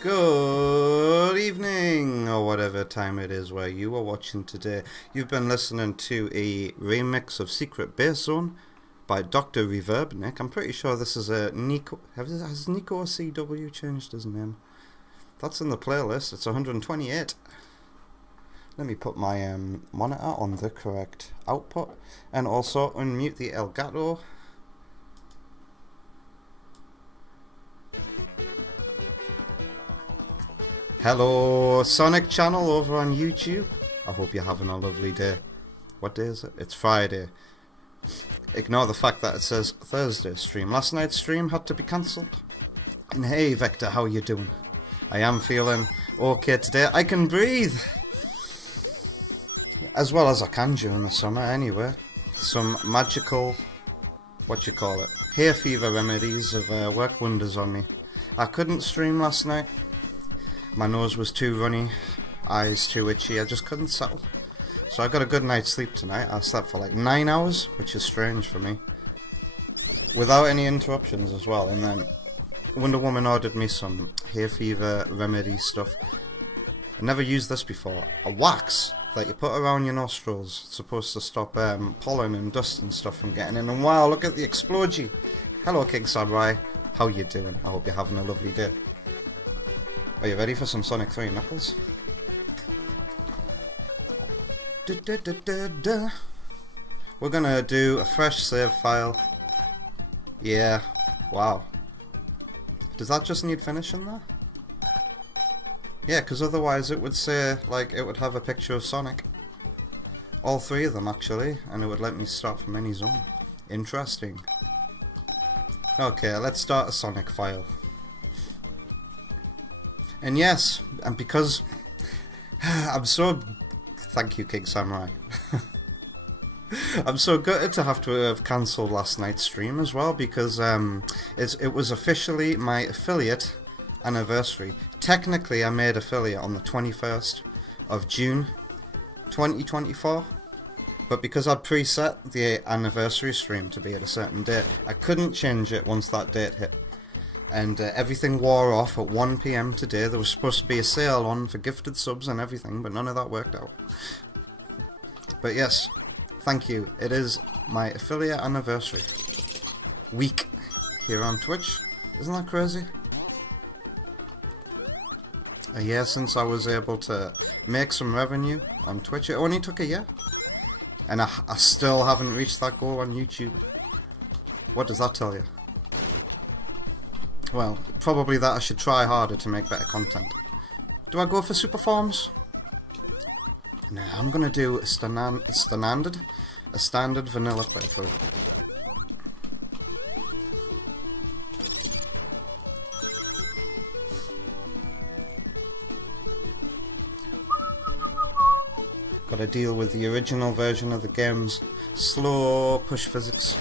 Good evening, or whatever time it is where you are watching today. You've been listening to a remix of Secret Base Zone by Dr. Reverb Nick. I'm pretty sure this is a Nico. Has Nico CW changed his name? That's in the playlist. It's 128. Let me put my monitor on the correct output. And also unmute the Elgato. Hello, Sonic channel over on YouTube. I hope you're having a lovely day. What day is it? It's Friday. Ignore the fact that it says Thursday stream. Last night's stream had to be cancelled. And hey Vector, how you doing? I am feeling okay today. I can breathe! As well as I can during the summer anyway. Some magical, hay fever remedies have worked wonders on me. I couldn't stream last night. My nose was too runny, eyes too itchy, I just couldn't settle. So I got a good night's sleep tonight. I slept for like 9 hours, which is strange for me. Without any interruptions as well. And then Wonder Woman ordered me some hay fever remedy stuff. I never used this before. A wax that you put around your nostrils. It's supposed to stop pollen and dust and stuff from getting in. And wow, look at the explosion. Hello King Samurai, how you doing? I hope you're having a lovely day. Are you ready for some Sonic 3 Knuckles? We're gonna do a fresh save file. Yeah, wow. Does that just need finishing now? Yeah, because otherwise it would say, like, it would have a picture of Sonic. All three of them actually, and it would let me start from any zone. Interesting. Okay, let's start a Sonic file. And yes, and because I'm so... Thank you, King Samurai. I'm so gutted to have to have cancelled last night's stream as well, because it was officially my affiliate anniversary. Technically, I made affiliate on the 21st of June 2024, but because I'd preset the anniversary stream to be at a certain date, I couldn't change it once that date hit. And everything wore off at 1 PM today. There was supposed to be a sale on for gifted subs and everything, but none of that worked out. But yes, thank you. It is my affiliate anniversary week here on Twitch. Isn't that crazy? A year since I was able to make some revenue on Twitch. It only took a year. And I still haven't reached that goal on YouTube. What does that tell you? Well, probably that I should try harder to make better content. Do I go for super forms? No, I'm gonna do a standard vanilla picture. Gotta deal with the original version of the game's slow push physics.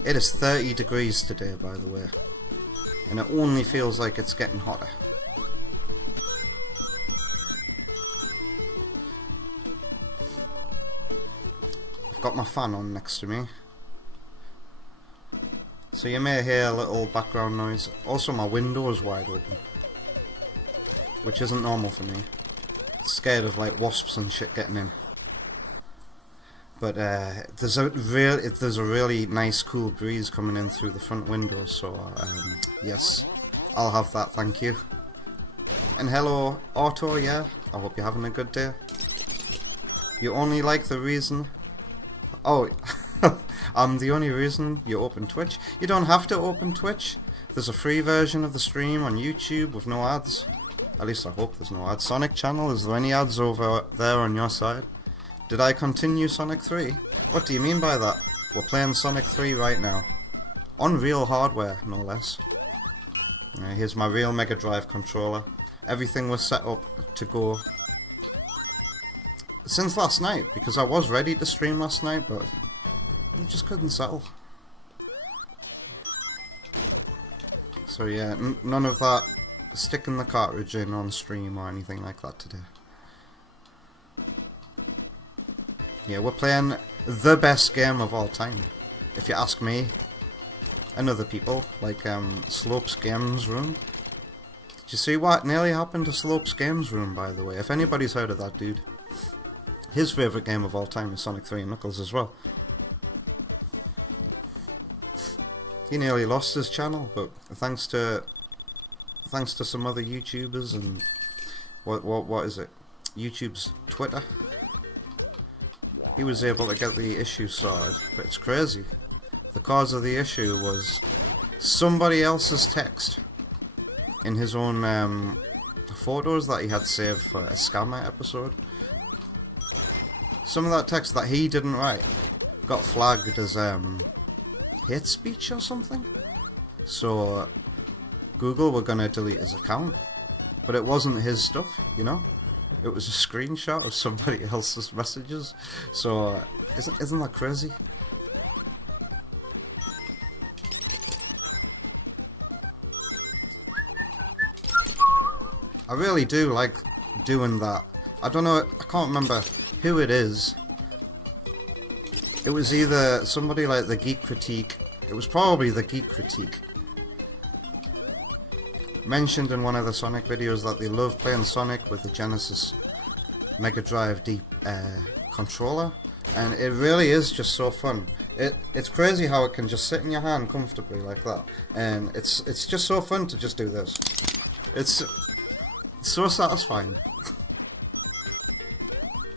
It is 30 degrees today, by the way. And it only feels like it's getting hotter. I've got my fan on next to me. So you may hear a little background noise. Also my window is wide open, which isn't normal for me. I'm scared of like wasps and shit getting in. But there's a really nice cool breeze coming in through the front window, so yes, I'll have that, thank you. And hello, Otto, yeah, I hope you're having a good day. You only like the reason... Oh, I'm the only reason you open Twitch? You don't have to open Twitch. There's a free version of the stream on YouTube with no ads. At least I hope there's no ads. Sonic channel, is there any ads over there on your side? Did I continue Sonic 3? What do you mean by that? We're playing Sonic 3 right now. On real hardware, no less. Here's my real Mega Drive controller. Everything was set up to go since last night, because I was ready to stream last night, but I just couldn't settle. So yeah, none of that sticking the cartridge in on stream or anything like that today. Yeah, we're playing the best game of all time, if you ask me. And other people, like Slopes Games Room. Do you see what nearly happened to Slope's Games Room, by the way? If anybody's heard of that dude. His favourite game of all time is Sonic 3 and Knuckles as well. He nearly lost his channel, but thanks to some other YouTubers and what is it? YouTube's Twitter. He was able to get the issue sorted. It's crazy. The cause of the issue was somebody else's text in his own photos that he had saved for the Scammer episode. Some of that text that he didn't write got flagged as hate speech or something. So Google were gonna delete his account, but it wasn't his stuff, you know? It was a screenshot of somebody else's messages. So isn't that crazy? I really do like doing that. I don't know, I can't remember who it is. It was either somebody like the Geek Critique. It was probably the Geek Critique. Mentioned in one of the Sonic videos that they love playing Sonic with the Genesis Mega Drive D controller, and it really is just so fun. It's crazy how it can just sit in your hand comfortably like that, and it's just so fun to just do this. It's so satisfying.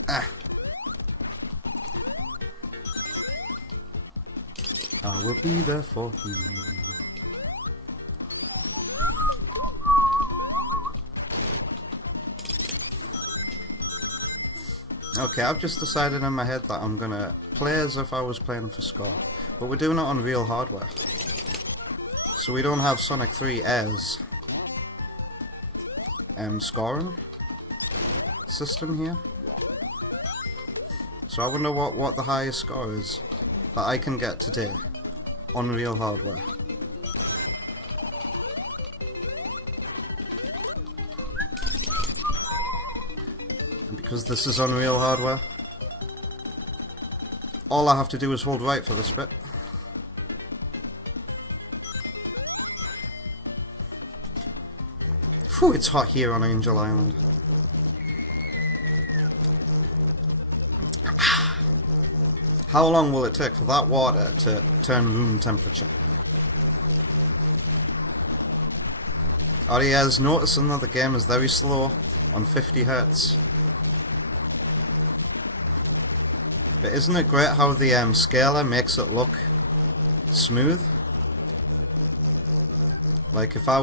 I will be there for you. Okay, I've just decided in my head that I'm gonna play as if I was playing for score, but we're doing it on real hardware. So we don't have Sonic 3 as scoring system here. So I wonder what the highest score is that I can get today on real hardware. Because this is on real hardware. All I have to do is hold right for this bit. Whew, it's hot here on Angel Island. How long will it take for that water to turn room temperature? Ariel's noticing that the game is very slow on 50 Hz. But isn't it great how the scaler makes it look smooth? Like if I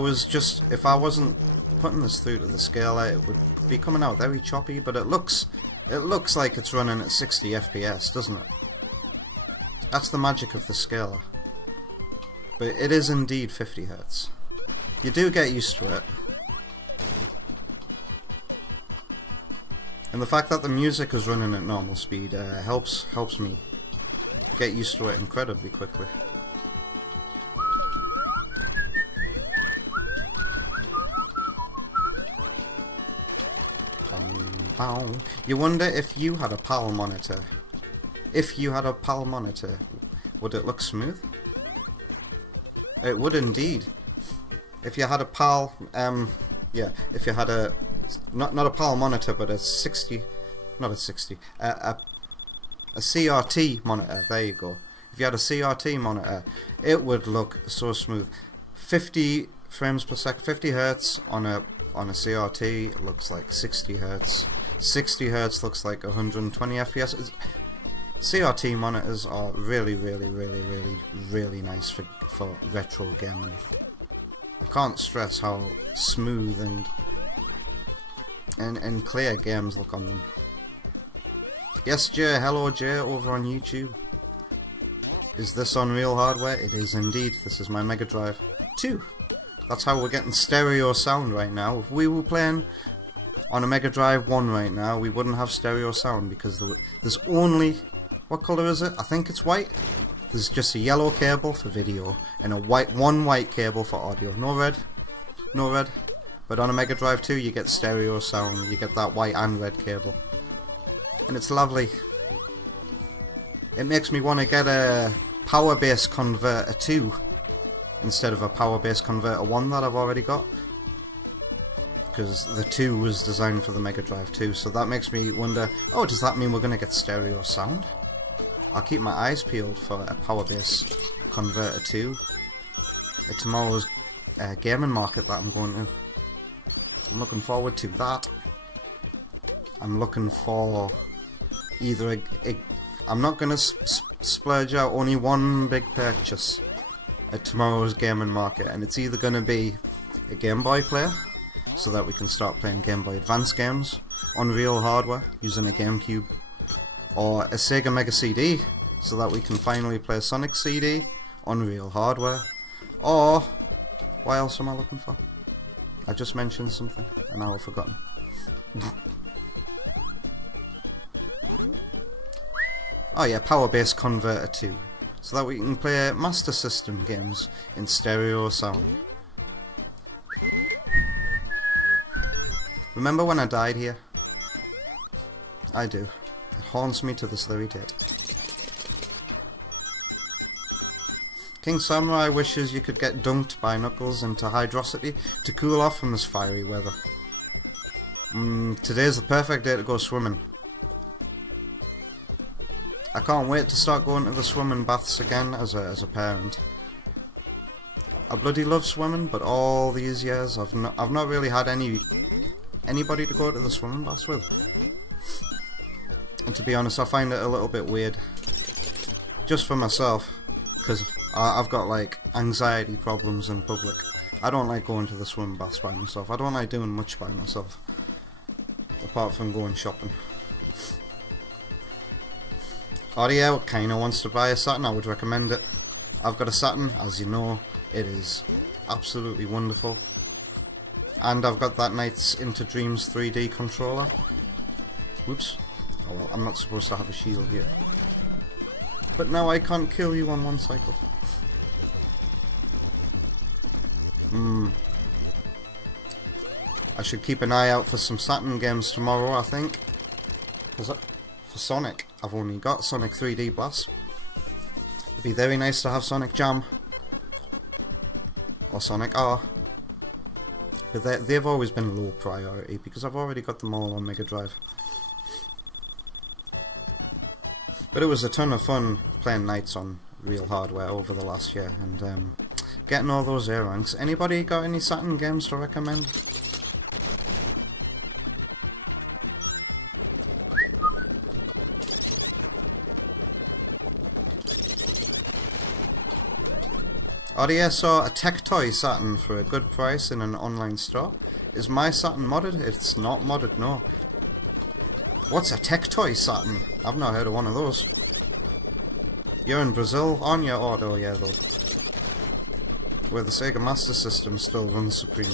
wasn't putting this through the scaler, it would be coming out very choppy, but it looks like it's running at 60 FPS, doesn't it? That's the magic of the scaler. But it is indeed 50 Hz. You do get used to it. And the fact that the music is running at normal speed helps me get used to it incredibly quickly. You wonder if you had a PAL monitor. If you had a PAL monitor, would it look smooth? It would indeed. If you had a PAL, if you had a, not a PAL monitor, but a CRT monitor, there you go. If you had a CRT monitor, it would look so smooth. 50 frames per second, 50 Hz on a CRT looks like 60 Hz. 60 Hz looks like 120 FPS. CRT monitors are really nice for retro gaming. I can't stress how smooth and clear games look on them. Yes, Jay, hello Jay over on YouTube. Is this on real hardware? It is indeed. This is my Mega Drive 2. That's how we're getting stereo sound right now. If we were playing on a Mega Drive 1 right now, we wouldn't have stereo sound because there's only... What colour is it? I think it's white. There's just a yellow cable for video and one white cable for audio. No red. No red. But on a Mega Drive 2 you get stereo sound. You get that white and red cable. And it's lovely. It makes me want to get a Power Base Converter 2 instead of a Power Base Converter 1 that I've already got. because the 2 was designed for the Mega Drive too, so that makes me wonder, oh, does that mean we're going to get stereo sound? I'll keep my eyes peeled for a Power Base Converter 2 at tomorrow's gaming market that I'm going to. I'm looking forward to that. I'm looking for either I'm not going to splurge out only one big purchase at tomorrow's gaming market, and it's either going to be a Game Boy player, so that we can start playing Game Boy Advance games on real hardware using a GameCube, or a Sega Mega CD, so that we can finally play Sonic CD on real hardware, or what else am I looking for? I just mentioned something and now I forgot. Oh yeah, Power Base Converter 2, so that we can play Master System games in stereo sound. Remember when I died here? I do. It haunts me to this very day. King Samurai wishes you could get dunked by Knuckles into hydrosity to cool off from his fiery weather. Today's the perfect day to go swimming. I can't wait to start going to the swimming baths again as a parent. I bloody love swimming, but all these years I've not really had anybody to go to the swimming baths with. To be honest, I find it a little bit weird, just for myself, because I've got like anxiety problems in public. I don't like going to the swimming baths by myself. I don't like doing much by myself, apart from going shopping. Audio kinda wants to buy a Saturn. I would recommend it. I've got a Saturn, as you know. It is absolutely wonderful. And I've got that Nights into Dreams 3D controller. Oops. I'm not supposed to have to shoot it here. But now I can't kill you on one side. I should keep an eye out for some Saturn games tomorrow, I think. For Sonic. I've only got Sonic 3D Blast. It'd be very nice to have Sonic Jam. Or Sonic R. But they've always been low priority because I've already got them all on Mega Drive. But it was a ton of fun playing Nights on real hardware over the last year and getting all those air ranks. Anybody got any Saturn games to recommend? Oh yeah, saw a tech toy Saturn for a good price in an online store. Is my Saturn modded? It's not modded, no. What's a tech toy Saturn? I've not heard of one of those. You're in Brazil on your order yet? Where the Sega Master System still runs supreme.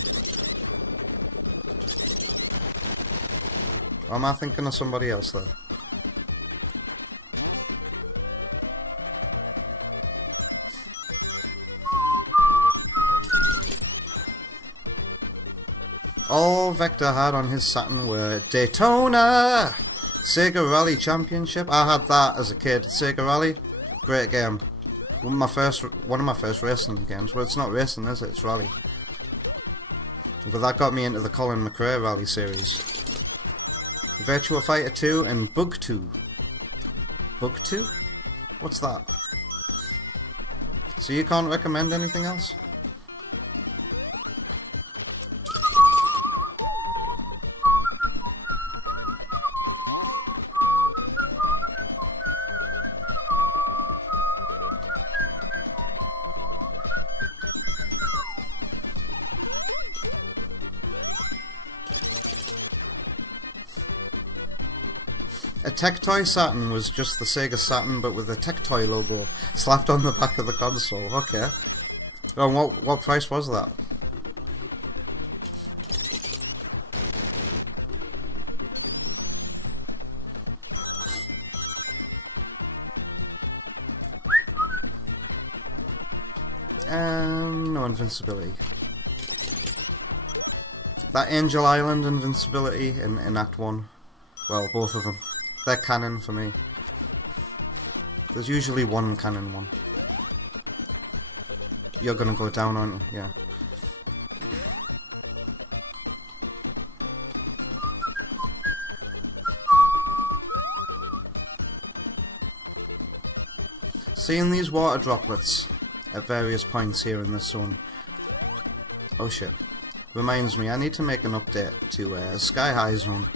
Or am I thinking of somebody else there? All Vector had on his Saturn were Daytona! Sega Rally Championship. I had that as a kid. Sega Rally, great game. One of my first racing games. Well, it's not racing, is it? It's rally. But that got me into the Colin McRae Rally series. Virtua Fighter 2 and Bug 2. Bug 2? What's that? So you can't recommend anything else? Tectoy Saturn was just the Sega Saturn, but with a Tectoy logo slapped on the back of the console. Okay. Oh, what price was that? No invincibility. That Angel Island invincibility in Act 1. Well, both of them. They're canon for me. There's usually one canon one. You're gonna go down on, yeah. seeing these water droplets at various points here in this zone. Oh shit. Reminds me, I need to make an update to the Sky High zone.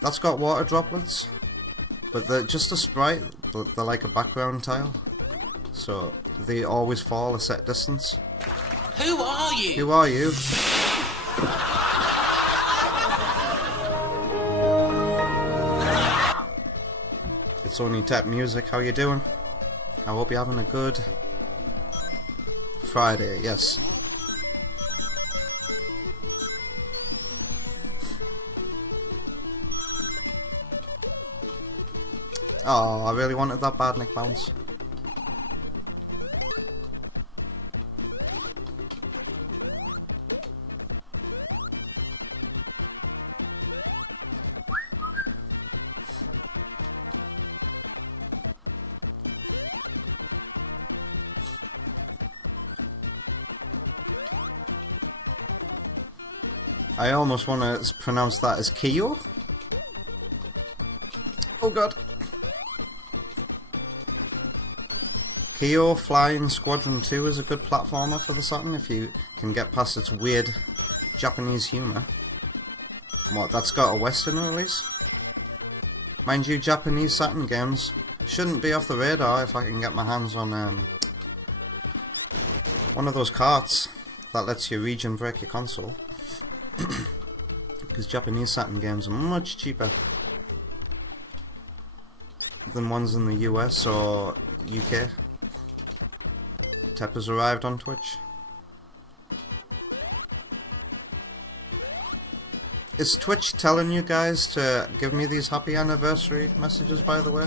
That's got water droplets, but they're just a sprite, but they're like a background tile. So they always fall a set distance. Who are you? Who are you? Sony Tech Music, how you doing? I hope you're having a good Friday, yes. Oh, I really wanted that badly, pals. I almost want to pronounce that as Kyo. Oh god. Kyo Flying Squadron 2 is a good platformer for the Saturn if you can get past its weird Japanese humour. What, that's got a Western release? Mind you, Japanese Saturn games shouldn't be off the radar if I can get my hands on one of those carts that lets you region break your console. Because Japanese Saturn games are much cheaper than ones in the US or UK. Tep has arrived on Twitch. Is Twitch telling you guys to give me these happy anniversary messages, by the way?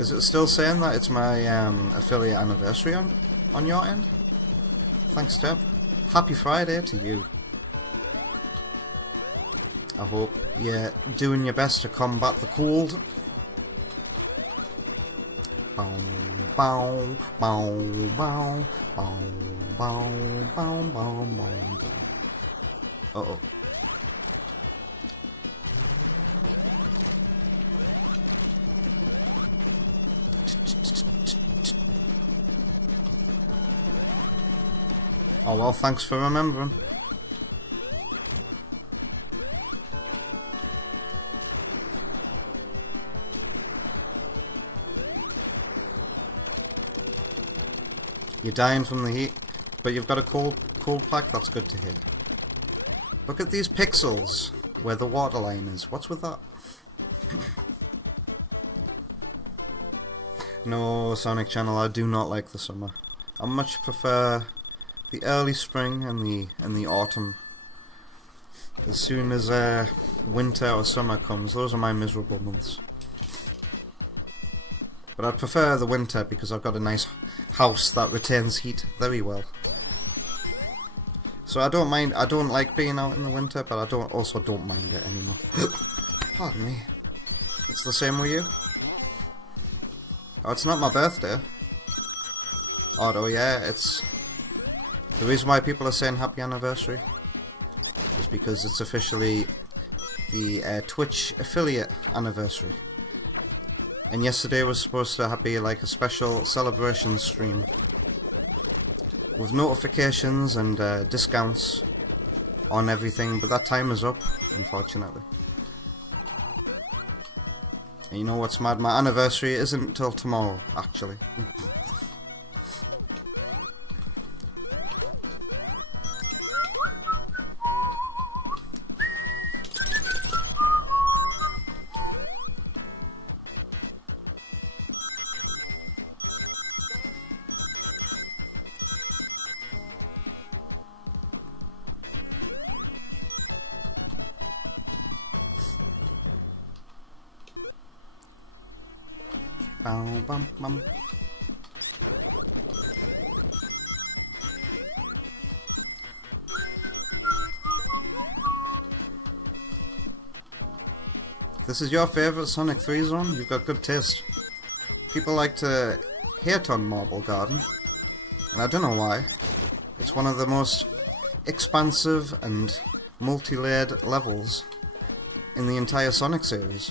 Is it still saying that it's my affiliate anniversary on your end? Thanks, Tep. Happy Friday to you. I hope you're doing your best to combat the cold. Bow. Uh-oh. Oh well, thanks for remembering. Dying from the heat, but you've got a cold pack, that's good to hear. Look at these pixels where the water line is. What's with that? No, Sonic Channel, I do not like the summer. I much prefer the early spring and the autumn. As soon as winter or summer comes, those are my miserable months. But I prefer the winter because I've got a nice house that retains heat very well. So I don't like being out in the winter, but I also don't mind it. Pardon me. It's the same with you? Oh, it's not my birthday. Oh no, yeah, it's the reason why people are saying happy anniversary, because it's officially the Twitch affiliate anniversary. And yesterday was supposed to be like a special celebration stream with notifications and discounts on everything, but that time is up, unfortunately. And you know what's mad? My anniversary isn't until tomorrow, actually. This is your favourite Sonic 3 zone? You've got good taste. People like to hate on Marble Garden, and I don't know why. It's one of the most expansive and multi-layered levels in the entire Sonic series.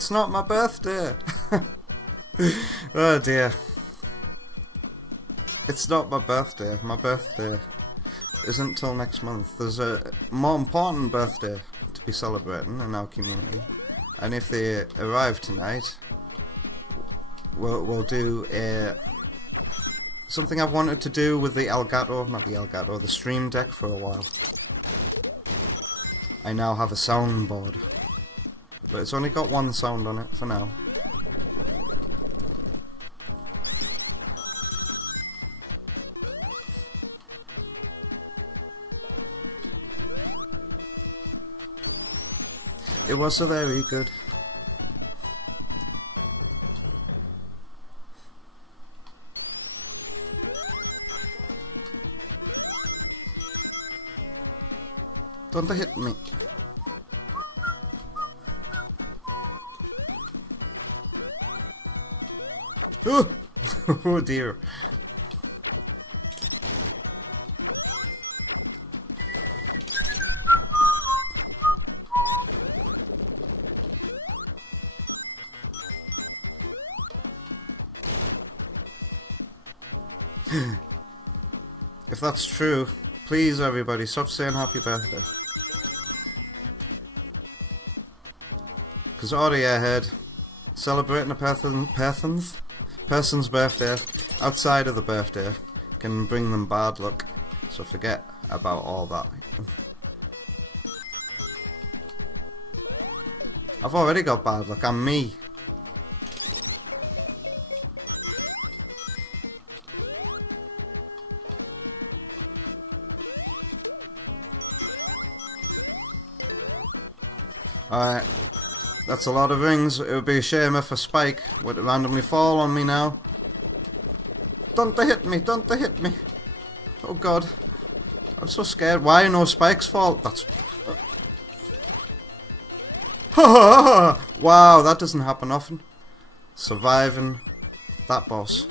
It's not my birthday. Oh dear. It's not my birthday. My birthday isn't till next month. There's a more important birthday to be celebrating in our community. And if they arrive tonight, we'll do something I've wanted to do with the Elgato, not the Elgato, the Stream Deck for a while. I now have a soundboard, but it's only got one sound on it for now. It was very good. Don't they hit me? Oh, oh dear. If that's true, please everybody stop saying happy birthday. Because already I heard celebrating a person's birthday outside of the birthday can bring them bad luck, so forget about all that. I've already got bad luck, I'm me. Alright, that's a lot of rings. It would be a shame if a spike would randomly fall on me now. Don't they hit me, don't they hit me. Oh god, I'm so scared. Why no spikes fall? That's... Wow, that doesn't happen often. Surviving that boss.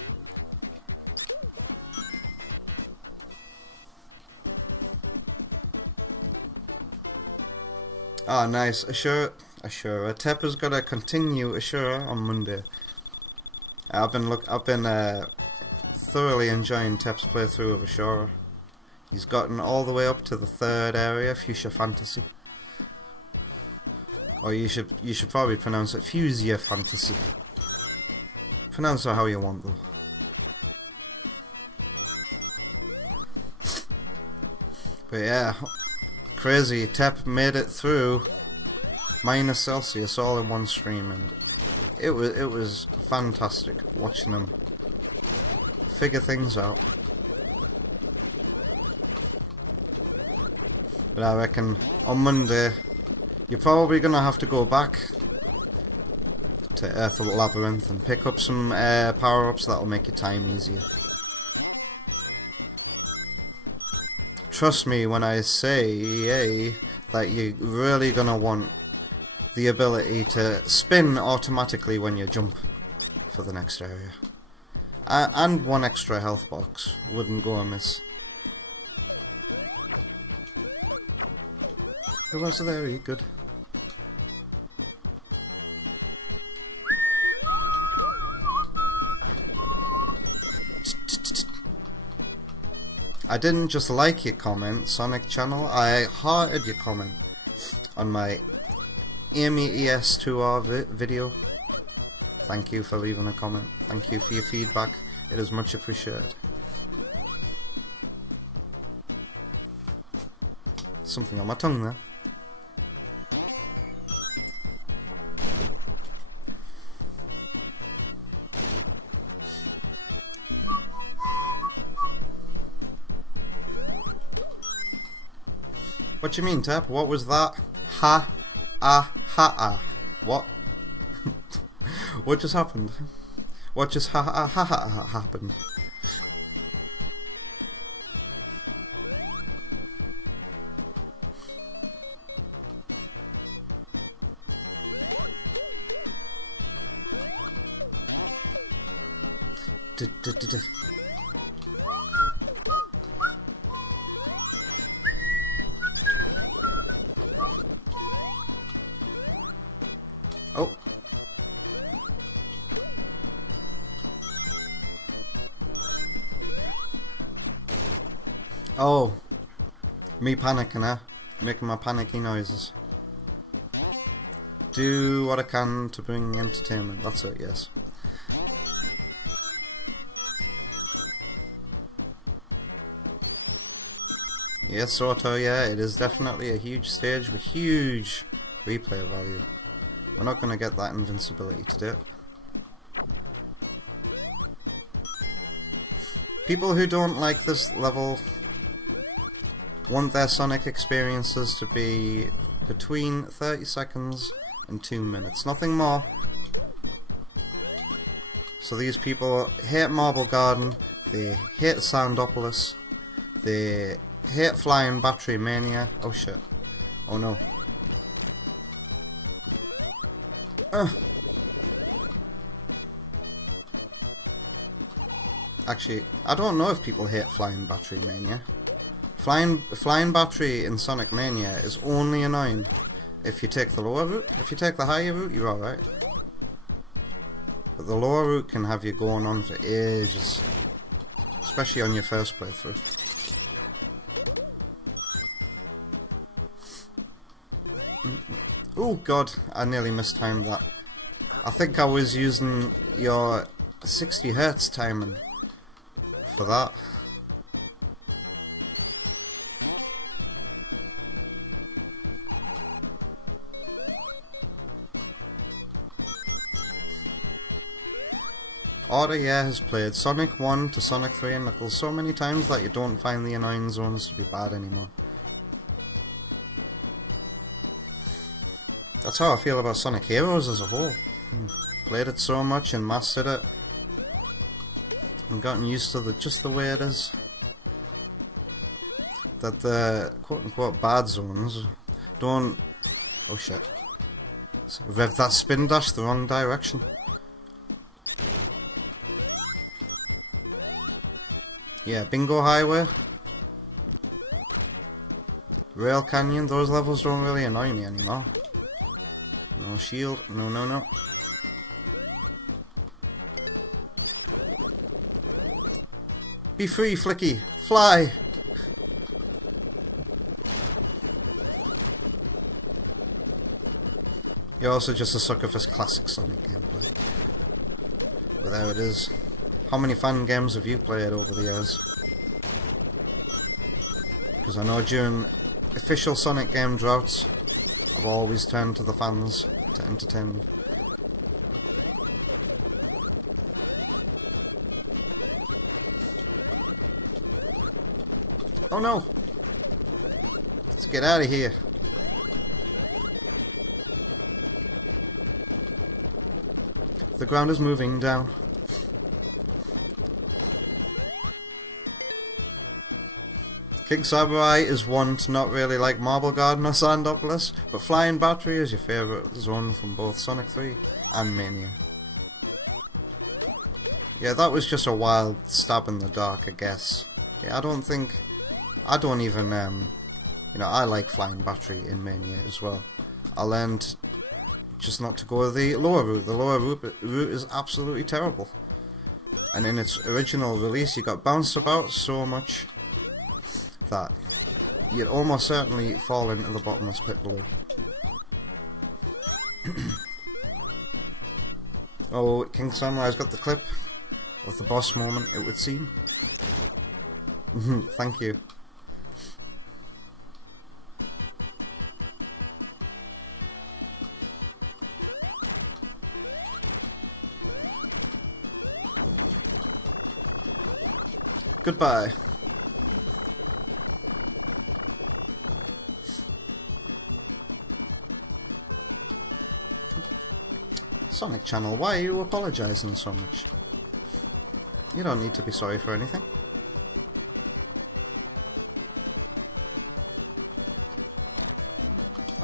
Ah, nice. Ashura. Tepper's gotta continue Ashura on Monday. I've been thoroughly enjoying Tep's playthrough of Ashura. He's gotten all the way up to the 3rd area, Fuchsia Fantasy. Or you should probably pronounce it Fuchsia Fantasy. Pronounce it how you want them. But yeah. Crazy, Tep made it through -Celsius all in one stream. It was fantastic watching them figure things out. But I reckon on Monday you're probably gonna have to go back to Earth Labyrinth and pick up some power-ups that'll make your time easy. Trust me when I say that you're really gonna want the ability to spin automatically when you jump for the next area. And one extra health box wouldn't go on this. It was very good. I didn't just like your comment, Sonic Channel, I hearted your comment on my EMES2R video. Thank you for leaving a comment. Thank you for your feedback. It was much appreciated. Something on my tongue there. What do you mean, Tep? What was that? What? What just happened? What just happened? Oh, me panicking, eh? Making my panicky noises. Do what I can to bring entertainment, that's it, yes. Yes, Soto, yeah, it is definitely a huge stage, huge replay value. We're not going to get that invincibility today. People who don't like this level want their Sonic experiences to be between 30 seconds and 2 minutes, nothing more. So these people hate Marble Garden, they hate Soundopolis, they hate Flying Battery Mania. Oh shit. Oh no. Actually, I don't know if people hate Flying Battery Mania. Flying Battery in Sonic Mania is only annoying if you take the lower route. If you take the higher route, you're alright. But the lower route can have you going on for ages. Especially on your first playthrough. Oh god, I nearly mistimed that. I think I was using your 60 Hz timing for that. Order, yeah, has played Sonic 1 to Sonic 3 and Knuckles so many times that you don't find the annoying zones to be bad anymore. That's how I feel about Sonic Heroes as a whole. Played it so much and mastered it. And gotten used to just the way it is. That the quote-unquote bad zones don't... Oh shit. Rev that spin dash the wrong direction. Yeah, Bingo Highway. Rail Canyon, those levels don't really annoy me anymore. Shield. No. Be free, Flicky. Fly! You're also just a sucker for classics. There it is. How many fan games have you played over the years? Because I know during official Sonic game droughts, we'll always turn to the fans to entertain them. Oh no! Let's get out of here. The ground is moving down. Kick Samurai is one to not really like Marble Garden or Soundopolis, but Flying Battery is your favourite zone from both Sonic 3 and Mania. Yeah, that was just a wild stab in the dark, I guess. Yeah, I don't even, I like Flying Battery in Mania as well. I learned just not to go the lower route. The lower route is absolutely terrible. And in its original release, you got bounced about so much that you almost certainly fall into the bottomless pit below. Oh, King Samurai's got the clip of the boss moment, it would seem. Thank you. Goodbye. Sonic Channel, why are you apologising so much? You don't need to be sorry for anything.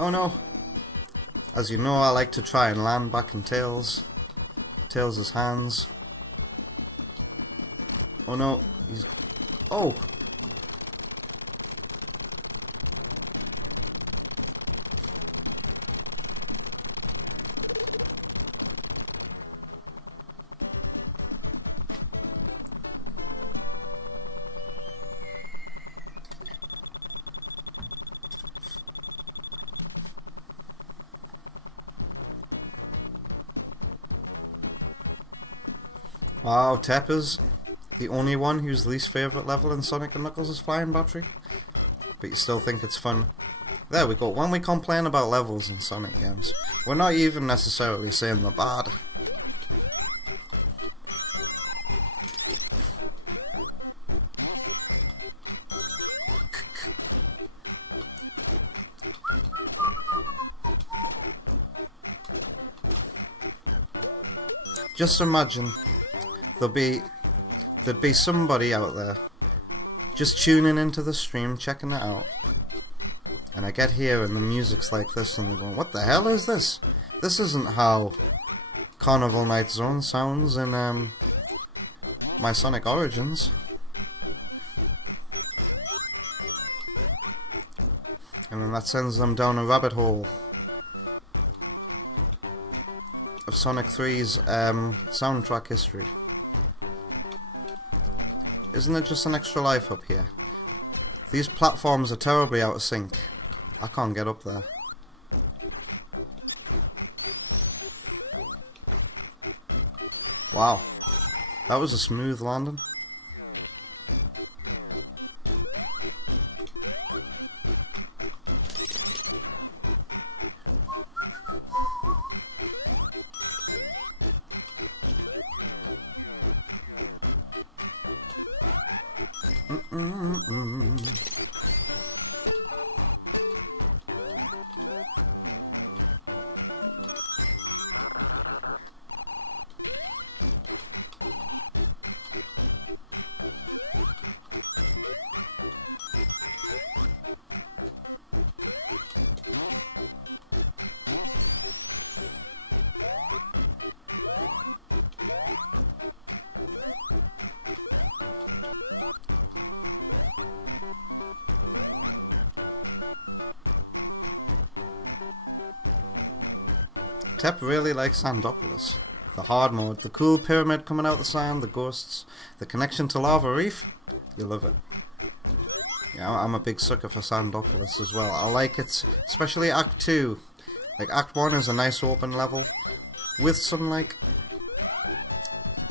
Oh no! As you know, I like to try and land back in Tails' hands. Oh no! Oh! Oh, Tepper's the only one whose least favourite level in Sonic & Knuckles is Flying Battery. But you still think it's fun. There we go. When we complain about levels in Sonic games, we're not even necessarily saying they're bad. Just imagine there'd be somebody out there just tuning into the stream, checking it out, and I get here and the music's like this and I'm going, what the hell is this? This isn't how Carnival Night Zone sounds in my Sonic Origins. And then that sends them down a rabbit hole of Sonic 3's soundtrack history. Isn't it just an extra life up here? These platforms are terribly out of sync. I can't get up there. Wow. That was a smooth landing. Tep really likes Sandopolis. The hard mode, the cool pyramid coming out the sand, the ghosts, the connection to Lava Reef. You love it. Yeah, I'm a big sucker for Sandopolis as well. I like it, especially Act 2. Like, Act 1 is a nice open level with some, like,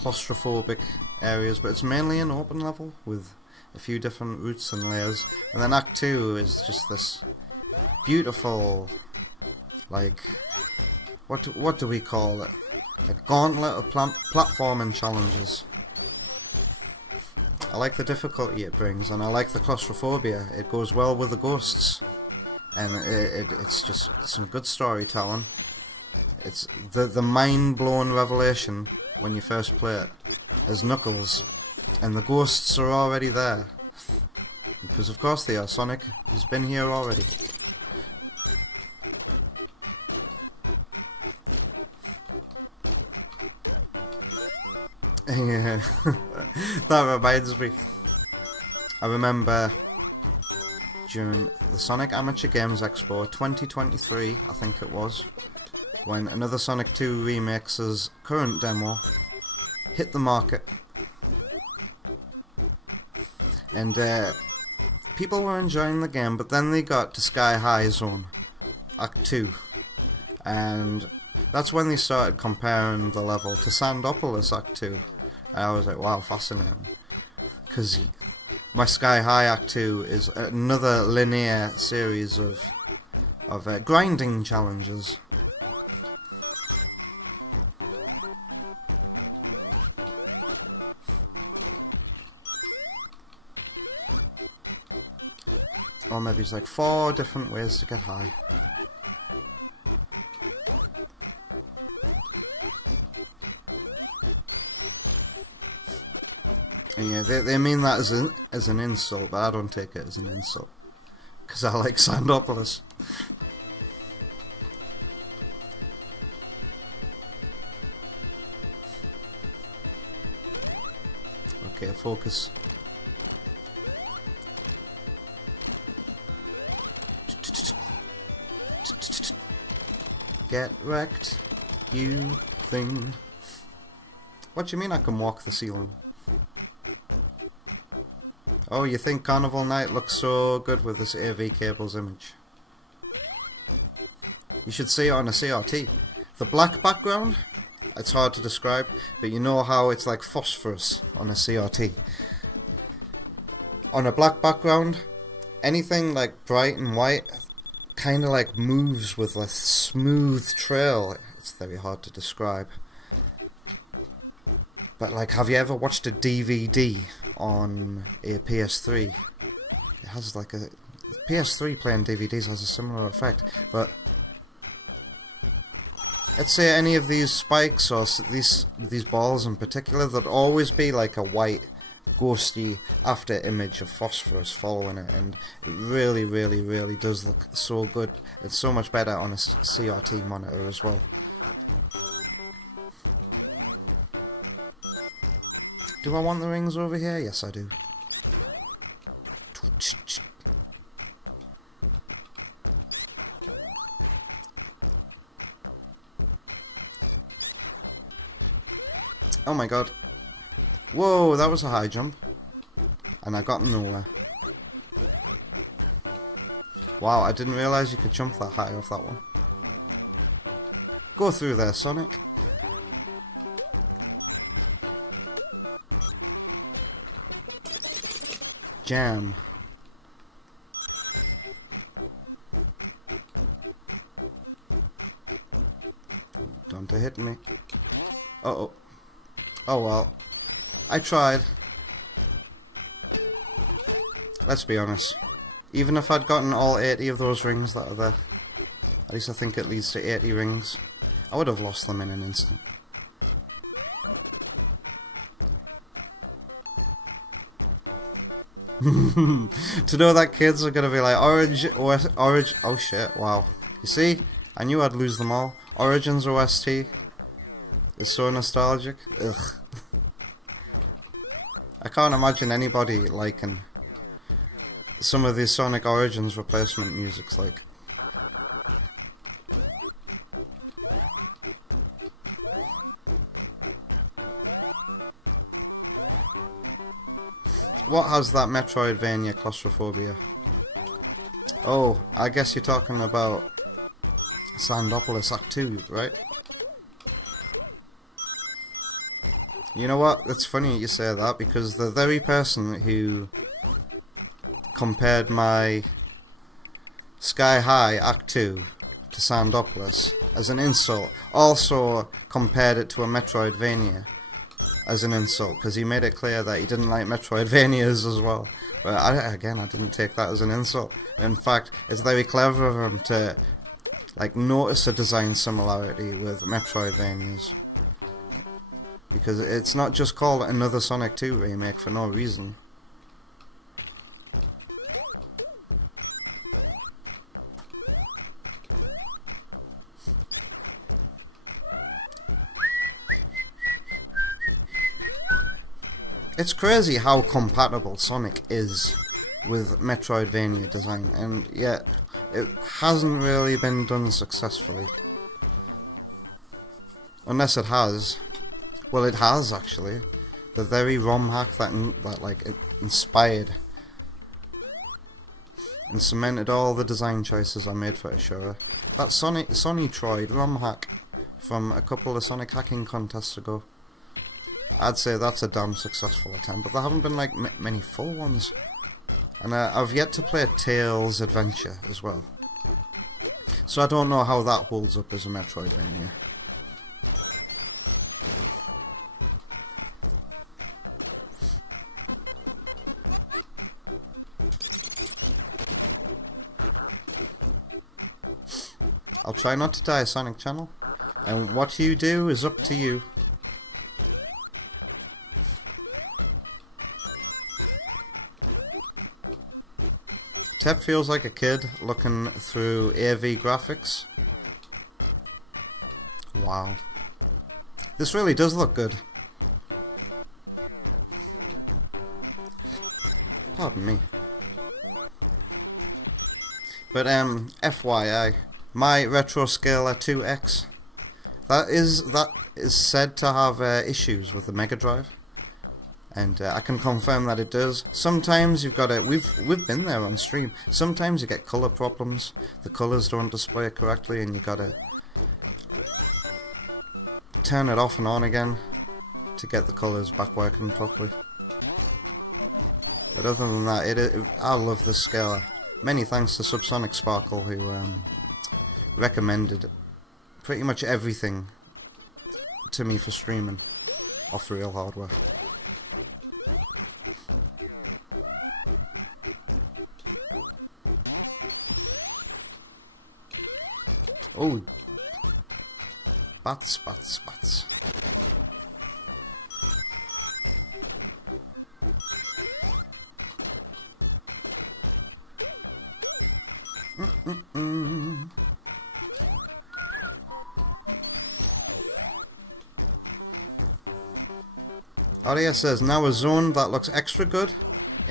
claustrophobic areas, but it's mainly an open level with a few different routes and layers. And then Act 2 is just this beautiful, like, what do we call it? A gauntlet of platforming challenges. I like the difficulty it brings, and I like the claustrophobia. It goes well with the ghosts, and it's some good storytelling. It's the mind-blowing revelation when you first play it. There's Knuckles, and the ghosts are already there. Because of course they are. Sonic has been here already. That reminds me. I remember during the Sonic Amateur Games Expo 2023, I think it was, when another Sonic 2 Remix's current demo hit the market. And people were enjoying the game, but then they got to Sky High Zone, Act 2. And that's when they started comparing the level to Sandopolis Act 2. And I was like, wow, fascinating. Because my Sky High Act 2 is another linear series of grinding challenges. Or maybe it's like 4 different ways to get high. They mean that as an insult, but I don't take it as an insult. Because I like Sandopolis. Okay, focus. Get wrecked, you thing. What do you mean I can walk the ceiling? Oh, you think Carnival Night looks so good with this AV cables image? You should see it on a CRT. The black background it's hard to describe, but you know how it's like phosphorus on the CRT. On a black background, anything like bright and white kind of like moves with a smooth trail. It's very hard to describe. But like, have you ever watched a DVD on a PS3? It has like a... PS3 playing DVDs has a similar effect, but... Let's say any of these spikes or these balls in particular, there'd always be like a white, ghosty after image of phosphorus following it, and it really, really, really does look so good. It's so much better on a CRT monitor as well. Do I want the rings over here? Yes, I do. Oh my god. Whoa, that was a high jump. And I got nowhere. Wow, I didn't realise you could jump that high off that one. Go through there, Sonic. Jam. Don't hit me. Uh-oh. Oh well. I tried. Let's be honest. Even if I'd gotten all 80 of those rings that are there, at least I think it leads to 80 rings, I would have lost them in an instant. To know that kids are gonna be like, orange, oh shit, wow. You see? I knew I'd lose them all. Origins OST. It's so nostalgic. Ugh. I can't imagine anybody liking some of these Sonic Origins replacement musics like. What has that Metroidvania claustrophobia? Oh, I guess you're talking about Sandopolis Act 2, right? You know what? It's funny you say that, because the very person who compared my Sky High Act 2 to Sandopolis as an insult also compared it to a Metroidvania as an insult, because he made it clear that he didn't like Metroidvanias as well. But I didn't take that as an insult. In fact, it's very clever of him to like notice a design similarity with Metroidvanias. Because it's not just called another Sonic 2 remake for no reason. It's crazy how compatible Sonic is with Metroidvania design, and yet it hasn't really been done successfully. Unless it has. Well, it has actually. The very ROM hack that like it inspired and cemented all the design choices I made for Ashura. That Sonitroid ROM hack from a couple of Sonic hacking contests ago. I'd say that's a damn successful attempt, but there haven't been like many full ones. And I've yet to play Tails Adventure as well. So I don't know how that holds up as a Metroid. I'll try not to die, Sonic Channel. And what you do is up to you. Tep feels like a kid looking through AV graphics. Wow. This really does look good. Pardon me. But FYI, my Retro Scaler 2X, that is said to have issues with the Mega Drive. And I can confirm that it does. Sometimes you've got we've been there on stream. Sometimes you get colour problems. The colours don't display correctly, and you've got to turn it off and on again to get the colours back working properly. But other than that, I love this scale. Many thanks to Subsonic Sparkle who recommended pretty much everything to me for streaming off real hardware. Oh, bats. Audio says, now a zone that looks extra good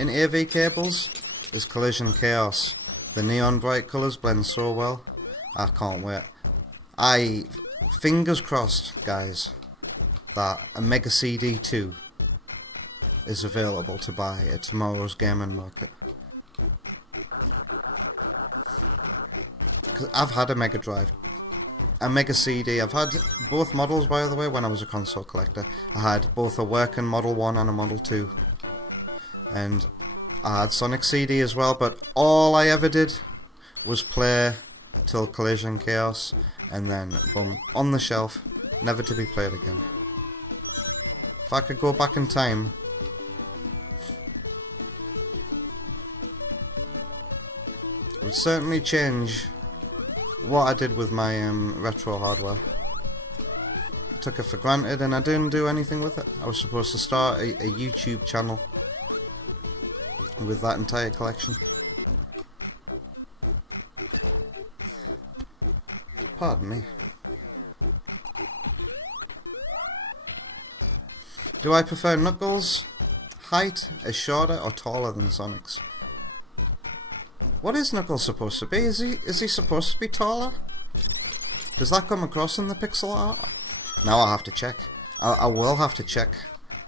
in AV cables is Collision Chaos. The neon bright colours blend so well. I can't wait. Fingers crossed, guys, that a Mega CD 2 is available to buy at tomorrow's gaming market. I've had a Mega Drive, a Mega CD. I've had both models, by the way, when I was a console collector. I had both a working Model 1 and a Model 2. And I had Sonic CD as well, but all I ever did was play till Collision Chaos, and then boom, on the shelf, never to be played again. If I could go back in time, it would certainly change what I did with my retro hardware. Took it for granted and I didn't do anything with it. I was supposed to start a YouTube channel with that entire collection. Pardon me. Do I prefer Knuckles' height is shorter or taller than Sonic's? What is Knuckles supposed to be? Is he supposed to be taller? Does that come across in the pixel art? Now I have to check. I will have to check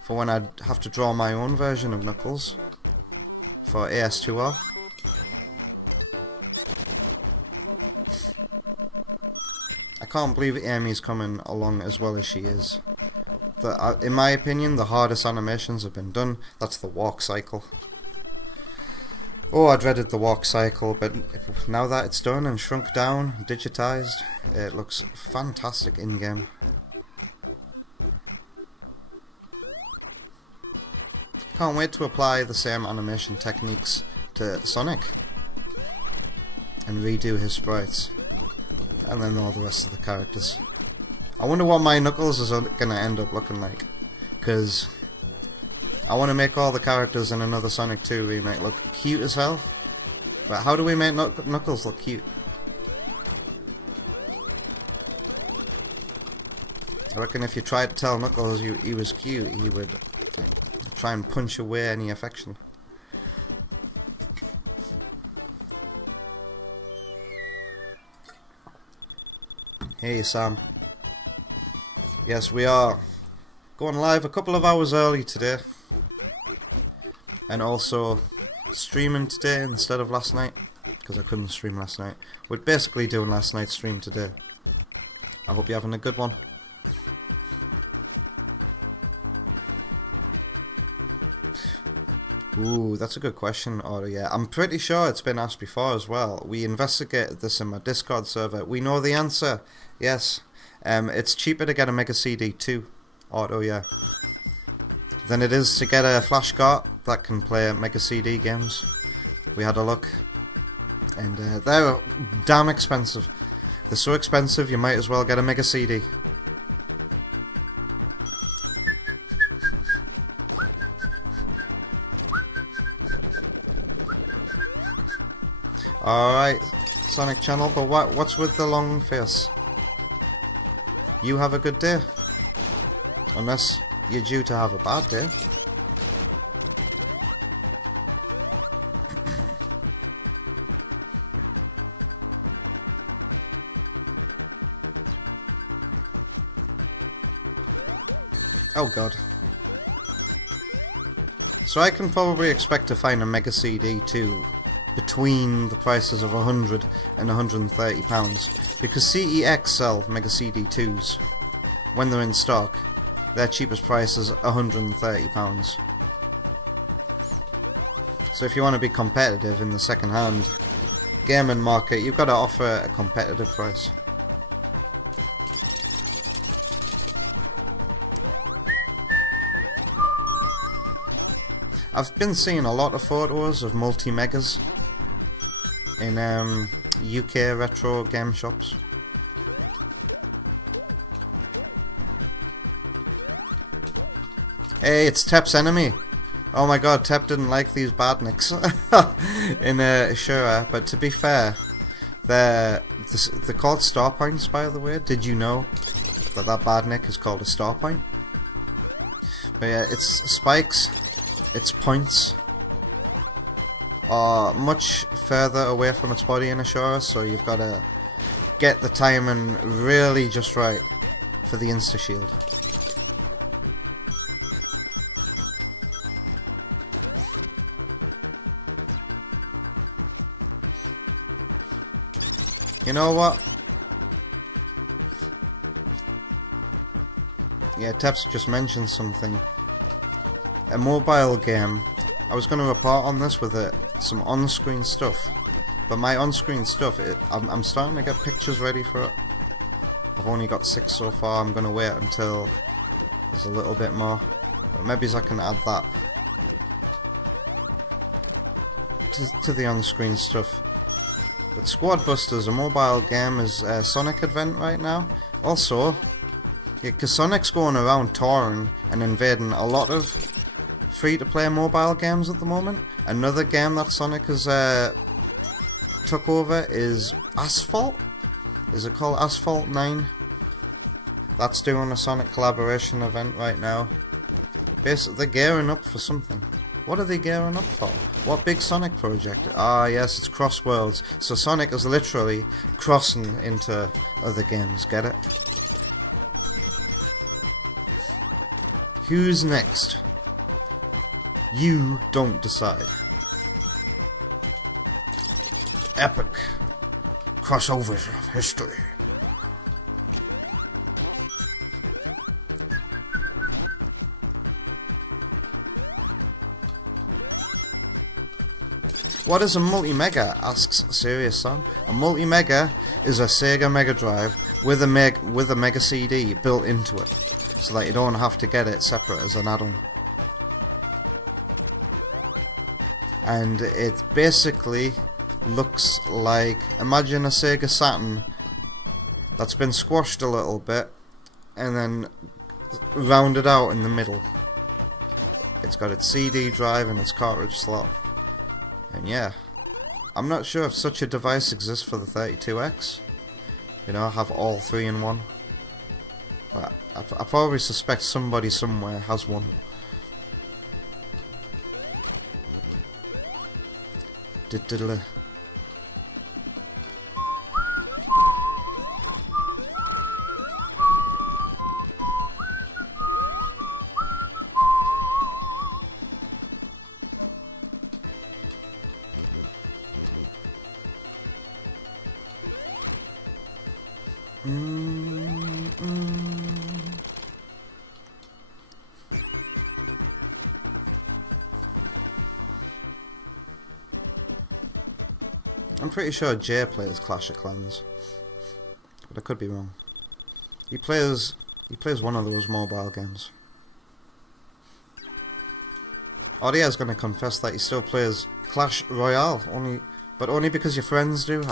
for when I have to draw my own version of Knuckles for AS2L. I can't believe Amy's coming along as well as she is. In my opinion, the hardest animations have been done. That's the walk cycle. Oh, I dreaded the walk cycle, but now that it's done and shrunk down, digitized, it looks fantastic in-game. Can't wait to apply the same animation techniques to Sonic and redo his sprites, and then all the rest of the characters. I wonder what my Knuckles is gonna end up looking like, because I want to make all the characters in another Sonic 2 remake look cute as hell. But how do we make Knuckles look cute? I reckon if you tried to tell Knuckles he was cute, he would try and punch away any affection. Hey Sam. Yes, we are going live a couple of hours early today. And also streaming today instead of last night, because I couldn't stream last night. We're basically doing last night's stream today. I hope you're having a good one. Ooh, that's a good question, Auto. Yeah, I'm pretty sure it's been asked before as well. We investigated this in my Discord server. We know the answer. Yes, it's cheaper to get a Mega CD 2, Auto. Yeah, than it is to get a flash cart that can play Mega CD games. We had a look, and they're damn expensive. They're so expensive you might as well get a Mega CD. Alright, Sonic Channel, but what's with the long face? You have a good day. Unless you're due to have a bad day. Oh god. So I can probably expect to find a Mega CD too between the prices of £100 and £130, because CEX sell Mega CD2s when they're in stock. Their cheapest price is £130. So if you want to be competitive in the second-hand gaming market, you've got to offer a competitive price. I've been seeing a lot of photos of multi-megas in UK retro game shops. Hey, it's Tep's enemy. Oh my god, Tep didn't like these badniks in Shura, but to be fair, they're called star points, by the way. Did you know that badnik is called a star point? But yeah, its spikes, its points are much further away from its body in Ashura, so you've got to get the timing really just right for the insta-shield. You know what? Yeah, Tep's just mentioned something. A mobile game. I was going to report on this with some on-screen stuff, but my on-screen stuff, I'm starting to get pictures ready for it. I've only got 6 so far. I'm going to wait until there's a little bit more. Maybe I can add that to the on-screen stuff. Squad Busters, a mobile game, is a Sonic event right now. Also, because Sonic's going around touring and invading a lot of free-to-play mobile games at the moment. Another game that Sonic has took over is Asphalt. Is it called Asphalt 9? That's doing a Sonic collaboration event right now. Basically, they're gearing up for something. What are they gearing up for? What big Sonic project? Ah yes, it's Cross Worlds. So Sonic is literally crossing into other games, get it? Who's next? You don't decide. Epic crossovers of history. What is a multi-mega? Asks Serious Song. A multi-mega is a Sega Mega Drive with a Mega CD built into it, so that you don't have to get it separate as an add-on. And it basically looks like, imagine a Sega Saturn that's been squashed a little bit and then rounded out in the middle. It's got its CD drive and its cartridge slot. Yeah, I'm not sure if such a device exists for the 32X. You know, have all 3 in one. I probably suspect somebody somewhere has one. I'm pretty sure Jay plays Clash of Clans, but I could be wrong. He plays one of those mobile games. Audia's gonna confess that he still plays Clash Royale, but only because your friends do.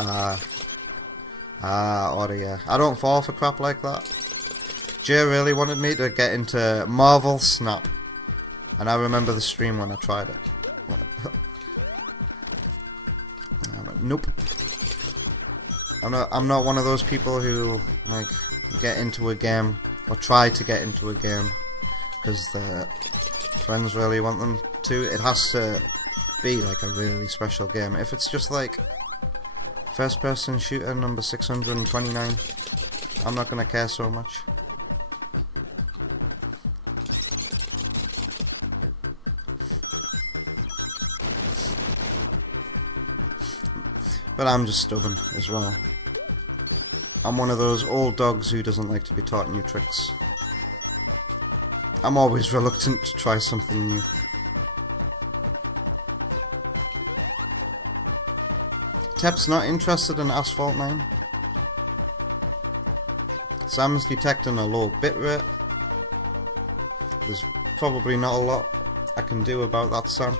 Audia. I don't fall for crap like that. Jay really wanted me to get into Marvel Snap, and I remember the stream when I tried it. Nope. I'm not one of those people who like get into a game or try to get into a game because their friends really want them to. It has to be like a really special game. If it's just like first person shooter number 629, I'm not gonna care so much. But I'm just stubborn as well. I'm one of those old dogs who doesn't like to be taught new tricks. I'm always reluctant to try something new. Tep's not interested in Asphalt now. Sam's detecting a low bit rate. There's probably not a lot I can do about that sound.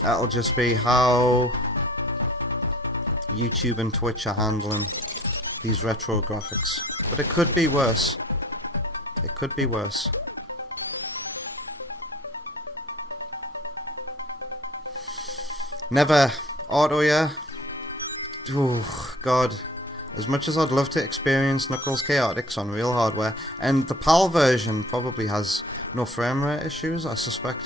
That'll just be how YouTube and Twitch are handling these retro graphics. But it could be worse. It could be worse. Never auto, yeah? Oh, God. As much as I'd love to experience Knuckles Chaotix on real hardware, and the PAL version probably has no frame rate issues, I suspect.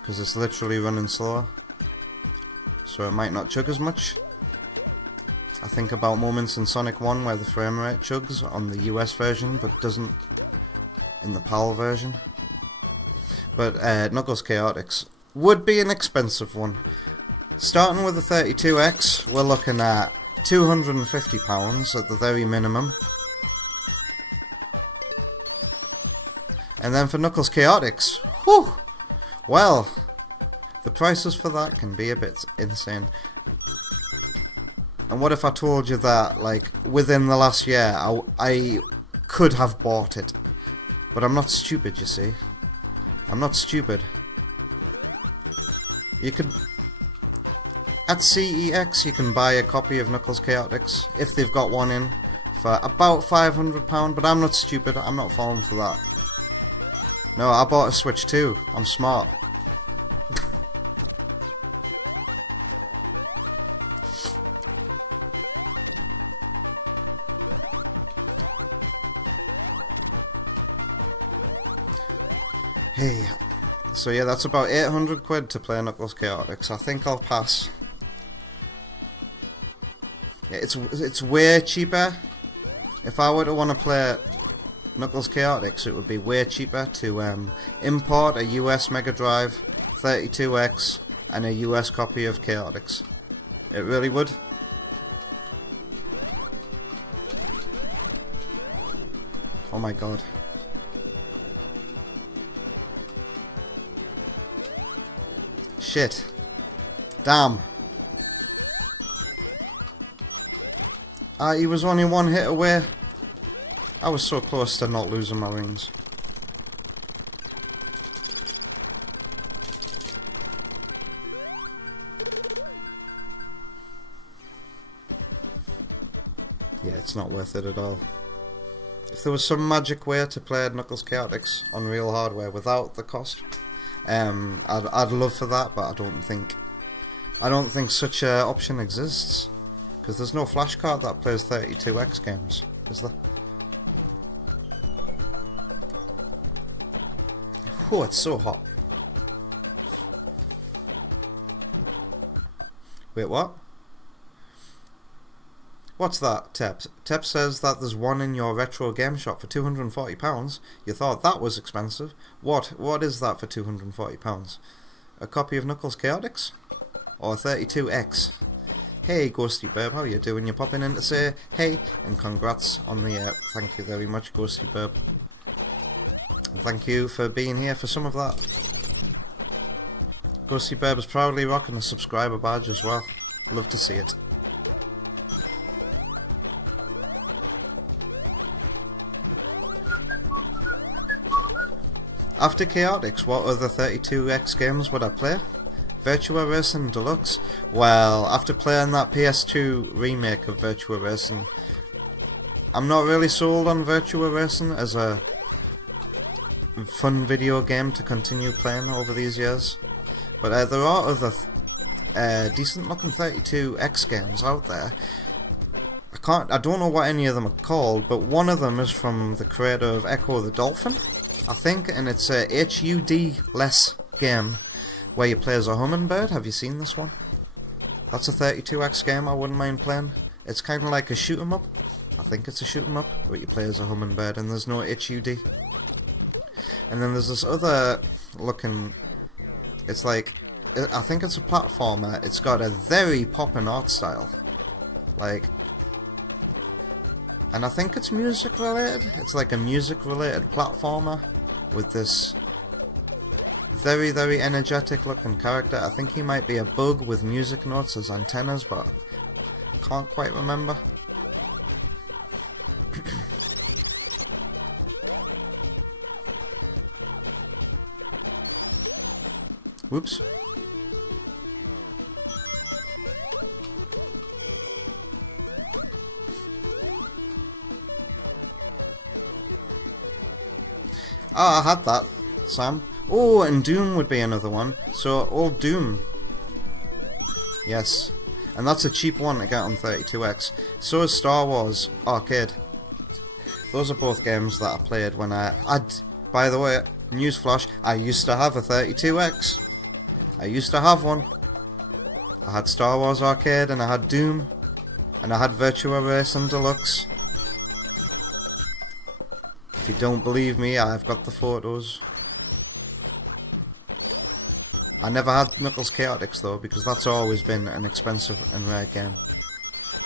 Because it's literally running slower. So it might not chug as much. I think about moments in Sonic 1 where the frame rate chugs on the US version, but it doesn't in the PAL version. But Knuckles Chaotix would be an expensive one. Starting with the 32X, we're looking at £250 at the very minimum. And then for Knuckles Chaotix, whew, well, the prices for that can be a bit insane. And what if I told you that, like, within the last year, I could have bought it. But I'm not stupid, you see. I'm not stupid. You could... At CEX, you can buy a copy of Knuckles Chaotix, if they've got one in, for about £500, but I'm not stupid, I'm not falling for that. No, I bought a Switch too, I'm smart. So yeah, that's about 800 quid to play Knuckles Chaotix. I think I'll pass. It's way cheaper. If I were to want to play Knuckles Chaotix, it would be way cheaper to import a US Mega Drive 32X and a US copy of Chaotix. It really would. Oh my god. Shit. Damn. He was only one hit away. I was so close to not losing my rings. Yeah, it's not worth it at all. If there was some magic way to play Knuckles Chaotix on real hardware without the cost, I'd love for that, but I don't think such an option exists, because there's no flash card that plays 32X games, is there? Oh, it's so hot. Wait, what? What's that, Tep? Tep says that there's one in your retro game shop for £240. You thought that was expensive. What is that for £240? A copy of Knuckles Chaotix? Or 32X? Hey Ghosty Burb, how you doing? You're popping in to say hey, and congrats on the thank you very much, Ghosty Burb. Thank you for being here for some of that. Ghosty Burb is proudly rocking a subscriber badge as well. Love to see it. After Chaotix, what other 32X games would I play? Virtua Racing Deluxe? Well, after playing that PS2 remake of Virtua Racing, I'm not really sold on Virtua Racing as a fun video game to continue playing over these years. But there are other decent looking 32X games out there. I don't know what any of them are called, but one of them is from the creator of Echo the Dolphin, I think, and it's a HUD-less game where you play as a hummingbird. Have you seen this one? That's a 32X game I wouldn't mind playing. It's kind of like a shoot 'em up. I think it's a shoot 'em up, but you play as a hummingbird and there's no HUD. And then there's this other looking. It's like, I think it's a platformer. It's got a very poppin' art style. Like, and I think it's music related. It's like a music related platformer with this very, very energetic looking character. I think he might be a bug with music notes as antennas, but I can't quite remember. Whoops. Oh, I had that, Sam. Oh, and Doom would be another one. So, old Doom. Yes. And that's a cheap one to get on 32X. So is Star Wars Arcade. Those are both games that I played when by the way, newsflash, I used to have a 32X. I used to have one. I had Star Wars Arcade, and I had Doom, and I had Virtua Racing Deluxe. If you don't believe me, I've got the photos. I never had Knuckles Chaotix though, because that's always been an expensive and rare game.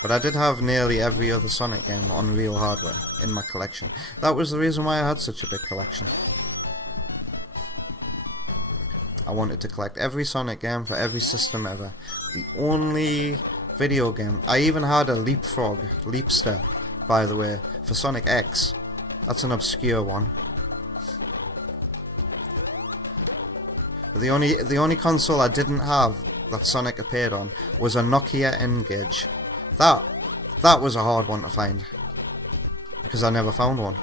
But I did have nearly every other Sonic game on real hardware in my collection. That was the reason why I had such a big collection. I wanted to collect every Sonic game for every system ever. The only video game. I even had a Leap Step, by the way, for Sonic X. That's an obscure one. The only console I didn't have that Sonic appeared on was a Nokia N-Gage. That was a hard one to find, because I never found one.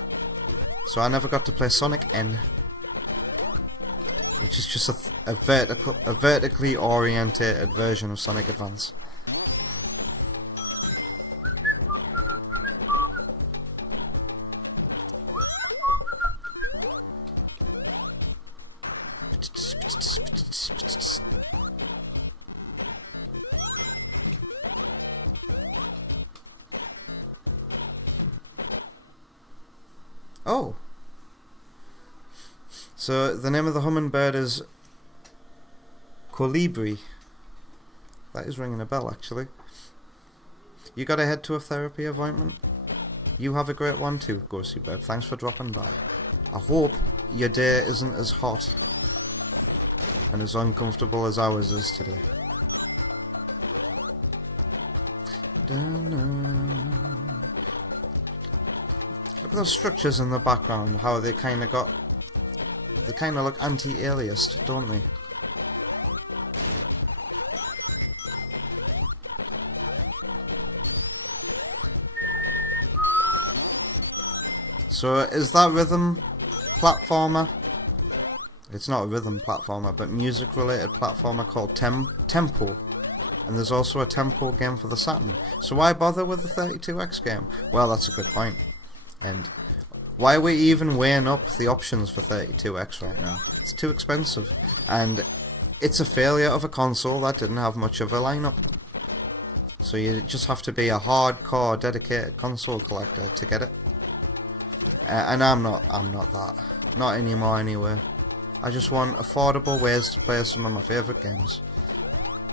So I never got to play Sonic N, which is just a vertically oriented version of Sonic Advance. Oh. So the name of the hummingbird is Colibri. That is ringing a bell, actually. You gotta head to a therapy appointment. You have a great one too, Ghosty Bird. Thanks for dropping by. I hope your day isn't as hot and as uncomfortable as ours is today. Those structures in the background, how they kind of look anti-aliased, don't they? So is that rhythm platformer? It's not a rhythm platformer, but music related platformer called Tempo. And there's also a Tempo game for the Sam. So why bother with the 32X game? Well, that's a good point. Why are we even weighing up the options for 32X right now? It's too expensive. And it's a failure of a console that didn't have much of a lineup. So you just have to be a hardcore, dedicated console collector to get it. And I'm not that. Not anymore anyway. I just want affordable ways to play some of my favourite games.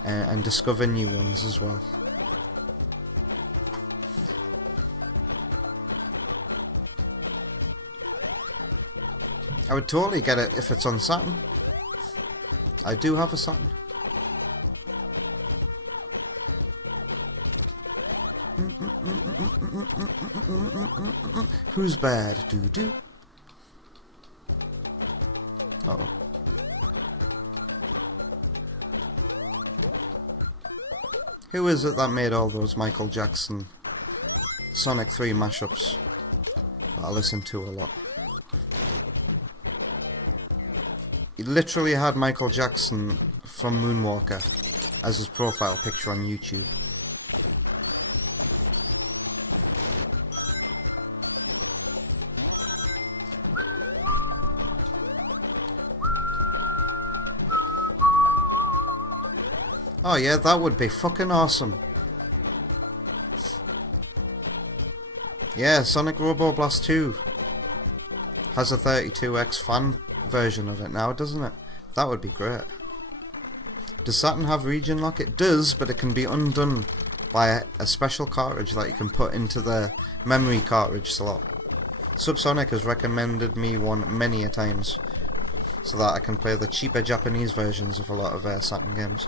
And discover new ones as well. I would totally get it if it's on Sam. I do have a Sam. Who's bad? Who is it that made all those Michael Jackson Sonic 3 mashups I listen to a lot? He literally had Michael Jackson from Moonwalker as his profile picture on YouTube. Oh yeah, that would be fucking awesome. Yeah, Sonic Robo Blast 2 has a 32X fan version of it now, doesn't it? That would be great. Does Saturn have region lock? It does, but it can be undone by a special cartridge that you can put into the memory cartridge slot. Subsonic has recommended me one many a times, so that I can play the cheaper Japanese versions of a lot of Saturn games.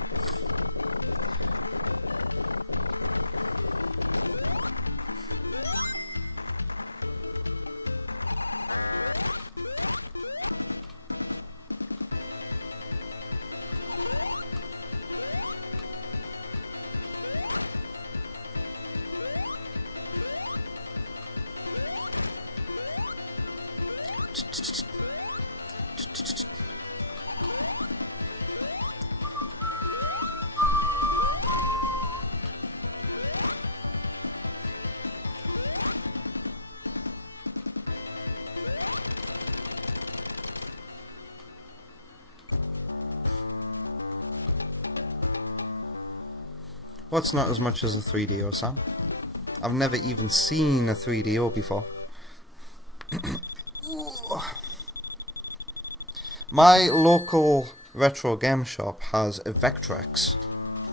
Well, it's not as much as a 3DO, Sam. I've never even seen a 3DO before. My local retro game shop has a Vectrex,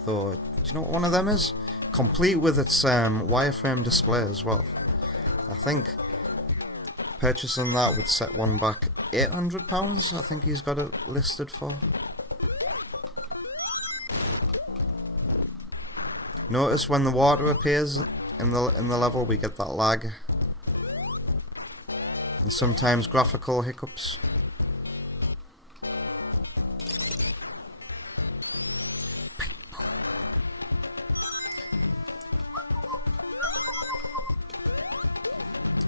though, do you know what one of them is? Complete with its wireframe display as well. I think purchasing that would set one back £800, I think he's got it listed for. Notice when the water appears in the level, we get that lag. And sometimes graphical hiccups. I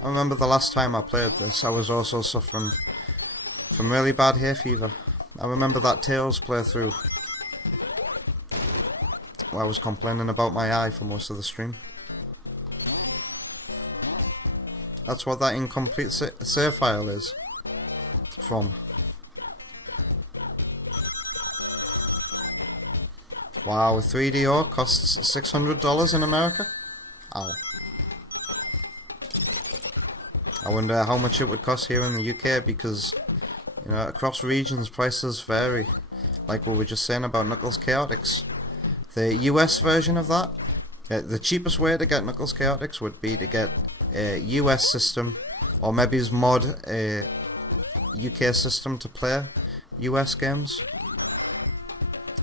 remember the last time I played this, I was also suffering from really bad hay fever. I remember that Tails playthrough. I was complaining about my eye for most of the stream. That's what that incomplete save file is from. Wow, 3DO costs $600 in America? Ow. I wonder how much it would cost here in the UK, because you know, across regions prices vary. Like we were just saying about Knuckles Chaotix. The US version of that, the cheapest way to get Knuckles Chaotix would be to get a US system, or maybe mod a UK system to play US games.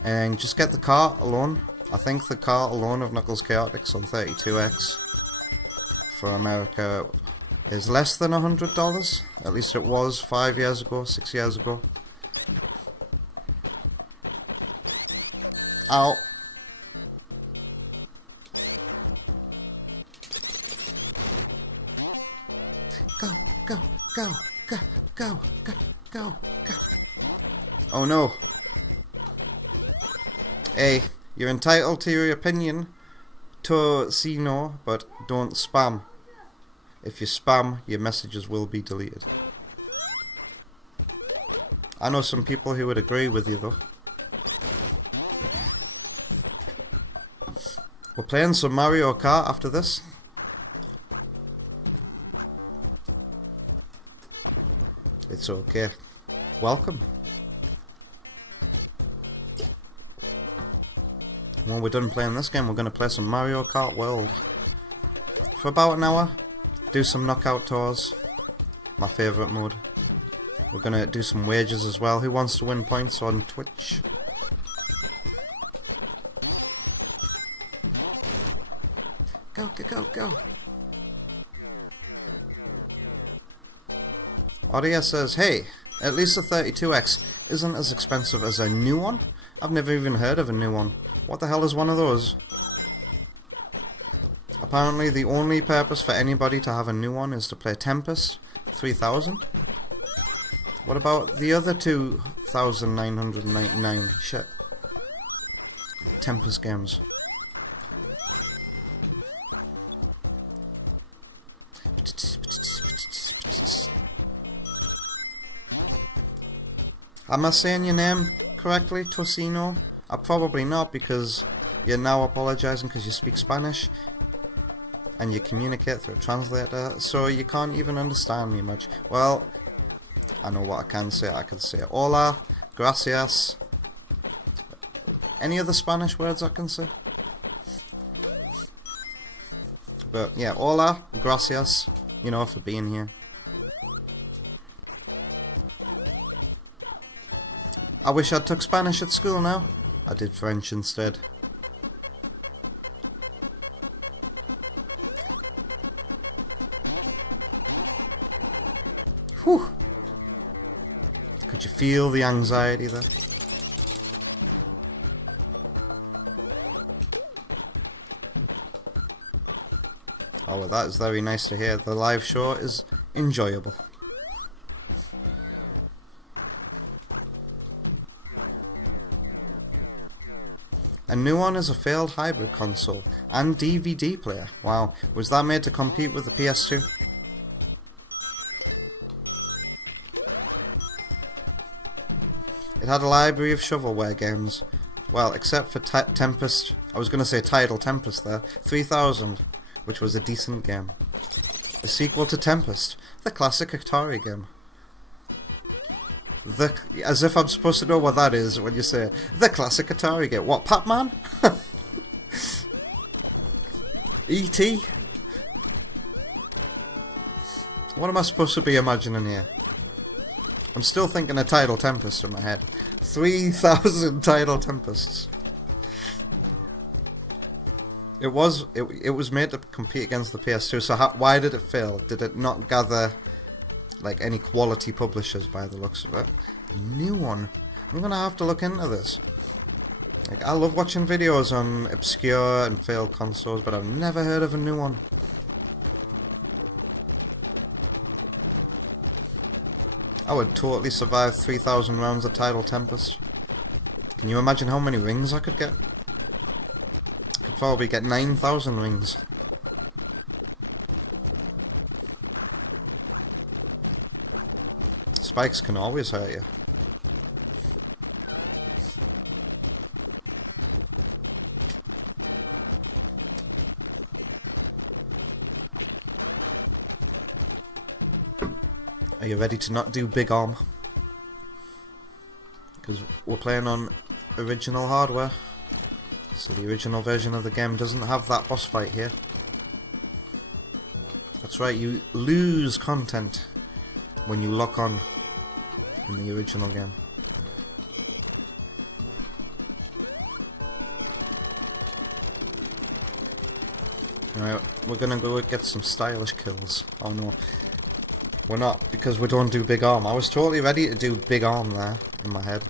And just get the cart alone. I think the cart alone of Knuckles Chaotix on 32X for America is less than $100. At least it was 5 years ago, 6 years ago. Ow. Oh no. Hey, you're entitled to your opinion, Tocino, but don't spam. If you spam, your messages will be deleted. I know some people who would agree with you though. We're playing some Mario Kart after this. It's okay. Welcome. When we're done playing this game, we're going to play some Mario Kart World. For about an hour, do some knockout tours. My favourite mode. We're going to do some wagers as well. Who wants to win points on Twitch? Audia says, hey, at least the 32X isn't as expensive as a new one? I've never even heard of a new one. What the hell is one of those? Apparently the only purpose for anybody to have a new one is to play Tempest 3000. What about the other 2,999 shit Tempest games? Am I saying your name correctly, Tocino? Probably not, because you're now apologising because you speak Spanish and you communicate through a translator, so you can't even understand me much. Well, I know what I can say. I can say hola, gracias. Any other Spanish words I can say? But yeah, hola, gracias, you know, for being here. I wish I took Spanish at school now. I did French instead. Whew. Could you feel the anxiety then? Oh, that is very nice to hear. The live show is enjoyable. A new one is a failed hybrid console and DVD player. Wow, was that made to compete with the PS2? It had a library of shovelware games. Well, except for Tempest, I was going to say Tidal Tempest there, 3000, which was a decent game. The sequel to Tempest, the classic Atari game. As if I'm supposed to know what that is when you say the classic Atari game. What, Pac-Man? E.T.? What am I supposed to be imagining here? I'm still thinking of Tidal Tempest in my head. 3,000 Tidal Tempests. It was made to compete against the PS2, so why did it fail? Did it not gather like any quality publishers by the looks of it? A new one. I'm gonna have to look into this. I love watching videos on obscure and failed consoles, but I've never heard of a new one. I would totally survive 3,000 rounds of Tidal Tempest. Can you imagine how many rings I could get? I'd probably get 9,000 rings. Spikes can always hurt you. Are you ready to not do big arm? Because we're playing on original hardware. So the original version of the game doesn't have that boss fight here. That's right, you lose content when you lock on in the original game. Now, we're gonna go and get some stylish kills. Oh no. We're not, because we don't do big arm. I was totally ready to do big arm there in my head.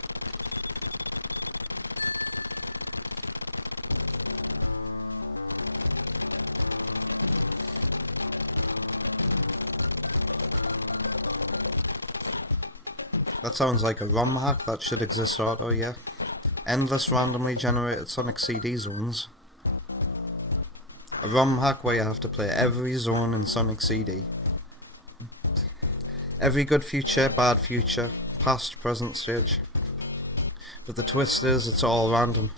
That sounds like a ROM hack that should exist auto, yeah. Endless randomly generated Sonic CD zones. A ROM hack where you have to play every zone in Sonic CD. Every good future, bad future, past, present stage. But the twist is, it's all random.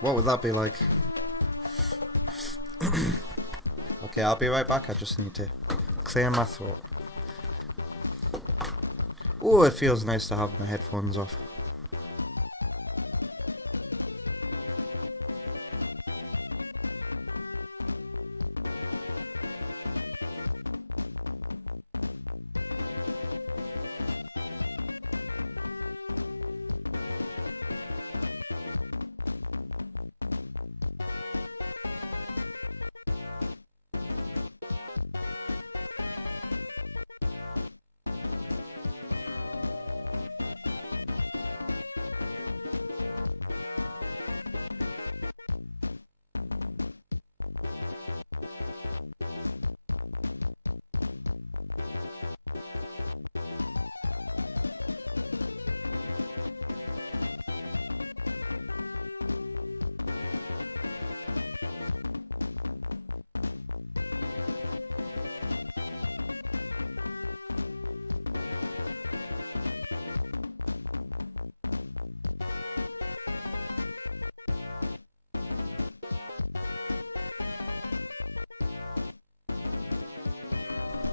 What would that be like? Okay, I'll be right back, I just need to clear my throat. Oh, it feels nice to have my headphones off.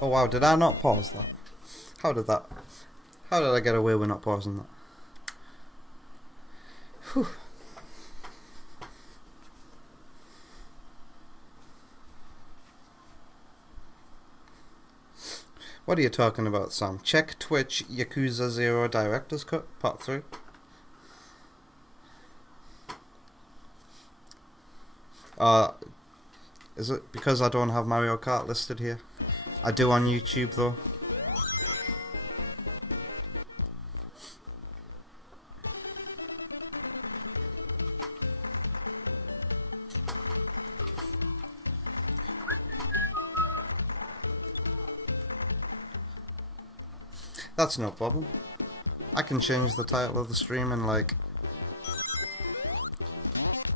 Oh wow, did I not pause that? How did that How did I get away with not pausing that? Whew. What are you talking about, Sam? Check Twitch Yakuza 0 Director's Cut, Part 3. Is it because I don't have Mario Kart listed here? I do on YouTube though. That's no problem. I can change the title of the stream and like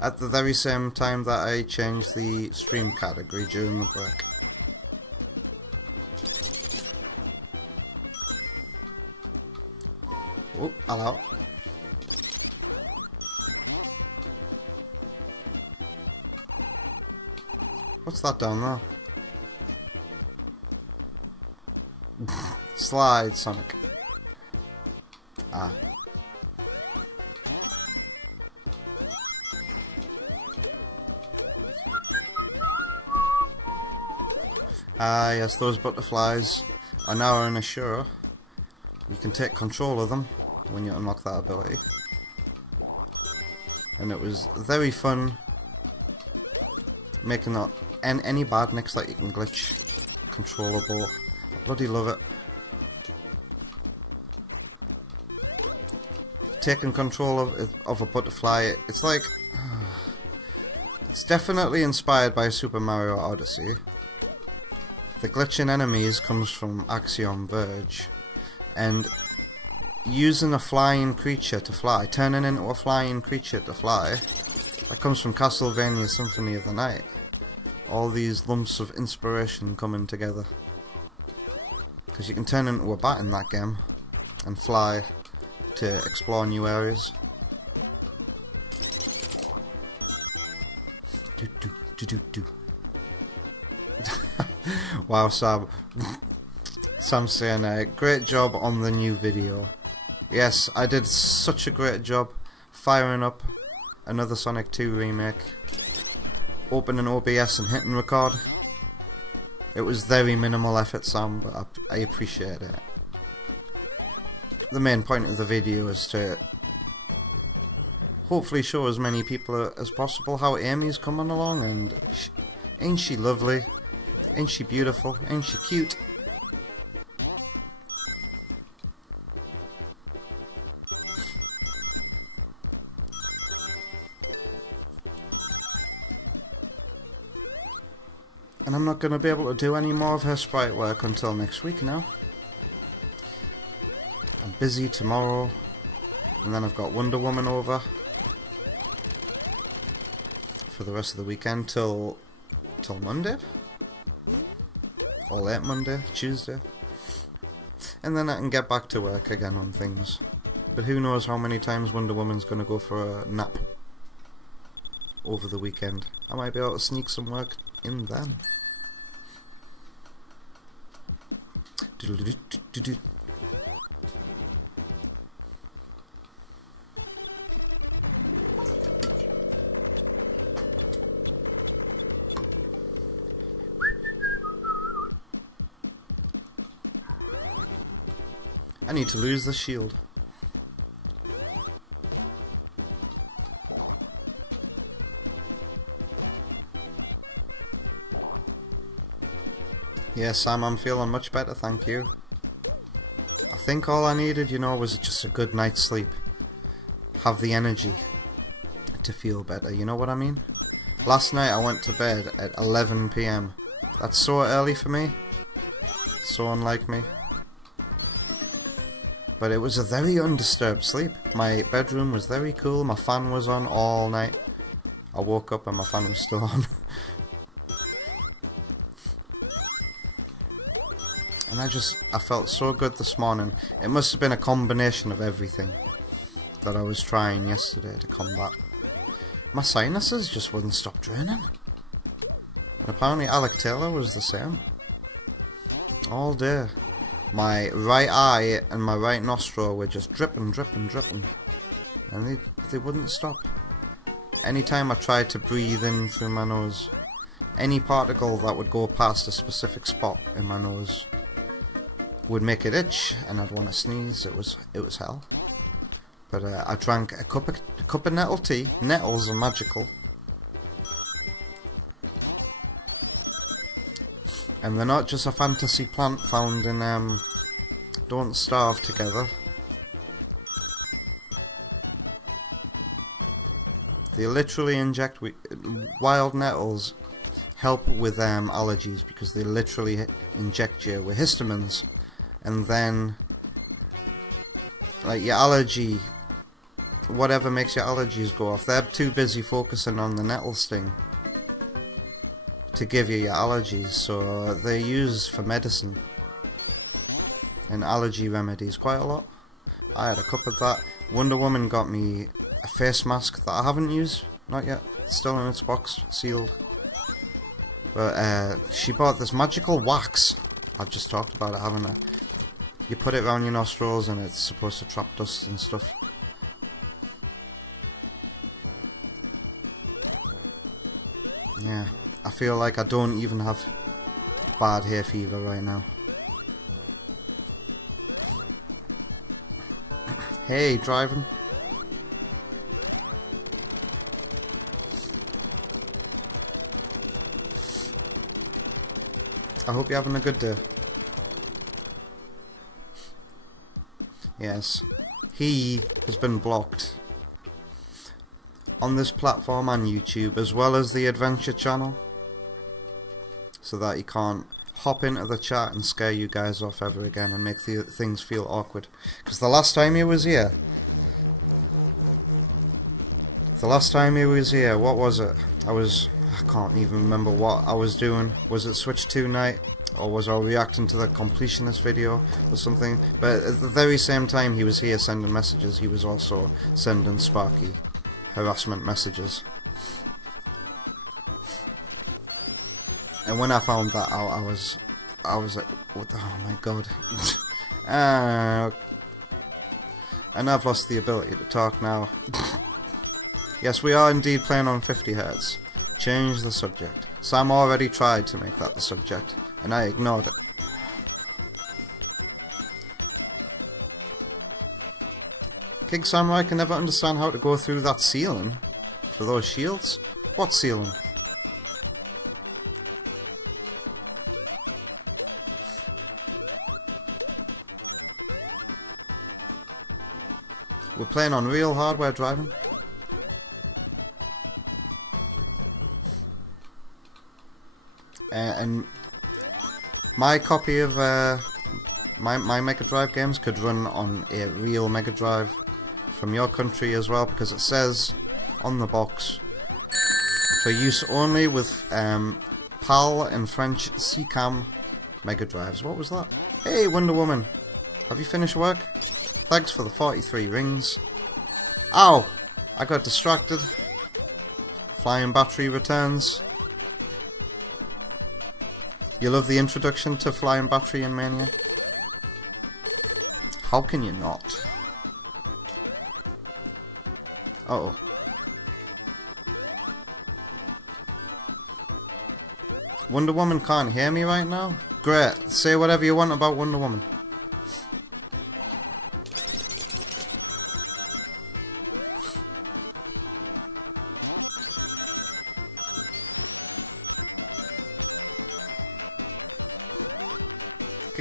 at the very same time that I change the stream category during the break. Oh, hello. What's that down there? Slide sunk. Yes, those butterflies are now in a show. You can take control of them when you unlock that ability. And it was very fun making up any badniks that you can glitch controllable. Bloody love it. Taking control of a butterfly, it's like... It's definitely inspired by Super Mario Odyssey. The glitching enemies comes from Axiom Verge, and using a flying creature to fly, turning into a flying creature to fly, that comes from Castlevania Symphony of the Night. All these lumps of inspiration coming together. Because you can turn into a bat in that game, and fly to explore new areas. Wow, Sam. Sam's saying, great job on the new video. Yes, I did such a great job firing up another Sonic 2 remake, opening OBS and hitting record. It was very minimal effort, Sam, but I appreciate it. The main point of the video is to hopefully show as many people as possible how Amy's coming along, and ain't she lovely? Ain't she beautiful? Ain't she cute? And I'm not going to be able to do any more of her sprite work until next week now. I'm busy tomorrow, and then I've got Wonder Woman over for the rest of the weekend till Monday? Or late Monday, Tuesday. And then I can get back to work again on things. But who knows how many times Wonder Woman's going to go for a nap over the weekend. I might be able to sneak some work in then. I need to lose the shield. Yes, Sam, I'm feeling much better, thank you. I think all I needed, you know, was just a good night's sleep. Have the energy to feel better, you know what I mean? Last night I went to bed at 11 PM. That's so early for me. So unlike me. But it was a very undisturbed sleep. My bedroom was very cool, my fan was on all night. I woke up and my fan was still on. And I felt so good this morning. It must have been a combination of everything that I was trying yesterday to combat. My sinuses just wouldn't stop draining. Apparently Alec Taylor was the same. All day. my right eye and my right nostril were just dripping, dripping, dripping. And they wouldn't stop. Anytime I tried to breathe in through my nose, any particle that would go past a specific spot in my nose would make it itch, and I'd want to sneeze. It was hell. But I drank a cup of nettle tea. Nettles are magical, and they're not just a fantasy plant found in Don't Starve Together. They literally inject wild nettles. Help with allergies, because they literally inject you with histamines, and then like your allergy, whatever makes your allergies go off, they're too busy focusing on the nettle sting to give you your allergies, so they're used for medicine and allergy remedies quite a lot. I had a cup of that. Wonder Woman got me a face mask that I haven't used, not yet, it's still in its box, sealed. But she bought this magical wax. I've just talked about it, haven't I? You put it around your nostrils and it's supposed to trap dust and stuff. Yeah, I feel like I don't even have bad hay fever right now. Hey, driving. I hope you're having a good day. Yes, he has been blocked on this platform and YouTube, as well as the Adventure channel, so that he can't hop into the chat and scare you guys off ever again and make things feel awkward. Because the last time he was here, what was it? I can't even remember what I was doing. Was it Switch 2 night? Or was I reacting to the completionist video or something? But at the very same time he was here sending messages, he was also sending Spark harassment messages. And when I found that out, I was like, oh my god. And I've lost the ability to talk now. Yes, we are indeed playing on 50 Hz. Change the subject. Sam already tried to make that the subject, and I ignored it. King Samurai can never understand how to go through that ceiling for those shields. What ceiling? We're playing on real hardware driving. And my copy of my Mega Drive games could run on a real Mega Drive from your country as well, because it says on the box for use only with PAL and French CCAM Mega Drives. What was that? Hey, Wonder Woman, have you finished work? Thanks for the 43 rings. Ow! I got distracted. Flying battery returns. You love the introduction to Flying Battery in Mania? How can you not? Uh-oh. Wonder Woman can't hear me right now? Great, say whatever you want about Wonder Woman.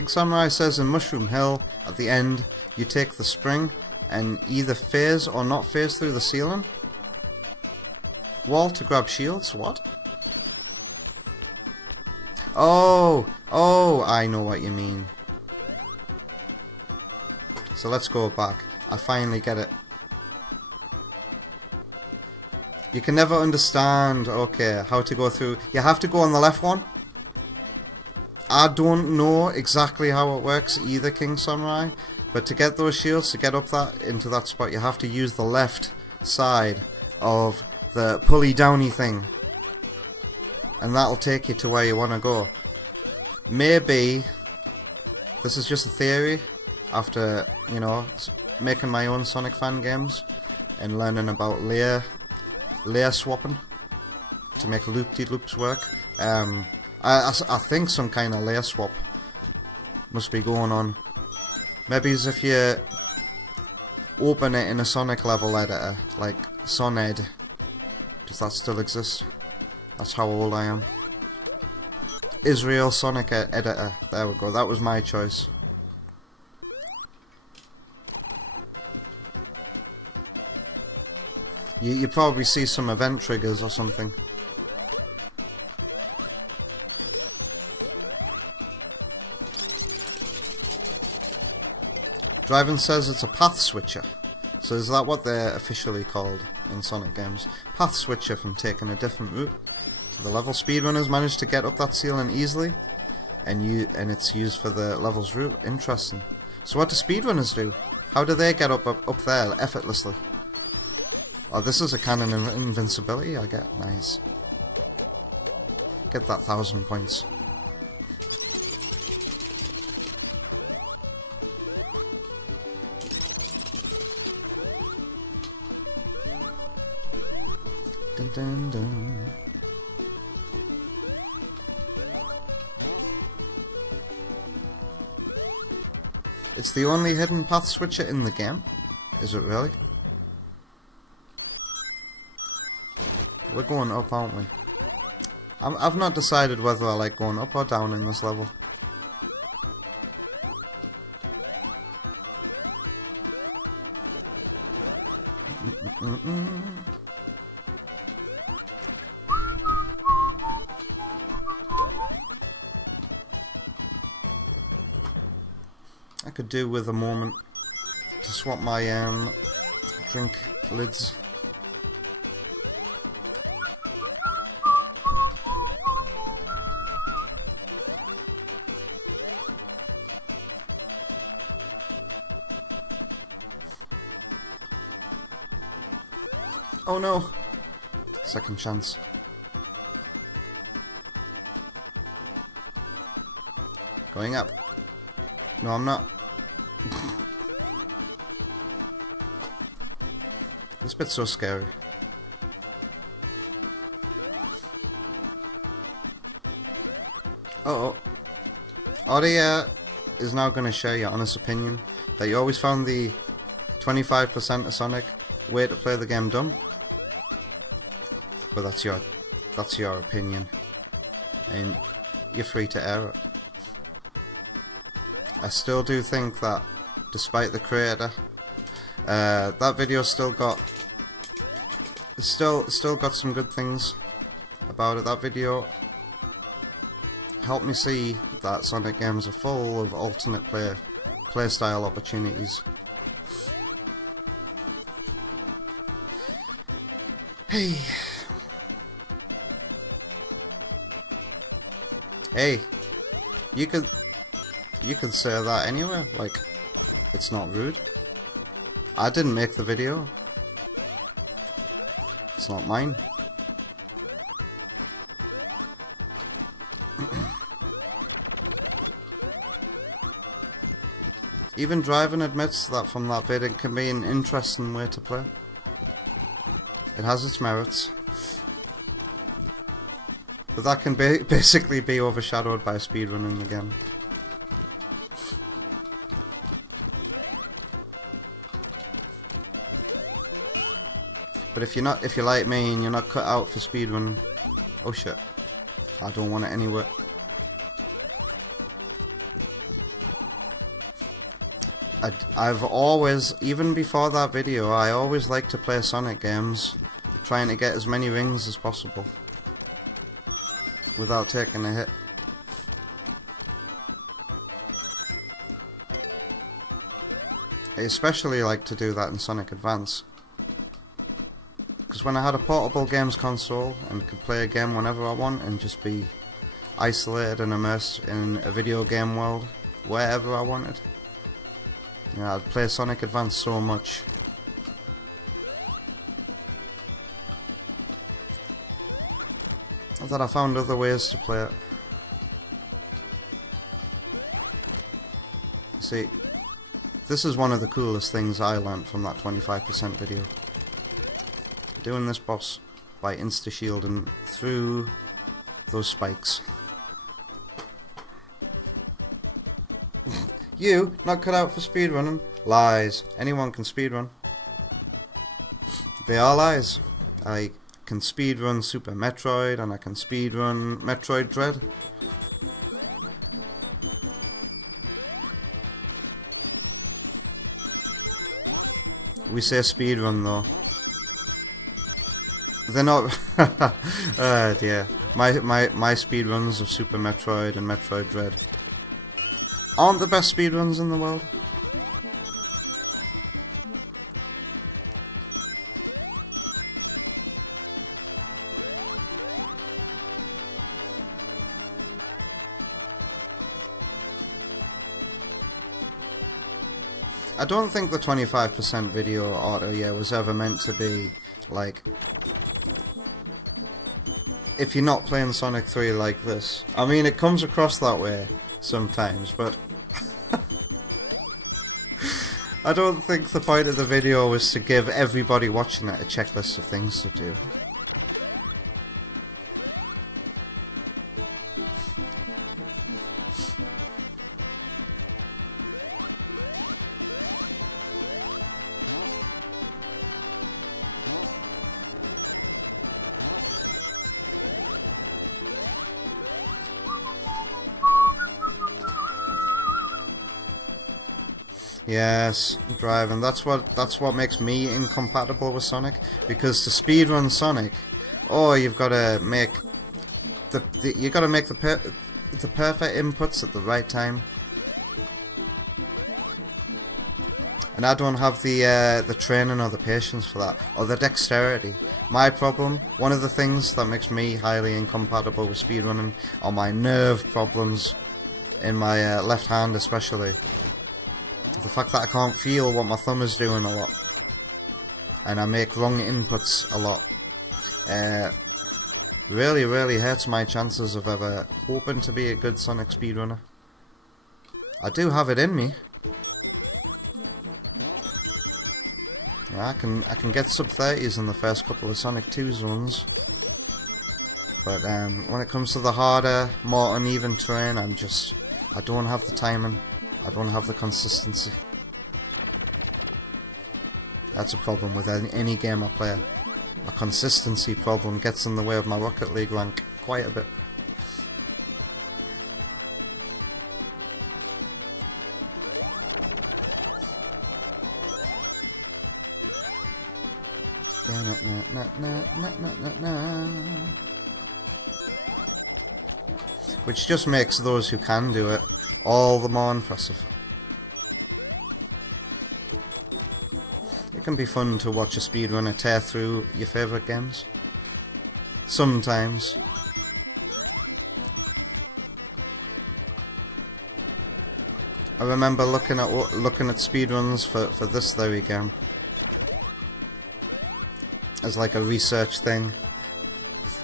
Samurai says in Mushroom Hill, at the end, you take the spring and either phase or not phase through the ceiling. Wall to grab shields, what? Oh, I know what you mean. So let's go back. I finally get it. You can never understand, okay, how to go through. You have to go on the left one. I don't know exactly how it works either, King Samurai, but to get those shields, to get up into that spot, you have to use the left side of the pulley downy thing, and that'll take you to where you want to go. Maybe This is just a theory after, you know, making my own Sonic fan games and learning about layer swapping to make loop-de-loops work. I think some kind of layer swap must be going on. Maybe as if you open it in a Sonic level editor, like Soned. Does that still exist? That's how old I am. Israel Sonic editor. There we go. That was my choice. You probably see some event triggers or something. Driving says it's a path switcher. So is that what they're officially called in Sonic games? Path switcher from taking a different route. The level speedrunners managed to get up that ceiling easily, and it's used for the level's route. Interesting. So what do speedrunners do? How do they get up there effortlessly? Oh, this is a canon of invincibility, I get. Nice. Get that 1,000 points. It's the only hidden path switcher in the game? Is it really? We're going up, aren't we? I've not decided whether I like going up or down in this level. I could do with a moment to swap my drink lids. Oh no! Second chance. Going up. No, I'm not. It's a bit so scary. Uh-oh. Audia is now going to share your honest opinion that you always found the 25% of Sonic way to play the game dumb. But that's your opinion. And you're free to air it. I still do think that, despite the creator, that video still got some good things about it. That video helped me see that Sonic games are full of alternate playstyle opportunities. Hey, you could say that anyway, like, it's not rude. I didn't make the video. It's not mine. Even Driving admits that from that vid it can be an interesting way to play. It has its merits. But that can basically be overshadowed by speedrunning again. But if you're like me and you're not cut out for speedrunning, oh shit, I don't want it anywhere. I've always, even before that video, I always like to play Sonic games, trying to get as many rings as possible, without taking a hit. I especially like to do that in Sonic Advance. Because when I had a portable games console and could play a game whenever I want and just be isolated and immersed in a video game world wherever I wanted, you know, I'd play Sonic Advance so much. That I found other ways to play it. this is one of the coolest things I learned from that 25% video. Doing this boss by insta-shielding through those spikes. You, not cut out for speedrunning. Lies. Anyone can speedrun. They are lies. I can speedrun Super Metroid and I can speedrun Metroid Dread. We say speedrun though. They're not. Dear. My speedruns of Super Metroid and Metroid Dread aren't the best speedruns in the world. I don't think the 25% video audio was ever meant to be like, if you're not playing Sonic 3 like this. I mean, it comes across that way sometimes, but I don't think the point of the video was to give everybody watching it a checklist of things to do. Yes, driving. That's what makes me incompatible with Sonic. Because to speedrun Sonic, you've got to make the perfect inputs at the right time. And I don't have the training or the patience for that, or the dexterity. My problem, one of the things that makes me highly incompatible with speedrunning, are my nerve problems in my left hand especially. The fact that I can't feel what my thumb is doing a lot, and I make wrong inputs a lot, really hurts my chances of ever hoping to be a good Sonic speedrunner. I do have it in me. Yeah, I can get sub 30s in the first couple of Sonic 2's runs, but when it comes to the harder, more uneven terrain, I don't have the timing. I don't have the consistency. That's a problem with any game I play. A consistency problem gets in the way of my Rocket League rank quite a bit. Which just makes those who can do it all the more impressive. It can be fun to watch a speedrunner tear through your favourite games. Sometimes. I remember looking at speedruns for this very game as like a research thing.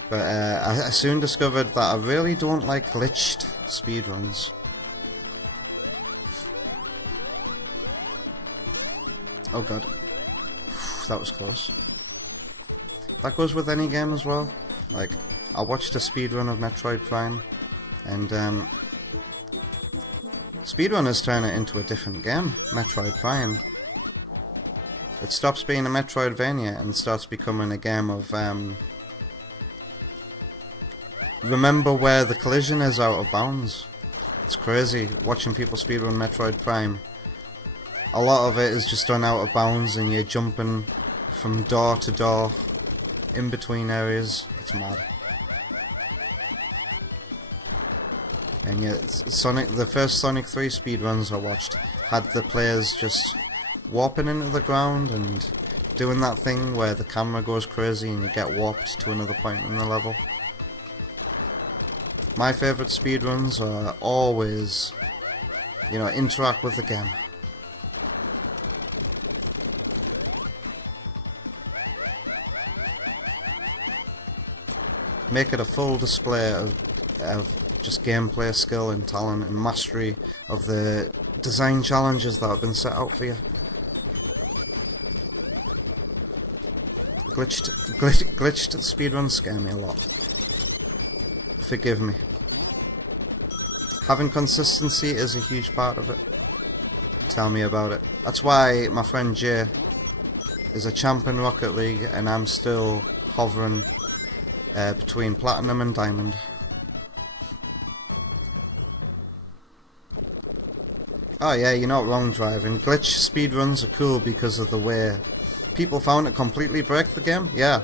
But I soon discovered that I really don't like glitched speedruns. Okay, that was close. That goes with any game as well. Like, I watched a speedrun of Metroid Prime, and speedrunners turn it into a different game, Metroid Prime. It stops being a Metroidvania and starts becoming a game of remember where the collision is out of bounds. It's crazy watching people speedrun Metroid Prime. A lot of it is just done out of bounds and you're jumping from door to door in between areas. And yeah, the first Sonic 3 speedruns I watched had the players just warping into the ground and doing that thing where the camera goes crazy and you get warped to another point in the level. My favourite speedruns are always, interact with the game. Make it a full display of just gameplay skill and talent and mastery of the design challenges that have been set out for you. Glitched speedrun scare me. Forgive me. Having consistency is a huge part of it. Tell me about it. That's why my friend Jay is a champ in Rocket League and I'm still hovering between Platinum and Diamond. Oh yeah, you're not wrong driving. Glitch speedruns are cool because of the way people found it completely break the game. Yeah.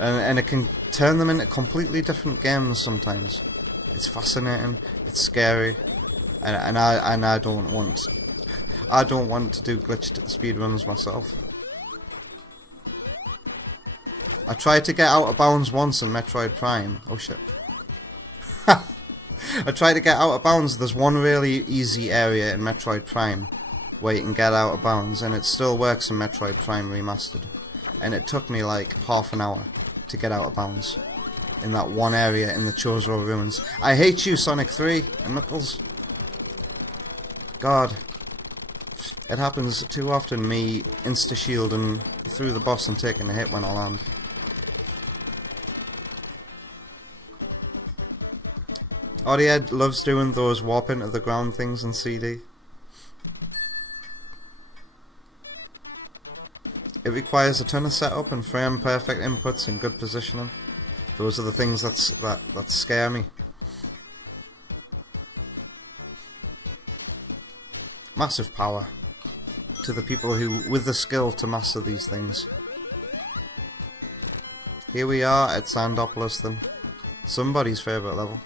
And it can turn them into completely different games sometimes. It's fascinating, it's scary, and I don't want to do glitched speedruns myself. I tried to get out of bounds once in Metroid Prime. Oh shit. I tried to get out of bounds. There's one really easy area in Metroid Prime where you can get out of bounds, and it still works in Metroid Prime Remastered. And it took me like half an hour to get out of bounds in that one area in the Chozo Ruins. I hate you, Sonic 3, Knuckles. God. It happens too often, me insta-shielding through the boss and taking a hit when I land. Audied loves doing those warp into the ground things in CD. It requires a ton of setup and frame perfect inputs and good positioning. Those are the things that scare me. Massive power to the people who with the skill to master these things. Here we are at Sandopolis then. Somebody's favourite level.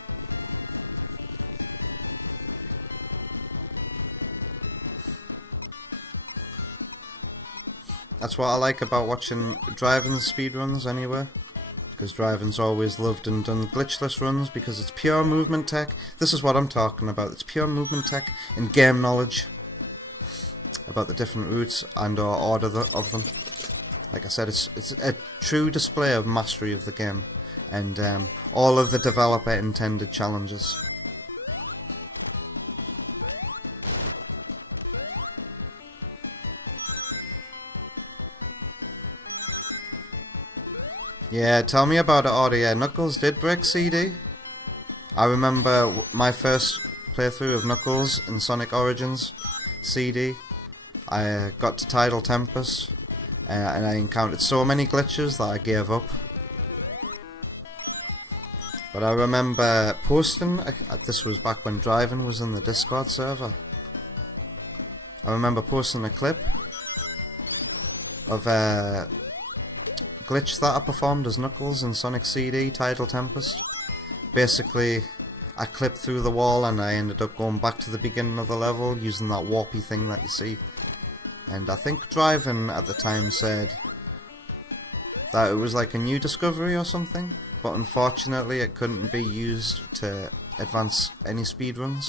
That's what I like about watching driving speedruns anyway. Because driving's always loved and done glitchless runs because it's pure movement tech. This is what I'm talking about. It's pure movement tech and game knowledge about the different routes and or order of them. Like I said, it's a true display of mastery of the game and all of the developer intended challenges. Yeah, tell me about it, Audie. Yeah, Knuckles did break CD. I remember my first playthrough of Knuckles in Sonic Origins CD. I got to Tidal Tempest, and I encountered so many glitches that I gave up. But I remember posting, this was back when driving was in the Discord server. I remember posting a clip of glitch that I performed as Knuckles in Sonic CD, Tidal Tempest. Basically, I clipped through the wall and I ended up going back to the beginning of the level using that warpy thing that you see. And I think Driving at the time said that it was like a new discovery or something, but unfortunately it couldn't be used to advance any speedruns.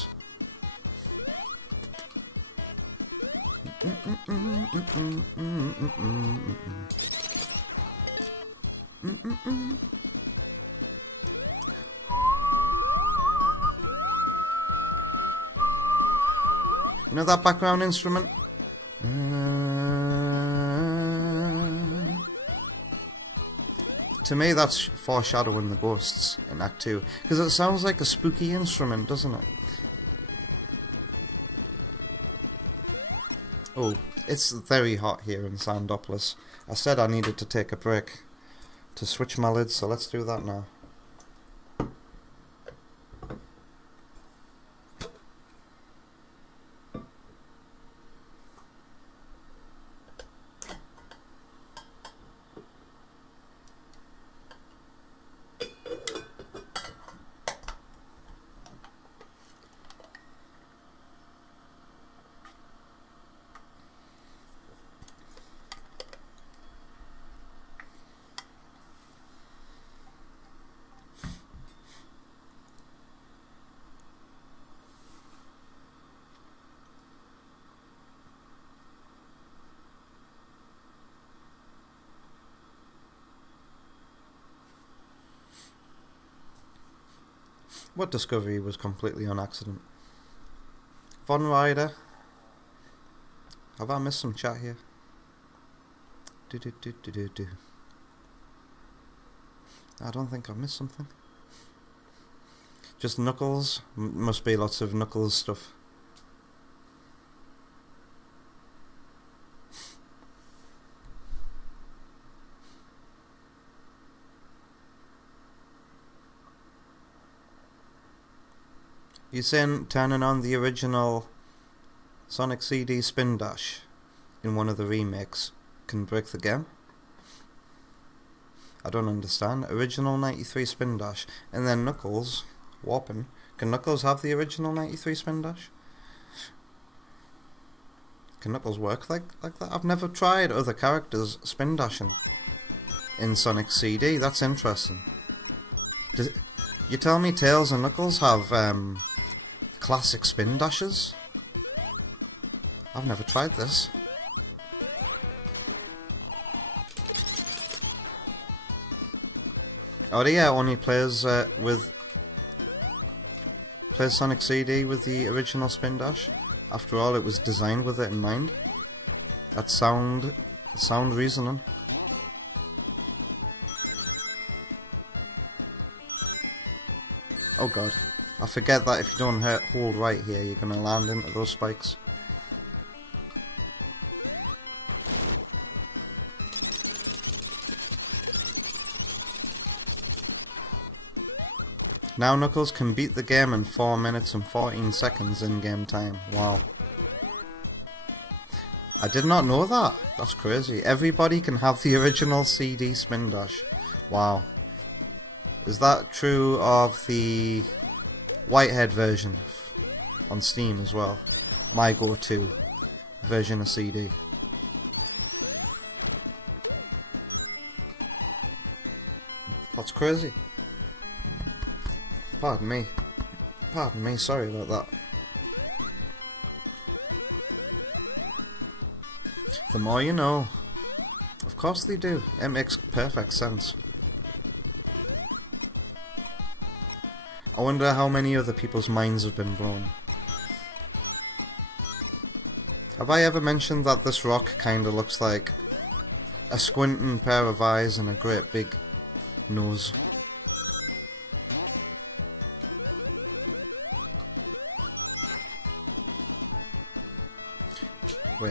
You know that background instrument? To me that's foreshadowing the ghosts in Act 2, because it sounds like a spooky instrument, doesn't it? Oh, it's very hot here in Sandopolis. I said I needed to take a break to switch my lids, so let's do that now. What discovery was completely on accident? Fun Rider. Have I missed some chat here? Do. I don't think I've missed something. Just Knuckles. Must be lots of Knuckles stuff. You saying turning on the original Sonic CD Spin Dash in one of the remakes can break the game? I don't understand. Original 93 Spin Dash, and then Knuckles warping. Can Knuckles have the original 93 Spin Dash? Can Knuckles work like that? I've never tried other characters spin dashing in Sonic CD. That's interesting. You tell me Tails and Knuckles have classic spin dashes? I've never tried this. Oh yeah, only plays Sonic CD with the original spin dash. After all, it was designed with it in mind. That's sound reasoning. Oh god. I forget that if you don't hold right here, you're gonna land into those spikes. Now Knuckles can beat the game in 4 minutes and 14 seconds in game time. Wow. I did not know that. That's crazy. Everybody can have the original CD Spin Dash. Wow. Is that true of the Whitehead version on Steam as well? My go-to version of CD. That's crazy. Pardon me, sorry about that. The more you know. Of course they do, it makes perfect sense. I wonder how many other people's minds have been blown. Have I ever mentioned that this rock kinda looks like a squinting pair of eyes and a great big nose?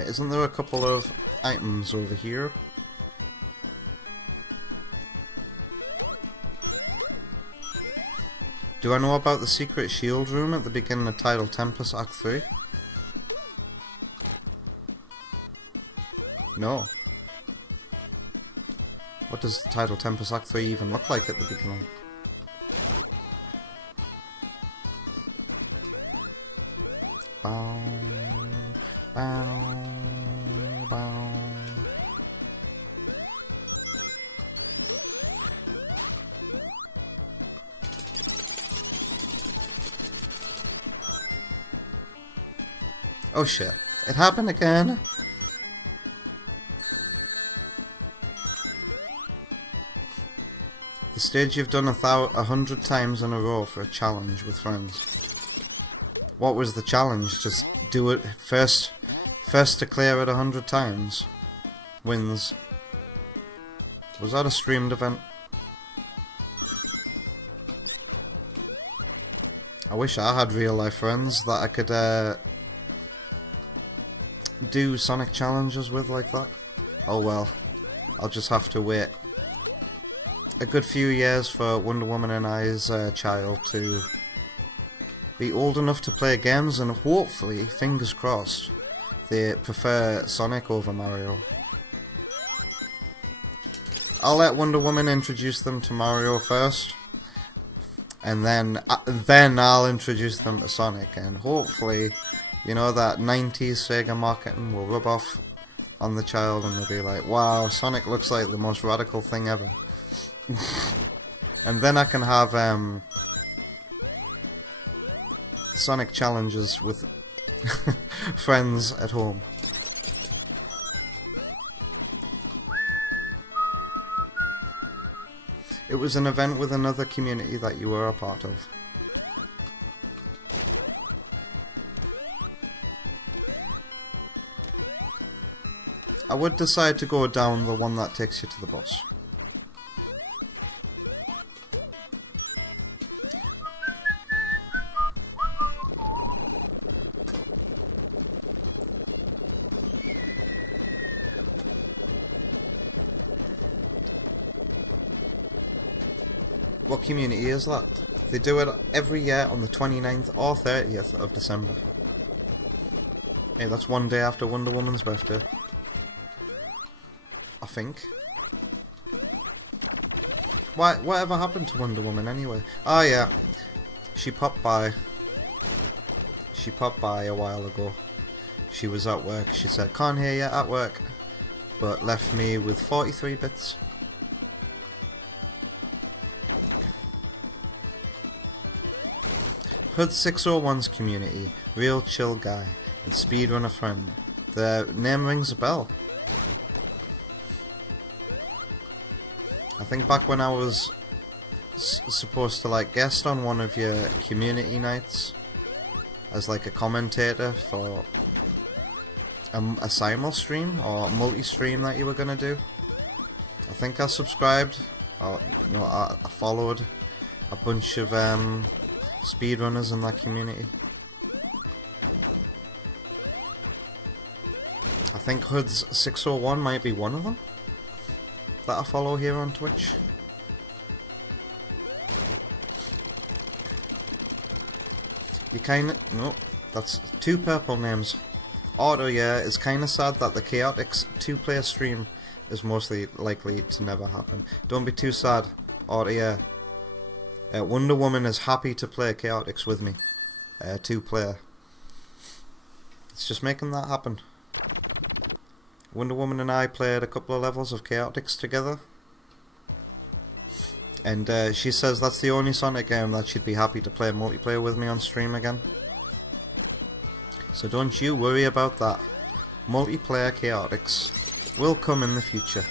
Isn't there a couple of items over here? Do I know about the secret shield room at the beginning of Tidal Tempest Act 3? No. What does Tidal Tempest Act 3 even look like at the beginning? Oh shit, it happened again! The stage you've done 100 times in a row for a challenge with friends. What was the challenge? Just do it first to clear it 100 times. Wins. Was that a streamed event? I wish I had real life friends that I could do Sonic challenges with like that. Oh well, I'll just have to wait a good few years for Wonder Woman and I's child to be old enough to play games, and hopefully, fingers crossed, they prefer Sonic over Mario. I'll let Wonder Woman introduce them to Mario first, and then I'll introduce them to Sonic, and hopefully, you know, that 90s Sega marketing will rub off on the child and they'll be like, wow, Sonic looks like the most radical thing ever. And then I can have Sonic challenges with friends at home. It was an event with another community that you were a part of. would decide to go down the one that takes you to the boss. What community is that? They do it every year on the 29th or 30th of December. Okay, that's one day after Wonder Woman's birthday. I think. Whatever happened to Wonder Woman anyway? Oh yeah, she popped by. She popped by a while ago. She was at work. She said, "Can't hear you at work," but left me with 43 bits. Hood 601's community, real chill guy, speedrunner friend. Their name rings a bell. I think back when I was supposed to like guest on one of your community nights as like a commentator for a simul stream or a multi-stream that you were gonna do. I think I subscribed or I followed a bunch of speedrunners in that community. I think Hood 601 might be one of them that I follow here on Twitch. Nope, that's two purple names. Auto, yeah, it's kinda sad that the Chaotix 2-player stream is mostly likely to never happen. Don't be too sad, Auto, yeah. Wonder Woman is happy to play Chaotix with me. 2-player. It's just making that happen. Wonder Woman and I played a couple of levels of Chaotix together. And she says that's the only Sonic game that she'd be happy to play multiplayer with me on stream again. So don't you worry about that. Multiplayer Chaotix will come in the future.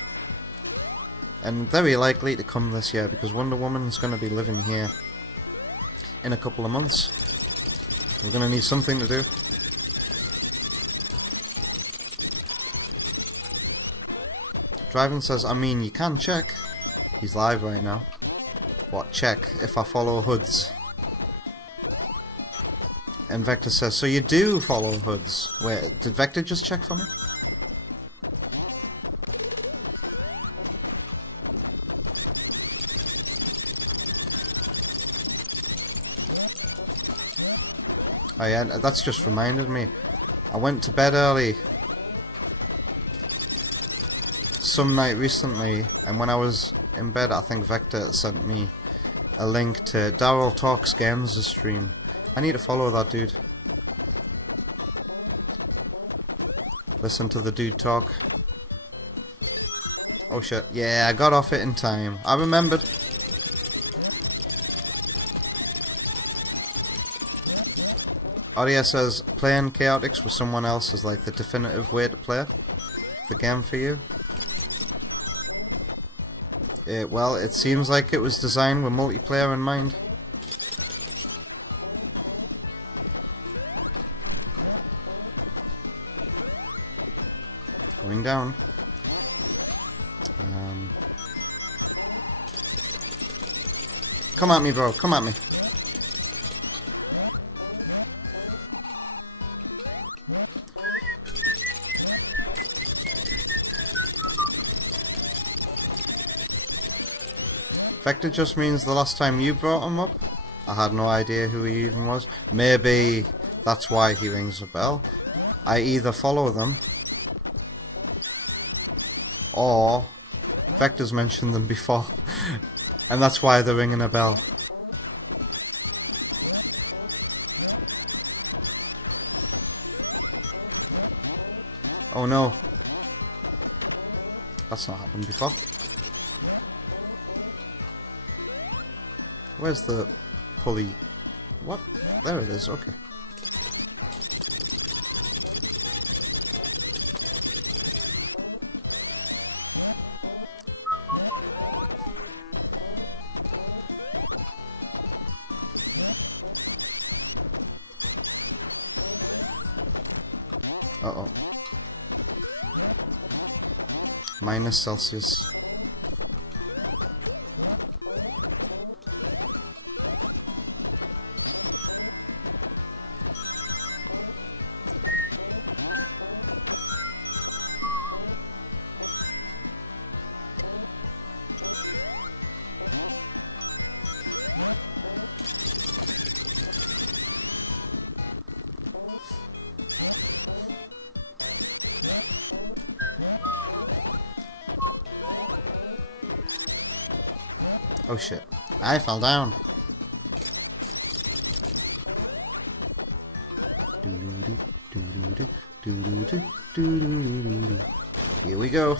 And very likely to come this year because Wonder Woman's going to be living here in a couple of months. We're going to need something to do. Driving says, I mean, you can check. He's live right now. What, check if I follow Hoods? And Vector says, so you do follow Hoods. Wait, did Vector just check for me? Oh yeah, that's just reminded me. I went to bed early some night recently, and when I was in bed, I think Vector sent me a link to Daryl Talks Games stream. I need to follow that dude. Listen to the dude talk. Oh shit, yeah, I got off it in time. I remembered. Audio says, playing Chaotix with someone else is like the definitive way to play the game for you. Well, it seems like it was designed with multiplayer in mind. Going down. Come at me, bro. Come at me. Vector just means the last time you brought him up. I had no idea who he even was. Maybe that's why he rings a bell. I either follow them, or Vector's mentioned them before, and that's why they're ringing a bell. Oh no. That's not happened before. Where's the pulley? What? There it is, okay. Celsius. Oh shit, I fell down. Here we go.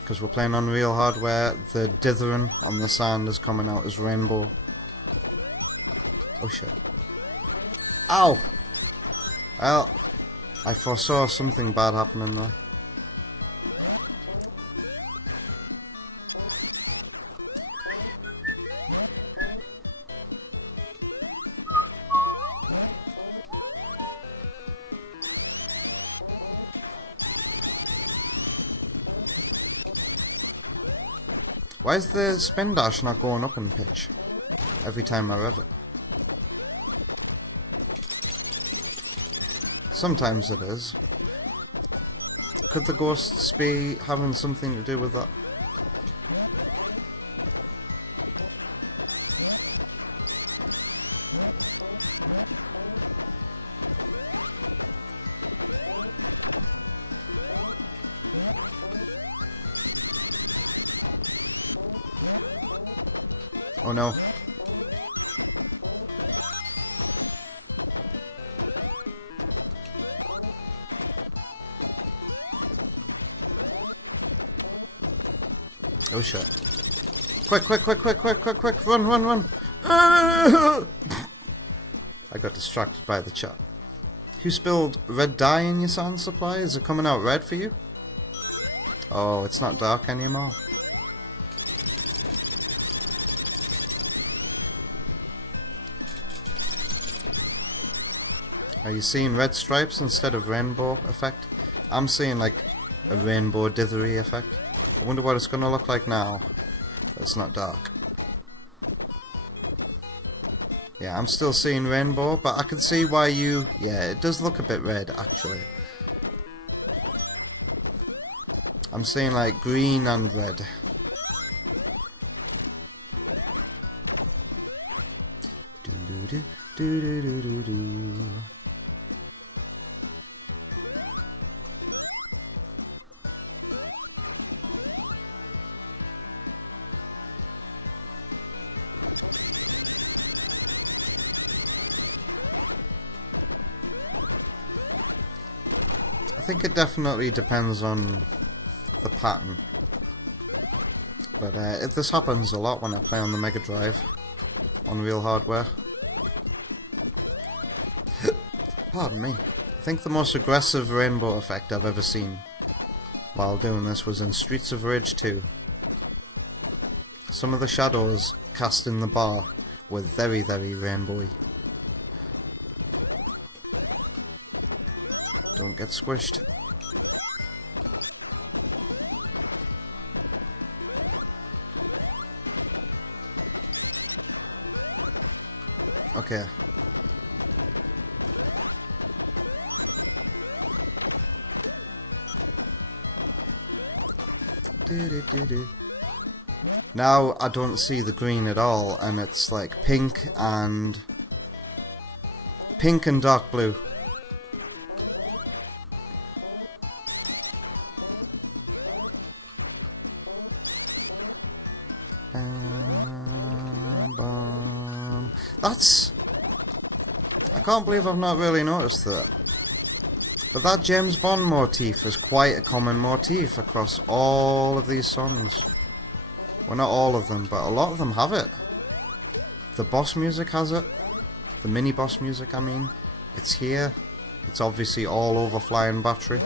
Because we're playing on real hardware, the dithering on the sound is coming out as rainbow. Oh shit. Ow! Well, I foresaw something bad happening there. Why is the spin dash not going up in range every time I rev? Sometimes it is. Could the ghosts be having something to do with that? Oh no. Quick, run! I got distracted by the chat. You spilled red dye in your sand supply? Is it coming out red for you? Oh, it's not dark anymore. Are you seeing red stripes instead of rainbow effect? I'm seeing like a rainbow dithery effect. I wonder what it's gonna look like now. It's not dark. Yeah, I'm still seeing rainbow, but I can see why you... Yeah, it does look a bit red, actually. I'm seeing like green and red. It definitely depends on the pattern. But this happens a lot when I play on the Mega Drive on real hardware. Pardon me. I think the most aggressive rainbow effect I've ever seen while doing this was in Streets of Rage 2. Some of the shadows cast in the bar were very, very rainbow. Get squished. Okay. Now I don't see the green at all, and it's like pink and dark blue. That's... I can't believe I've not really noticed that. But that James Bond motif is quite a common motif across all of these songs. Well, not all of them, but a lot of them have it. The boss music has it. The mini boss music, I mean. It's here. It's obviously all over Flying Battery.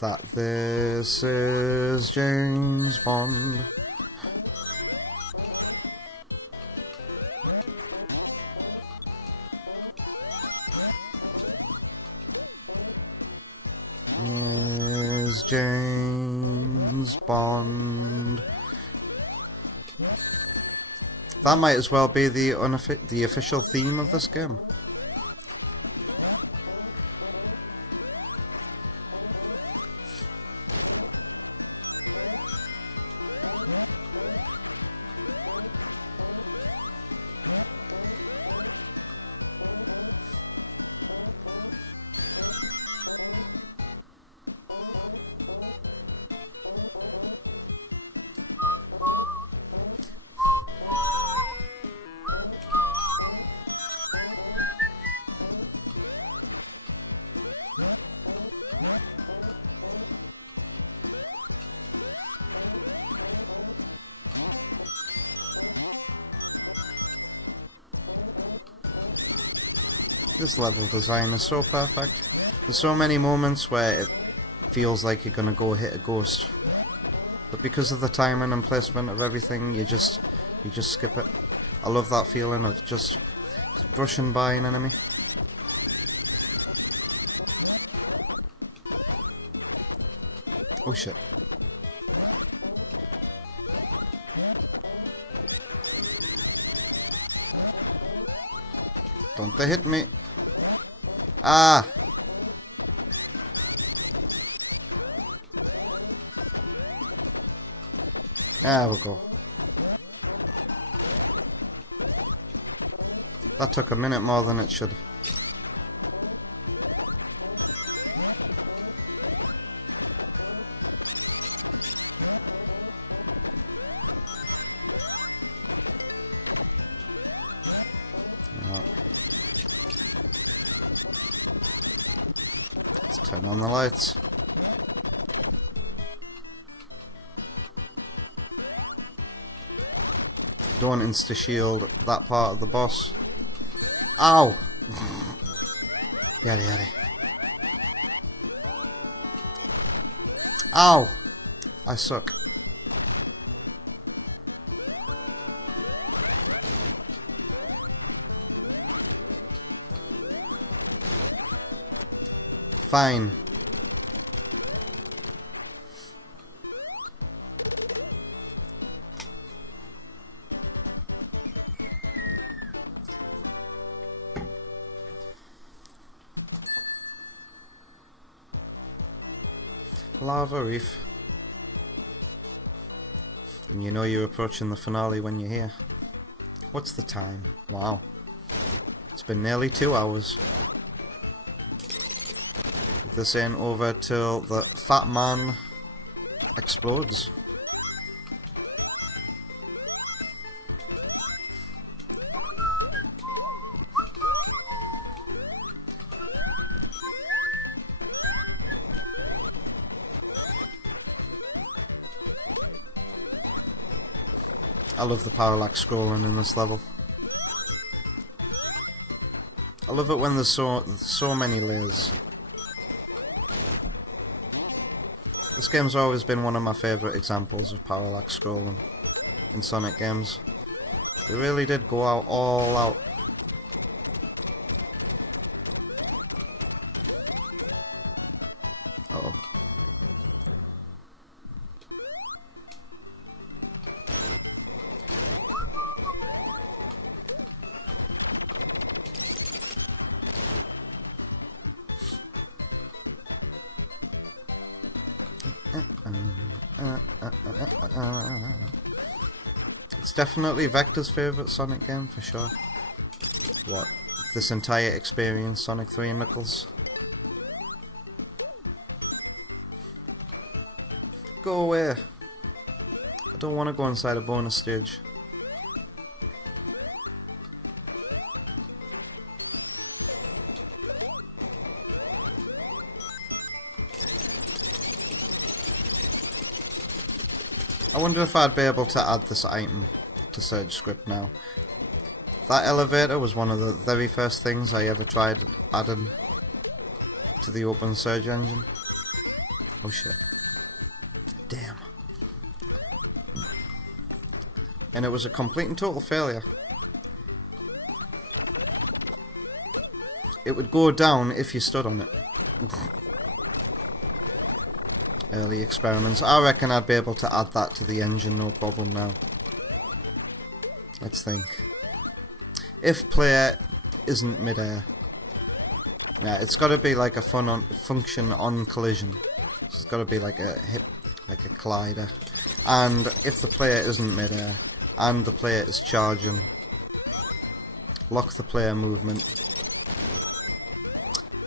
That this is James Bond. That might as well be the official theme of this game. This level design is so perfect. There's so many moments where it feels like you're gonna go hit a ghost, but because of the timing and placement of everything, you just skip it. I love that feeling of just brushing by an enemy. Oh shit. Don't they hit me? Ah! There we go. That took a minute more than it should. Turn on the lights. You want insta-shield that part of the boss. Ow! Ow! I suck. Fine. Lava Reef. And you know you're approaching the finale when you're here. What's the time? Wow. It's been nearly 2 hours. This ain't over till the fat man explodes. I love the parallax scrolling in this level. I love it when there's so many layers. This game's always been one of my favourite examples of parallax scrolling in Sonic games. It really did go out all out. Definitely Vector's favourite Sonic game for sure. Yeah. This entire experience, Sonic 3 and Knuckles. Go away. I don't want to go inside a bonus stage. I wonder if I'd be able to add this item to search script now. That elevator was one of the very first things I ever tried adding to the open search engine. Oh shit. Damn. And it was a complete and total failure. It would go down if you stood on it. Experiments. I reckon I'd be able to add that to the engine, no problem now. It's think. If player isn't mid-air. Yeah, it's got to be like a function on collision. It's got to be like a collider. And if the player isn't mid-air and the player is charging, lock the player movement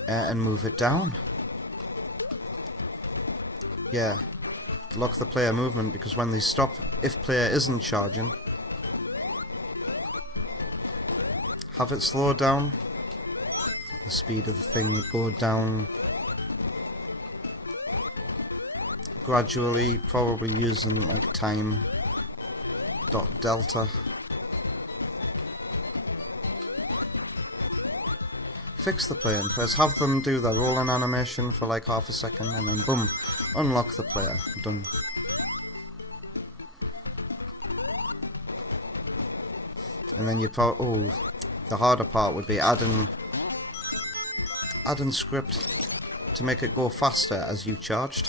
and move it down. Yeah, lock the player movement because when they stop, if player isn't charging, have it slow down. The speed of the thing will go down gradually, probably using time delta. Fix the player and press, have them do the rolling animation for like half a second and then boom, unlock the player, done. And then you the harder part would be adding script to make it go faster as you charged.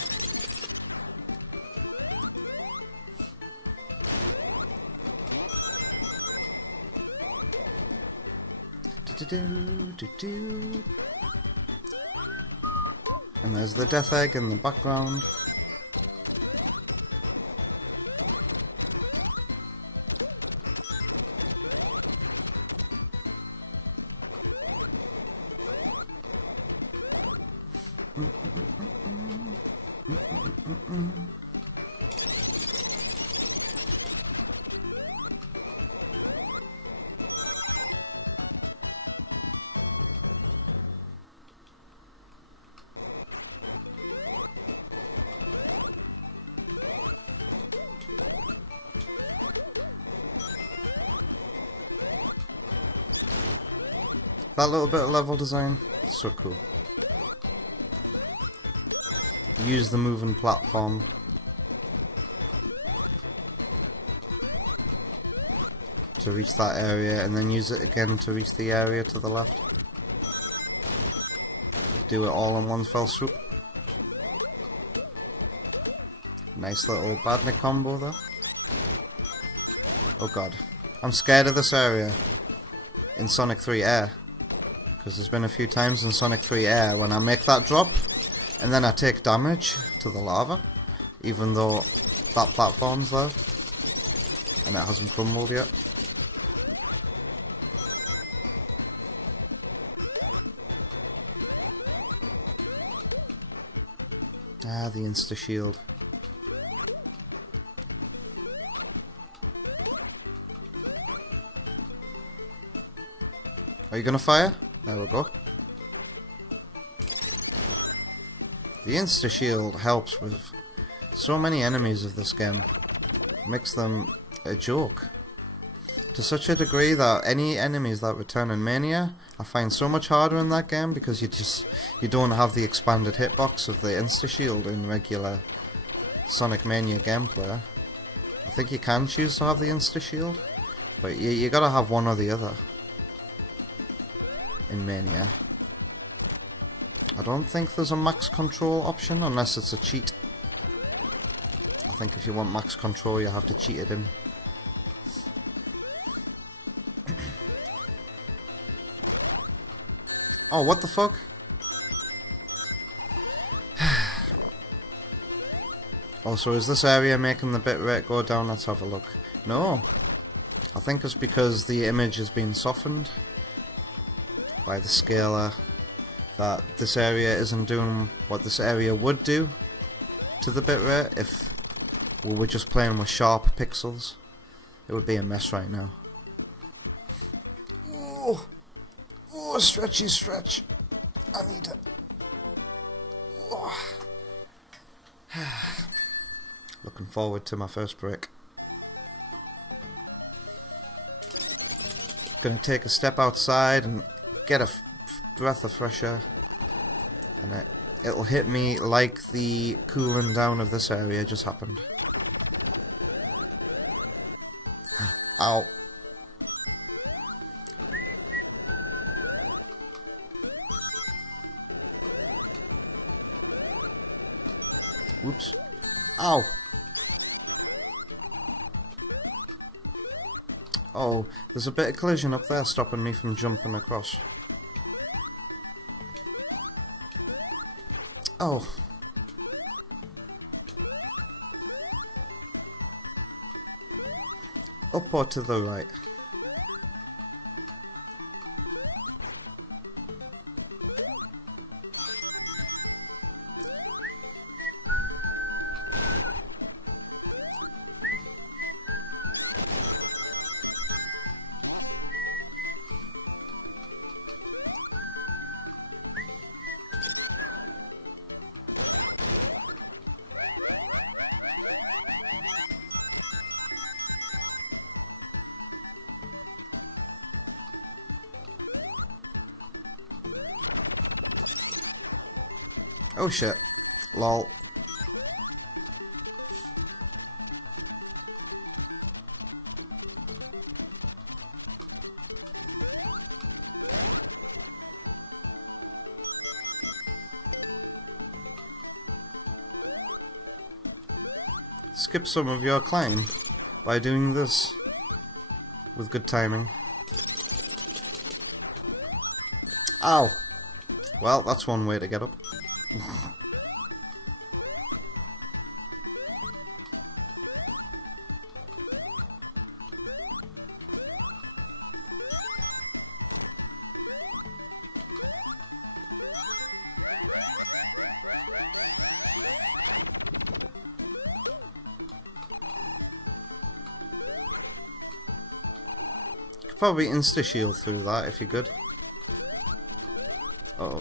Death egg in the background. That little bit of level design is so cool. Use the moving platform. To reach that area and then use it again to reach the area to the left. Do it all in one fell swoop. Nice little bad hit combo there. Oh god. I'm scared of this area in Sonic 3 Air. There's been a few times in Sonic 3 Air when I make that drop and then I take damage to the lava even though that platform's there and it hasn't crumbled yet. Ah, the insta-shield. Are you gonna fire? There we go. The insta-shield helps with so many enemies of this game. It makes them a joke. To such a degree that any enemies that return in Mania, I find so much harder in that game because you don't have the expanded hitbox of the insta-shield in regular Sonic Mania gameplay. I think you can choose to have the insta-shield, but you gotta have one or the other. I don't think there's a max control option unless it's a cheat. I think if you want max control you have to cheat it in. Oh, what the fuck? Oh, so is this area making the bitrate go down? Let's have a look. No. I think it's because the image has been softened by the scaler. That this area isn't doing what this area would do to the bitrate if we were just playing with sharp pixels. It would be a mess right now. Oh, stretchy stretch. I need it. Oh. Looking forward to my first break. Gonna take a step outside and get a breath of fresh air. It'll hit me like the cooling down of this area just happened. Ow. Oops. Ow. Oh, a bit of collision up there stopping me from jumping across. Oh. Up or to the right? Oh shit. Lol. Skip some of your climb by doing this with good timing. Ow! Well, that's one way to get up. Probably insta-shield through that if you could. Uh oh.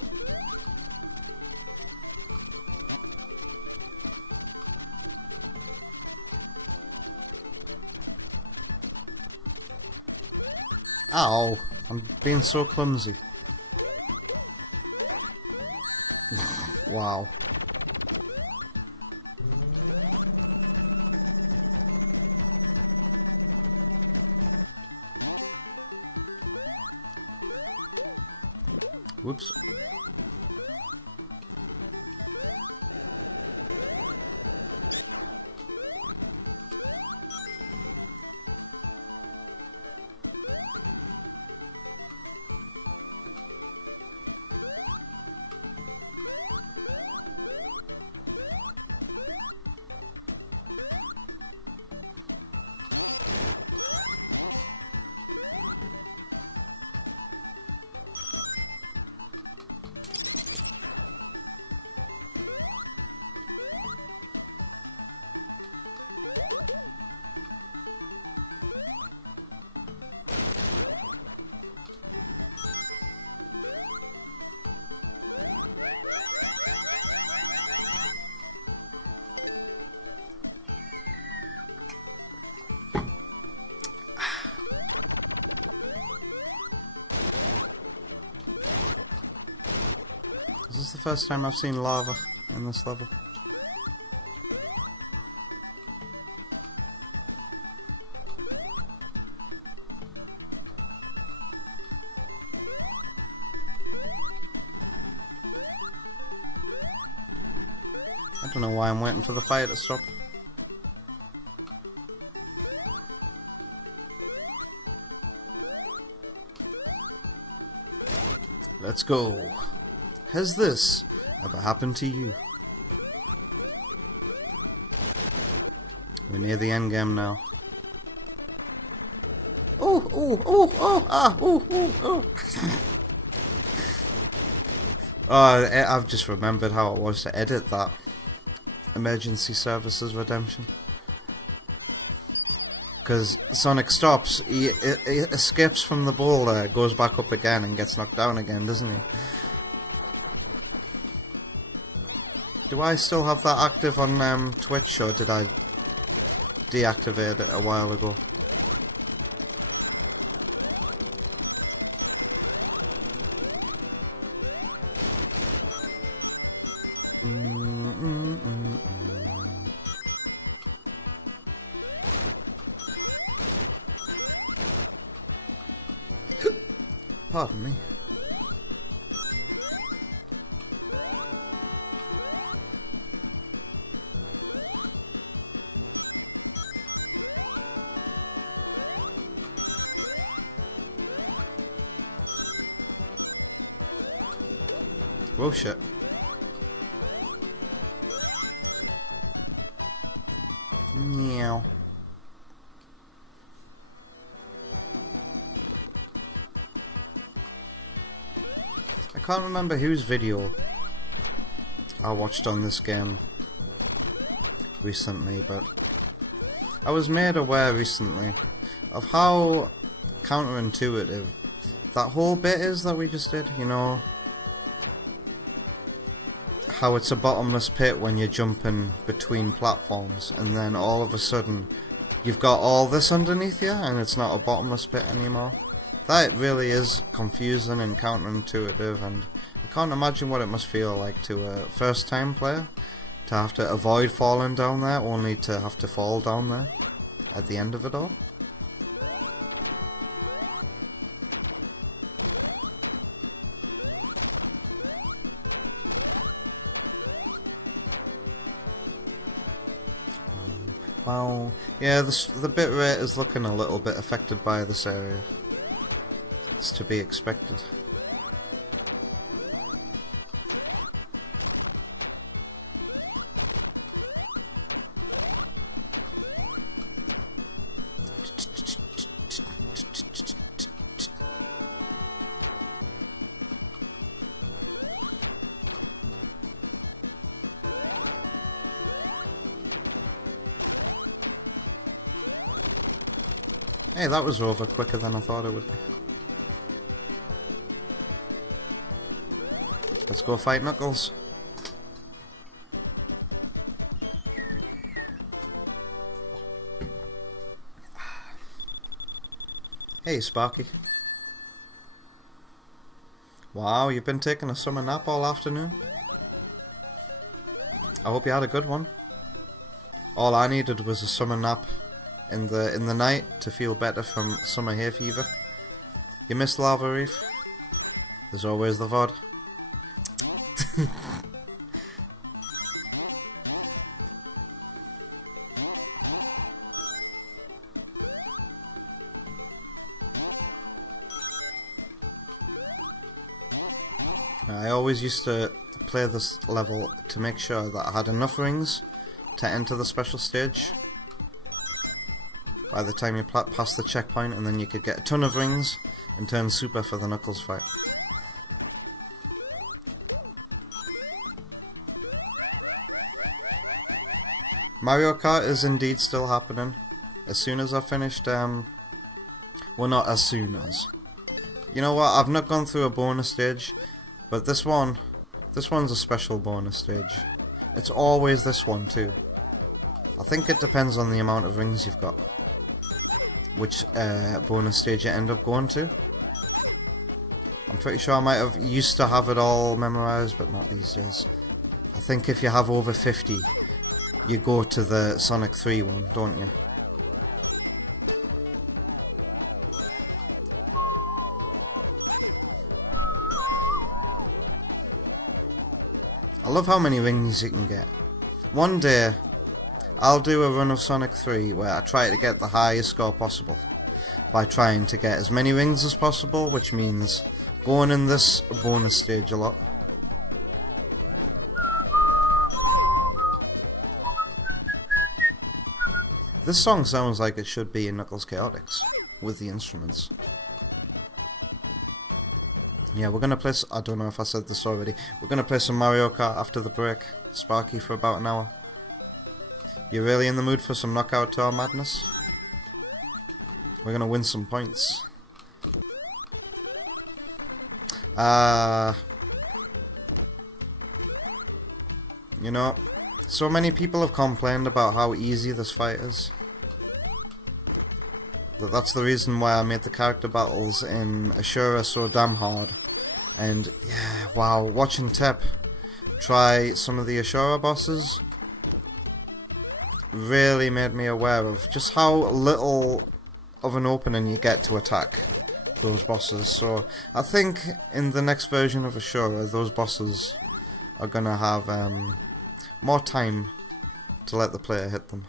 Ow! I'm being so clumsy. Wow. Whoops. First time I've seen lava in this level. I don't know why I'm waiting for the fire to stop. Let's go. Has this ever happened to you? We're near the end game now. Oh, oh, oh, oh, ah, oh, oh, oh. Oh, I've just remembered how it was to edit that. Emergency Services Redemption. Because Sonic stops, he escapes from the boulder, goes back up again and gets knocked down again, doesn't he? Do I still have that active on Twitch, or did I deactivate it a while ago? Pardon me. Oh shit. Meow. I can't remember whose video I watched on this game recently, but I was made aware recently of how counterintuitive that whole bit is that we just did, you know? How it's a bottomless pit when you're jumping between platforms, and then all of a sudden you've got all this underneath you and it's not a bottomless pit anymore. That really is confusing and counterintuitive, and I can't imagine what it must feel like to a first time player to have to avoid falling down there only to have to fall down there at the end of it all. Yeah, the bit rate is looking a little bit affected by this area. It's to be expected. Hey, that was over quicker than I thought it would. Let's go fight Knuckles. Hey, Sparky. Wow, you've been taking a summer nap all afternoon? I hope you had a good one. All I needed was a summer nap in the night to feel better from summer hay fever. You missed Lava Reef? There's always the VOD. I always used to play this level to make sure that I had enough rings to enter the special stage by the time you pass the checkpoint, and then you could get a ton of rings and turn super for the Knuckles fight. Mario Kart is indeed still happening. As soon as I finished, well, not as soon as. You know what, I've not gone through a bonus stage, but this one's a special bonus stage. It's always this one too. I think it depends on the amount of rings you've got, which bonus stage you end up going to. I'm pretty sure I might have used to have it all memorised, but not these days. I think if you have over 50, you go to the Sonic 3 one, don't you? I love how many rings you can get. One day, I'll do a run of Sonic 3 where I try to get the highest score possible by trying to get as many rings as possible, which means going in this bonus stage a lot. This song sounds like it should be in Knuckles Chaotix with the instruments. Yeah, we're gonna play. I don't know if I said this already. We're gonna play some Mario Kart after the break. Sparky for about an hour. You really in the mood for some Knockout Tour madness? We're gonna win some points. You know, so many people have complained about how easy this fight is. But that's the reason why I made the character battles in Ashura so damn hard. And yeah, wow, watching Tep try some of the Ashura bosses really made me aware of just how little of an opening you get to attack those bosses. So I think in the next version of Ashura, those bosses are gonna have more time to let the player hit them.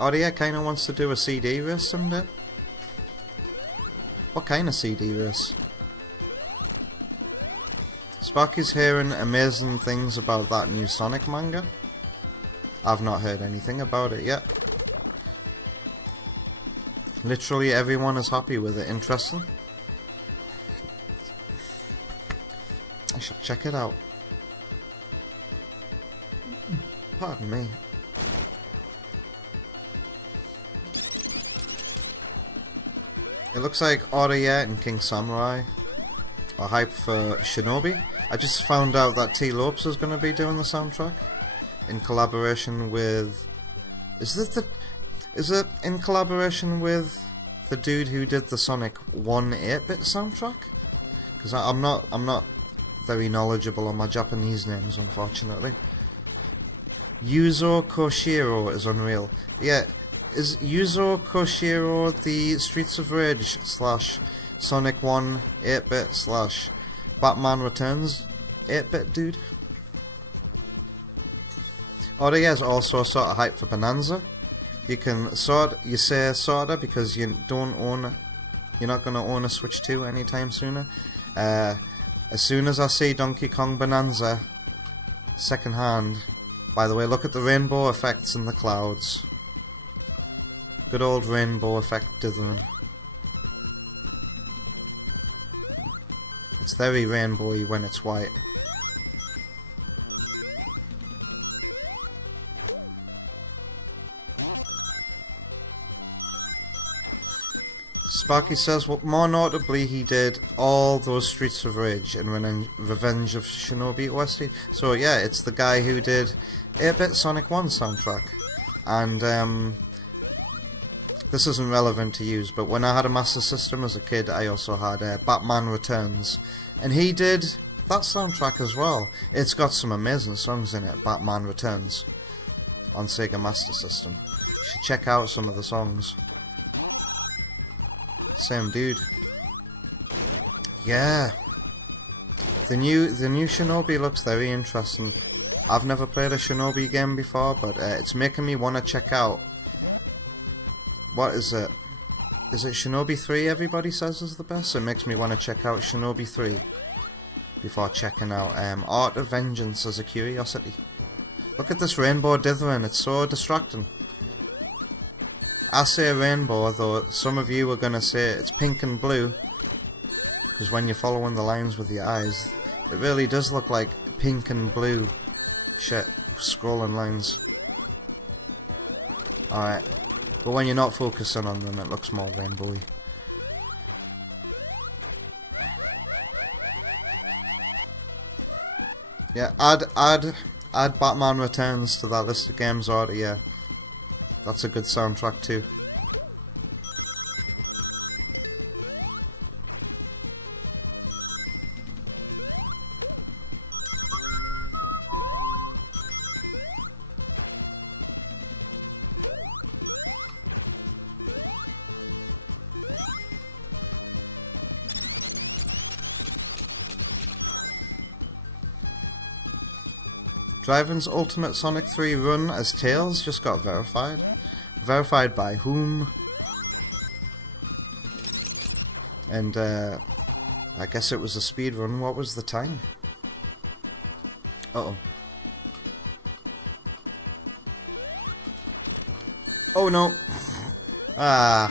Audio kind of wants to do a CD race someday. What kind of CD race? Sparky's hearing amazing things about that new Sonic manga. I've not heard anything about it yet. Literally everyone is happy with it. Interesting. I should check it out. Pardon me. It looks like Aurea and King Samurai are hyped for Shinobi. I just found out that T. Lopes is going to be doing the soundtrack in collaboration with... Is it in collaboration with the dude who did the Sonic 1 8-bit soundtrack? Because I'm not very knowledgeable on my Japanese names, unfortunately. Yuzo Koshiro is unreal. Yeah, is Yuzo Koshiro the Streets of Rage / Sonic 1 8-bit / Batman Returns 8-bit dude? Aurea is also sort of hyped for Bonanza. You say sorta because you're not gonna own a Switch 2 anytime sooner. As soon as I see Donkey Kong Bonanza second hand. By the way, look at the rainbow effects in the clouds. Good old rainbow effect dithering. It's very rainbowy when it's white. Sparky says, well, more notably, he did all those Streets of Rage and Revenge of Shinobi OST. So yeah, it's the guy who did 8-bit Sonic 1 soundtrack. And this isn't relevant to use, but when I had a Master System as a kid, I also had Batman Returns. And he did that soundtrack as well. It's got some amazing songs in it, Batman Returns, on Sega Master System. You should check out some of the songs. Same dude. Yeah. The new Shinobi looks very interesting. I've never played a Shinobi game before, but it's making me want to check out. What is it? Is it Shinobi 3 everybody says is the best? It makes me want to check out Shinobi 3 before checking out Art of Vengeance as a curiosity. Look at this rainbow dithering, it's so distracting. I say rainbow, though some of you are going to say it's pink and blue, because when you're following the lines with your eyes, it really does look like pink and blue shit, scrolling lines. Alright, but when you're not focusing on them, it looks more rainbowy. Yeah, add Batman Returns to that list of games already, yeah. That's a good soundtrack too. Driving's Ultimate Sonic 3 run as Tails just got verified. Verified by whom? And I guess it was a speed run. What was the time? Uh-oh. Oh no! Ah.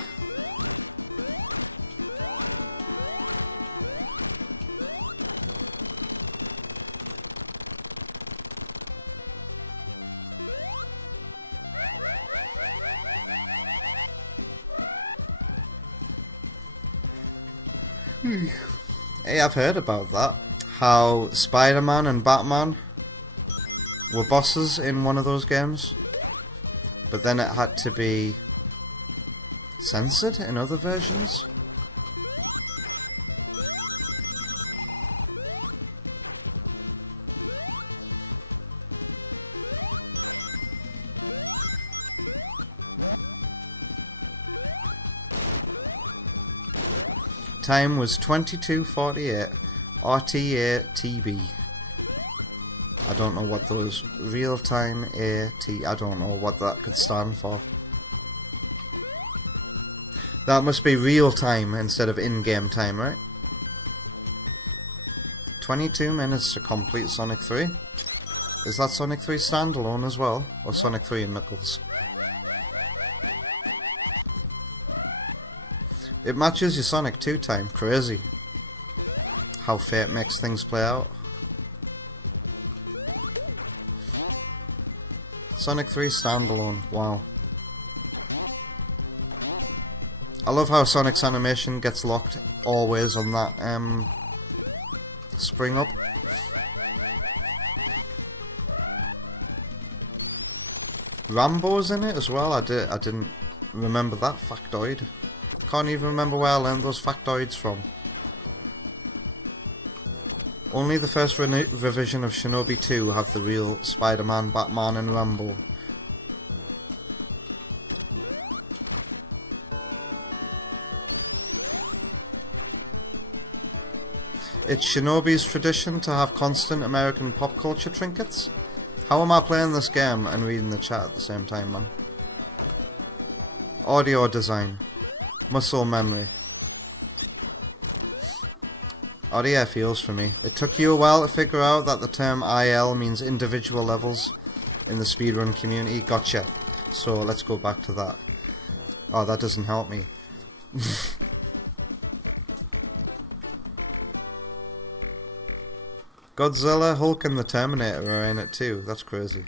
Hey, I've heard about that. How Spider-Man and Batman were bosses in one of those games, but then it had to be censored in other versions. Time was 22:48 RTA TB. I don't know what those real time AT, I don't know what that could stand for. That must be real time instead of in-game time, right? 22 minutes to complete Sonic 3. Is that Sonic 3 standalone as well? Or Sonic 3 and Knuckles? It matches your Sonic 2 time. Crazy. How fate makes things play out. Sonic 3 standalone. Wow. I love how Sonic's animation gets locked always on that spring up. Rambo's in it as well. I didn't remember that factoid. Can't even remember where I learned those factoids from. Only the first revision of Shinobi 2 have the real Spider-Man, Batman and Rambo. It's Shinobi's tradition to have constant American pop culture trinkets. How am I playing this game and reading the chat at the same time, man? Audio design. Muscle memory. Audio feels for me. It took you a while to figure out that the term IL means individual levels in the speedrun community. Gotcha. So let's go back to that. Oh, that doesn't help me. Godzilla, Hulk and the Terminator are in it too. That's crazy.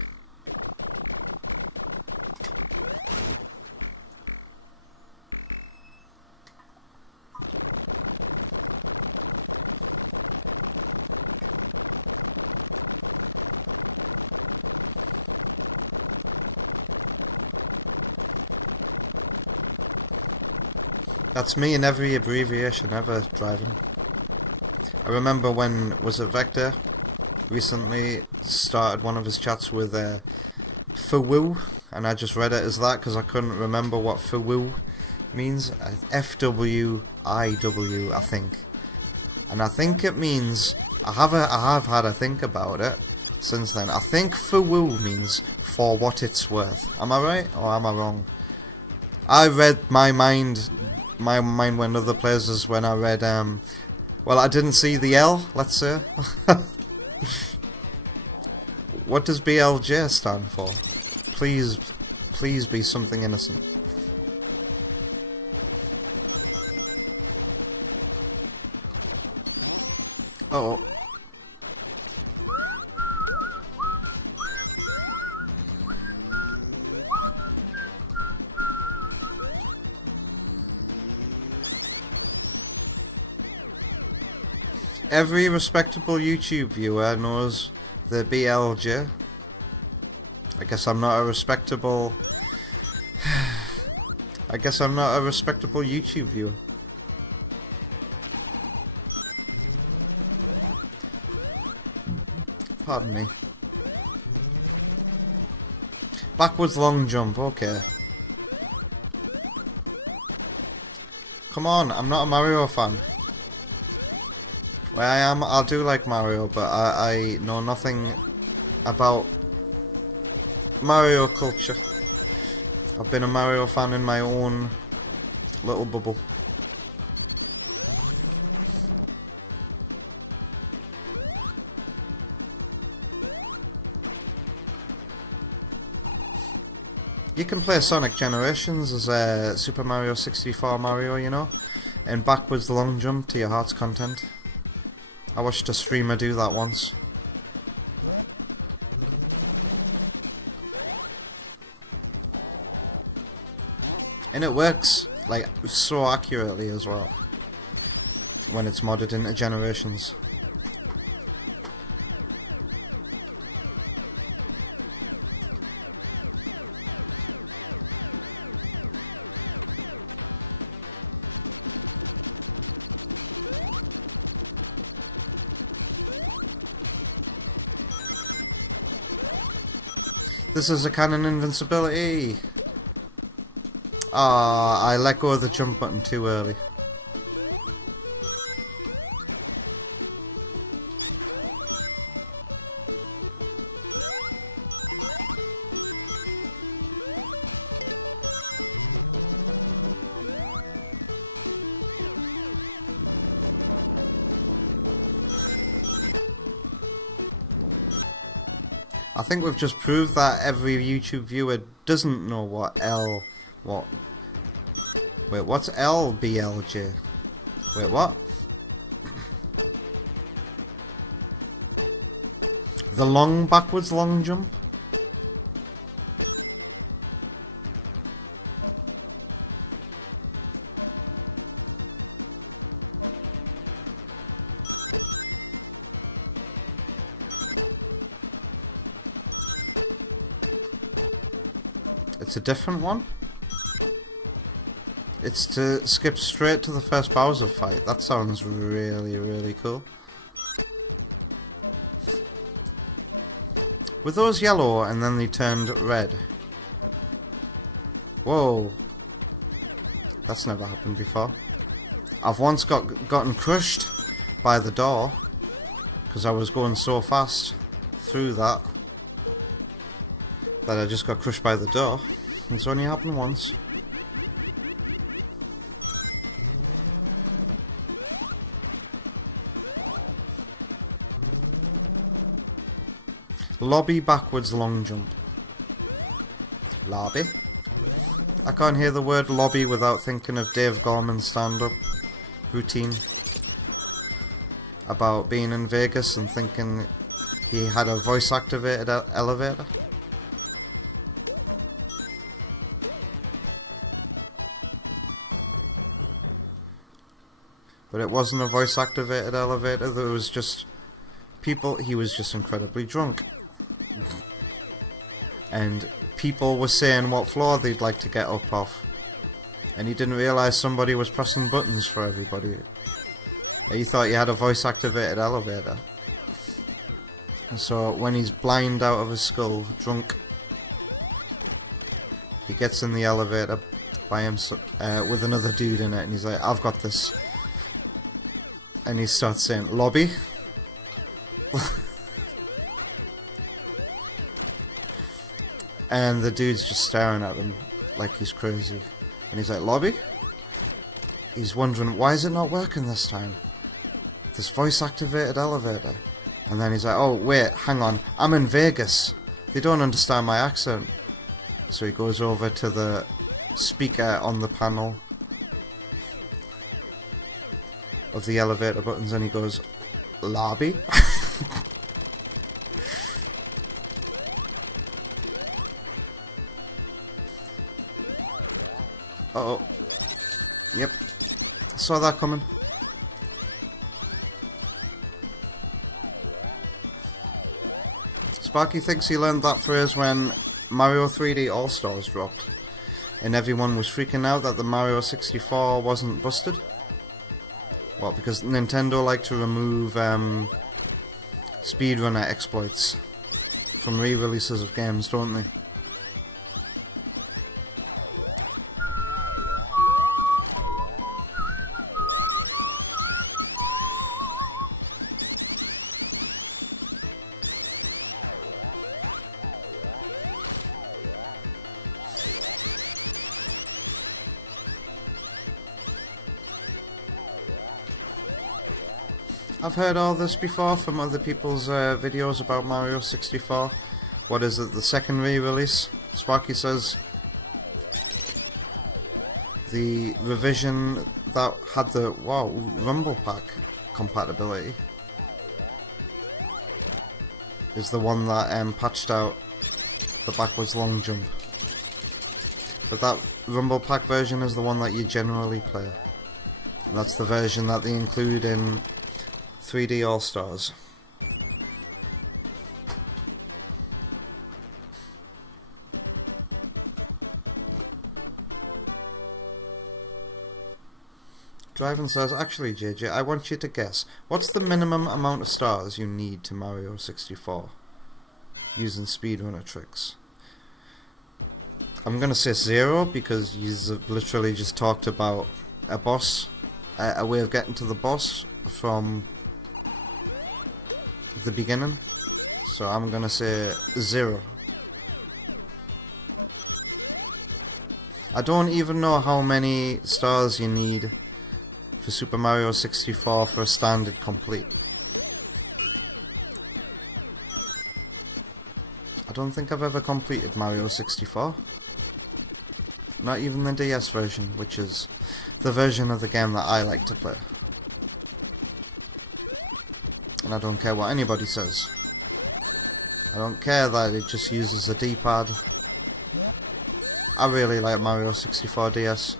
That's me in every abbreviation ever driving. I remember when Vector recently started one of his chats with FWU, and I just read it as that because I couldn't remember what FWU means. FWIW, I think. And I think it means, I have had a think about it since then. I think FWU means for what it's worth. Am I right or am I wrong? I read my mind went other places when I read well, I didn't see the L, let's say. What does BLJ stand for? Please be something innocent. Uh-oh. Every respectable YouTube viewer knows the BLJ. I guess I'm not a respectable YouTube viewer. Pardon me. Backwards long jump, okay. Come on, I'm not a Mario fan. I do like Mario, but I know nothing about Mario culture. I've been a Mario fan in my own little bubble. You can play Sonic Generations as a Super Mario 64 Mario, you know, and backwards long jump to your heart's content. I watched a streamer do that once. And it works, like, so accurately as well, when it's modded into Generations. This is a cannon invincibility. Ah, I let go of the jump button too early. we've just proved that every YouTube viewer doesn't know what what? Wait, what's LBLJ? Wait, what? The long backwards long jump? It's a different one? It's to skip straight to the first Bowser fight. That sounds really, really cool. Were those yellow and then they turned red? Whoa. That's never happened before. I've once gotten crushed by the door because I was going so fast through that I just got crushed by the door. It's only happened once. Lobby backwards long jump. Lobby? I can't hear the word lobby without thinking of Dave Gorman's stand-up routine about being in Vegas and thinking he had a voice-activated elevator. But it wasn't a voice-activated elevator, there was just people, he was just incredibly drunk. And people were saying what floor they'd like to get up off. And he didn't realise somebody was pressing buttons for everybody. He thought he had a voice-activated elevator. And so when he's blind out of his skull, drunk, he gets in the elevator by himself, with another dude in it, and he's like, I've got this. And he starts saying, lobby? And the dude's just staring at him like he's crazy. And he's like, lobby? He's wondering, why is it not working this time? This voice-activated elevator. And then he's like, oh wait, hang on, I'm in Vegas. They don't understand my accent. So he goes over to the speaker on the panel of the elevator buttons and he goes, lobby? Uh-oh. Yep. Saw that coming. Sparky thinks he learned that phrase when Mario 3D All-Stars dropped, and everyone was freaking out that the Mario 64 wasn't busted. Well, because Nintendo like to remove speedrunner exploits from re-releases of games, don't they? I've heard all this before from other people's videos about Mario 64. What is it, the second re-release? Sparky says the revision that had the, Rumble Pack compatibility is the one that patched out the backwards long jump. But that Rumble Pack version is the one that you generally play. That's the version that they include in 3D All-Stars. Driven says, actually JJ, I want you to guess, what's the minimum amount of stars you need to Mario 64 using speedrunner tricks? I'm gonna say 0 because he's literally just talked about a boss, a way of getting to the boss from the beginning, so I'm gonna say 0. I don't even know how many stars you need for Super Mario 64 for a standard complete. I don't think I've ever completed Mario 64. Not even the DS version, which is the version of the game that I like to play. And I don't care what anybody says. I don't care that it just uses a D-pad. I really like Mario 64 DS.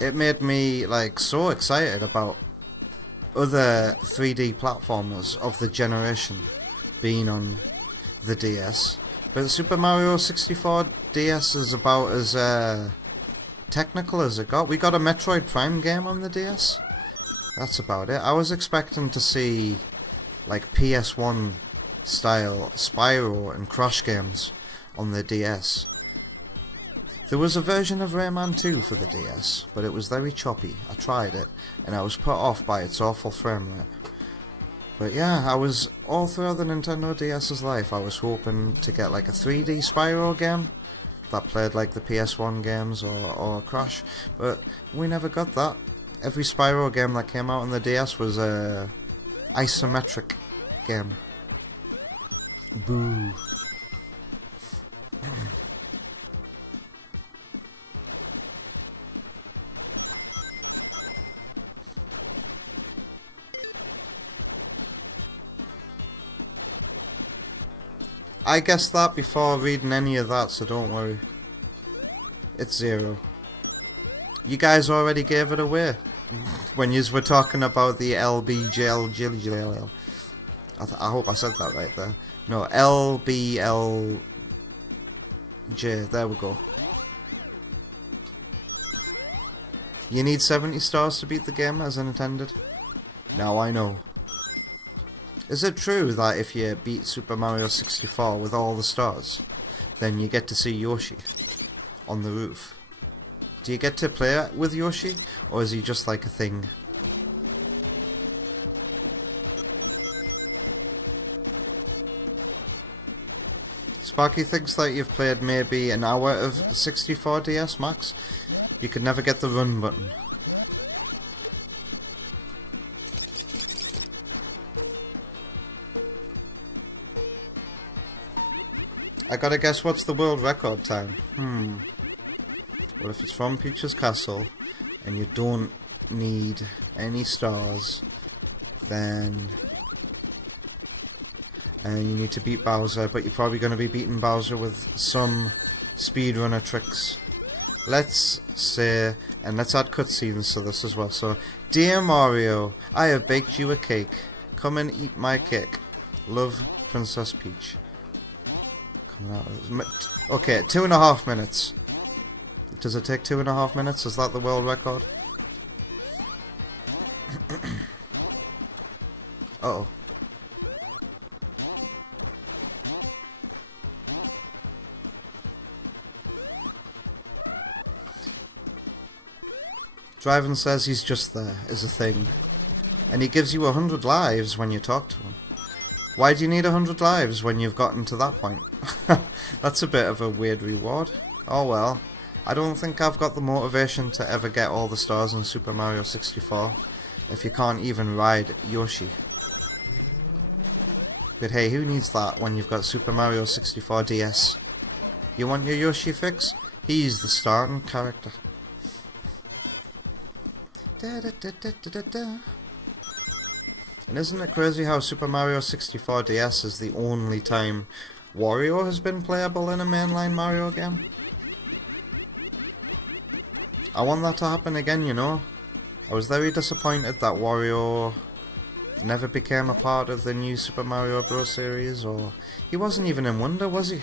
It made me like so excited about other 3D platformers of the generation being on the DS. But Super Mario 64 DS is about as technical as it got. We got a Metroid Prime game on the DS. That's about it. I was expecting to see like PS1 style Spyro and Crash games on the DS. There was a version of Rayman 2 for the DS, but it was very choppy. I tried it, and I was put off by its awful frame rate. But yeah, I was, all throughout the Nintendo DS's life, I was hoping to get like a 3D Spyro game that played like the PS1 games or Crash, but we never got that. Every Spyro game that came out on the DS was a isometric game. Boo. I guessed that before reading any of that, so don't worry. It's 0. You guys already gave it away when you were talking about the LBJL. I hope I said that right there. No, LBLJ. There we go. You need 70 stars to beat the game as intended. Now I know. Is it true that if you beat Super Mario 64 with all the stars, then you get to see Yoshi on the roof? Do you get to play it with Yoshi, or is he just like a thing? Sparky thinks that you've played maybe an hour of 64 DS Max. You could never get the run button. I gotta guess, what's the world record time? What if it's from Peach's Castle and you don't need any stars, then you need to beat Bowser, but you're probably going to be beating Bowser with some speedrunner tricks. Let's say, and let's add cutscenes to this as well. So, dear Mario, I have baked you a cake. Come and eat my cake. Love, Princess Peach. Okay, 2.5 minutes. Does it take 2.5 minutes? Is that the world record? Uh-oh. Driven says he's just there, is a thing. And he gives you 100 lives when you talk to him. Why do you need 100 lives when you've gotten to that point? That's a bit of a weird reward. Oh well. I don't think I've got the motivation to ever get all the stars in Super Mario 64 if you can't even ride Yoshi. But hey, who needs that when you've got Super Mario 64 DS? You want your Yoshi fix? He's the starring character. And isn't it crazy how Super Mario 64 DS is the only time Wario has been playable in a mainline Mario game? I want that to happen again, you know. I was very disappointed that Wario never became a part of the new Super Mario Bros. Series, or he wasn't even in Wonder, was he?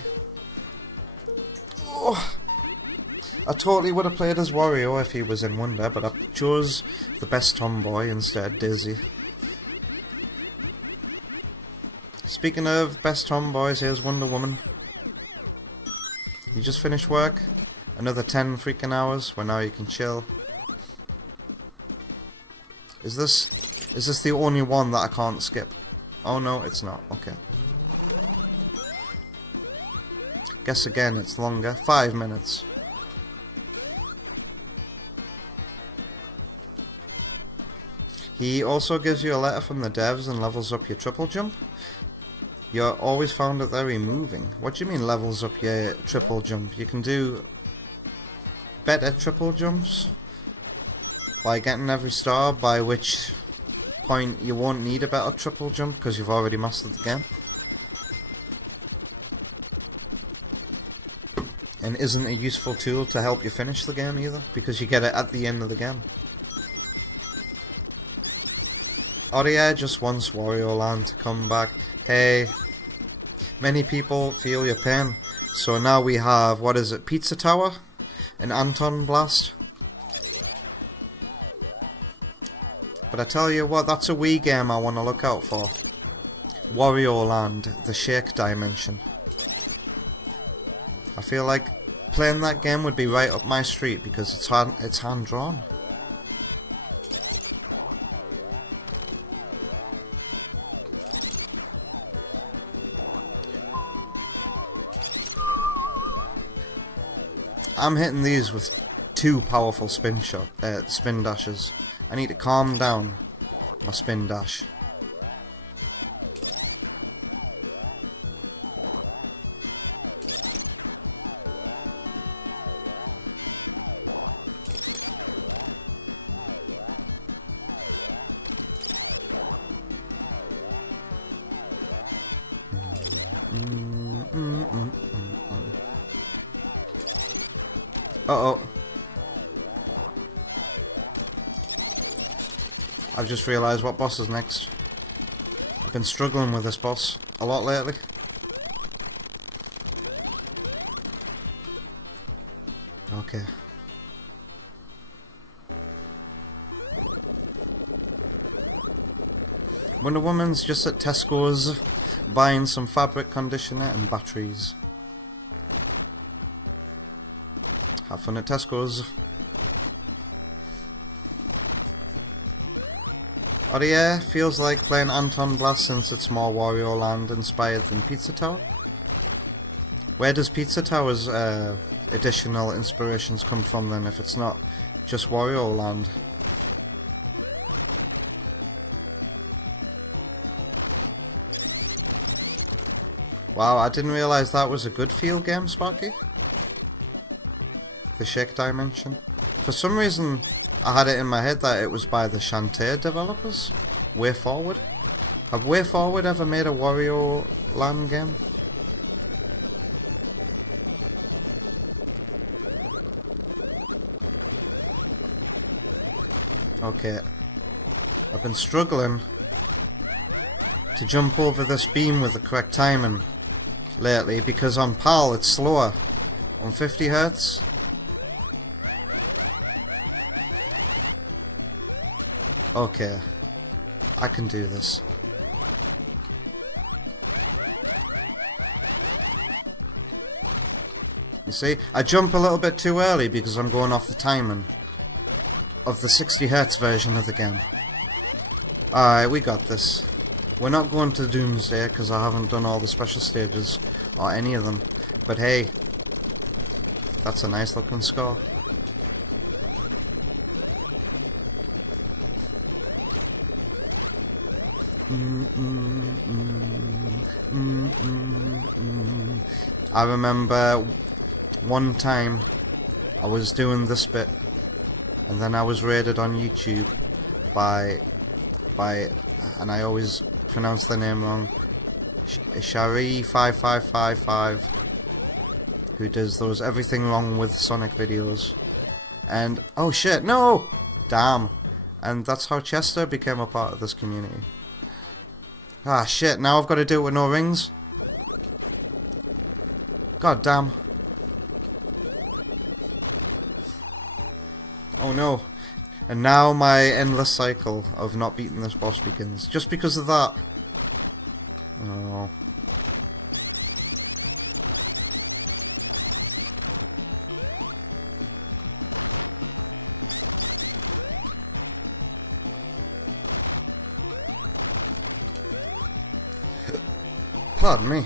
Oh, I totally would have played as Wario if he was in Wonder, but I chose the best tomboy instead, Daisy. Speaking of best tomboys, here's Wonder Woman. You just finished work? Another 10 freaking hours where now you can chill. Is this the only one that I can't skip? Oh no, it's not. Okay. Guess again, it's longer. 5 minutes. He also gives you a letter from the devs and levels up your triple jump. you're always found it very moving. What do you mean levels up your triple jump? You can do better triple jumps by getting every star, by which point you won't need a better triple jump because you've already mastered the game. And isn't a useful tool to help you finish the game either, because you get it at the end of the game. Oh yeah, just wants Wario Land to come back. Hey, many people feel your pain. So now we have, what is it, Pizza Tower? An Anton Blast? But I tell you what, that's a Wii game I want to look out for. Wario Land, the Shake Dimension. I feel like playing that game would be right up my street because it's hand-drawn. I'm hitting these with 2 powerful spin dashes. I need to calm down a spin dash. Uh-oh. I've just realised what boss is next. Been struggling with this boss a lot lately. Okay. Wonder Woman's just at Tesco's buying some fabric conditioner and batteries. At Tesco's. Oh yeah, feels like playing Anton Blast since it's more Wario Land inspired than Pizza Tower. Where does Pizza Tower's additional inspirations come from then if it's not just Wario Land? Wow, I didn't realise that was a good field game, Sparky. Shake Dimension. For some reason, I had it in my head that it was by the Shantae developers. Way Forward. Have Way Forward ever made a Wario Land game? Okay. I've been struggling to jump over this beam with the correct timing lately because on PAL it's slower than 50 Hz. Okay, I can do this. See, I jump a little bit too early because I'm going off the timing of the 60 Hz version of the game. Alright, we got this. We're not going to Doomsday because I haven't done all the special stages, or any of them. But hey, that's a nice looking score. I remember one time I was doing this bit and then I was rated on YouTube by and I always pronounce the name wrong, Shari5555, who does those everything wrong with Sonic videos. And oh shit, no! Damn. And that's how Chester became a part of this community. Ah shit, now I've got to do it with no rings? God damn. Oh no. And now my endless cycle of not beating this boss begins. Just because of that. Pardon me.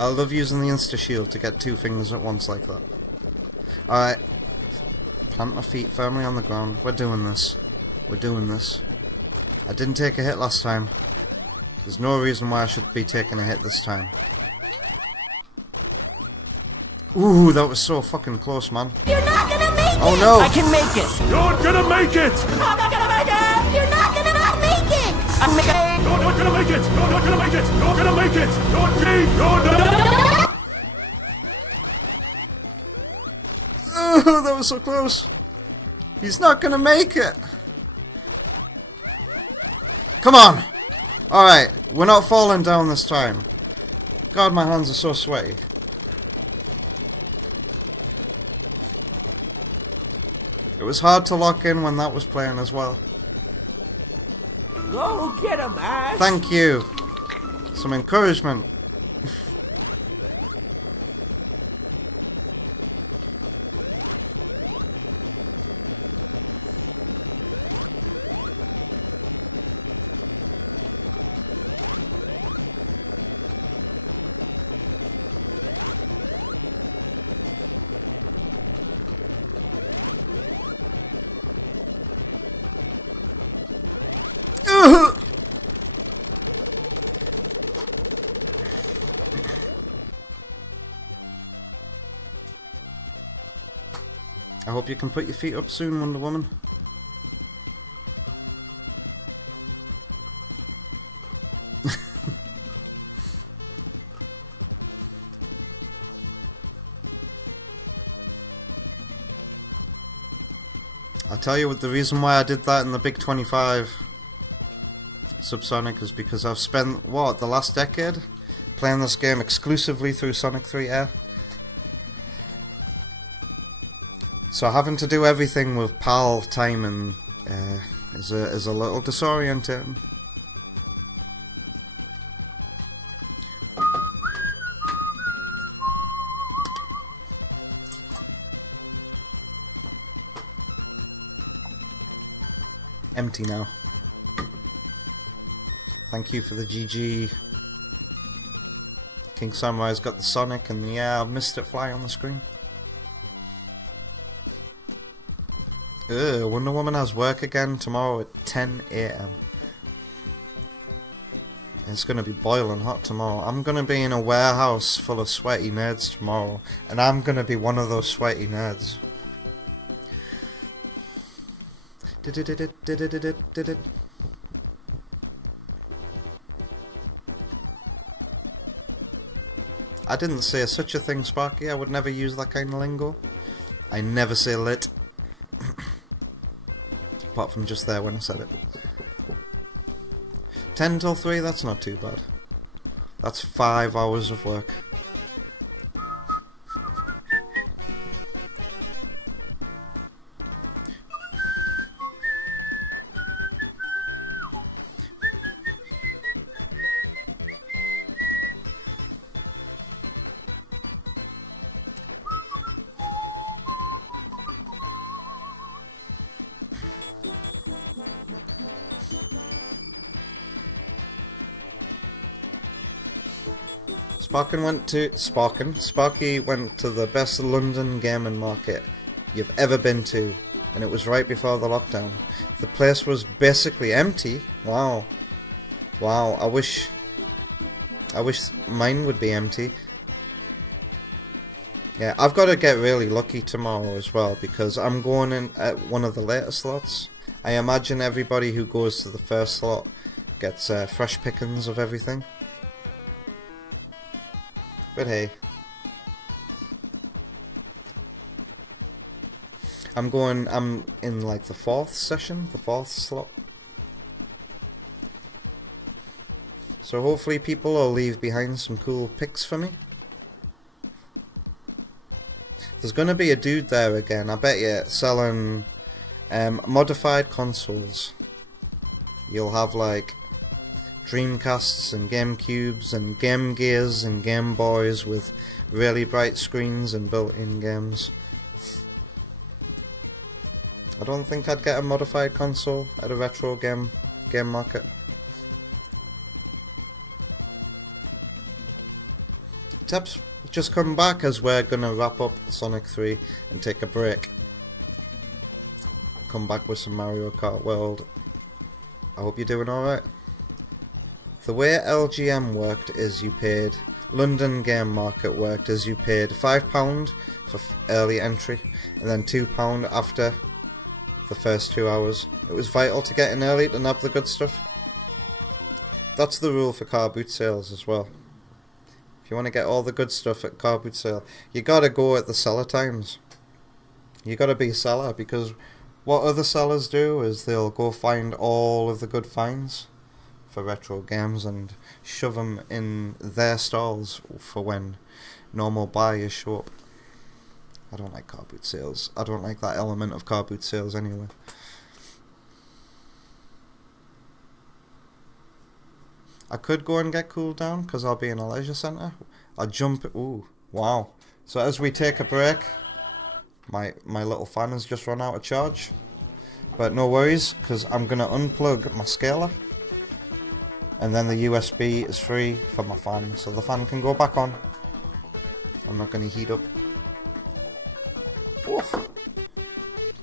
I love using the insta-shield to get 2 fingers at once like that. Alright. Plant my feet firmly on the ground. We're doing this. We're doing this. I didn't take a hit last time. There's no reason why I should be taking a hit this time. Ooh, that was so fucking close, man. You're not gonna make it! Oh no! I can make it! You're gonna make it! You're not gonna not make it! I'm making You're not gonna make it! You're not gonna make it! You're gonna make it! You're Oh, that was so close. He's not gonna make it. Come on! Alright, we're not falling down this time. God, my hands are so sweaty. It was hard to lock in when that was playing as well. Oh, get him, Ash! Thank you. Some encouragement. I hope you can put your feet up soon, Wonder Woman. I'll tell you what the reason why I did that in the Big 25 Subsonic is because I've spent, what, the last decade playing this game exclusively through Sonic 3 Air. So having to do everything with PAL timing is a little disorienting. Empty now. Thank you for the GG. King Samurai's got the Sonic, and yeah, I've missed it fly on the screen. Ugh, Wonder Woman has work again tomorrow at 10 AM. It's gonna be boiling hot tomorrow. I'm gonna be in a warehouse full of sweaty nerds tomorrow, and I'm gonna be one of those sweaty nerds. I didn't say such a thing, Sparky. I would never use that kind of lingo. I never say lit. Apart from just there when I said it. 10 till 3, that's not too bad. That's 5 hours of work. Sparky went to the best London gaming market you've ever been to, and it was right before the lockdown. The place was basically empty. Wow. Wow, I wish mine would be empty. Yeah, I've got to get really lucky tomorrow as well, because I'm going in at one of the later slots. I imagine everybody who goes to the first slot gets fresh pickings of everything. But hey, I'm in like the 4th session, the 4th slot. So hopefully people will leave behind some cool picks for me. There's gonna be a dude there again, I bet you, selling modified consoles. You'll have like Dreamcasts and GameCubes and Game Gears and Game Boys with really bright screens and built-in games. I don't think I'd get a modified console at a retro game market. just come back as we're gonna wrap up Sonic 3 and take a break. Come back with some Mario Kart World. I hope you're doing alright. The way LGM worked is you paid, London Game Market worked as you paid £5 for early entry and then £2 after the first 2 hours. It was vital to get in early to nab the good stuff. That's the rule for car boot sales as well. If you want to get all the good stuff at car boot sale, you gotta go at the seller times. You gotta be a seller, because what other sellers do is they'll go find all of the good finds for retro games and shove them in their stalls for when normal buyers show up. I don't like car boot sales. I don't like that element of car boot sales anyway. I could go and get cooled down because I'll be in a leisure centre. I'll jump. Ooh, wow. So as we take a break, my little fan has just run out of charge. But no worries, because I'm going to unplug my scaler. And then the USB is free for my fan, so the fan can go back on. I'm not going to heat up.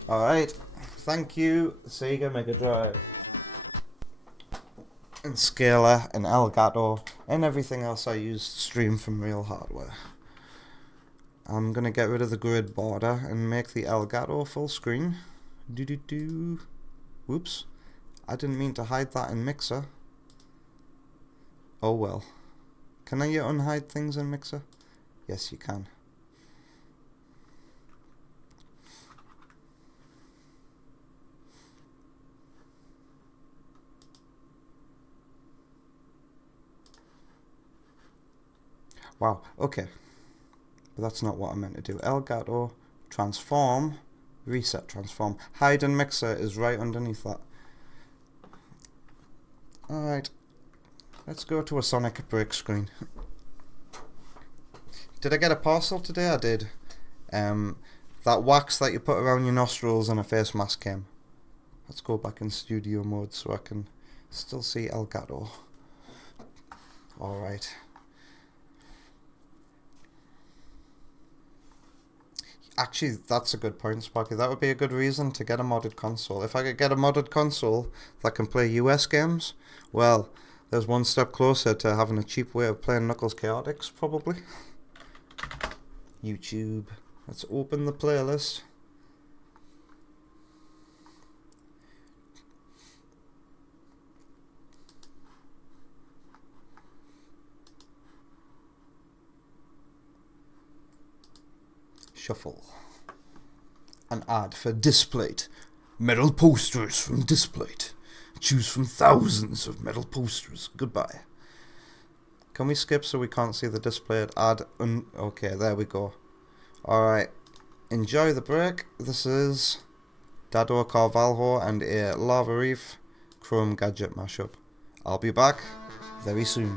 Alright, thank you Sega Mega Drive. And Scaler and Elgato and everything else I use to stream from real hardware. I'm gonna get rid of the grid border and make the Elgato full screen. Whoops, I didn't mean to hide that in Mixer. Oh well. Can you unhide things in Mixer? Yes, you can. Wow, okay. But that's not what I meant to do. Elgato, transform, reset transform. Hide and Mixer is right underneath that. Alright. Let's go to a Sonic break screen. Did I get a parcel today? I did. That wax that you put around your nostrils and a face mask came. Let's go back in studio mode so I can still see Elgato. Alright. Actually, that's a good point, Sparky. That would be a good reason to get a modded console. If I could get a modded console that can play US games, well, there's one step closer to having a cheap way of playing Knuckles Chaotix, probably. YouTube. Let's open the playlist. Shuffle. An ad for Displate. Metal posters from Displate. Choose from thousands of metal posters. Goodbye. Can we skip so we can't see the Displate ad? Okay, there we go. Alright. Enjoy the break. This is Dado Carvalho and a Lava Reef Chrome Gadget mashup. I'll be back very soon.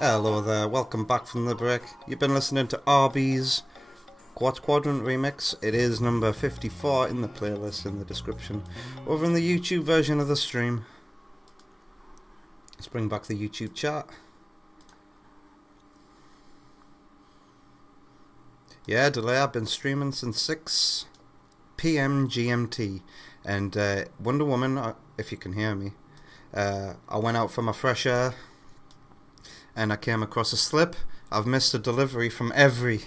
Hello there, welcome back from the break. You've been listening to RB's Quadrant Remix. It is number 54 in the playlist in the description, over in the YouTube version of the stream. Let's bring back the YouTube chat. Yeah, Delay, I've been streaming since 6 PM GMT, and Wonder Woman, if you can hear me, I went out for my fresh air and I came across a slip. I've missed a delivery from Every.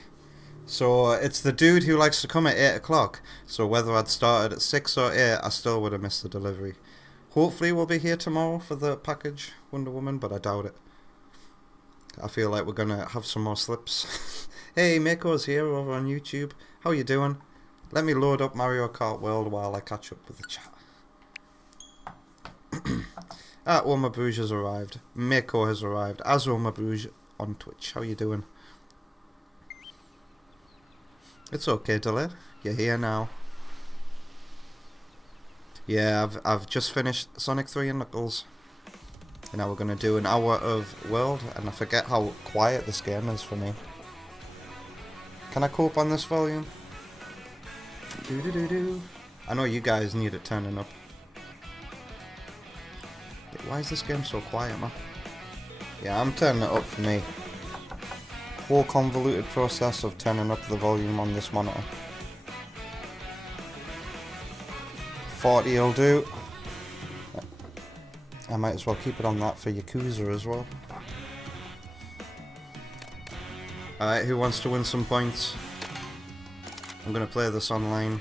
So it's the dude who likes to come at 8 o'clock. So whether I'd started at 6 or 8, I still would have missed the delivery. Hopefully we'll be here tomorrow for the package, Wonder Woman, but I doubt it. I feel like we're gonna have some more slips. Hey, Mako's here over on YouTube. How you doing? Let me load up Mario Kart World while I catch up with the chat. Oma Bouge has arrived. Mako has arrived. As Oma Bouge on Twitch. How you doing? It's okay, Delay. You're here now. Yeah, I've just finished Sonic 3 and Knuckles. And now we're gonna do an hour of World, and I forget how quiet this game is for me. Can I cope on this volume? Do. I know you guys need it turning up. Why is this game so quiet, man? Yeah, I'm turning it up for me. Whole convoluted process of turning up the volume on this monitor. 40 will do. I might as well keep it on that for Yakuza as well. Alright, who wants to win some points? I'm gonna play this online.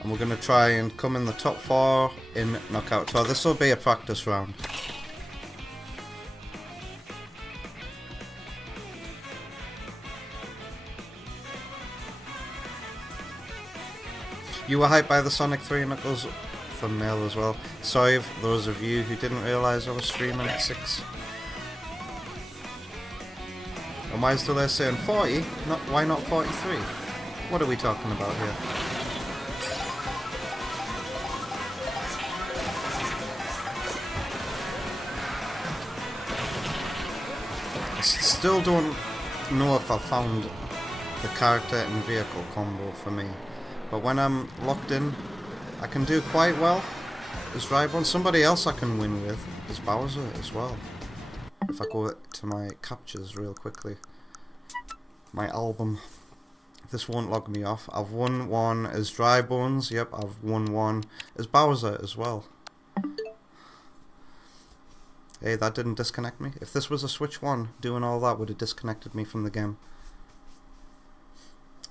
And we're going to try and come in the top 4 in Knockout. So this will be a practice round. You were hyped by the Sonic 3 Knuckles thumbnail as well. Sorry if those of you who didn't realise I was streaming at 6. And why is Delay saying 40? Why not 43? What are we talking about here? Still don't know if I found the character and vehicle combo for me, but when I'm locked in, I can do quite well. There's Rybon. Somebody else I can win with is Bowser as well. If I go to my captures real quickly, my album, this won't log me off. I've won one as Dry Bones. Yep, I've won one as Bowser as well. Hey, that didn't disconnect me. If this was a Switch 1, doing all that would have disconnected me from the game.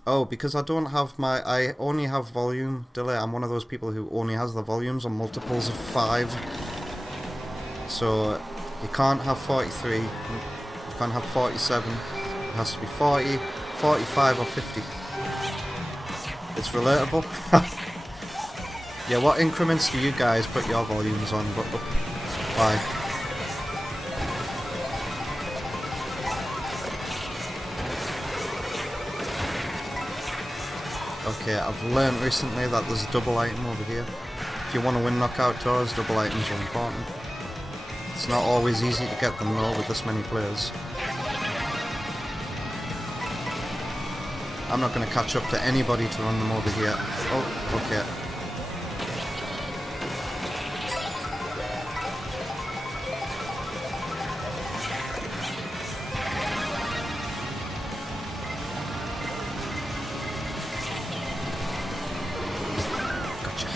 Oh, because I don't have I only have volume delay. I'm one of those people who only has the volumes on multiples of 5. So, you can't have 43, you can't have 47. It has to be 40, 45 or 50. It's relatable. Yeah, what increments do you guys put your volumes on? But why? Okay, I've learned recently that there's a double item over here. If you want to win knockout tours, double items are important. It's not always easy to get them though with this many players. I'm not going to catch up to anybody to run them over here. Oh, okay. Gotcha.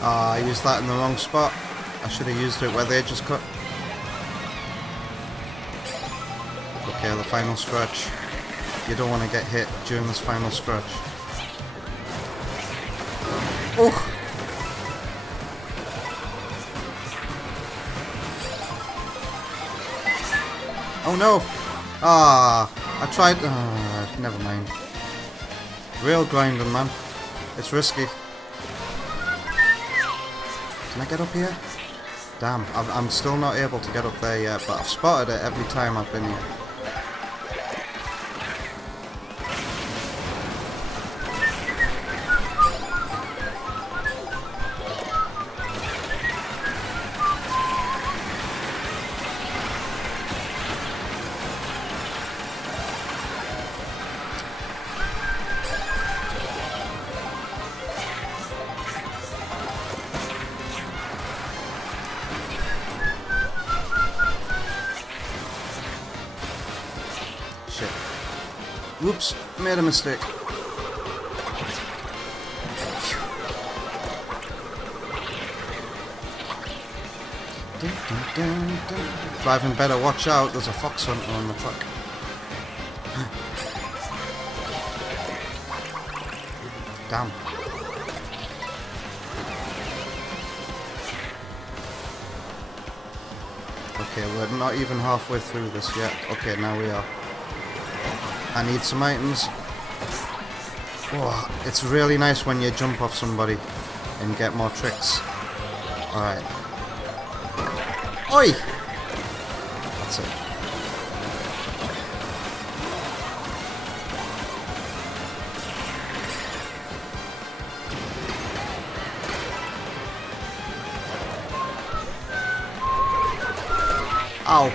I used that in the wrong spot. I should have used it where they just cut. Okay, the final stretch. You don't want to get hit during this final stretch. Oh! Oh no! Ah! I tried. Never mind. Real grinding, man. It's risky. Can I get up here? Damn, I'm still not able to get up there yet, but I've spotted it every time I've been here. Shit. Whoops, made a mistake. Dun, dun, dun, dun. Driving better, watch out, there's a fox hunter on the truck. Damn. Okay, we're not even halfway through this yet. Okay, now we are. I need some items. Oh, it's really nice when you jump off somebody and get more tricks. Alright. Oi! That's it. Ow!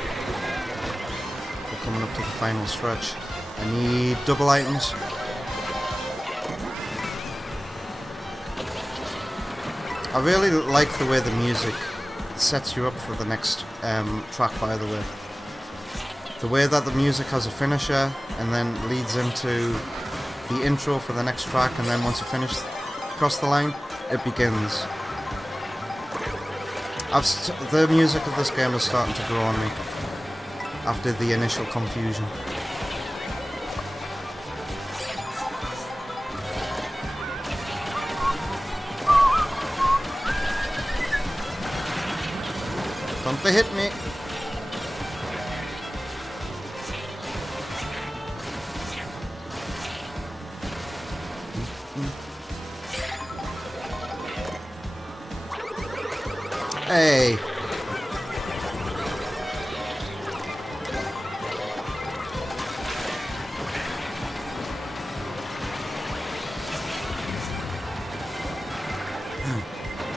We're coming up to the final stretch. I need double items. I really like the way the music sets you up for the next track, by the way. The way that the music has a finisher and then leads into the intro for the next track, and then once you finish across the line, it begins. The music of this game is starting to grow on me after the initial confusion. Don't they hit me? Hey!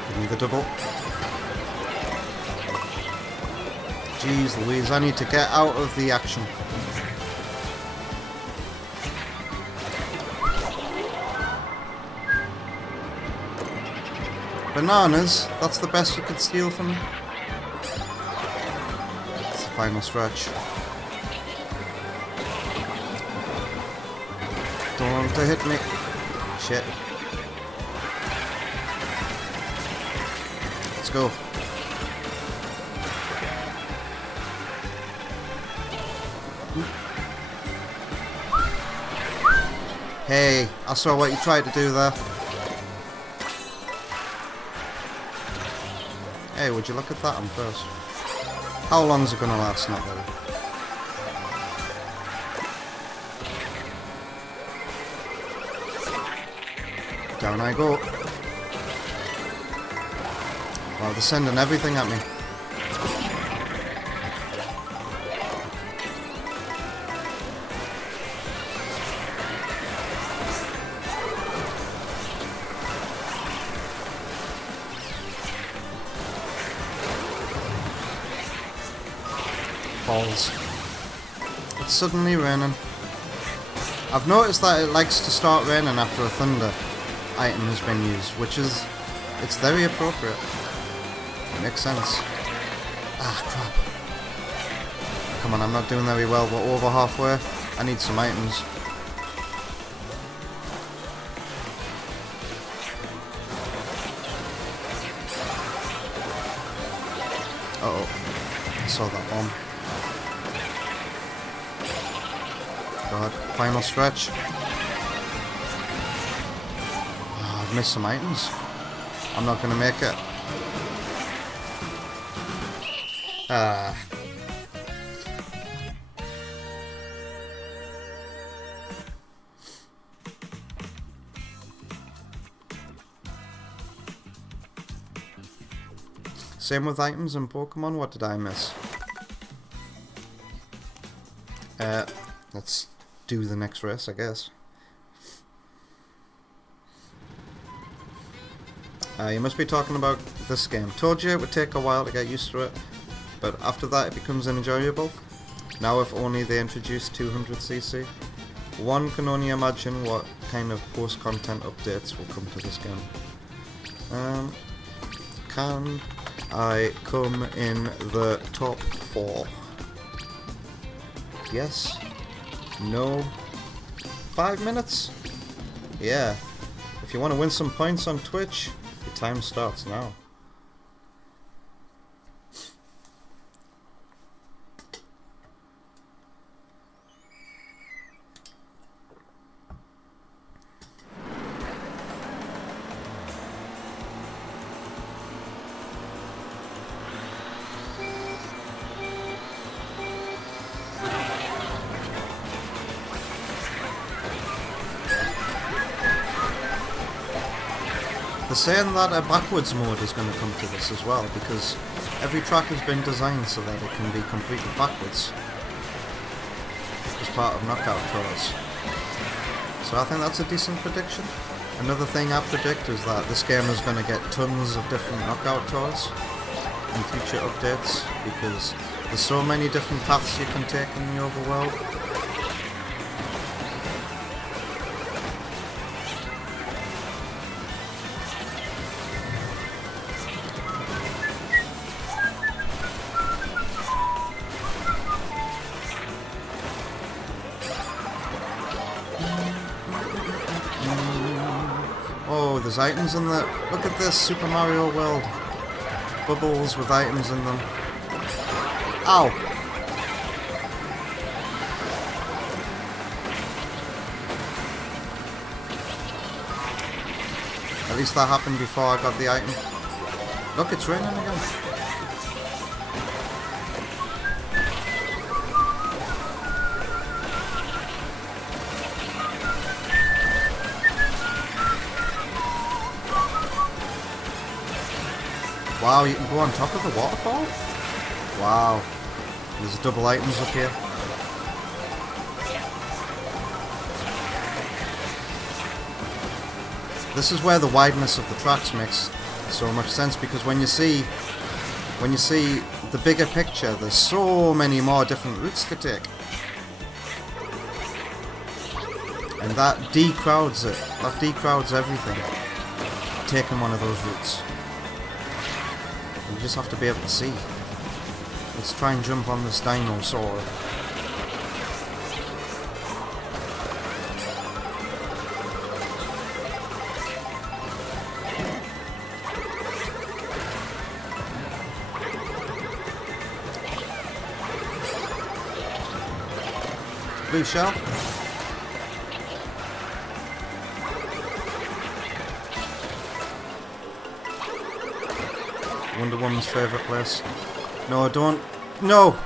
Give me the double. Jeez Louise, I need to get out of the action. Bananas? That's the best you could steal from me? It's the final stretch. Don't want to hit me. Shit. Let's go. Hey, I saw what you tried to do there. Hey, would you look at that one first? How long is it going to last? Not really. Down I go. Wow, they're sending everything at me. Balls. It's suddenly raining. I've noticed that it likes to start raining after a thunder item has been used, which is, it's very appropriate. It makes sense. Ah, crap. Come on, I'm not doing very well. We're over halfway. I need some items. Uh-oh. I saw that bomb. God, final stretch. Oh, I've missed some items. I'm not gonna make it. Ah. Same with items in Pokemon. What did I miss? Let's do the next race, I guess. You must be talking about this game. Told you it would take a while to get used to it, but after that it becomes enjoyable. Now if only they introduced 200cc. One can only imagine what kind of post-content updates will come to this game. Can I come in the top 4? Yes? No? 5 minutes? Yeah. If you want to win some points on Twitch, your time starts now. They're saying that a backwards mode is going to come to this as well, because every track has been designed so that it can be completed backwards as part of knockout tours. So I think that's a decent prediction. Another thing I predict is that this game is going to get tons of different knockout tours in future updates, because there's so many different paths you can take in the overworld. Oh, there's items in the... Look at this, Super Mario World. Bubbles with items in them. Ow! At least that happened before I got the item. Look, it's raining again. Wow, you can go on top of the waterfall? Wow. There's double items up here. This is where the wideness of the tracks makes so much sense, because when you see the bigger picture, there's so many more different routes to take. And that decrowds it. That decrowds everything. Taking one of those routes. You just have to be able to see. Let's try and jump on this dinosaur. Blue shell. Wonder Woman's favourite place. No, don't. No!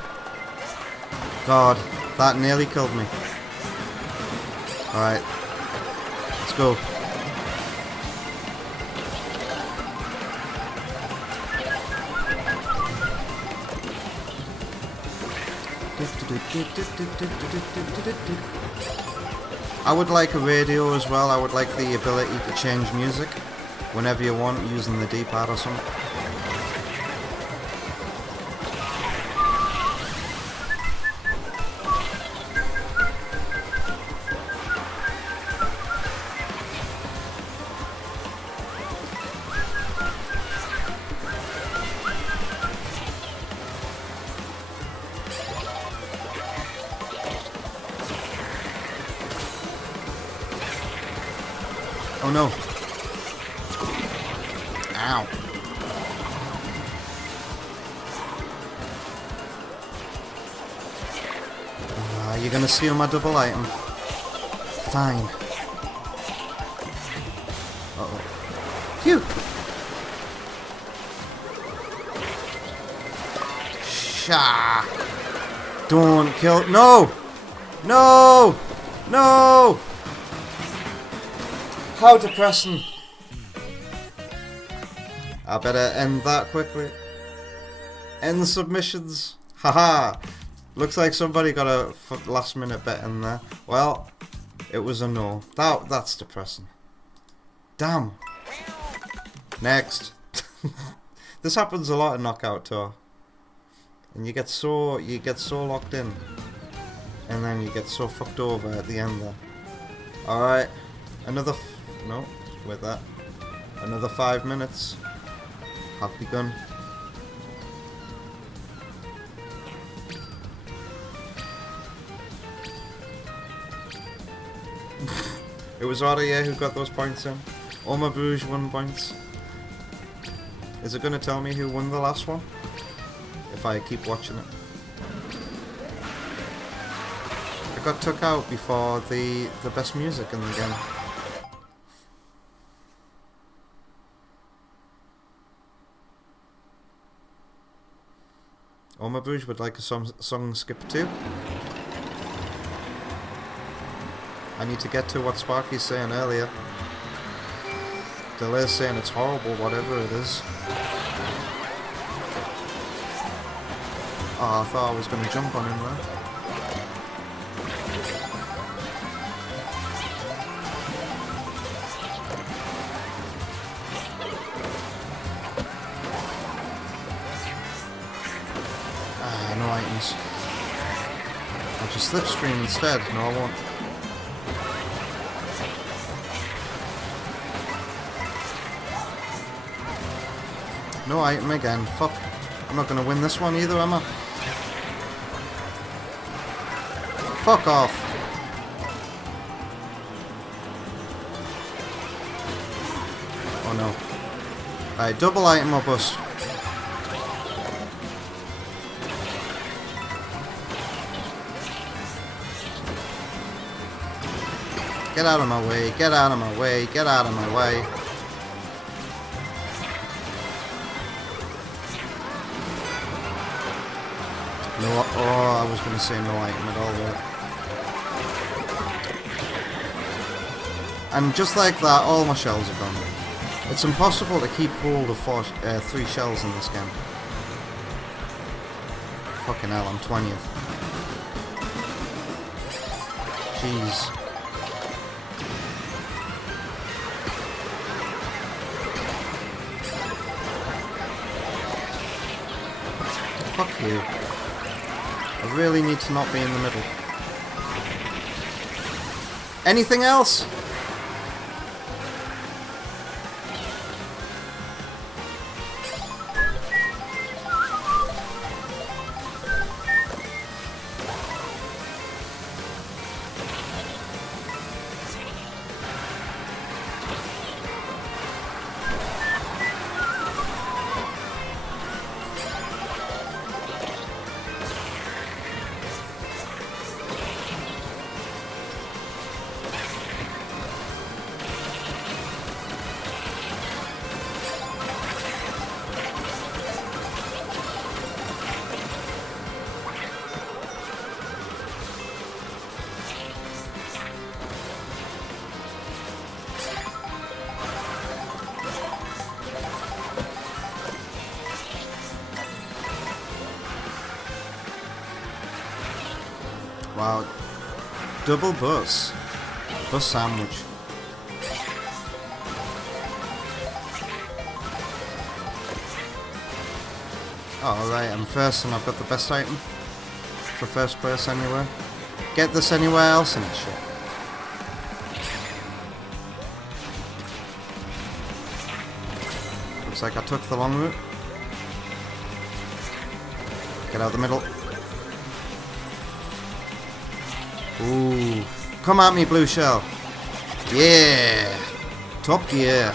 God, that nearly killed me. Alright. Let's go. I would like a radio as well. I would like the ability to change music whenever you want using the D-pad or something. Oh no. Ow. You're gonna steal my double item. Fine. Uh-oh. Phew. Sha. Don't kill. No! No! No! How depressing. I better end that quickly. End submissions. Haha. Looks like somebody got a last minute bet in there. Well, it was a no. That's depressing. Damn. Next. This happens a lot in Knockout Tour. And you get so locked in. And then you get so fucked over at the end there. Alright. Another no, with that. Another 5 minutes have begun. It was Audier who got those points in. Oma Bouge won points. Is it going to tell me who won the last one? If I keep watching it. I got took out before the best music in the game. Oma Bouge would like a song skip too. I need to get to what Sparky's saying earlier. Delay's saying it's horrible, whatever it is. Oh, I thought I was going to jump on him there. No items. I'll just slipstream instead. No, I won't. No item again. Fuck. I'm not gonna win this one either, am I? Fuck off. Oh no. Alright, double item or bust. Get out of my way, get out of my way, get out of my way. No, oh, I was going to say no item at all there. And just like that, all my shells are gone. It's impossible to keep hold of 3 shells in this game. Fucking hell, I'm 20th. Jeez. Fuck you. I really need to not be in the middle. Anything else? Wow. Double bus. Bus sandwich. Oh, right, I'm first and I've got the best item. For first place anywhere. Get this anywhere else in this shit. Looks like I took the long route. Get out of the middle. Ooh. Come at me, blue shell. Yeah. Top gear.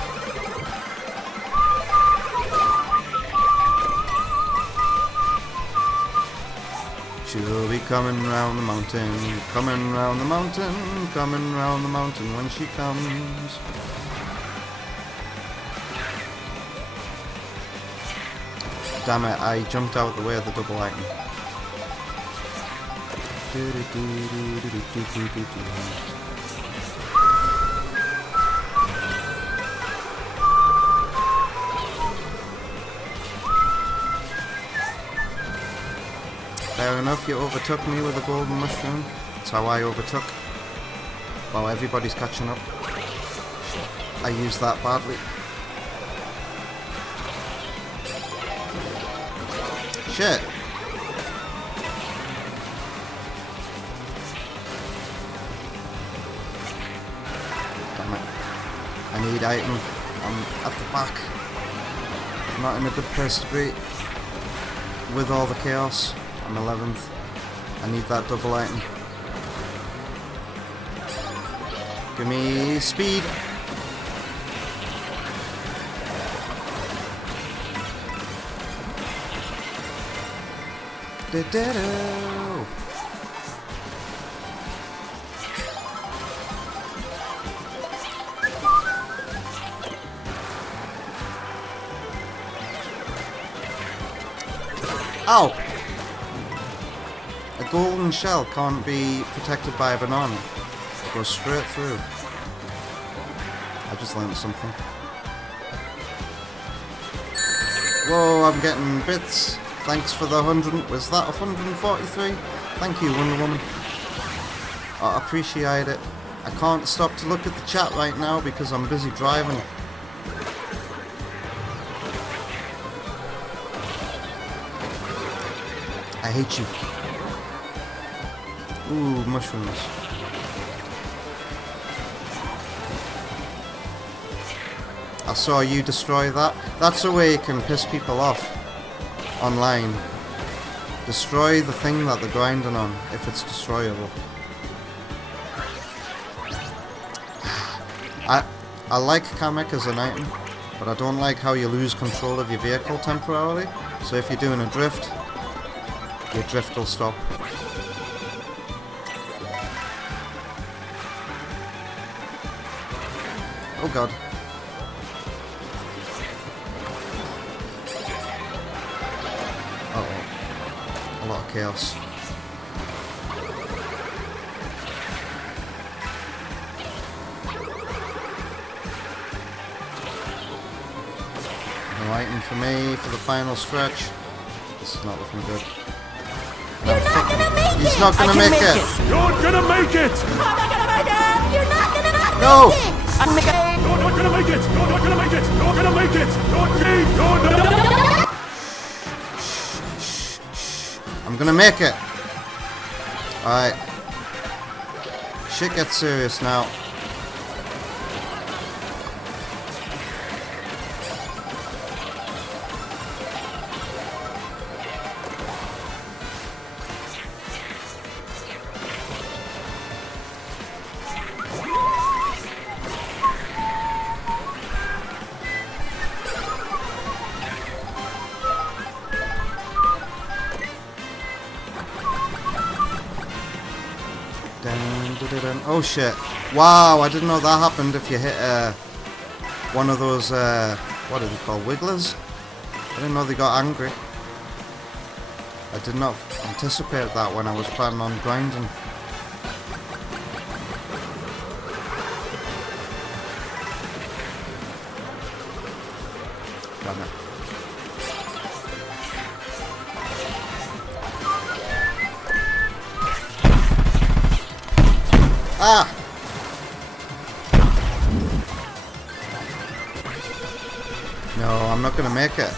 She'll be coming round the mountain, coming round the mountain, coming round the mountain when she comes. Damn it, I jumped out the way of the double item. Fair enough, you overtook me with a golden mushroom. That's how I overtook. While everybody's catching up. I used that badly. Shit. Damn it. I need item. I'm at the back. I'm not in a good place to be. With all the chaos. I'm 11th. I need that double item. Give me speed. Da-da-da. Ow! A golden shell can't be protected by a banana. It goes straight through. I just learned something. Whoa, I'm getting bits. Thanks for the 100. Was that 143? Thank you, Wonder Woman. I appreciate it. I can't stop to look at the chat right now because I'm busy driving. I hate you. Ooh, mushrooms. I saw you destroy that. That's a way you can piss people off online. Destroy the thing that they're grinding on, if it's destroyable. I like Kamek as an item, but I don't like how you lose control of your vehicle temporarily. So if you're doing a drift, your drift will stop. Oh god. Uh-oh. A lot of chaos. No item for me for the final stretch. This is not looking good. You're not gonna make He's it! not gonna make it! You're gonna make it! You're not gonna make it! No! I'm making You're not gonna make it! You're not gonna make it! You're gonna make it! You're gonna... I'm gonna make it! Alright. Shit gets serious now. Oh shit. Wow, I didn't know that happened if you hit one of those, what are they called, wigglers? I didn't know they got angry. I did not anticipate that when I was planning on grinding. Damn it. Ah! No, I'm not gonna make it.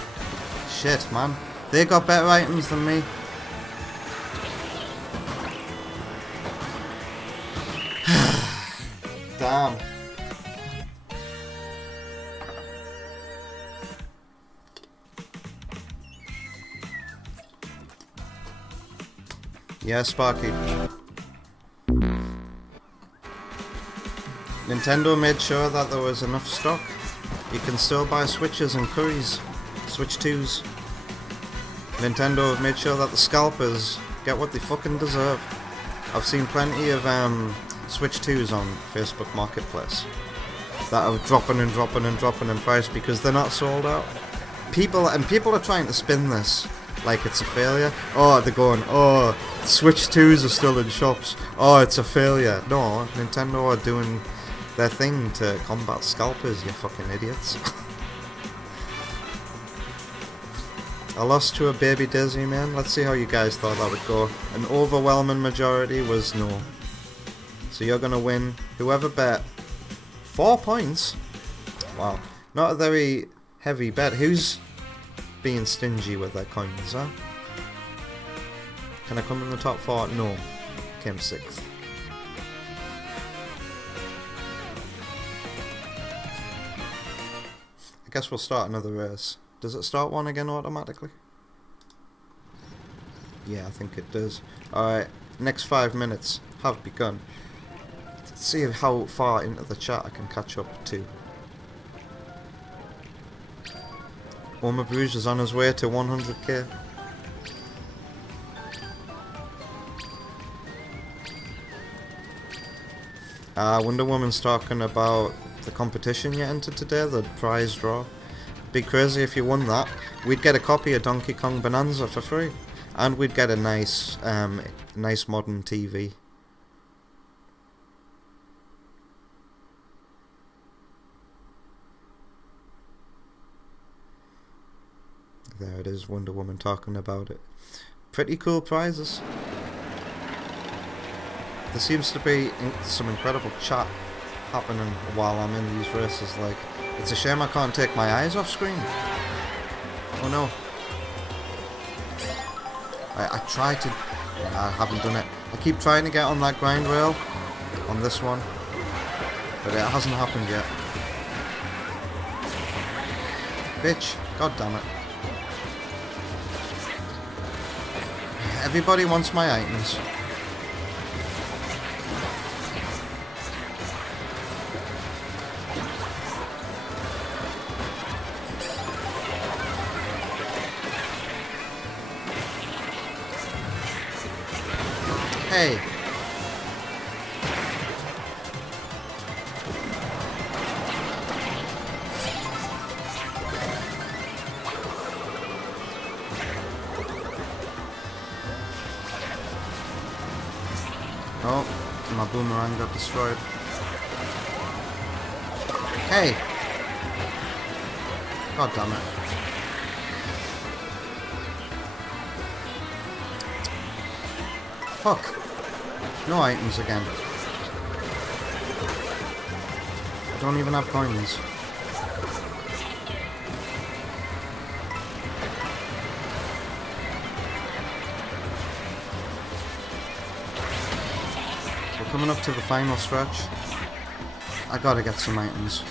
Shit, man. They got better items than me. Damn. Yeah, Sparky. Nintendo made sure that there was enough stock. You can still buy Switches and Curries. Switch 2s. Nintendo have made sure that the scalpers get what they fucking deserve. I've seen plenty of Switch 2s on Facebook Marketplace that are dropping and dropping and dropping in price because they're not sold out. People are trying to spin this like it's a failure. Oh, they're going, oh, Switch 2s are still in shops. Oh, it's a failure. No, Nintendo are doing their thing to combat scalpers, you fucking idiots. I lost to a baby Dizzy, man. Let's see how you guys thought that would go. An overwhelming majority was no. So you're gonna win. Whoever bet 4 points. Wow, not a very heavy bet. Who's being stingy with their coins, huh? Can I come in the top 4? No. Came 6th. I guess we'll start another race. Does it start one again automatically? Yeah, I think it does. Alright, next 5 minutes have begun. Let's see how far into the chat I can catch up to. Oma Bruges is on his way to 100k. Wonder Woman's talking about the competition you entered today, the prize draw. Be crazy if you won that. We'd get a copy of Donkey Kong Bonanza for free, and we'd get a nice modern TV. There it is, Wonder Woman talking about it. Pretty cool prizes. There seems to be some incredible chat happening while I'm in these races. Like, it's a shame I can't take my eyes off screen. Oh no. I tried to... I haven't done it. I keep trying to get on that grind rail on this one, but it hasn't happened yet. Bitch. God damn it. Everybody wants my items. Hey. Oh, my boomerang got destroyed. Hey! God damn it. Fuck. No items again. I don't even have coins. We're coming up to the final stretch. I gotta get some items.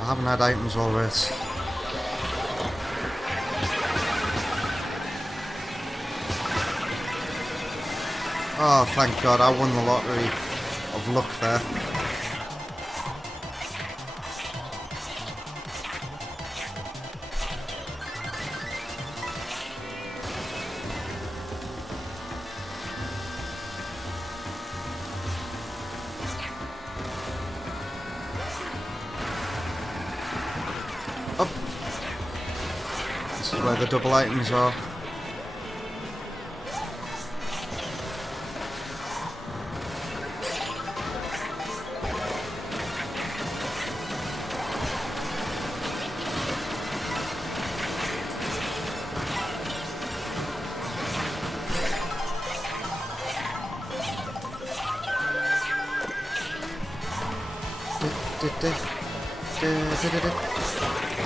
I haven't had items all race. Oh, thank God, I won the lottery of luck there. Up. This is where the double items are.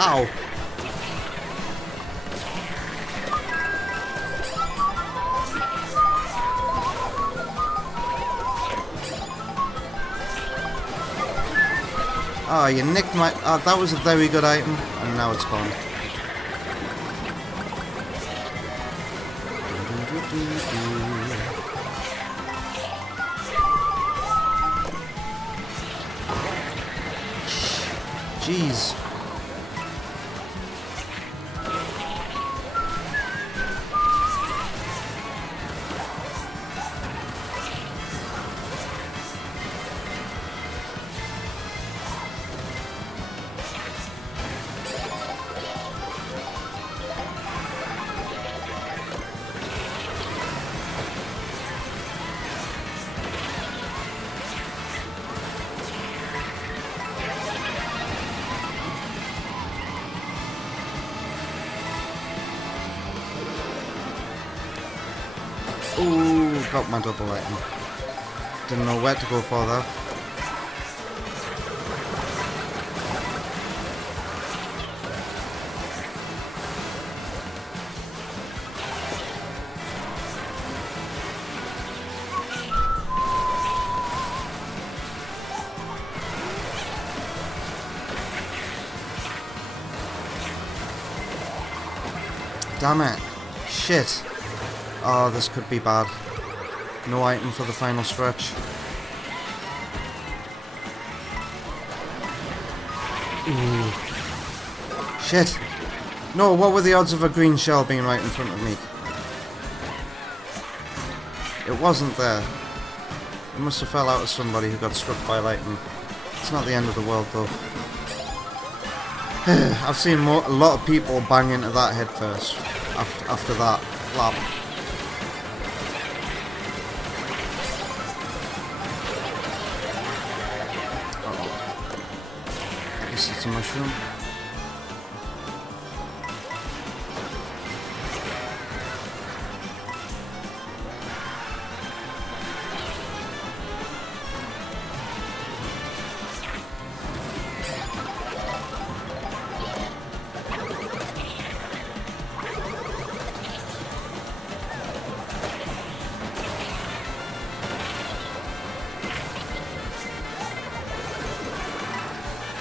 Ow! Oh, you nicked my... Oh, that was a very good item, and now it's gone. Jeez. Ooh, got my double item. Didn't know where to go for that. Damn it. Shit. Oh, this could be bad. No item for the final stretch. Ooh. Shit. No, what were the odds of a green shell being right in front of me? It wasn't there. It must have fell out of somebody who got struck by lightning. It's not the end of the world though. I've seen a lot of people bang into that head first. After that lap. It's a mushroom.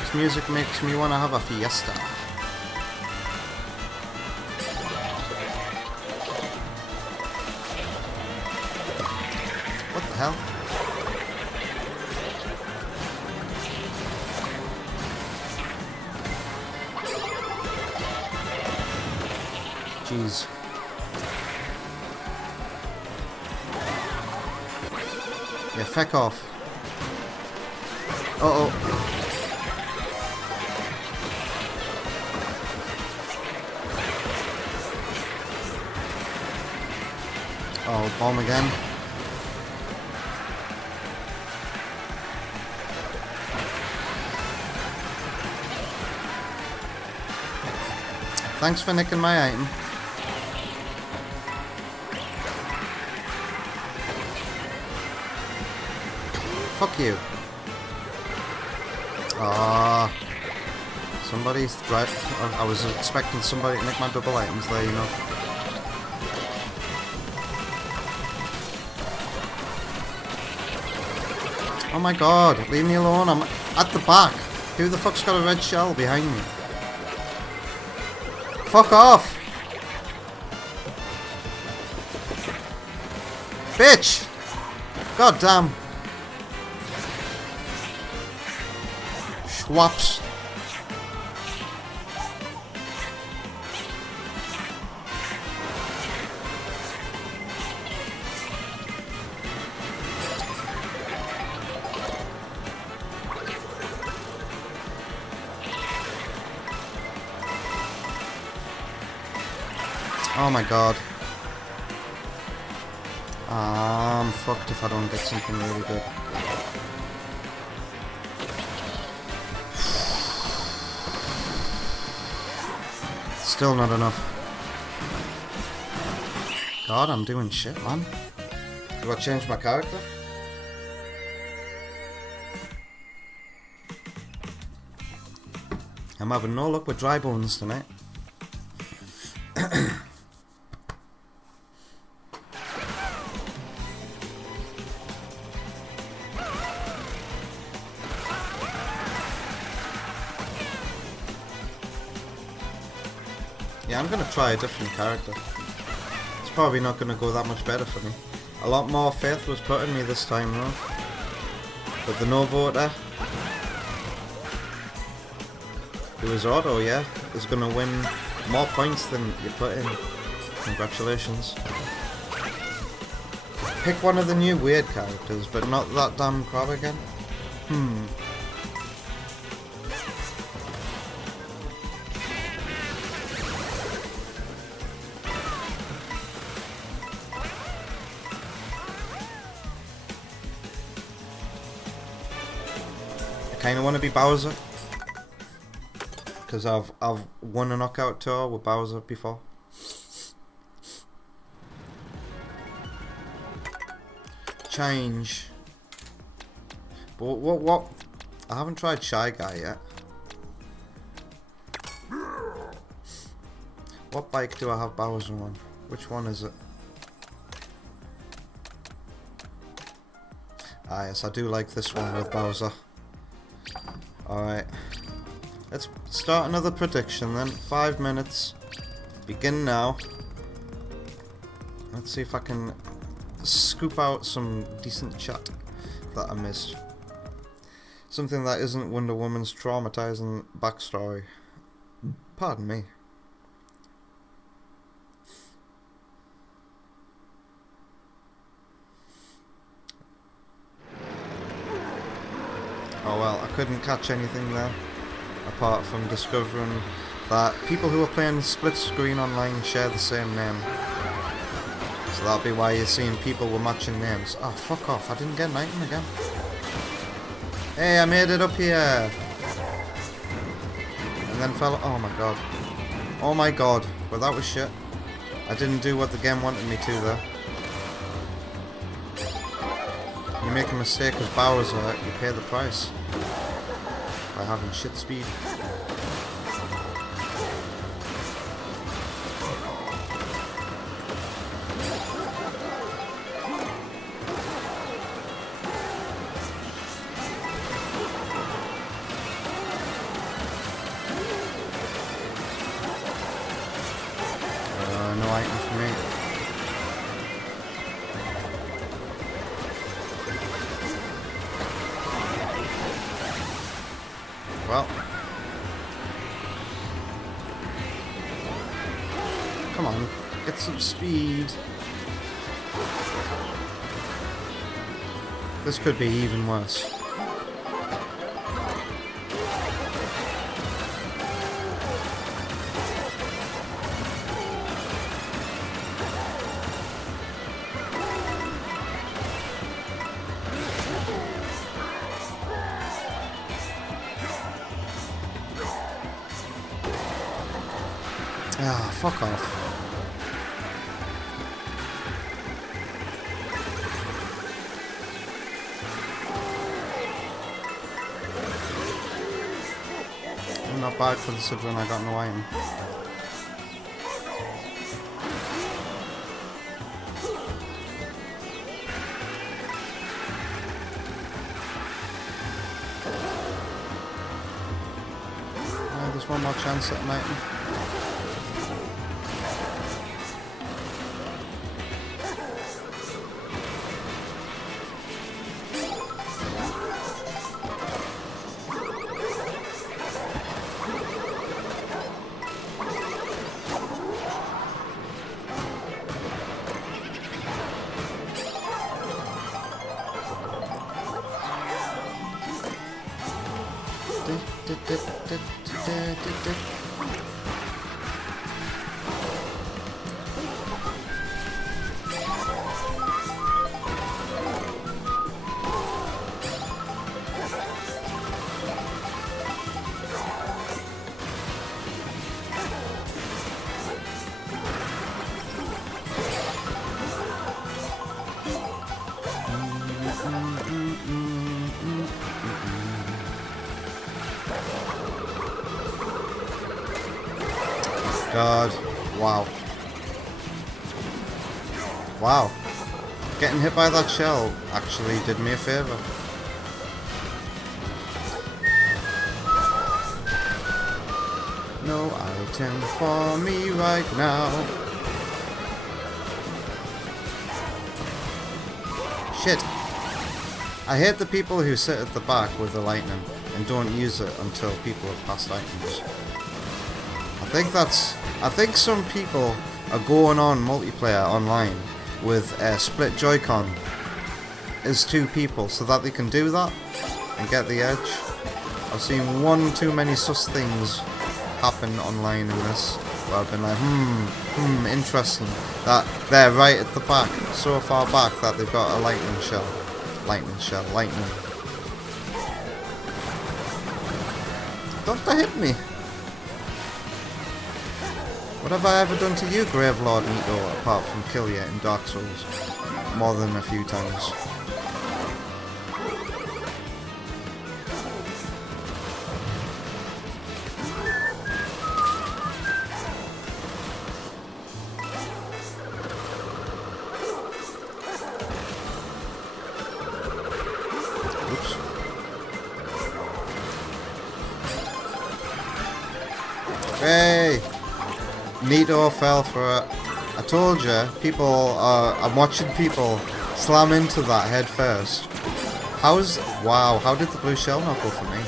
This music makes me want to have a fiesta. What the hell? Jeez. Yeah, feck off. Uh-oh. Oh, bomb again. Thanks for nicking my item. Fuck you. Ah, somebody's right. I was expecting somebody to nick my double items there, you know. Oh my god, leave me alone, I'm at the back. Who the fuck's got a red shell behind me? Fuck off! Bitch! God damn. Schwaps. Oh my god. I'm fucked if I don't get something really good. Still not enough. God, I'm doing shit, man. Do I change my character? I'm having no luck with dry bones tonight. Yeah, I'm gonna try a different character. It's probably not gonna go that much better for me. A lot more faith was put in me this time though. But the no voter, who is auto, yeah, is gonna win more points than you put in. Congratulations. Pick one of the new weird characters, but not that damn crab again. I kinda wanna be Bowser. Because I've won a knockout tour with Bowser before. Change. But what? I haven't tried Shy Guy yet. What bike do I have Bowser on? Which one is it? Ah yes, I do like this one with Bowser. Alright. Let's start another prediction then. 5 minutes. Begin now. Let's see if I can scoop out some decent chat that I missed. Something that isn't Wonder Woman's traumatizing backstory. Pardon me. Oh well, I couldn't catch anything there. Apart from discovering that people who are playing split screen online share the same name. So that'll be why you're seeing people with matching names. Oh, fuck off, I didn't get an item again. Hey, I made it up here! And then fell... oh my god. Oh my god, well that was shit. I didn't do what the game wanted me to there. You make a mistake as Bowser, you pay the price. By having shit speed. No item for me. Well, come on, get some speed. This could be even worse. Ah, fuck off. I'm not bad considering I got no item. There's one more chance at an item. god. Wow. Wow. Getting hit by that shell actually did me a favour. No item for me right now. Shit. I hate the people who sit at the back with the lightning and don't use it until people have passed items. I think some people are going on multiplayer online with a split Joy-Con as two people so that they can do that and get the edge. I've seen one too many sus things happen online in this where I've been like, interesting that they're right at the back, so far back that they've got a lightning shell. Lightning. Doctor hit me. What have I ever done to you, Gravelord Nito, apart from kill you in Dark Souls? More than a few times. Oops. Hey! Nito fell for it. I told you, I'm watching people slam into that head first. Wow, how did the blue shell not go for me?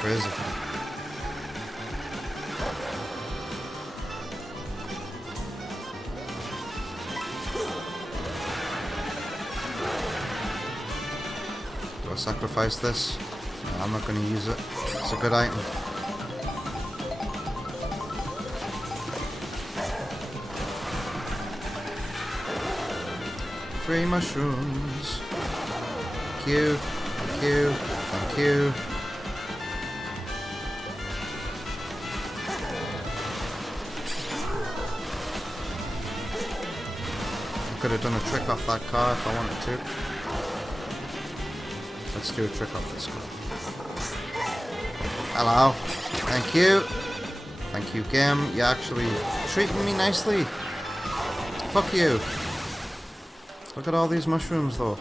Crazy. Do I sacrifice this? No, I'm not going to use it. It's a good item. Free mushrooms. Thank you. Thank you. Thank you. I could have done a trick off that car if I wanted to. Let's do a trick off this car. Hello. Thank you. Thank you, game. You're actually treating me nicely. Fuck you. Look at all these mushrooms, though.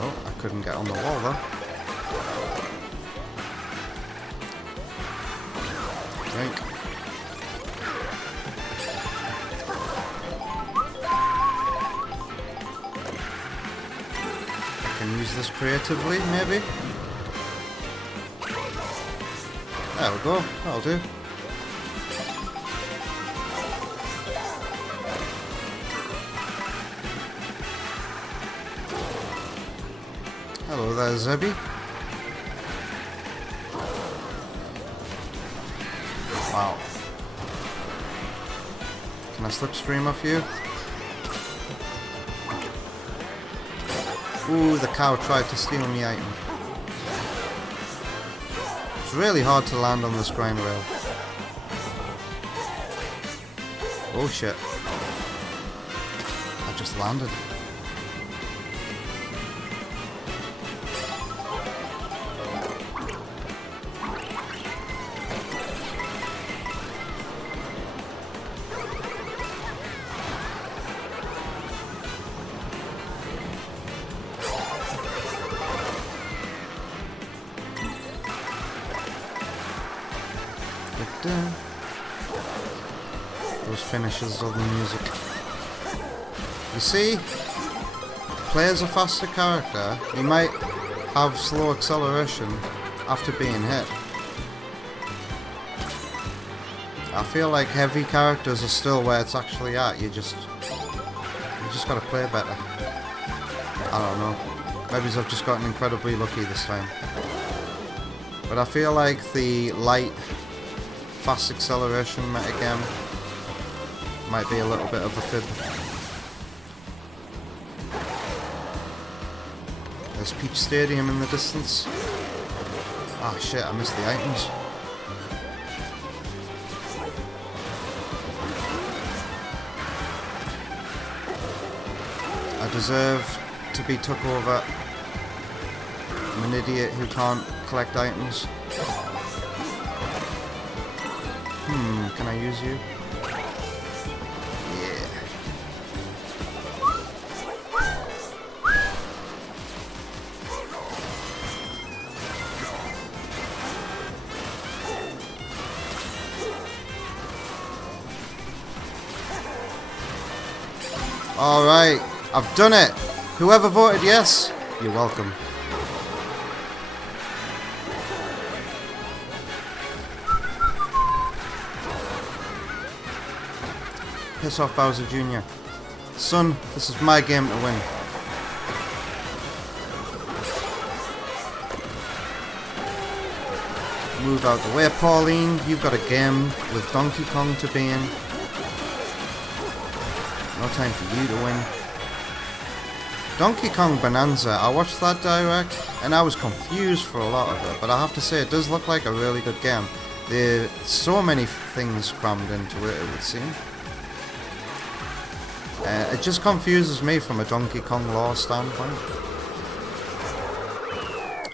Oh, I couldn't get on the wall, though. Drink. Use this creatively, maybe? There we go, that'll do. Hello there, Zebby. Wow. Can I slipstream off you? Ooh, the cow tried to steal me item. It's really hard to land on this grind rail. Oh shit. I just landed. Those finishes of the music. You see, players a faster character, he might have slow acceleration after being hit. I feel like heavy characters are still where it's actually at. You just gotta play better. I don't know. Maybe I've just gotten incredibly lucky this time. But I feel like the light, fast acceleration metagame might be a little bit of a fib. There's Peach Stadium in the distance. Ah shit, I missed the items. I deserve to be took over. I'm an idiot who can't collect items. Can I use you? Yeah. Alright, I've done it! Whoever voted yes, you're welcome. Piss off Bowser Jr. Son, this is my game to win. Move out the way, Pauline. You've got a game with Donkey Kong to be in. No time for you to win. Donkey Kong Bonanza. I watched that direct and I was confused for a lot of it, but I have to say it does look like a really good game. There's so many things crammed into it, it would seem. It just confuses me from a Donkey Kong lore standpoint.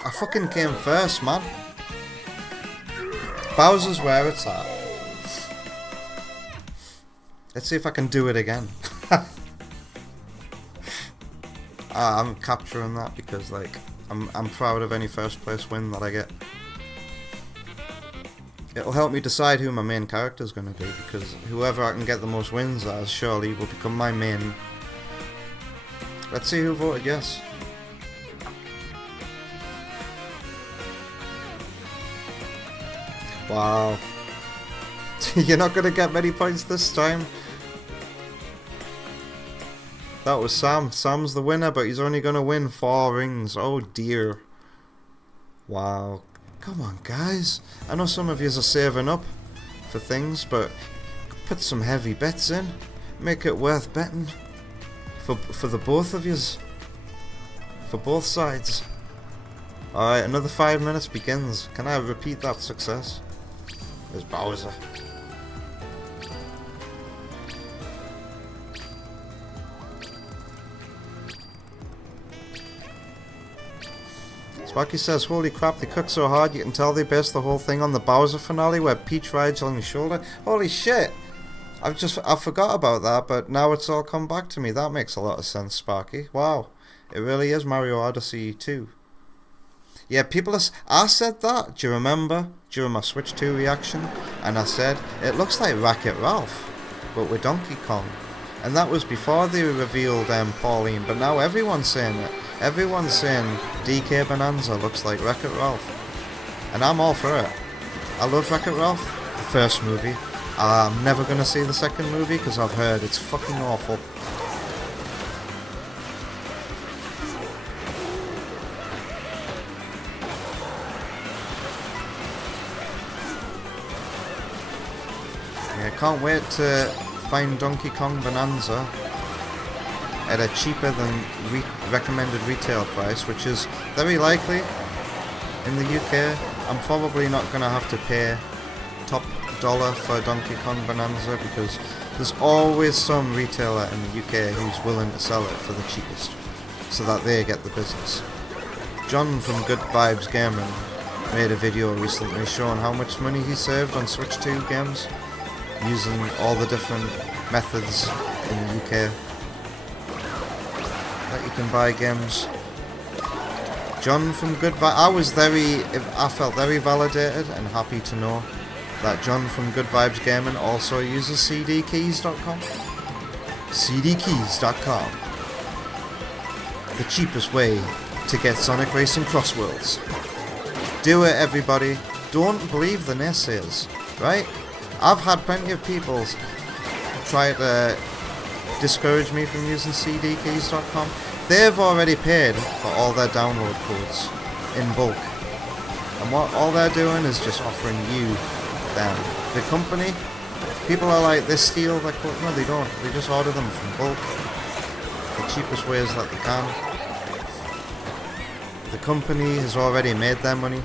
I fucking came first, man. Bowser's where it's at. Let's see if I can do it again. I'm capturing that because, like, I'm proud of any first place win that I get. It'll help me decide who my main character is going to be, because whoever I can get the most wins as surely will become my main. Let's see who voted yes. Wow. You're not going to get many points this time. That was Sam. Sam's the winner, but he's only going to win 4 rings. Oh dear. Wow. Come on, guys. I know some of yous are saving up for things, but put some heavy bets in. Make it worth betting. For the both of yous. For both sides. Alright, another 5 minutes begins. Can I repeat that success? There's Bowser. Sparky says, holy crap, they cook so hard you can tell they based the whole thing on the Bowser finale where Peach rides on his shoulder. Holy shit! I forgot about that, but now it's all come back to me. That makes a lot of sense, Sparky. Wow. It really is Mario Odyssey 2. Yeah, I said that, do you remember? During my Switch 2 reaction. And I said, it looks like Wreck-It Ralph, but with Donkey Kong. And that was before they revealed Pauline, but now everyone's saying it. Everyone's saying DK Bonanza looks like Wreck-It Ralph. And I'm all for it. I love Wreck-It Ralph, the first movie. I'm never going to see the second movie because I've heard it's fucking awful. Yeah, can't wait to find Donkey Kong Bonanza at a cheaper than recommended retail price, which is very likely in the UK. I'm probably not going to have to pay top dollar for Donkey Kong Bonanza because there's always some retailer in the UK who's willing to sell it for the cheapest so that they get the business. John from Good Vibes Gaming made a video recently showing how much money he saved on Switch 2 games using all the different methods in the UK that you can buy games. John from Good Vibes, I felt very validated and happy to know that John from Good Vibes Gaming also uses cdkeys.com. cdkeys.com. The cheapest way to get Sonic Racing Cross Worlds. Do it, everybody. Don't believe the naysayers, right? I've had plenty of people try to discourage me from using cdkeys.com. They've already paid for all their download codes in bulk. And what all they're doing is just offering you them. The company, people are like, they steal their code. No, they don't. They just order them from bulk. The cheapest ways that they can. The company has already made their money.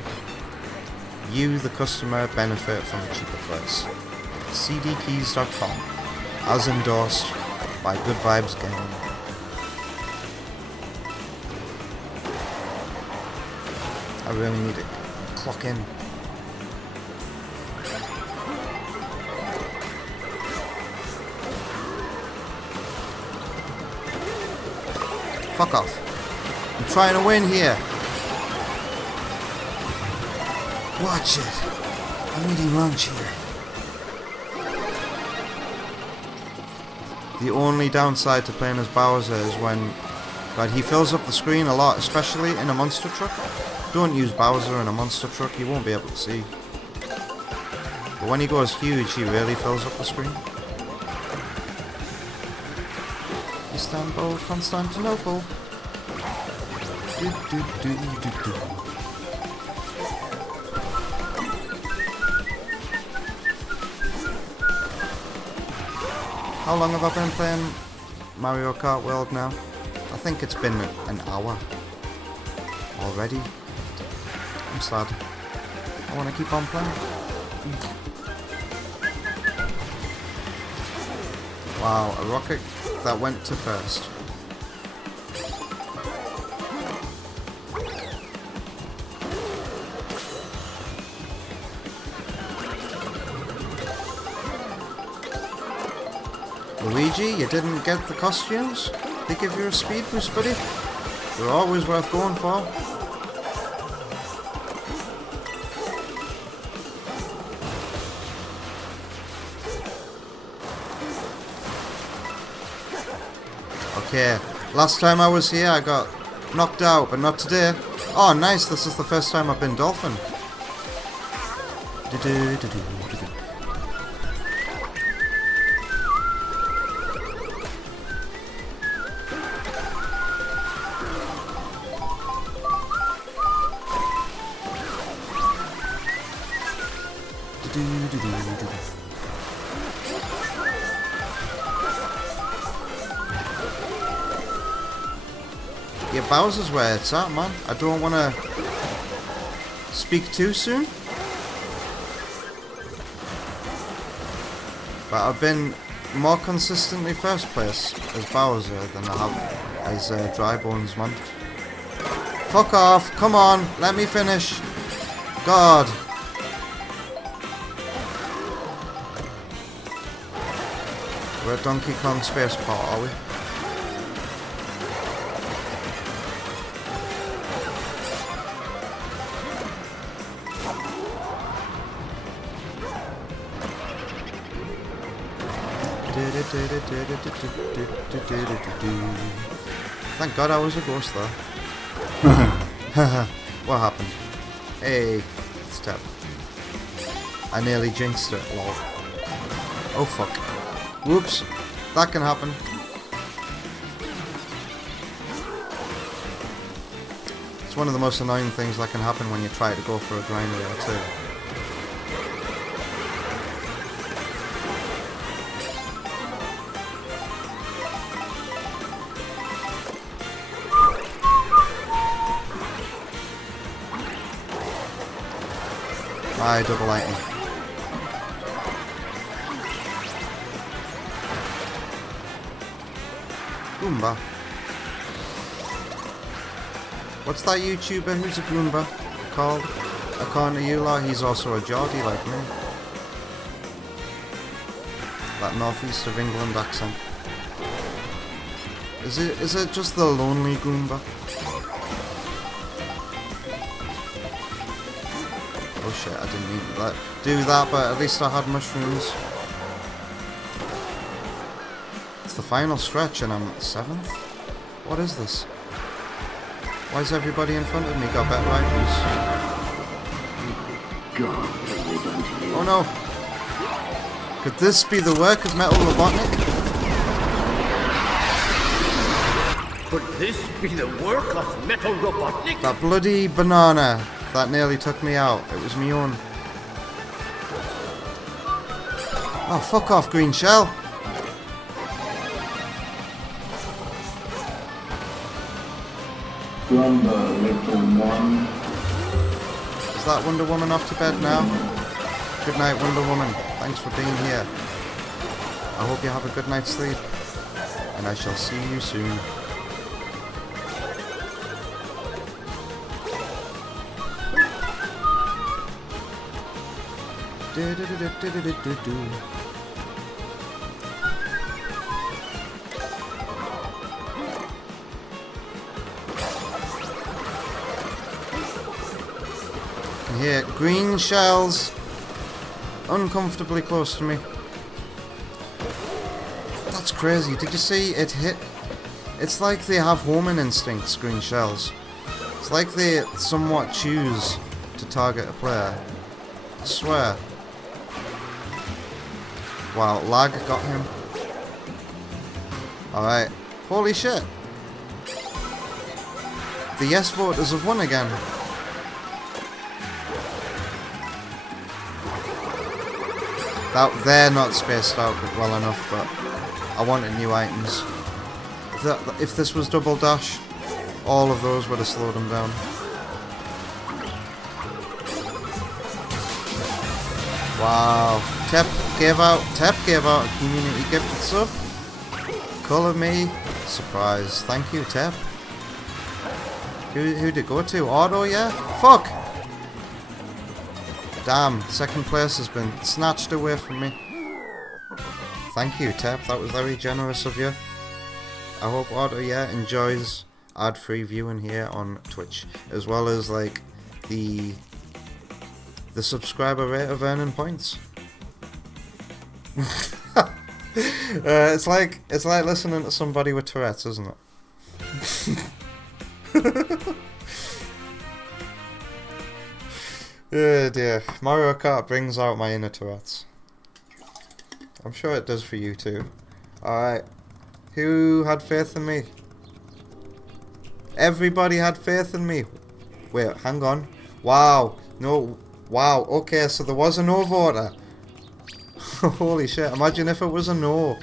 You, the customer, benefit from a cheaper price. cdkeys.com, as endorsed by Good Vibes Gaming. I really need to clock in. Fuck off. I'm trying to win here. Watch it. I'm eating lunch here. The only downside to playing as Bowser is when he fills up the screen a lot, especially in a monster truck. Don't use Bowser in a monster truck, you won't be able to see. But when he goes huge, he really fills up the screen. Istanbul, Constantinople. Do, do, do, do, do. How long have I been playing Mario Kart World now? I think it's been an hour already. I'm sad. I want to keep on playing. Wow, a rocket that went to first. Luigi, you didn't get the costumes? They give you a speed boost, buddy? They're always worth going for. Okay, last time I was here I got knocked out, but not today. Oh nice, this is the first time I've been Dolphin. Yeah, Bowser's where it's at, man. I don't want to speak too soon. But I've been more consistently first place as Bowser than I have as Dry Bones, man. Fuck off, come on, let me finish. God. We're at Donkey Kong Spaceport, are we? Thank God I was a ghost though. What happened? Hey, step. I nearly jinxed it, lol. Oh fuck. Whoops. That can happen. It's one of the most annoying things that can happen when you try to go for a grind rail too. Aye, double lightning. Goomba. What's that YouTuber who's a Goomba called? According to you lot, he's also a Geordie like me. That northeast of England accent. Is it just the lonely Goomba? Oh shit, I didn't need that. Do that, but at least I had mushrooms. It's the final stretch and I'm 7th? What is this? Why is everybody in front of me got better items? Oh no! Could this be the work of Metal Robotnik? Could this be the work of Metal Robotnik? That bloody banana that nearly took me out. It was me own. Oh, fuck off, green shell. Is that Wonder Woman off to bed now? Good night, Wonder Woman. Thanks for being here. I hope you have a good night's sleep. And I shall see you soon. Here, green shells uncomfortably close to me. That's crazy. Did you see it hit? It's like they have homing instincts, green shells. It's like they somewhat choose to target a player. I swear. Wow, lag got him. Alright. Holy shit. The yes voters have won again. They're not spaced out well enough, but I wanted new items. If this was double dash, all of those would have slowed them down. Wow. Tep gave out a community gifted sub. Colour me. Surprise. Thank you, Tep. Who'd it go to? Auto, yeah? Fuck! Damn, second place has been snatched away from me. Thank you, Tep. That was very generous of you. I hope Auto, yeah, enjoys ad-free viewing here on Twitch, as well as like the subscriber rate of earning points. It's like listening to somebody with Tourette's, isn't it? Oh dear, Mario Kart brings out my inner Tourette's. I'm sure it does for you too. Alright, who had faith in me? Everybody had faith in me. Wait, hang on. Wow, no, wow, okay, so there was a no voter. Holy shit, imagine if it was a no.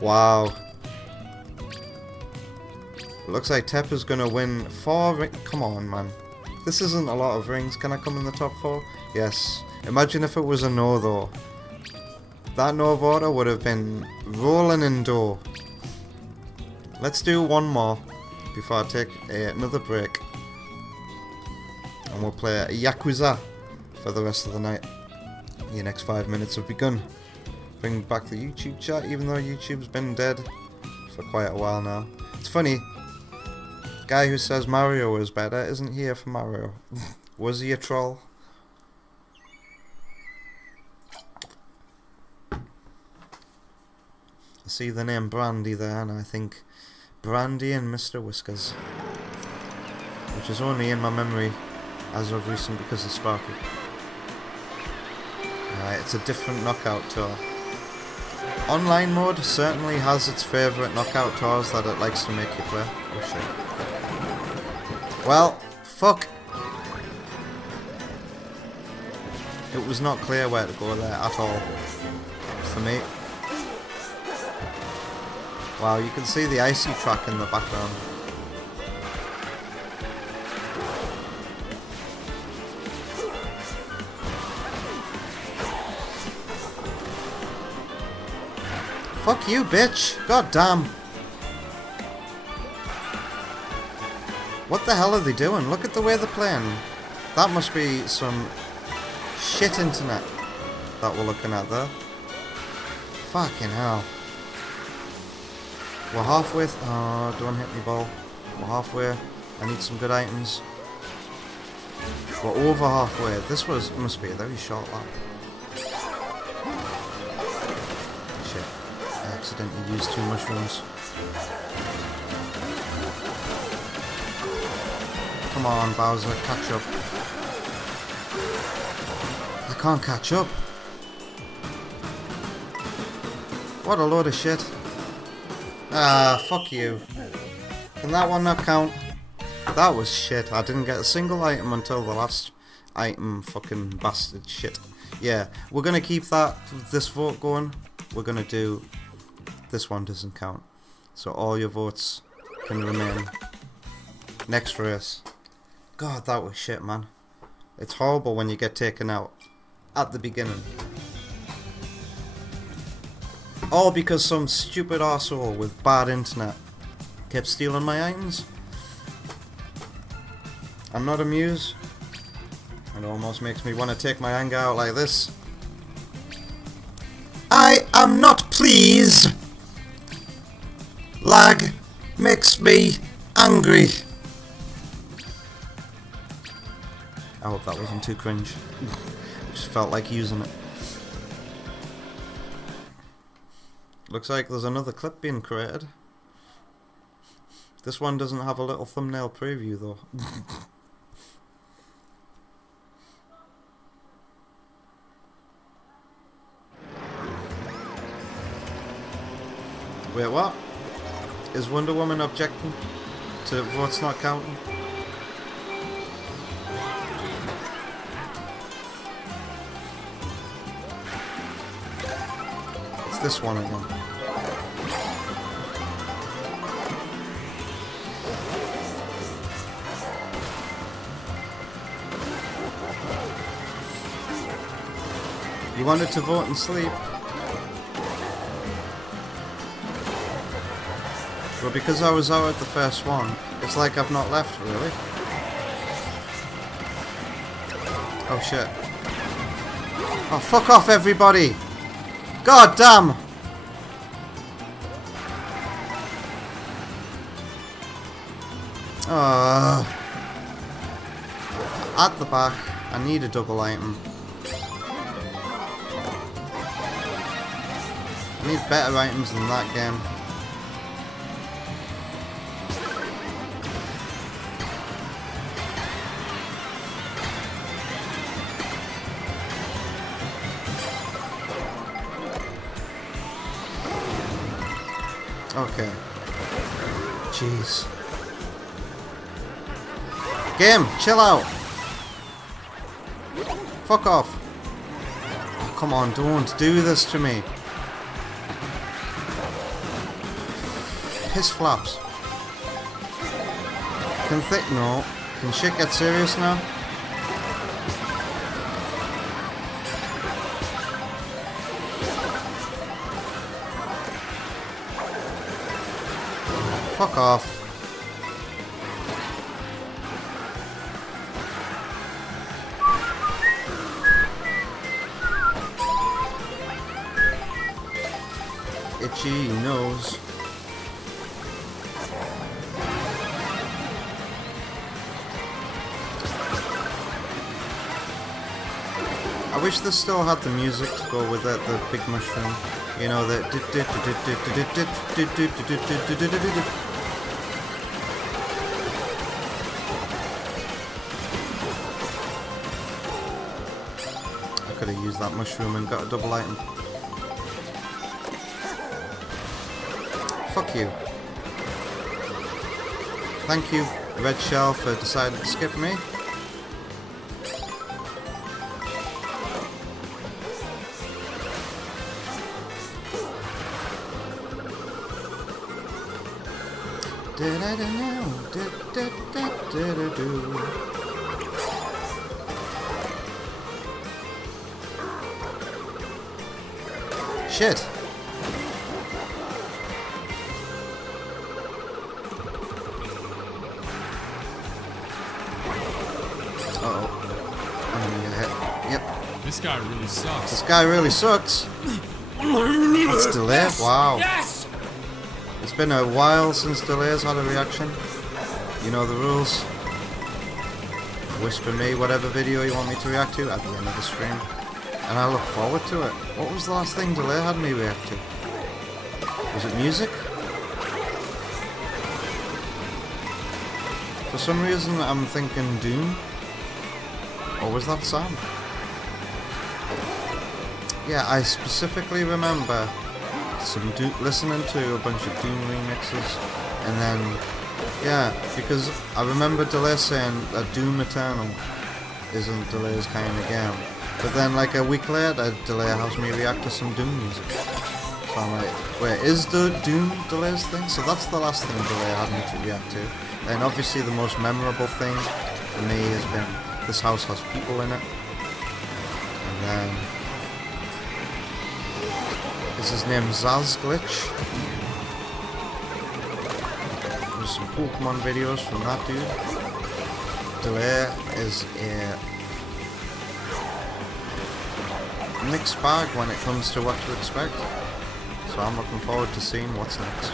Wow. Looks like Tep is gonna win 4 come on, man. This isn't a lot of rings. Can I come in the top 4? Yes. Imagine if it was a no, though. That no voter would have been rolling in dough. Let's do one more before I take another break. And we'll play Yakuza for the rest of the night. The next 5 minutes have begun. Bring back the YouTube chat, even though YouTube's been dead for quite a while now. It's funny. Guy who says Mario is better isn't here for Mario. Was he a troll? I see the name Brandy there, and I think Brandy and Mr. Whiskers, which is only in my memory as of recent because of Sparky. It's a different knockout tour. Online mode certainly has its favourite knockout tours that it likes to make you play. Oh shit. Well, fuck. It was not clear where to go there at all for me. Wow, you can see the icy track in the background. Fuck you, bitch! God damn! What the hell are they doing? Look at the way they're playing. That must be some shit internet that we're looking at there. Fucking hell. We're halfway. Oh, don't hit me, ball. We're halfway. I need some good items. We're over halfway. This must be a very short lap. Shit. I accidentally used 2 mushrooms. Come on, Bowser, catch up. I can't catch up. What a load of shit. Ah, fuck you. Can that one not count? That was shit. I didn't get a single item until the last item. Fucking bastard shit. Yeah, we're gonna keep this vote going. We're gonna do... This one doesn't count. So all your votes can remain. Next race. God, that was shit, man. It's horrible when you get taken out at the beginning. All because some stupid arsehole with bad internet kept stealing my items. I'm not amused. It almost makes me want to take my anger out like this. I am not pleased. Lag makes me angry. I hope that wasn't too cringe. Just felt like using it. Looks like there's another clip being created. This one doesn't have a little thumbnail preview though. Wait, what? Is Wonder Woman objecting to votes not counting? It's this one again. You wanted to vote and sleep. But because I was out at the first one, it's like I've not left, really. Oh shit. Oh, fuck off, everybody! God damn! At the back, I need a double item. I need better items than that game. Okay. Jeez. Game, chill out. Fuck off. Oh, come on, don't do this to me. Piss flaps. No. Can shit get serious now? Fuck off. Itchy nose. I wish this still had the music to go with it, the big mushroom. You know, the... I could have used that mushroom and got a double item. Fuck you. Thank you, Red Shell, for deciding to skip me. Shit. This guy really sucks. This guy really sucks. That's delay. Wow. Yes! It's been a while since Delay's had a reaction. You know the rules. Whisper me whatever video you want me to react to at the end of the stream. And I look forward to it. What was the last thing Delay had me react to? Was it music? For some reason I'm thinking Doom. Or was that Sam? Yeah, I specifically remember listening to a bunch of Doom remixes, and then, yeah, because I remember Delay saying that Doom Eternal isn't Delay's kind of game, but then like a week later, Delay has me react to some Doom music. So I'm like, wait, is the Doom Delay's thing? So that's the last thing Delay had me to react to. And obviously the most memorable thing for me has been This House Has People in It, and then is his name Zaz Glitch? There's some Pokemon videos from that dude. Delay is a mixed bag when it comes to what to expect. So I'm looking forward to seeing what's next.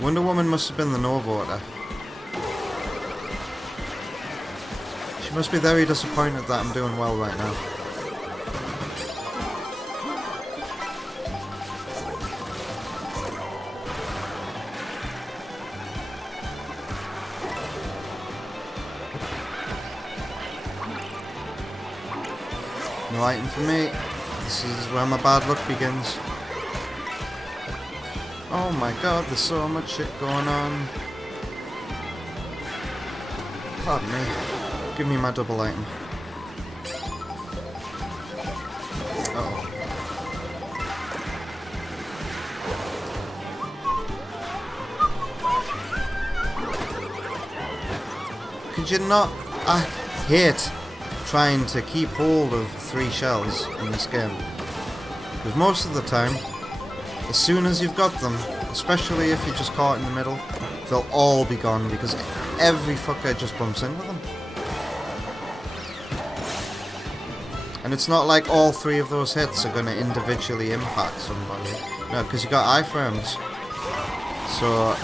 Wonder Woman must have been the no voter. She must be very disappointed that I'm doing well right now. No item for me. This is where my bad luck begins. Oh my god, there's so much shit going on. Pardon me. Give me my double item. Uh-oh. Could you not... I hate trying to keep hold of 3 shells in this game. Because most of the time, as soon as you've got them, especially if you're just caught in the middle, they'll all be gone because every fucker just bumps into them. And it's not like all 3 of those hits are going to individually impact somebody. No, because you got iframes. So,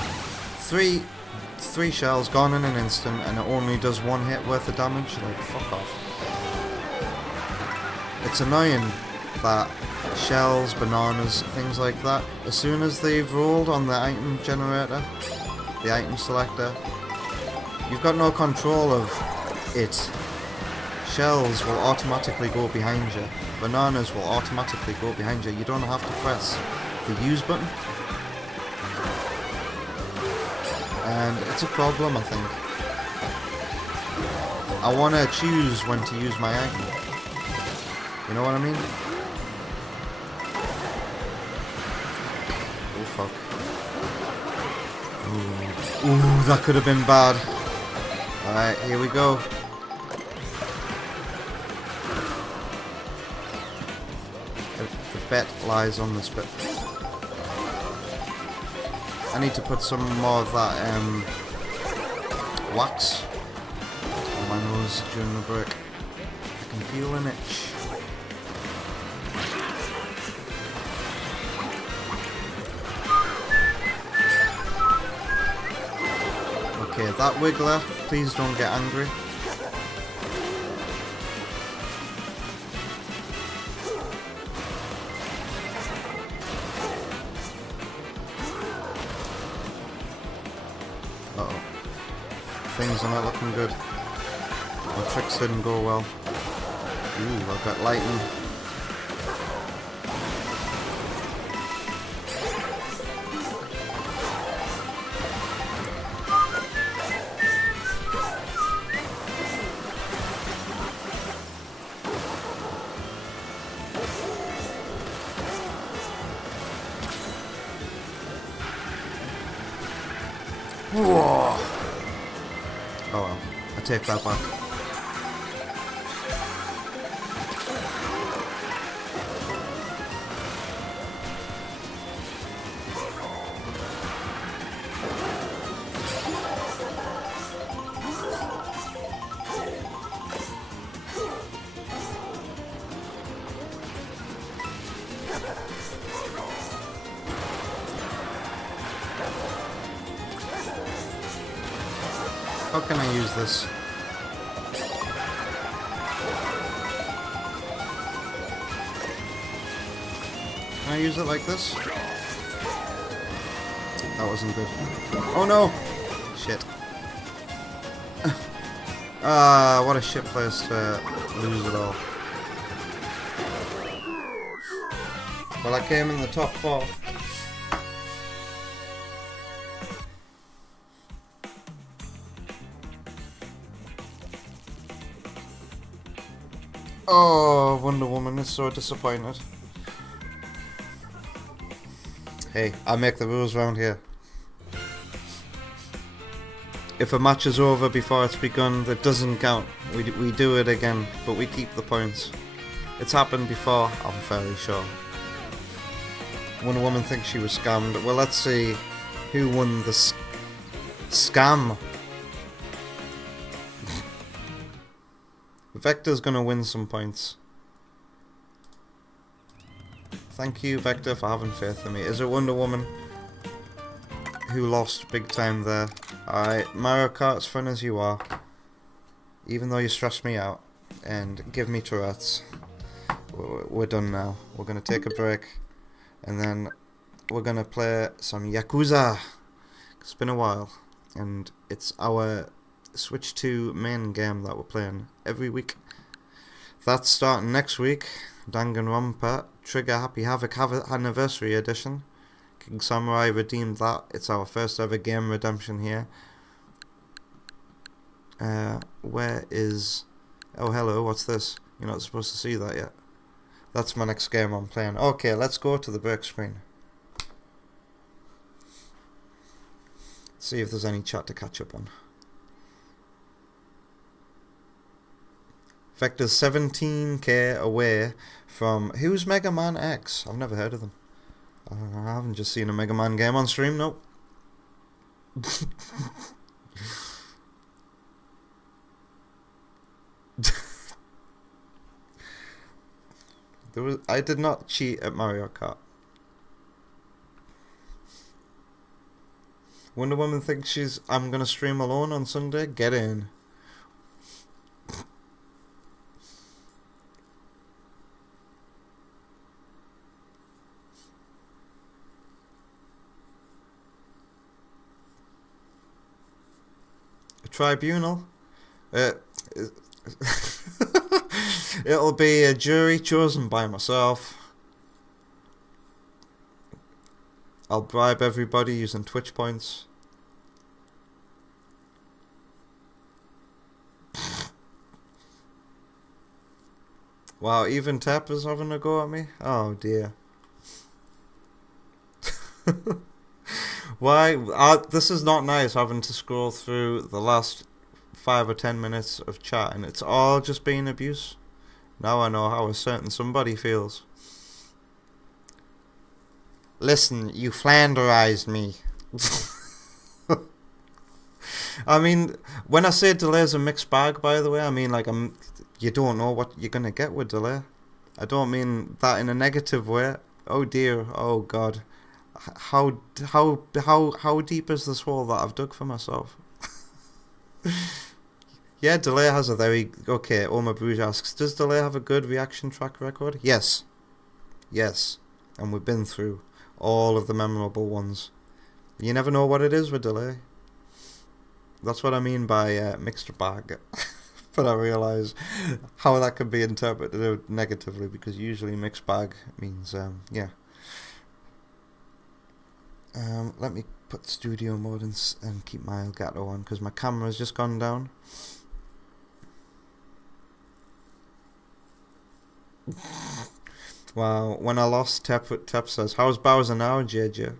3 shells gone in an instant and it only does 1 hit worth of damage. Like, fuck off. It's annoying that shells, bananas, things like that, as soon as they've rolled on the item generator, the item selector, you've got no control of it. Shells will automatically go behind you. Bananas will automatically go behind you. You don't have to press the use button. And it's a problem, I think. I want to choose when to use my item. You know what I mean? Oh fuck. Ooh, that could have been bad. Alright, here we go. The bet lies on this bit. I need to put some more of that wax on my nose during the break. I can feel an itch. Okay, that wiggler, please don't get angry. Uh-oh. Things are not looking good. My tricks didn't go well. Ooh, I've got lightning. Whoa. Oh well, I take that back. How can I use this? Can I use it like this? That wasn't good. Oh no! Shit. Ah, what a shit place to lose it all. Well, I came in the top 4. Oh, Wonder Woman is so disappointed. Hey, I make the rules around here. If a match is over before it's begun, that doesn't count. We do it again, but we keep the points. It's happened before, I'm fairly sure. Wonder Woman thinks she was scammed. Well, let's see who won the Scam. Vector's gonna win some points. Thank you, Vector, for having faith in me. Is it Wonder Woman who lost big time there? Alright, Mario Kart's fun as you are. Even though you stress me out and give me Tourette's. We're done now. We're gonna take a break. And then we're gonna play some Yakuza. It's been a while. And it's our Switch 2 main game that we're playing every week. That's starting next week. Danganronpa Trigger Happy Havoc Anniversary Edition. King Samurai redeemed that. It's our first ever game redemption here. Where is... Oh, hello, what's this? You're not supposed to see that yet. That's my next game I'm playing. Okay, let's go to the break screen. See if there's any chat to catch up on. Vector's 17k away from... Who's Mega Man X? I've never heard of them. I haven't just seen a Mega Man game on stream, nope. I did not cheat at Mario Kart. Wonder Woman thinks I'm gonna stream alone on Sunday? Get in. A tribunal? It'll be a jury chosen by myself. I'll bribe everybody using Twitch points. Wow, even Tap is having a go at me? Oh dear. Why? This is not nice having to scroll through the last 5 or 10 minutes of chat and it's all just being abuse. Now I know how a certain somebody feels. Listen, you Flanderized me. I mean, when I say delay's a mixed bag, by the way, I mean like you don't know what you're gonna get with delay. I don't mean that in a negative way. Oh dear, oh god. How deep is this hole that I've dug for myself? Yeah, Delay has a very... Okay, Oma Bruges asks, does Delay have a good reaction track record? Yes. Yes. And we've been through all of the memorable ones. You never know what it is with Delay. That's what I mean by mixed bag. But I realise how that could be interpreted negatively, because usually mixed bag means, yeah. Let me put studio mode and keep my Elgato on, because my camera's just gone down. Wow, when I lost, Tep says, how's Bowser now, JJ?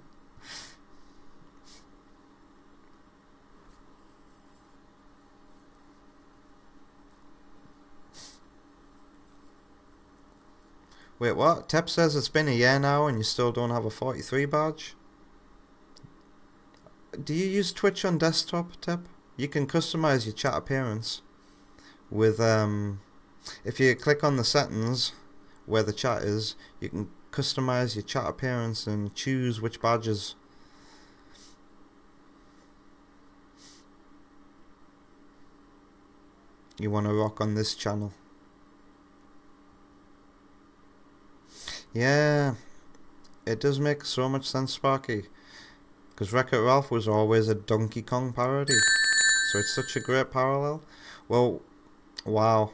Wait, what? Tep says it's been a year now and you still don't have a 43 badge? Do you use Twitch on desktop, Tep? You can customize your chat appearance with, if you click on the settings where the chat is, you can customize your chat appearance and choose which badges. You want to rock on this channel. Yeah, it does make so much sense, Sparky. Because Wreck-It Ralph was always a Donkey Kong parody. So it's such a great parallel. Well, wow.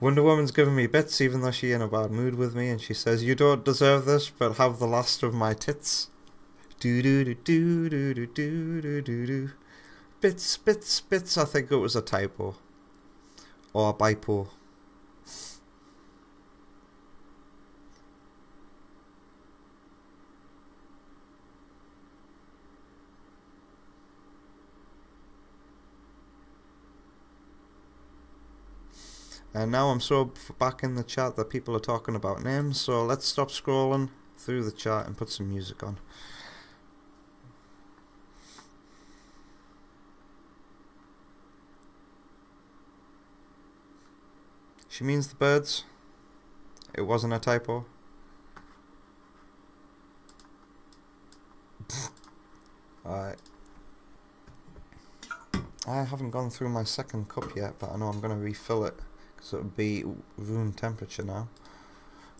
Wonder Woman's giving me bits even though she's in a bad mood with me, and she says, you don't deserve this, but have the last of my tits. Do do do do do do do do do do. Bits, bits, bits. I think it was a typo. Or a bipo. And now I'm so back in the chat that people are talking about names, so let's stop scrolling through the chat and put some music on. She means the birds. It wasn't a typo. Alright. I haven't gone through my second cup yet, but I know I'm going to refill it because it'll be room temperature now.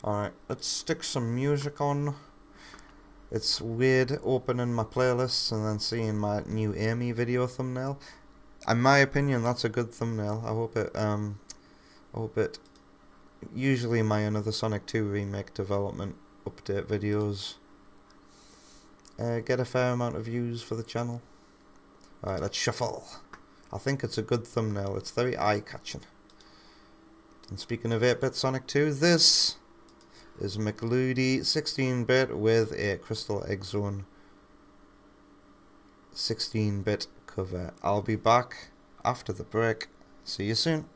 Alright, let's stick some music on. It's weird opening my playlists and then seeing my new Amy video thumbnail. In my opinion, that's a good thumbnail. I hope it usually my another Sonic 2 remake development update videos get a fair amount of views for the channel. Alright, let's shuffle. I think it's a good thumbnail. It's very eye-catching. And speaking of 8-bit Sonic 2, this is McLoody 16-bit with a Crystal Egg Zone 16-bit cover. I'll be back after the break. See you soon.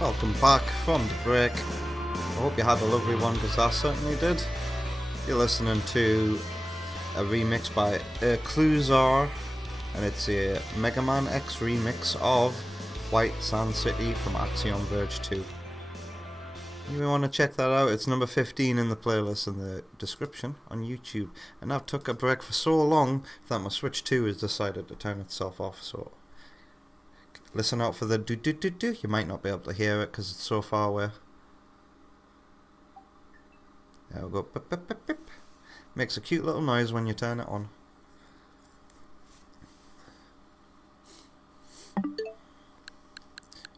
Welcome back from the break. I hope you had a lovely one, because I certainly did. You're listening to a remix by Yakuza, and it's a Mega Man X remix of White Sand City from Axiom Verge 2. You want to check that out, it's number 15 in the playlist in the description on YouTube. And I've took a break for so long that my Switch 2 has decided to turn itself off, so listen out for the do. You might not be able to hear it because it's so far away. There we go. Bip, bip, bip, bip. Makes a cute little noise when you turn it on.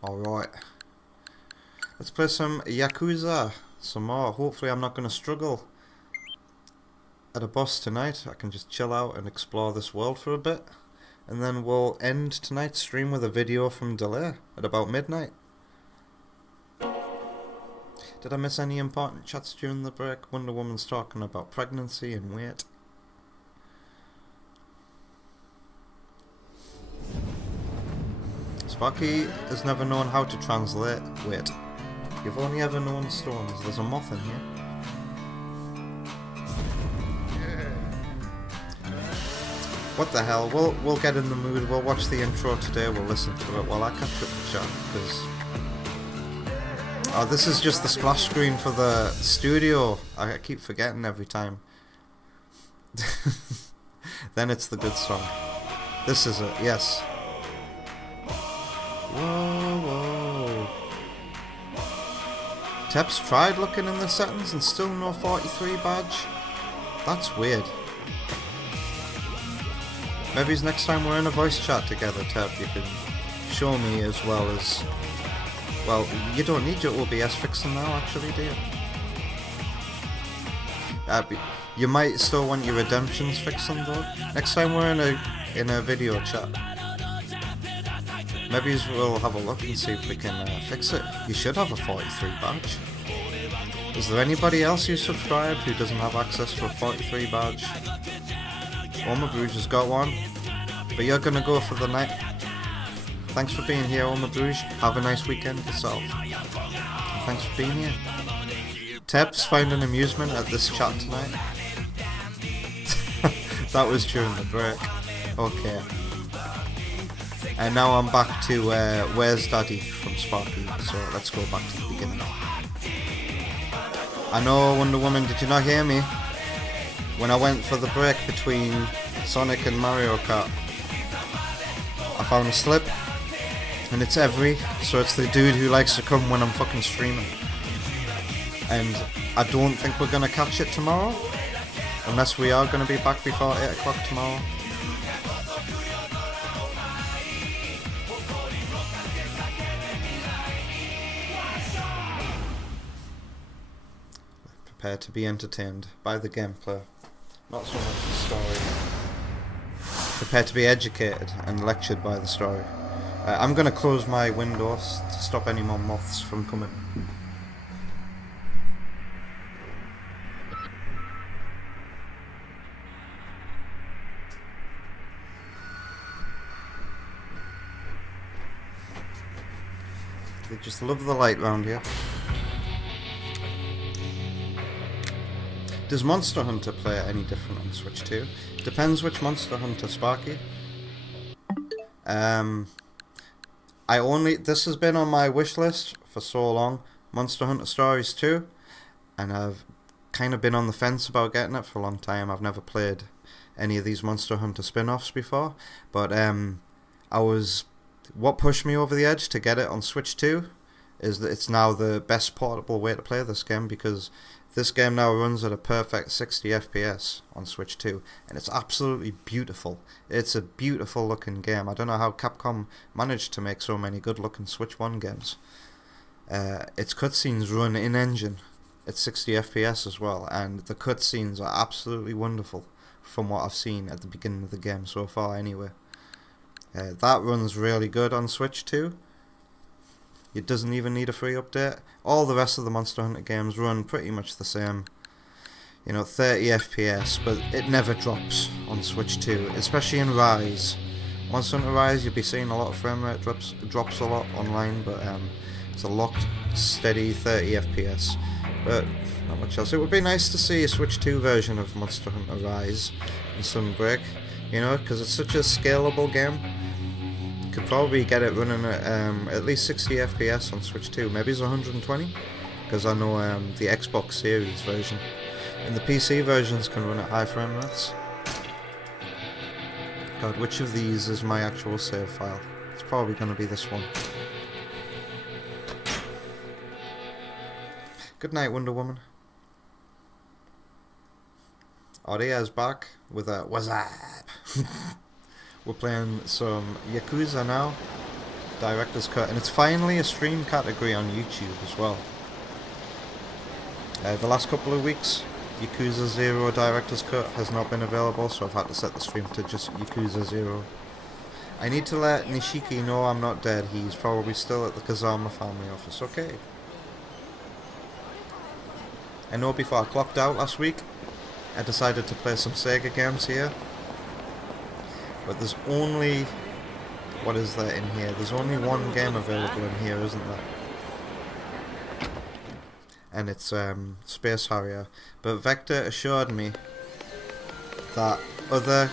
Alright. Let's play some Yakuza. Some more. Hopefully I'm not going to struggle at a boss tonight. I can just chill out and explore this world for a bit. And then we'll end tonight's stream with a video from Delay at about midnight. Did I miss any important chats during the break? Wonder Woman's talking about pregnancy and weight. Sparky has never known how to translate weight. You've only ever known stones. There's a moth in here. What the hell, we'll get in the mood, we'll watch the intro today, we'll listen to it while I catch up the chat, because... Oh, this is just the splash screen for the studio. I keep forgetting every time. Then it's the good song. This is it, yes. Whoa. Tep's tried looking in the settings and still no 43 badge? That's weird. Maybe next time we're in a voice chat together, Teb, you can show me as well as... Well, you don't need your OBS fixing now, actually, do you? You might still want your redemptions fixing, though. Next time we're in a video chat, maybe we'll have a look and see if we can fix it. You should have a 43 badge. Is there anybody else who subscribed who doesn't have access to a 43 badge? Oma Bruges has got one, but you're gonna go for the night. Thanks for being here, Oma Bruges. Have a nice weekend yourself. And thanks for being here. Teb's found an amusement at this chat tonight. That was during the break. Okay. And now I'm back to Where's Daddy from Sparky, so let's go back to the beginning. I know, Wonder Woman, did you not hear me? When I went for the break between Sonic and Mario Kart, I found a slip, and it's Every, so it's the dude who likes to come when I'm fucking streaming. And I don't think we're gonna catch it tomorrow, unless we are gonna be back before 8 o'clock tomorrow. Prepare to be entertained by the gameplay. Not so much the story. Prepare to be educated and lectured by the story. I'm going to close my windows to stop any more moths from coming. They just love the light round here. Does Monster Hunter play any different on Switch 2? Depends which Monster Hunter, Sparky. This has been on my wish list for so long, Monster Hunter Stories 2, and I've kind of been on the fence about getting it for a long time. I've never played any of these Monster Hunter spin-offs before, but what pushed me over the edge to get it on Switch 2 is that it's now the best portable way to play this game, because this game now runs at a perfect 60 FPS on Switch 2, and it's absolutely beautiful. It's a beautiful looking game. I don't know how Capcom managed to make so many good looking Switch 1 games. Its cutscenes run in-engine at 60 FPS as well, and the cutscenes are absolutely wonderful from what I've seen at the beginning of the game so far anyway. That runs really good on Switch 2. It doesn't even need a free update. All the rest of the Monster Hunter games run pretty much the same. 30 FPS, but it never drops on Switch 2, especially in Rise. Monster Hunter Rise, you'll be seeing a lot of frame rate drops a lot online, but It's a locked, steady 30 FPS, but not much else. It would be nice to see a Switch 2 version of Monster Hunter Rise and Sunbreak, you know, because it's such a scalable game. You could probably get it running at least 60 FPS on Switch 2, maybe it's 120, because I know the Xbox Series version and the PC versions can run at high frame rates. God, which of these is my actual save file? It's probably going to be this one. Good night, Wonder Woman. Audia's back with a what's up? We're playing some Yakuza now, Director's Cut, and it's finally a stream category on YouTube as well. The last couple of weeks, Yakuza 0 Director's Cut has not been available, so I've had to set the stream to just Yakuza 0. I need to let Nishiki know I'm not dead. He's probably still at the Kazama family office. Okay. I know before I clocked out last week, I decided to play some Sega games here. But there's only... what is there in here? There's only one game available in here, isn't there? And it's Space Harrier. But Vector assured me that other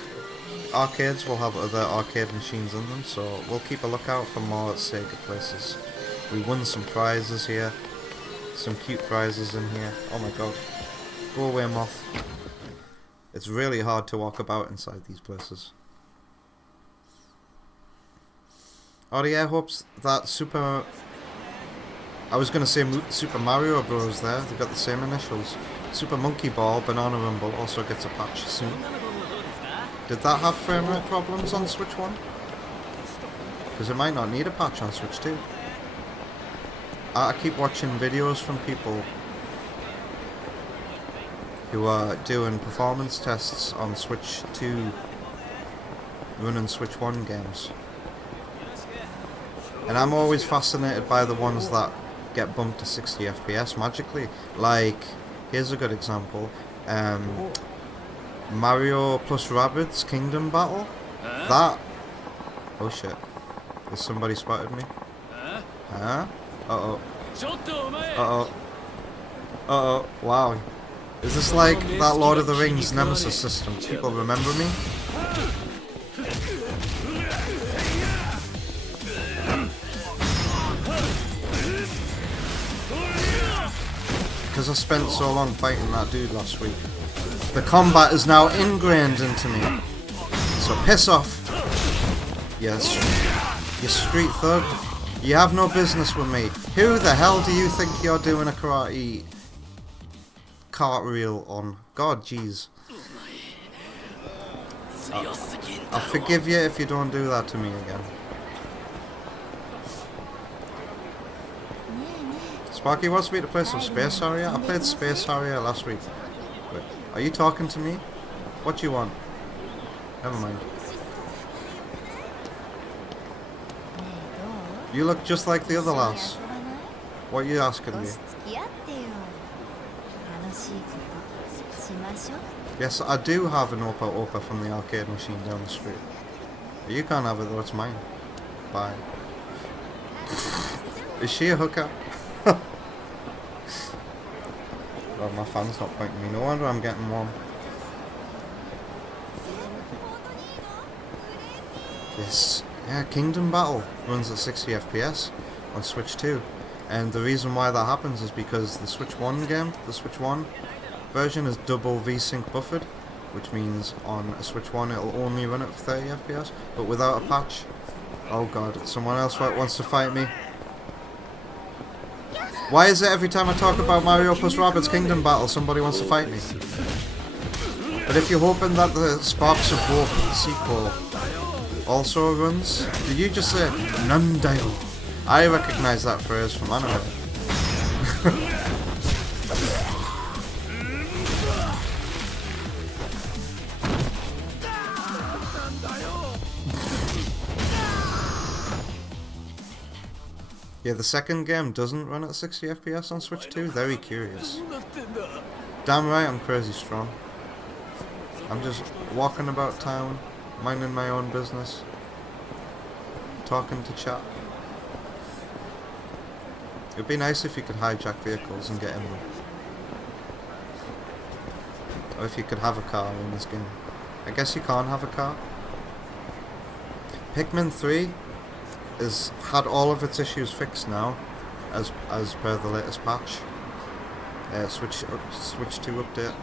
arcades will have other arcade machines in them, so we'll keep a lookout for more Sega places. We won some prizes here. Some cute prizes in here. Oh my god. Go away, moth. It's really hard to walk about inside these places. Audio hopes that Super... I was going to say Super Mario Bros. There. They've got the same initials. Super Monkey Ball, Banana Rumble also gets a patch soon. Did that have frame rate problems on Switch 1? Because it might not need a patch on Switch 2. I keep watching videos from people who are doing performance tests on Switch 2 running Switch 1 games. And I'm always fascinated by the ones that get bumped to 60 FPS magically. Like, here's a good example. Mario plus Rabbids Kingdom Battle. That... oh shit. Has somebody spotted me? Huh? Uh-oh. Uh-oh. Uh-oh. Wow. Is this like that Lord of the Rings Nemesis system? People remember me? Because I spent so long fighting that dude last week. The combat is now ingrained into me. So piss off. Yes. You street thug. You have no business with me. Who the hell do you think you're doing a karate cartwheel on? God, jeez. I'll forgive you if you don't do that to me again. Sparky wants me to play some Space Harrier. I played Space Harrier last week. Wait, are you talking to me? What do you want? Never mind. You look just like the other lass. What are you asking me? Yes, I do have an Opa Opa from the arcade machine down the street. But you can't have it though, it's mine. Bye. Is she a hooker? Well, my fan's not pointing me. No wonder I'm getting warm. Yes. Yeah, Kingdom Battle runs at 60 FPS on Switch 2. And the reason why that happens is because the Switch 1 game, the Switch 1 version is double VSync buffered, which means on a Switch 1 it'll only run at 30 FPS, but without a patch. Oh god, someone else wants to fight me. Why is it every time I talk about Mario plus Rabbids Kingdom Battle somebody wants to fight me? But if you're hoping that the Sparks of Hope sequel also runs, did you just say Nundale? I recognise that phrase from anime. Yeah, the second game doesn't run at 60 FPS on Switch 2. Very curious. Damn right I'm crazy strong. I'm just walking about town, minding my own business, talking to chat. It'd be nice if you could hijack vehicles and get in them. Or if you could have a car in this game. I guess you can't have a car. Pikmin 3 has had all of its issues fixed now, as per the latest patch. Switch 2 update.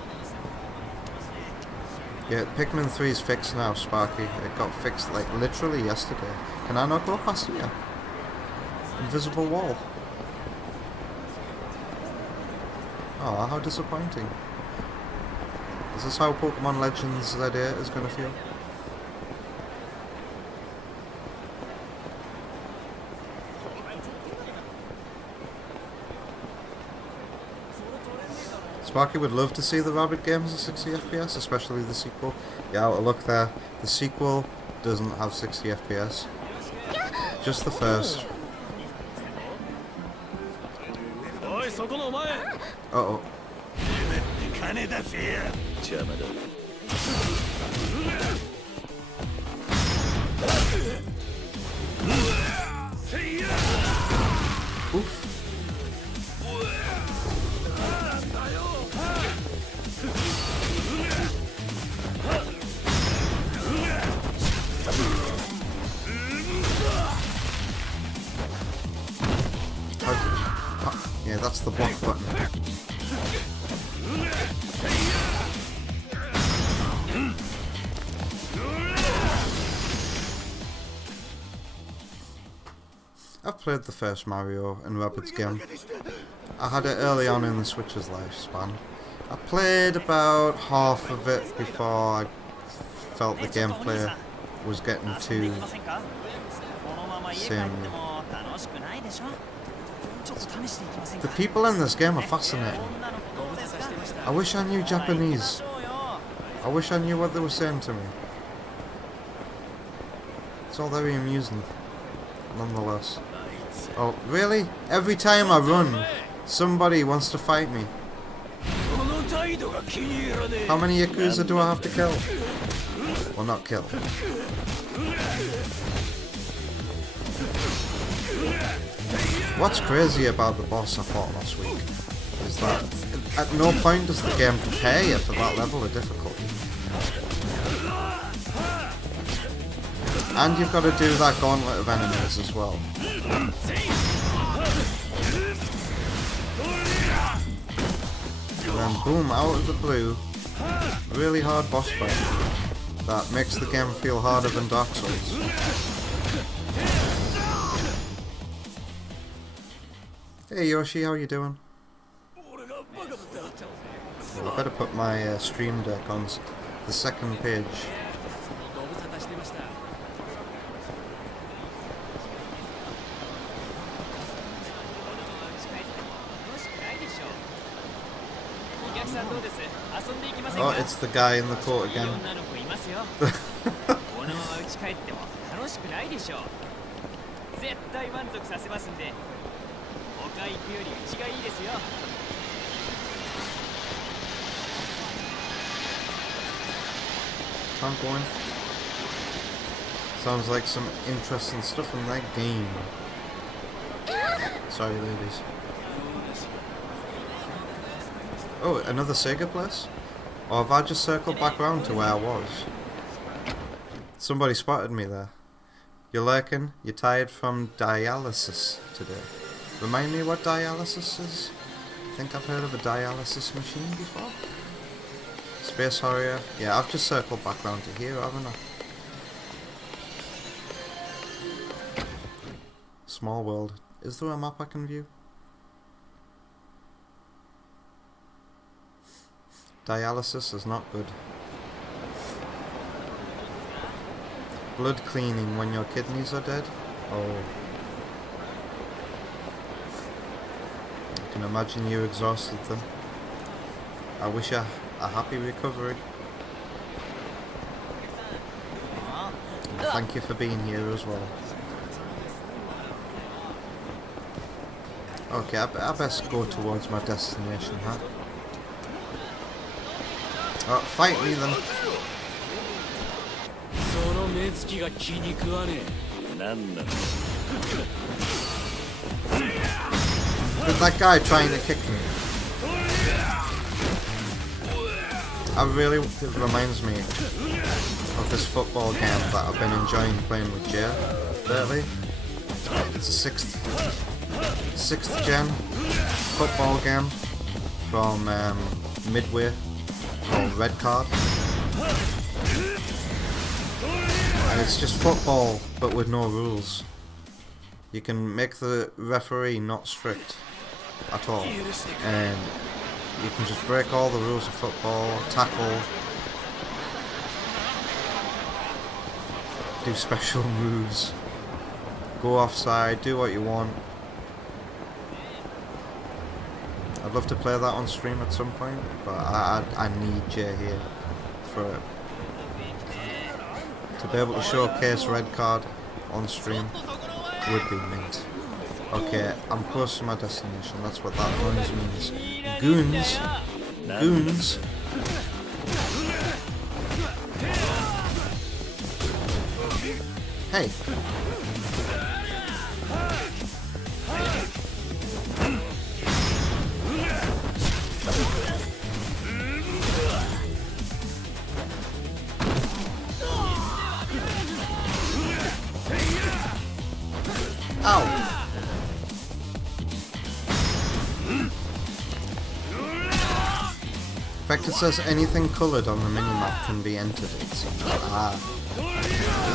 Yeah, Pikmin 3 is fixed now, Sparky. It got fixed like literally yesterday. Can I not go past it yet? Invisible wall. Oh, how disappointing. Is this how Pokemon Legends Z8 is going to feel? Sparky would love to see the Rabbit games at 60 FPS, especially the sequel. Yeah, well, look there. The sequel doesn't have 60 FPS. Just the first. Uh-oh. Oof. Yeah, that's the block button. I've played the first Mario and Rabbids game. I had it early on in the Switch's lifespan. I played about half of it before I felt the gameplay was getting too samey. The people in this game are fascinating. I wish I knew Japanese. I wish I knew what they were saying to me. It's all very amusing, nonetheless. Oh, really? Every time I run, somebody wants to fight me. How many Yakuza do I have to kill? Well, not kill. What's crazy about the boss I fought last week is that at no point does the game prepare you for that level of difficulty. And you've got to do that gauntlet of enemies as well. And then boom, out of the blue, really hard boss fight that makes the game feel harder than Dark Souls. Hey Yoshi, how you doing? Well, I better put my stream deck on the second page. Oh, it's the guy in the coat again. Can't go in. Sounds like some interesting stuff in that game. Sorry, ladies. Oh, another Sega place? Or have I just circled back round to where I was? Somebody spotted me there. You're lurking? You're tired from dialysis today. Remind me what dialysis is? I think I've heard of a dialysis machine before. Space Harrier. Yeah, I've just circled back round to here, haven't I? Small world. Is there a map I can view? Dialysis is not good. Blood cleaning when your kidneys are dead? Oh. I can imagine you exhausted them. I wish you a happy recovery. And thank you for being here as well. Okay, I best go towards my destination, huh? Oh, fight me then. at that guy trying to kick me. It reminds me of this football game that I've been enjoying playing with Jay lately. It's a sixth gen football game from Midway called Red Kart. And it's just football but with no rules. You can make the referee not strict at all, and you can just break all the rules of football, tackle, do special moves, go offside, do what you want. I'd love to play that on stream at some point, but I need Jay here for it. To be able to showcase Red Card on stream would be mint. Okay, I'm close to my destination, that's what that noise means. Goons! Goons! Hey! Ow! In fact, it says anything coloured on the minimap can be entered. Is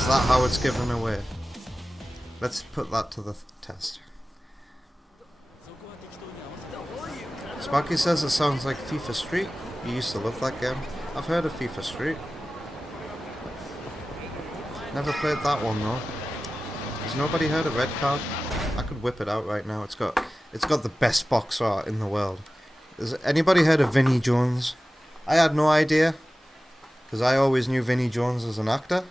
that how it's given away? Let's put that to the test. Sparky says it sounds like FIFA Street. You used to love that game. I've heard of FIFA Street. Never played that one though. Has nobody heard of Red Card? I could whip it out right now. It's got the best box art in the world. Has anybody heard of Vinnie Jones? I had no idea, because I always knew Vinnie Jones as an actor.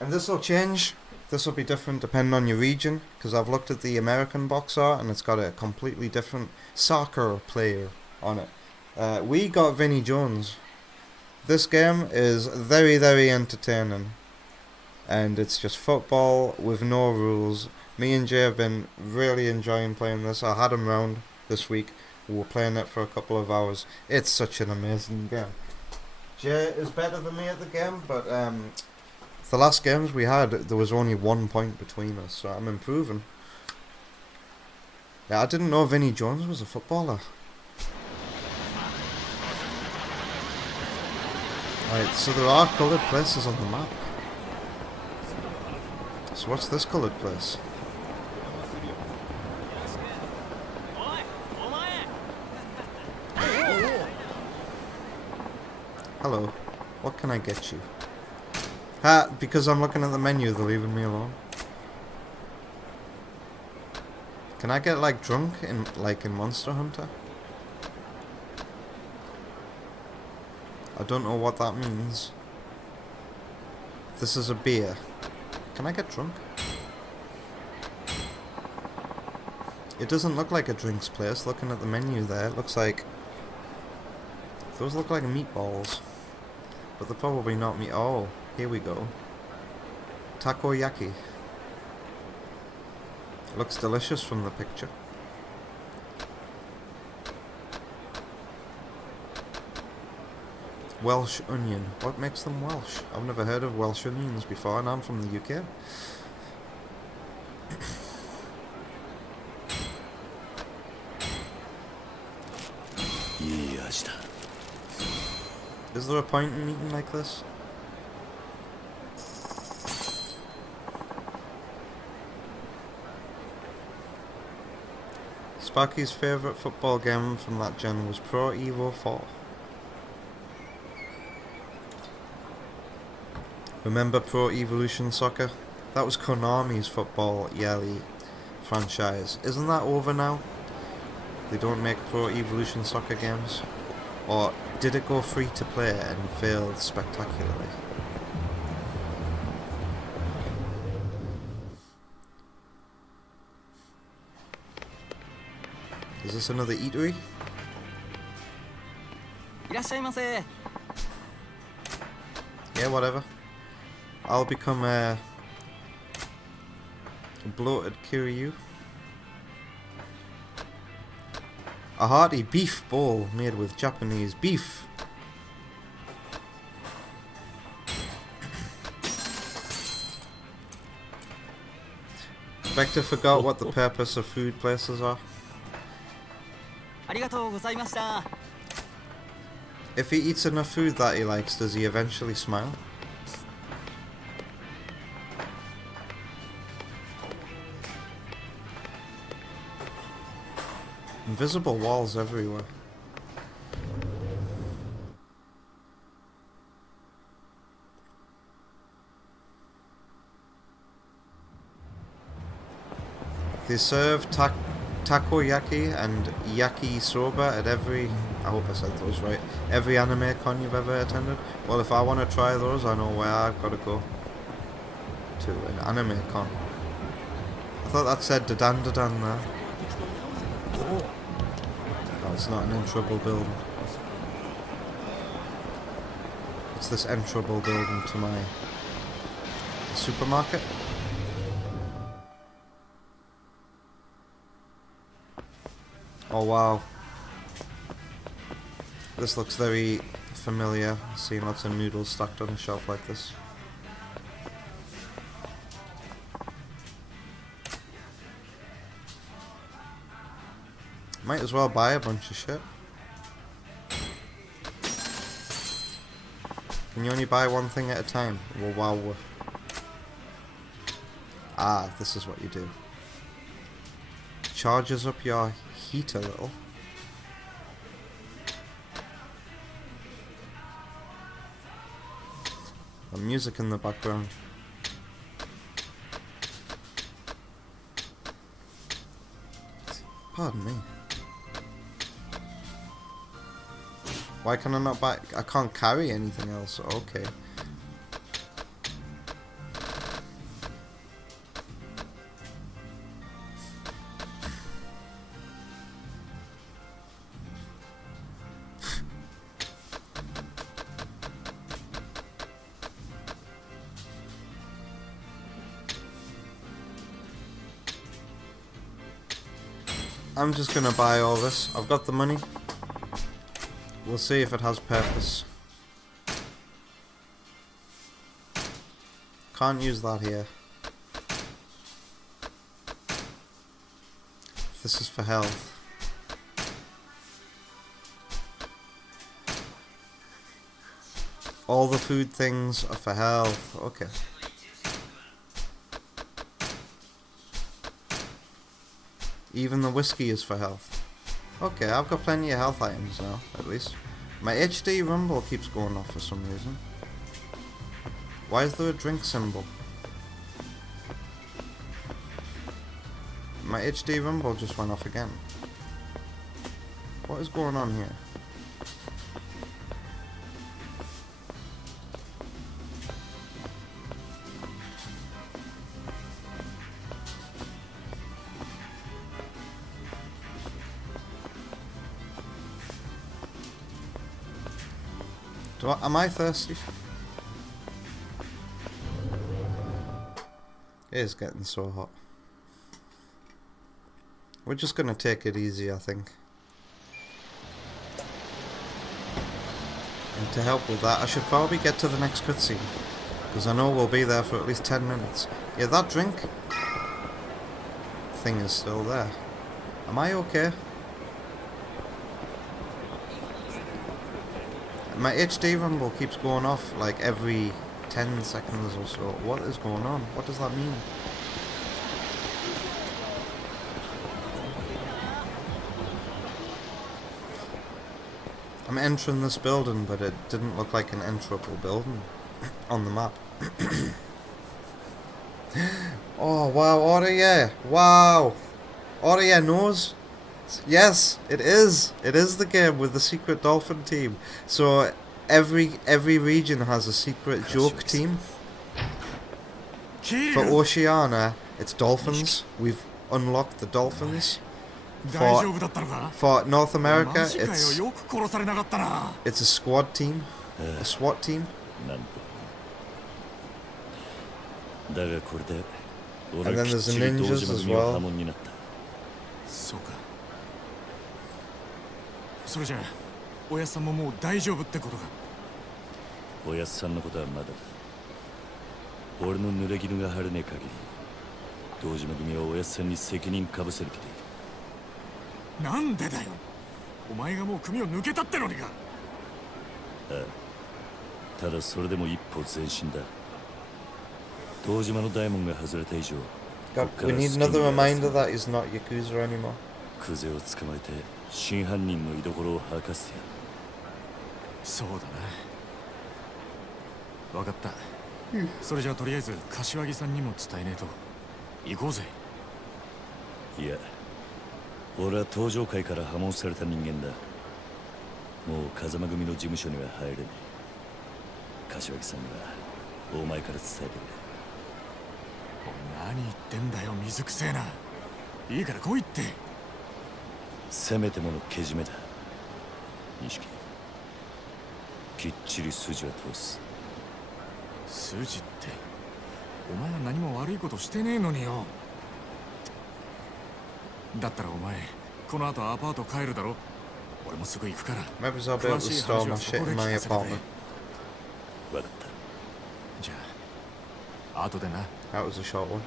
And this will change. This will be different depending on your region, because I've looked at the American box art and it's got a completely different soccer player on it. We got Vinnie Jones. This game is very, very entertaining. And it's just football with no rules. Me and Jay have been really enjoying playing this. I had him round this week. We were playing it for a couple of hours. It's such an amazing game. Jay is better than me at the game, but the last games we had, there was only 1 point between us, so I'm improving. Yeah, I didn't know Vinnie Jones was a footballer. Right, so there are coloured places on the map. So what's this coloured place? Hello, what can I get you? Because I'm looking at the menu, they're leaving me alone. Can I get like drunk in Monster Hunter? I don't know what that means. This is a beer. Can I get drunk? It doesn't look like a drinks place. Looking at the menu there, it looks like... Those look like meatballs. But they're probably not meat. Oh, here we go. Takoyaki. It looks delicious from the picture. Welsh onion. What makes them Welsh? I've never heard of Welsh onions before, and I'm from the UK. Is there a point in eating like this? Sparky's favourite football game from that gen was Pro Evo 4. Remember Pro Evolution Soccer? That was Konami's football yearly franchise. Isn't that over now? They don't make Pro Evolution Soccer games? Or did it go free to play and failed spectacularly? Is this another eatery? Yeah, whatever. I'll become Bloated Kiryu. A hearty beef bowl made with Japanese beef. Vector forgot what the purpose of food places are. If he eats enough food that he likes, does he eventually smile? Invisible walls everywhere. They serve takoyaki and yakisoba at every, I hope I said those right, every anime con you've ever attended. Well, if I want to try those, I know where I've got to go. To an anime con. I thought that said Dadan Dadan there. Oh, it's not an entrable building. It's this entrable building to my supermarket. Oh wow. This looks very familiar, seeing lots of noodles stacked on a shelf like this. Might as well buy a bunch of shit. Can you only buy one thing at a time? Well, wow. Ah, this is what you do. Charges up your heat a little. The music in the background. Pardon me. Why can I not buy? I can't carry anything else. Okay. I'm just gonna buy all this. I've got the money. We'll see if it has purpose. Can't use that here. This is for health. All the food things are for health. Okay. Even the whiskey is for health. Okay, I've got plenty of health items now, at least. My HD rumble keeps going off for some reason. Why is there a drink symbol? My HD rumble just went off again. What is going on here? Am I thirsty? It is getting so hot. We're just gonna take it easy, I think. And to help with that, I should probably get to the next cutscene, because I know we'll be there for at least 10 minutes. Yeah, that drink thing is still there. Am I okay? My HD rumble keeps going off like every 10 seconds or so. What is going on? What does that mean? I'm entering this building, but it didn't look like an enterable building on the map. Oh wow, Aurea! Wow! Aurea knows! Yes, it is. It is the game with the secret dolphin team. So every region has a secret joke team. For Oceania, it's dolphins. We've unlocked the dolphins. For North America, it's a squad team, a SWAT team. And then there's the ninjas as well. そうか。それじゃあおやっさんももう大丈夫ってことか。おやっさんのことはまだ。俺の濡れ衣が晴れねえ限り、堂島組はおやっさんに責任かぶせる気でいる。なんでだよ。お前がもう組を抜けたってのにか。ああ、ただそれでも一歩前進だ。堂島の大門が外れた以上、 God, we need another reminder that he's not Yakuza anymore. クゼを捕まえて真犯人の居所を吐かせてやる。そうだな。わかった。それじゃあとりあえず柏木さんにも伝えねえと。行こうぜ。いや、俺は登場界から破門された人間だ。もう風間組の事務所には入れない。柏木さんがお前から伝えてくれ。何言ってんだよ、水くせえな。いいから来いって。せめてものけじめだ。錦、きっちり筋は通す。筋って、お前は何も悪いことしてねえのによ。だったらお前、この後アパート帰るだろ。俺もすぐ行くから。 Maybe I'll be able to store my shit in my apartment. わかった。じゃあ後でな。 That was a short one.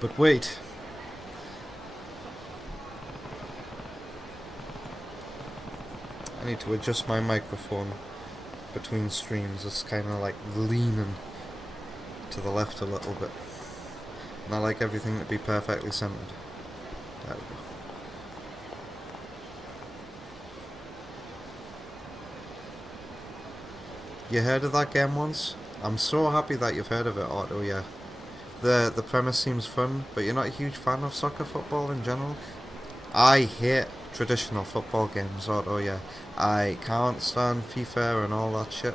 But wait. I need to adjust my microphone between streams. It's kind of like leaning to the left a little bit. And I like everything to be perfectly centered. There we go. You heard of that game once? I'm so happy that you've heard of it, Otto, yeah. The premise seems fun, but you're not a huge fan of soccer football in general? I hate traditional football games, Otto, yeah. I can't stand FIFA and all that shit.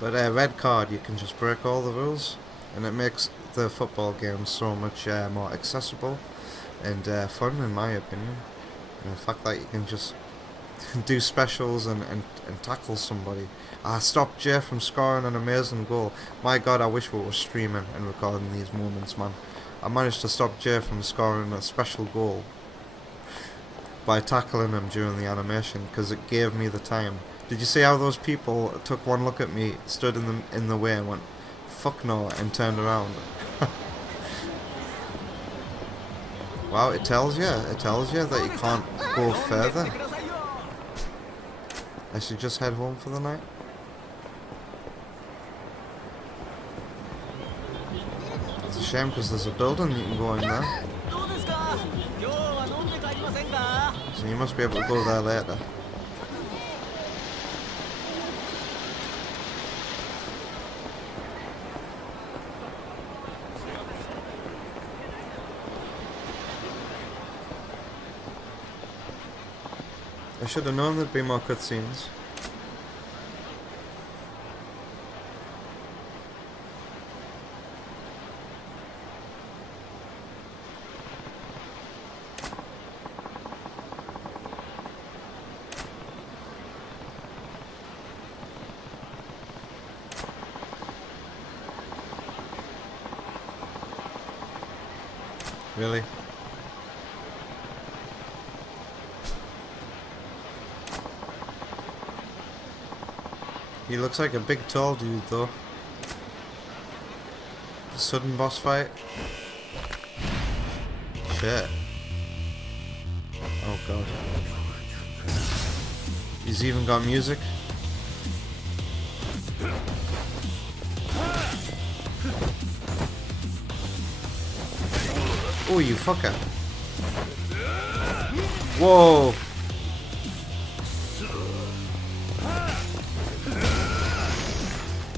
But Red Card, you can just break all the rules, and it makes the football games so much more accessible and fun, in my opinion. And the fact that you can just do specials and tackle somebody. I stopped Jay from scoring an amazing goal. My god, I wish we were streaming and recording these moments, man. I managed to stop Jay from scoring a special goal by tackling him during the animation, because it gave me the time. Did you see how those people took one look at me, stood in the way and went, fuck no, and turned around? Wow, it tells you that you can't go further. I should just head home for the night. It's a shame because there's a building you can go in there. So you must be able to go there later. I should have known there'd be more cutscenes. Really? He looks like a big tall dude though. The sudden boss fight. Shit. Oh god. He's even got music. Oh, you fucker. Whoa.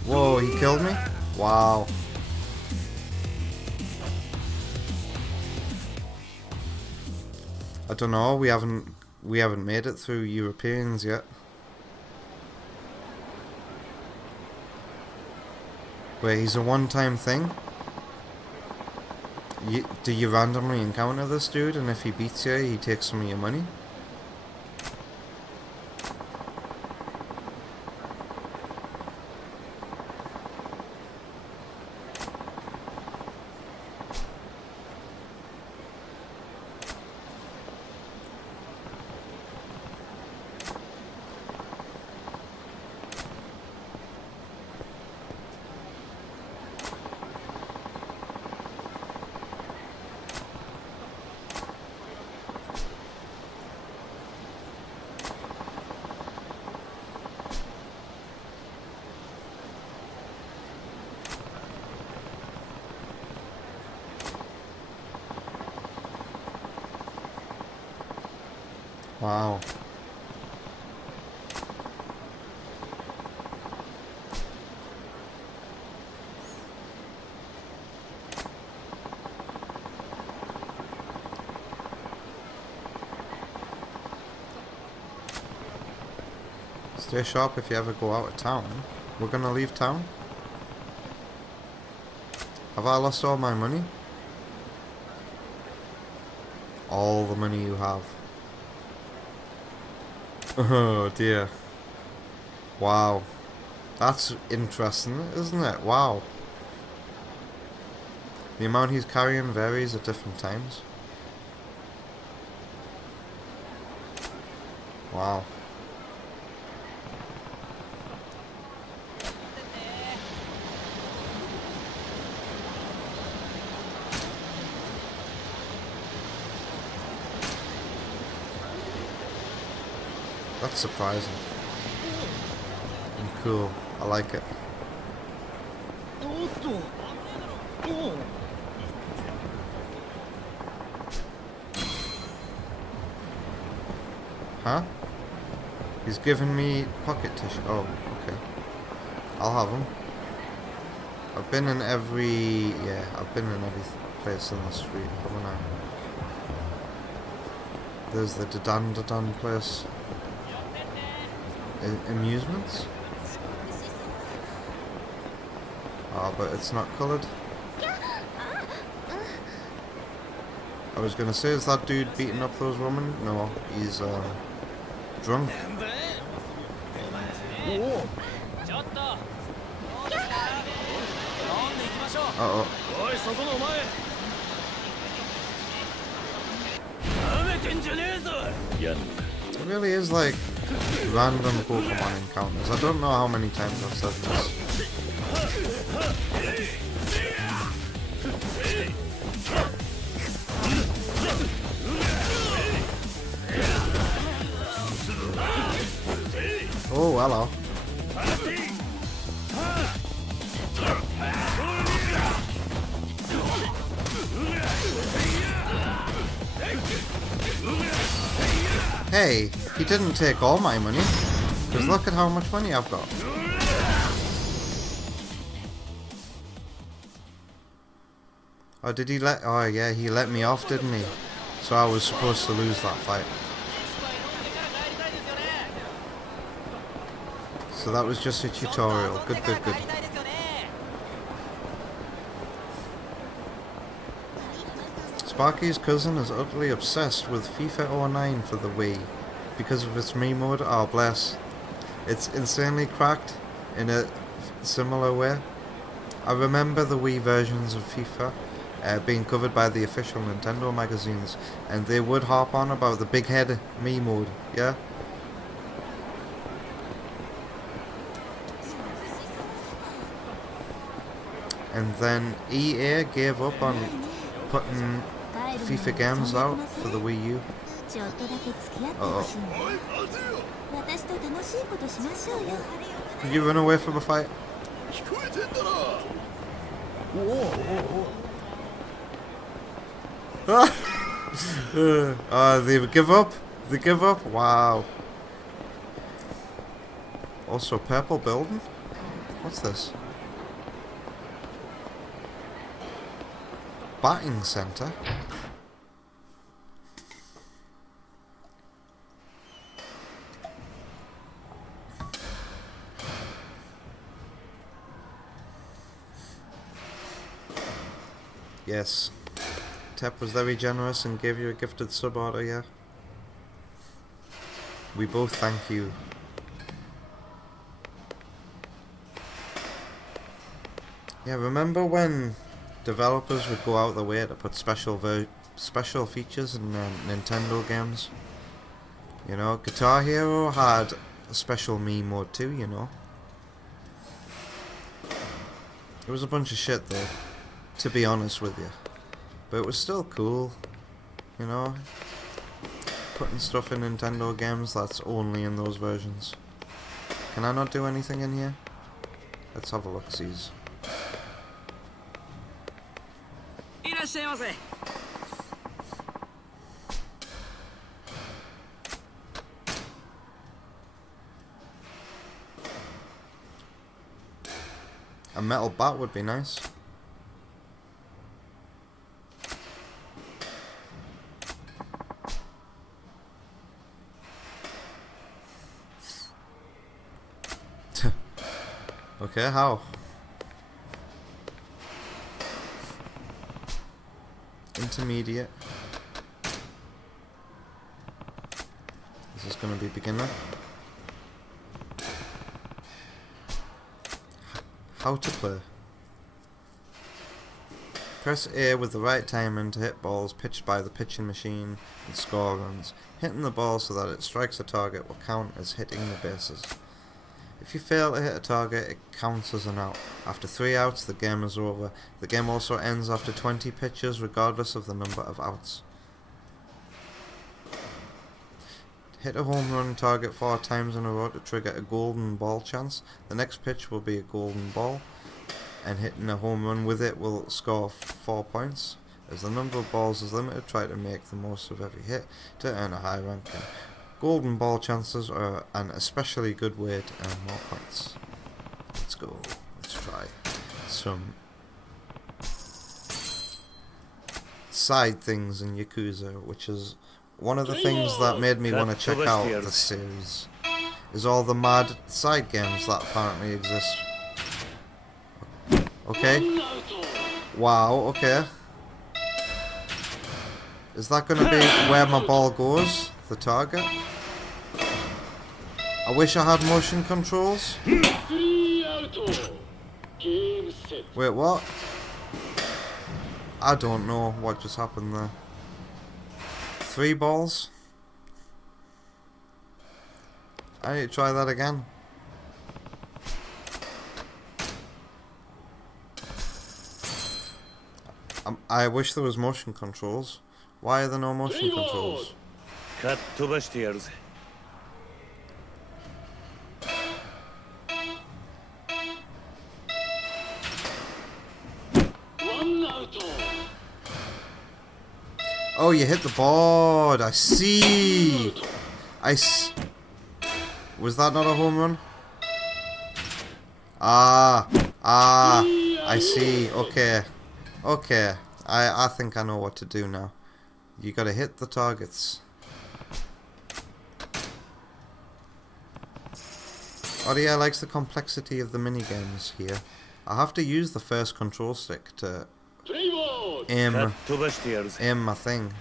Whoa, he killed me? Wow. I don't know, we haven't made it through Europeans yet. Wait, he's a one-time thing? Do you randomly encounter this dude, and if he beats you, he takes some of your money? Wow. Stay sharp if you ever go out of town. We're gonna leave town? Have I lost all my money? All the money you have. Oh dear. Wow. That's interesting, isn't it? Wow. The amount he's carrying varies at different times. Wow. That's surprising. And cool. I like it. Huh? He's giving me pocket tissue. Oh, okay. I'll have them. I've been in every... yeah, I've been in every place in the street, haven't I? There's the Dadan place. Amusements? Oh, but it's not coloured. I was gonna say, is that dude beating up those women? No, he's drunk. Uh-oh. Yeah. It really is like random Pokemon encounters. I don't know how many times I've said this. Oh, hello. Hey, he didn't take all my money. Because look at how much money I've got. Oh, did he let... oh, yeah, he let me off, didn't he? So I was supposed to lose that fight. So that was just a tutorial. Good, good, good. Sparky's cousin is utterly obsessed with FIFA 09 for the Wii because of its Mii mode. Oh, bless. It's insanely cracked in a similar way. I remember the Wii versions of FIFA being covered by the official Nintendo magazines, and they would harp on about the big head Mii mode, yeah? And then EA gave up on putting FIFA games out for the Wii U. Uh-oh. Did you run away from a fight? They give up? They give up? Wow. Also, purple building? What's this? Batting center? Yes. Tep was very generous and gave you a gifted sub order, yeah? We both thank you. Yeah, remember when developers would go out their way to put special features in Nintendo games? You know, Guitar Hero had a special Mii mode too, you know? It was a bunch of shit though, to be honest with you. But it was still cool, you know? Putting stuff in Nintendo games that's only in those versions. Can I not do anything in here? Let's have a look-sees. A metal bat would be nice. Okay, how? Intermediate. This is going to be beginner. How to play. Press A with the right timing to hit balls pitched by the pitching machine and score runs. Hitting the ball so that it strikes a target will count as hitting the bases. If you fail to hit a target, it counts as an out. After 3 outs, the game is over. The game also ends after 20 pitches, regardless of the number of outs. Hit a home run target 4 times in a row to trigger a golden ball chance. The next pitch will be a golden ball, and hitting a home run with it will score 4 points. As the number of balls is limited, try to make the most of every hit to earn a high ranking. Golden ball chances are an especially good way to earn more points. Let's go. Let's try some side things in Yakuza, which is one of the things that made me want to check out the series. Is all the mad side games that apparently exist. Okay. Wow, okay. Is that going to be where my ball goes? The target? I wish I had motion controls. Wait, what? I don't know what just happened there. 3 balls? I need to try that again. I wish there was motion controls. Why are there no motion controls? Oh, you hit the board. I see. Was that not a home run? I see. Okay. Okay. I think I know what to do now. You gotta hit the targets. Audio likes the complexity of the minigames here. I have to use the first control stick to aim my thing.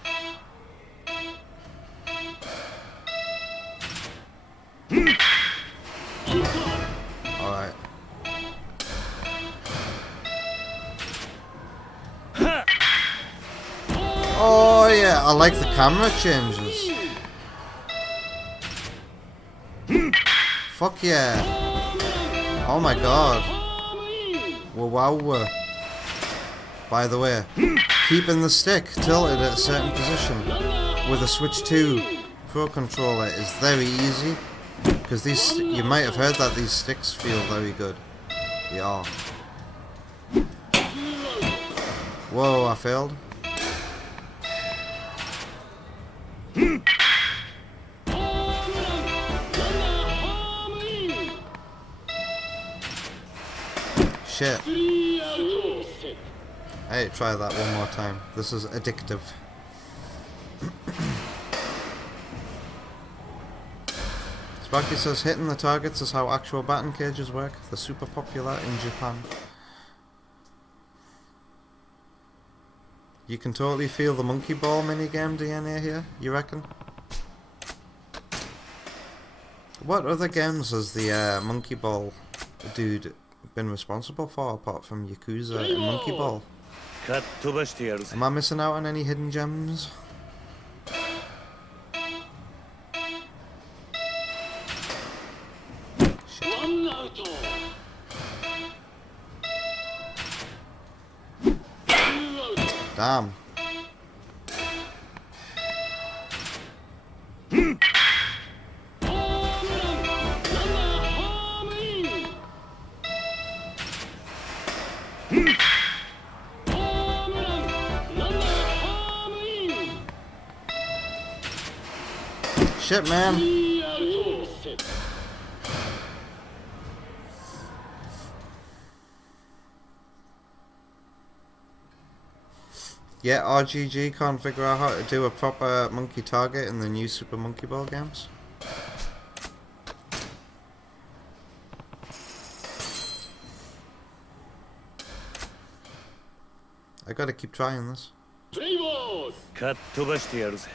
Alright. Oh yeah, I like the camera changes. Fuck yeah. Oh my god. Wow. By the way, keeping the stick tilted at a certain position with a Switch 2 Pro controller is very easy. Because these, you might have heard that these sticks feel very good. Yeah. Whoa, I failed. Shit. Hey, try that one more time. This is addictive. Sparky says hitting the targets is how actual batting cages work. They're super popular in Japan. You can totally feel the monkey ball minigame DNA here, you reckon? What other games has the monkey ball dude been responsible for apart from Yakuza and Monkey Ball? Am I missing out on any hidden gems? Damn. Shit, man. Yeah, RGG can't figure out how to do a proper monkey target in the new Super Monkey Ball games. I gotta keep trying this. かっ飛ばしてやるぜ。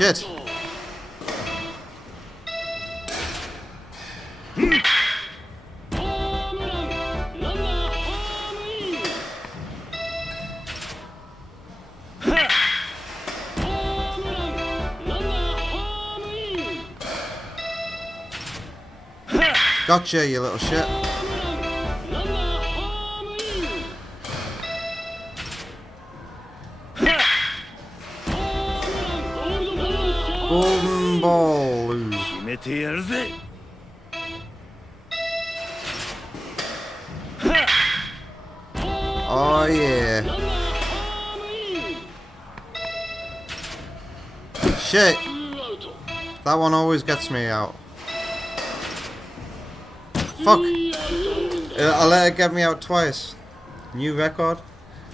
Shit! Gotcha, you little shit. Golden ball. 決めてやるぜ。 Oh yeah. Shit. That one always gets me out. Fuck. I let it get me out twice. New record?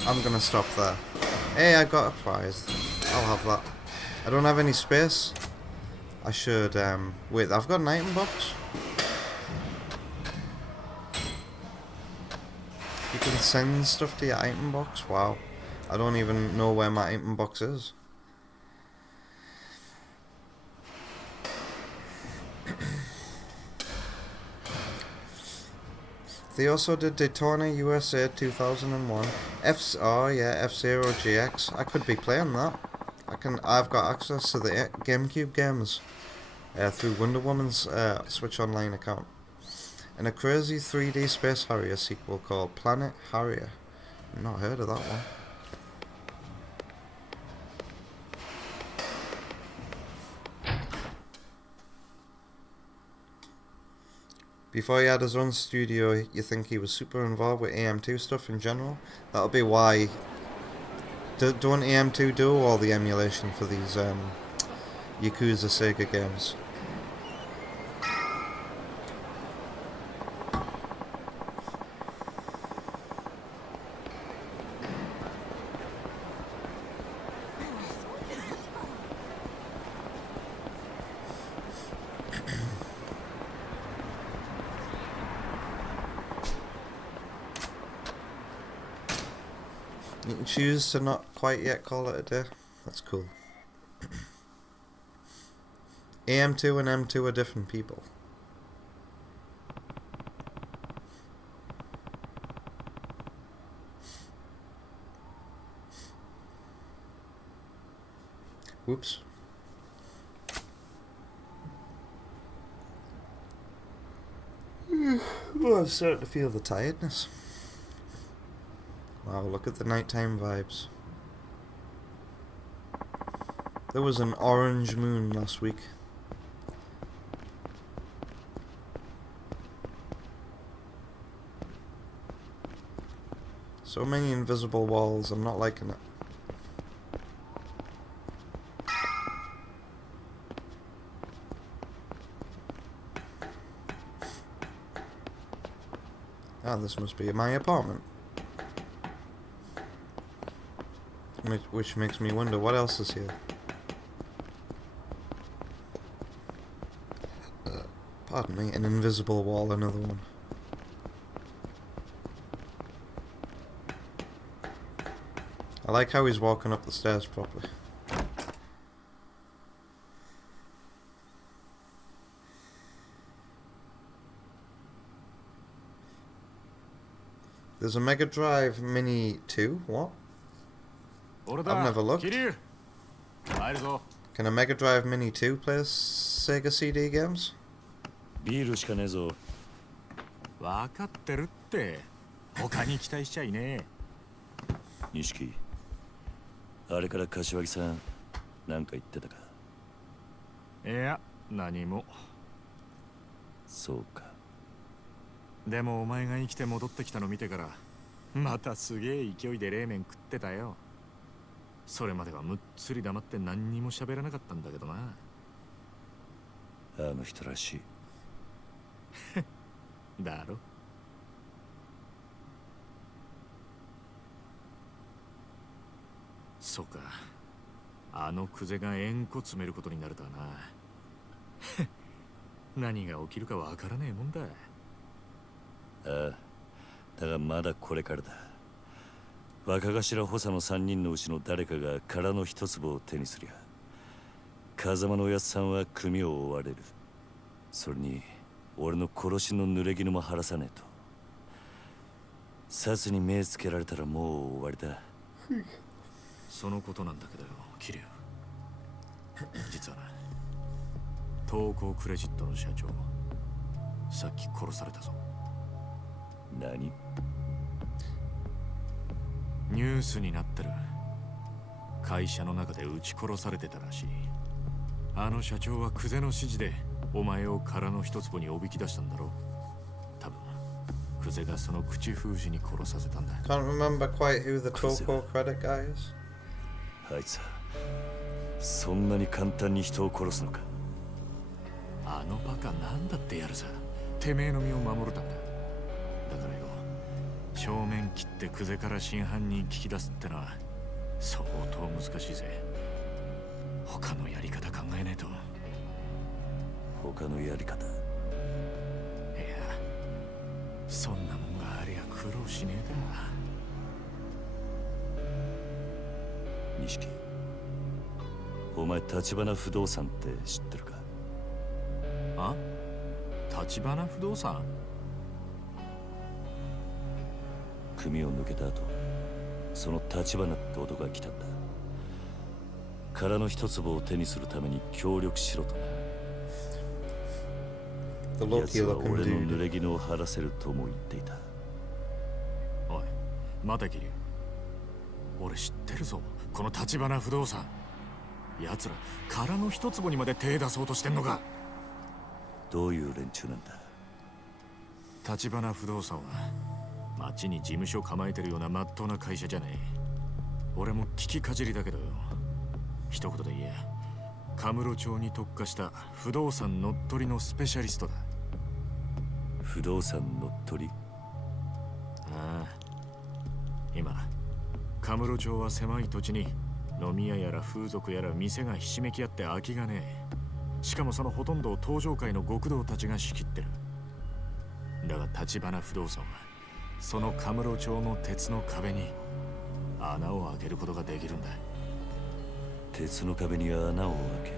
I'm gonna stop there. Hey, I got a prize. I'll have that. I don't have any space. I should, wait, I've got an item box? You can send stuff to your item box? Wow. I don't even know where my item box is. They also did Daytona USA 2001. Oh yeah, F-Zero GX. I could be playing that. I've got access to the GameCube games through Wonder Woman's Switch Online account. And a crazy 3D Space Harrier sequel called Planet Harrier. I've not heard of that one. Before he had his own studio, you think he was super involved with AM2 stuff in general? That'll be why. Don't AM2 do all the emulation for these Yakuza Sega games? You can choose to not quite yet call it a day. That's cool. AM2 and M2 are different people. Whoops. Oh, I'm starting to feel the tiredness. Wow, look at the nighttime vibes. There was an orange moon last week. So many invisible walls, I'm not liking it. Ah, this must be my apartment. Which makes me wonder what else is here. Pardon me, an invisible wall, another one. I like how he's walking up the stairs properly. There's a Mega Drive Mini 2, what? I've never looked. Can a Mega Drive Mini 2 play Sega CD games? ビールしかねえぞ。分かってるって。他に期待しちゃいねえ。錦。あれから柏木さん、なんか言ってたか。いや、何も。そうか。でもお前が生きて戻ってきたの見てから、またすげえ勢いで冷麺食ってたよ。それまではむっつり黙って何にも喋らなかったんだけどな。あの人らしい。だろ。そうか、あのクゼが円弧詰めることになるとはな。何が起きるかわからねえもんだ。ああ、だがまだこれからだ。若頭補佐の3人のうちの誰かが殻の一粒を手にすりゃ、風間のおやつさんは組を追われる。それに俺の殺しの濡れ衣も晴らさねえと。殺に目つけられたらもう終わりだ。そのことなんだけどよ、桐生。実はな、東光クレジットの社長、さっき殺されたぞ。何？ニュースになってる。会社の中で撃ち殺されてたらしい。あの社長はクゼの指示でお前を殻の一粒におびき出したんだろう。多分クゼがその口封じに殺させたんだ。 Can't remember quite who the Toko credit guy is. あいつはそんなに簡単に人を殺すのか。あのバカなんだってやるさ。てめえの身を守るためだ。だからよ、正面切ってクゼから真犯人聞き出すってのは相当難しいぜ。他のやり方考えねえと。他のやり方？いや、そんなもんがありゃ苦労しねえか。錦、お前橘不動産って知ってるか？あ？橘不動産？組を抜けた後、その橘って男が来たんだ。殻の一粒を手にするために協力しろとな。 The 奴 lucky は looking 俺の dude. 濡れ衣を晴らせるとも言っていた。おい、待て桐生。俺知ってるぞ、この橘不動産。奴ら殻の一粒にまで手出そうとしてんのか。どういう連中なんだ？橘不動産は町に事務所構えてるような真っ当な会社じゃねえ。俺も聞きかじりだけどよ、一言で言え、カムロ町に特化した不動産乗っ取りのスペシャリストだ。不動産乗っ取り？ああ、今カムロ町は狭い土地に飲み屋やら風俗やら店がひしめき合って空きがねえ。しかもそのほとんどを東上界の極道たちが仕切ってる。だが橘不動産はそのカムロ町の鉄の壁に穴を開けることができるんだ。鉄の壁に穴を開ける？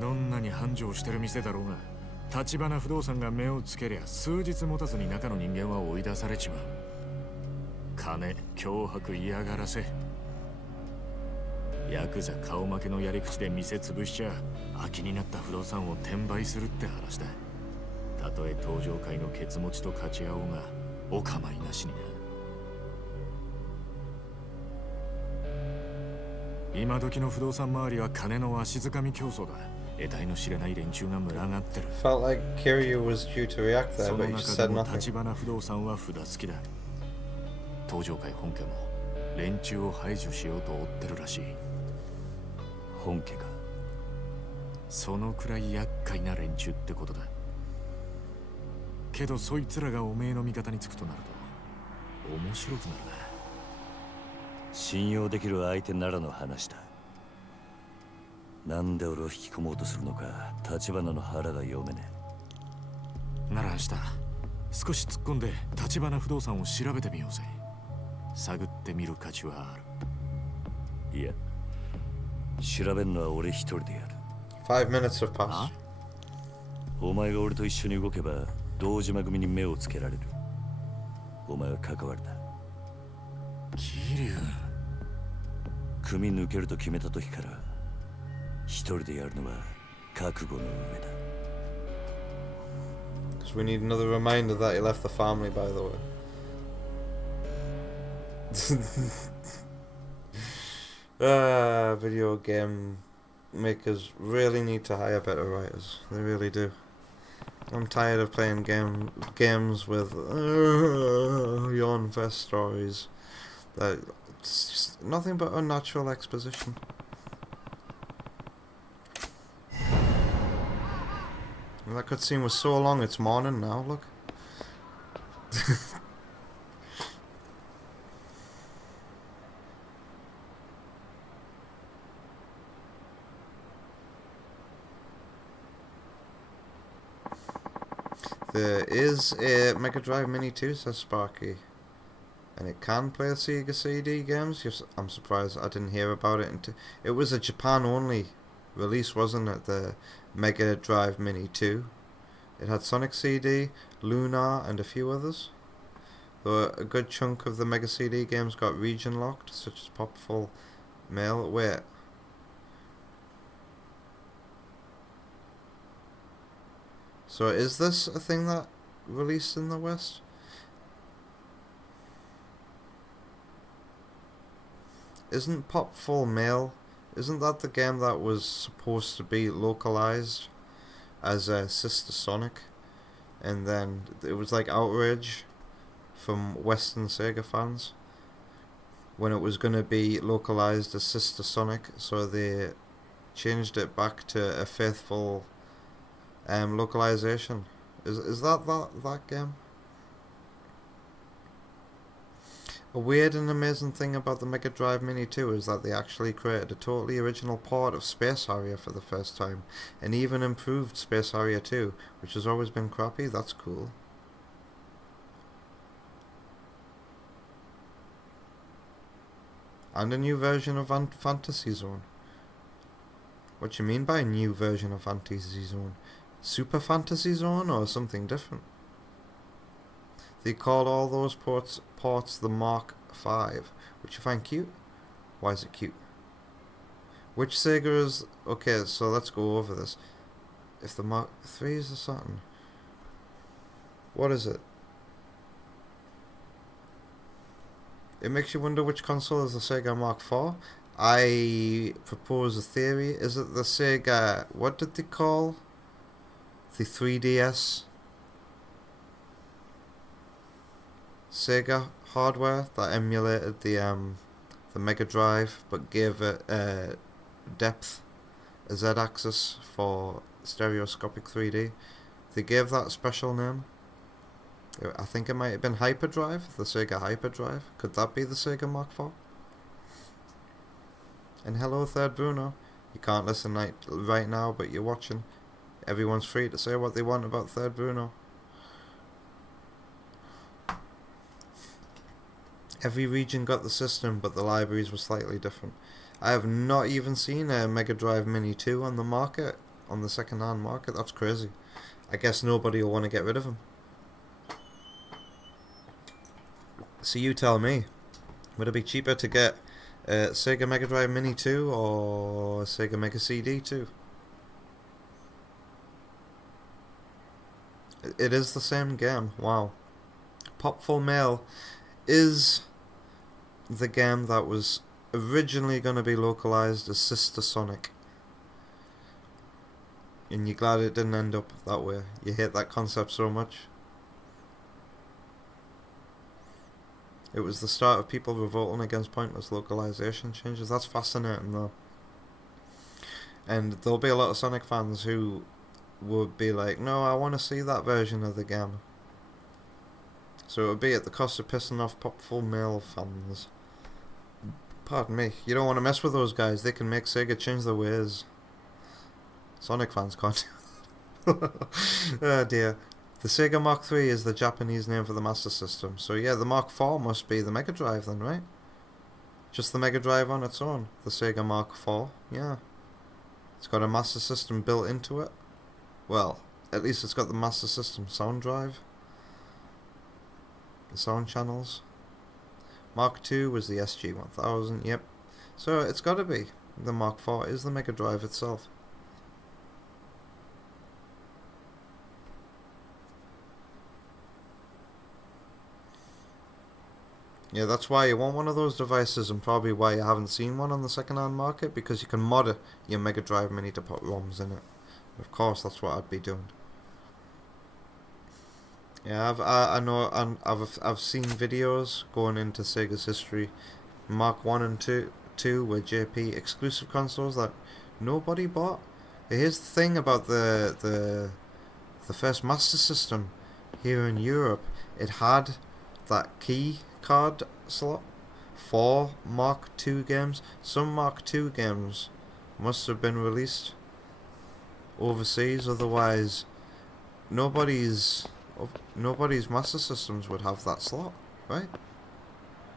どんなに繁盛してる店だろうが、橘不動産が目をつけりゃ数日持たずに中の人間は追い出されちまう。金、脅迫、嫌がらせ、ヤクザ顔負けのやり口で店潰しちゃ空きになった不動産を転売するって話だ。たとえ東上界のケツ持ちと勝ち合おうがお構いなしにな。今時の不動産周りは金のわしづかみ競争だ。得体の知れない連中が群がってる。 Felt like Kiryu was due to react there, その but he 中 just で said も nothing. 橘不動産は札付きだ。東上界本家も連中を排除しようと追ってるらしい。本家が？そのくらい厄介な連中ってことだ。けどそいつらがおめえの味方につくとなると面白くなるな。信用できる相手ならの話だ。なんで俺を引き込もうとするのか橘の腹が読めねなら明日少し突っ込んで橘不動産を調べてみようぜ。探ってみる価値はある。え。いや、調べるのは俺一人でやる。 5 minutes have passed. あ？お前が俺と一緒に動けば堂島組に目をつけられる。お前は関わりだ。桐生、組抜けると決めた時から一人でやるのは覚悟の上だ。 Because we need another reminder that he left the family, by the way. Video game makers really need to hire better writers. They really do. I'm tired of playing games with yawn fest stories that It's just nothing but unnatural exposition. Well, that cutscene was so long, it's morning now, look. There is a Mega Drive Mini 2, says Sparky. And it can play Sega CD games. Yes, I'm surprised I didn't hear about it. It was a Japan only release, wasn't it? The Mega Drive Mini 2. It had Sonic CD, Lunar, and a few others. Though a good chunk of the Mega CD games got region locked, such as Popful Mail. Wait. So is this a thing that released in the West? Isn't Popful Mail, isn't that the game that was supposed to be localized as a Sister Sonic? And then it was like outrage from Western Sega fans when it was going to be localized as Sister Sonic, so they changed it back to a faithful localization. Is that game? A weird and amazing thing about the Mega Drive Mini 2 is that they actually created a totally original port of Space Harrier for the first time, and even improved Space Harrier 2, which has always been crappy. That's cool. And a new version of Fantasy Zone. What do you mean by a new version of Fantasy Zone? Super Fantasy Zone or something different? They call all those ports the Mark V, which you find cute. Why is it cute? Which Sega is... Okay, so let's go over this. If the Mark III is the Saturn, what is it? It makes you wonder which console is the Sega Mark IV. I propose a theory. Is it the Sega... What did they call the 3DS? Sega hardware that emulated the Mega Drive but gave it depth, a Z-axis for stereoscopic 3D. They gave that a special name. I think it might have been Hyperdrive, the Sega Hyperdrive. Could that be the Sega Mark IV? And hello, Third Bruno. You can't listen right now, but you're watching. Everyone's free to say what they want about Third Bruno. Every region got the system, but the libraries were slightly different. I have not even seen a Mega Drive Mini 2 on the market, on the second-hand market. That's crazy. I guess nobody will want to get rid of them. So you tell me, would it be cheaper to get a Sega Mega Drive Mini 2 or a Sega Mega CD 2? It is the same game. Wow. Popful Mail is the game that was originally going to be localized as Sister Sonic. And you're glad it didn't end up that way. You hate that concept so much. It was the start of people revolting against pointless localization changes. That's fascinating though. And there'll be a lot of Sonic fans who would be like, no, I want to see that version of the game. So it would be at the cost of pissing off Popful Mail fans. Pardon me. You don't want to mess with those guys. They can make Sega change their ways. Sonic fans can't do that. Oh dear. The Sega Mark III is the Japanese name for the Master System. So yeah, the Mark IV must be the Mega Drive then, right? Just the Mega Drive on its own. The Sega Mark IV. Yeah. It's got a Master System built into it. Well, at least it's got the Master System sound drive. The sound channels. Mark II was the SG-1000, yep. So it's got to be. The Mark IV is the Mega Drive itself. Yeah, that's why you want one of those devices, and probably why you haven't seen one on the second-hand market, because you can mod your Mega Drive Mini to put ROMs in it. Of course, that's what I'd be doing. Yeah, I know, and I've seen videos going into Sega's history, Mark 1 and 2 were JP exclusive consoles that nobody bought. Here's the thing about the first Master System here in Europe. It had that key card slot for Mark II games. Some Mark II games must have been released overseas, otherwise nobody's Master Systems would have that slot, right?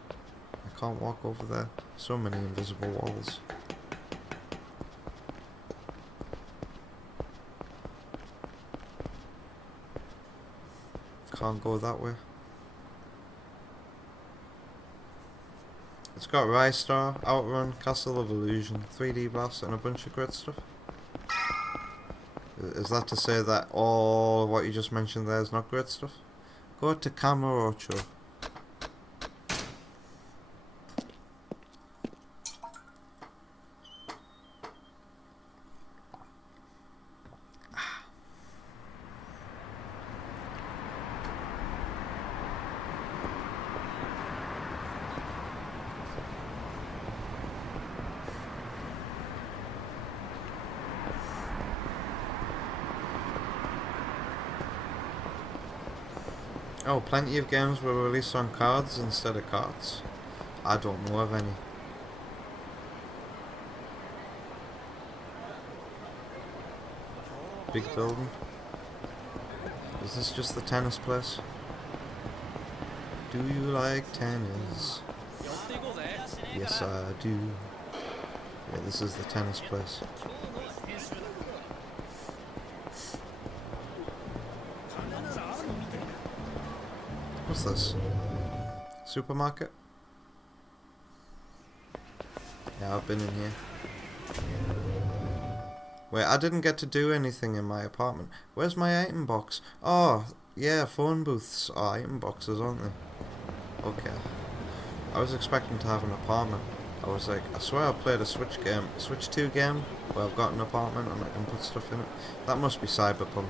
I can't walk over there. So many invisible walls. Can't go that way. It's got Rise Star, Outrun, Castle of Illusion, 3D Blast, and a bunch of great stuff. Is that to say that all of what you just mentioned there is not great stuff? Go to Kamurocho. Oh, plenty of games were released on cards instead of carts. I don't know of any. Big building. Is this just the tennis place? Do you like tennis? Yes, I do. Yeah, this is the tennis place. What's this? Supermarket? Yeah, I've been in here. Wait, I didn't get to do anything in my apartment. Where's my item box? Oh, yeah, phone booths are item boxes, aren't they? Okay. I was expecting to have an apartment. I was like, I swear I played a Switch 2 game where I've got an apartment and I can put stuff in it. That must be Cyberpunk.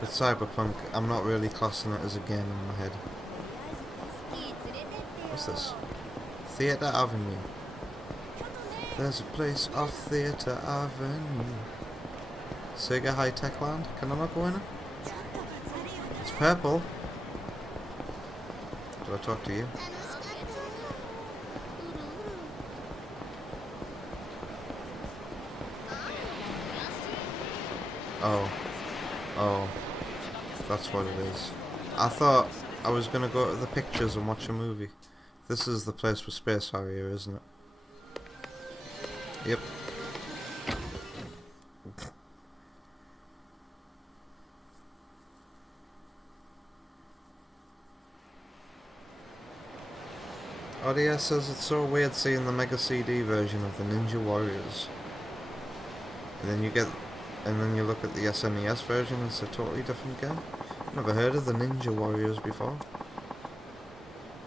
But Cyberpunk, I'm not really classing it as a game in my head. What's this? Theatre Avenue. There's a place off Theatre Avenue. Sega High Tech Land. Can I not go in it? It's purple. Do I talk to you? Oh, that's what it is. I thought I was gonna go to the pictures and watch a movie. This is the place with Space Harrier, isn't it? Yep. ODS says it's so weird seeing the Mega CD version of the Ninja Warriors. And then you look at the SNES version, it's a totally different game. Never heard of the Ninja Warriors before.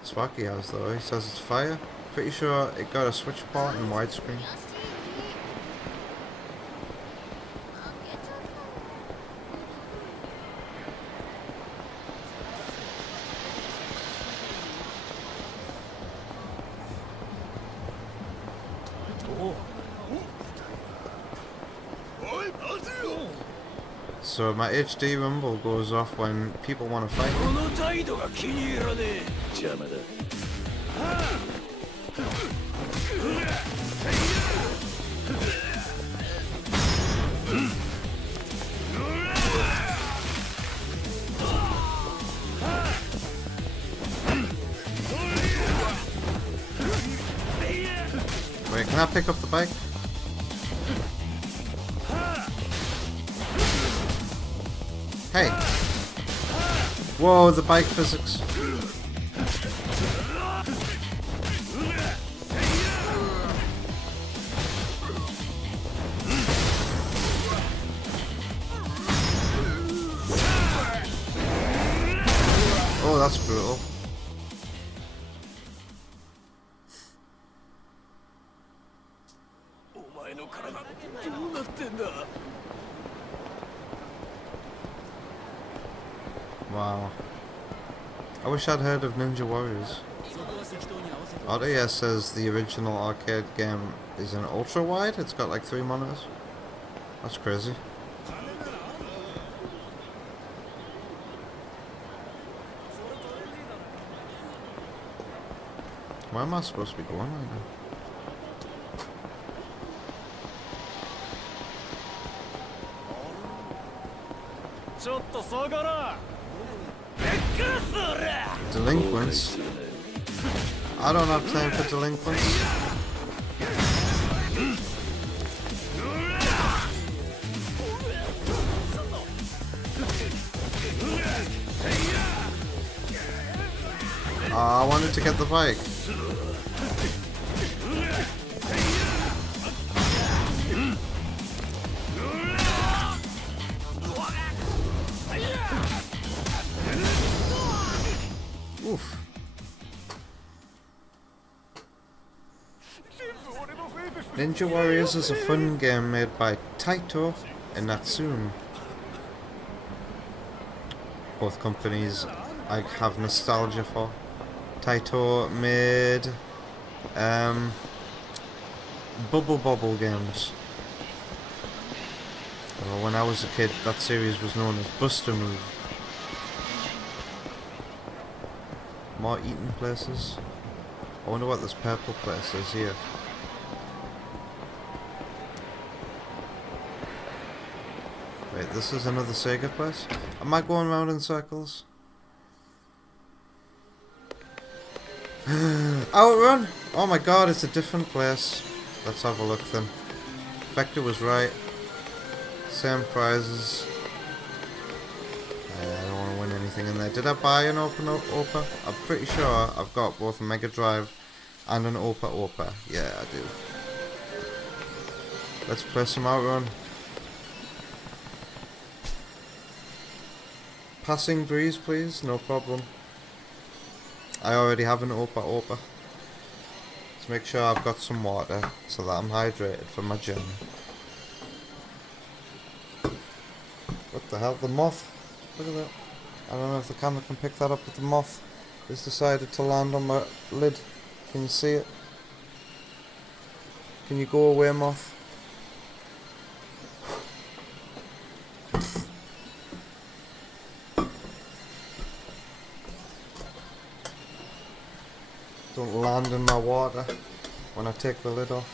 Sparky has though, he says it's fire. Pretty sure it got a Switch port and widescreen. So my HD rumble goes off when people want to fight me. Wait, can I pick up the bike? Hey! Whoa, the bike physics. Oh, that's brutal. Wow. I wish I'd heard of Ninja Warriors. Odia says the original arcade game is an ultra wide. It's got like 3 monitors. That's crazy. Where am I supposed to be going right now? Delinquents? I don't have time for delinquents. I wanted to get the bike. Oof. Ninja Warriors is a fun game made by Taito and Natsume. Both companies I have nostalgia for. Taito made Bubble Bobble games. Well, when I was a kid, that series was known as Buster Move. More eating places. I wonder what this purple place is here. Wait, this is another Sega place? Am I going round in circles? Outrun! Oh my god, it's a different place. Let's have a look then. Vector was right. Same prizes. I don't want to win anything in there. Did I buy an Opa? I'm pretty sure I've got both a Mega Drive and an Opa. Yeah, I do. Let's play some Outrun. Passing breeze, please. No problem. I already have an Opa. Let's make sure I've got some water so that I'm hydrated for my journey. What the hell? The moth? Look at that. I don't know if the camera can pick that up, but the moth has decided to land on my lid. Can you see it? Can you go away, moth? Don't land in my water when I take the lid off.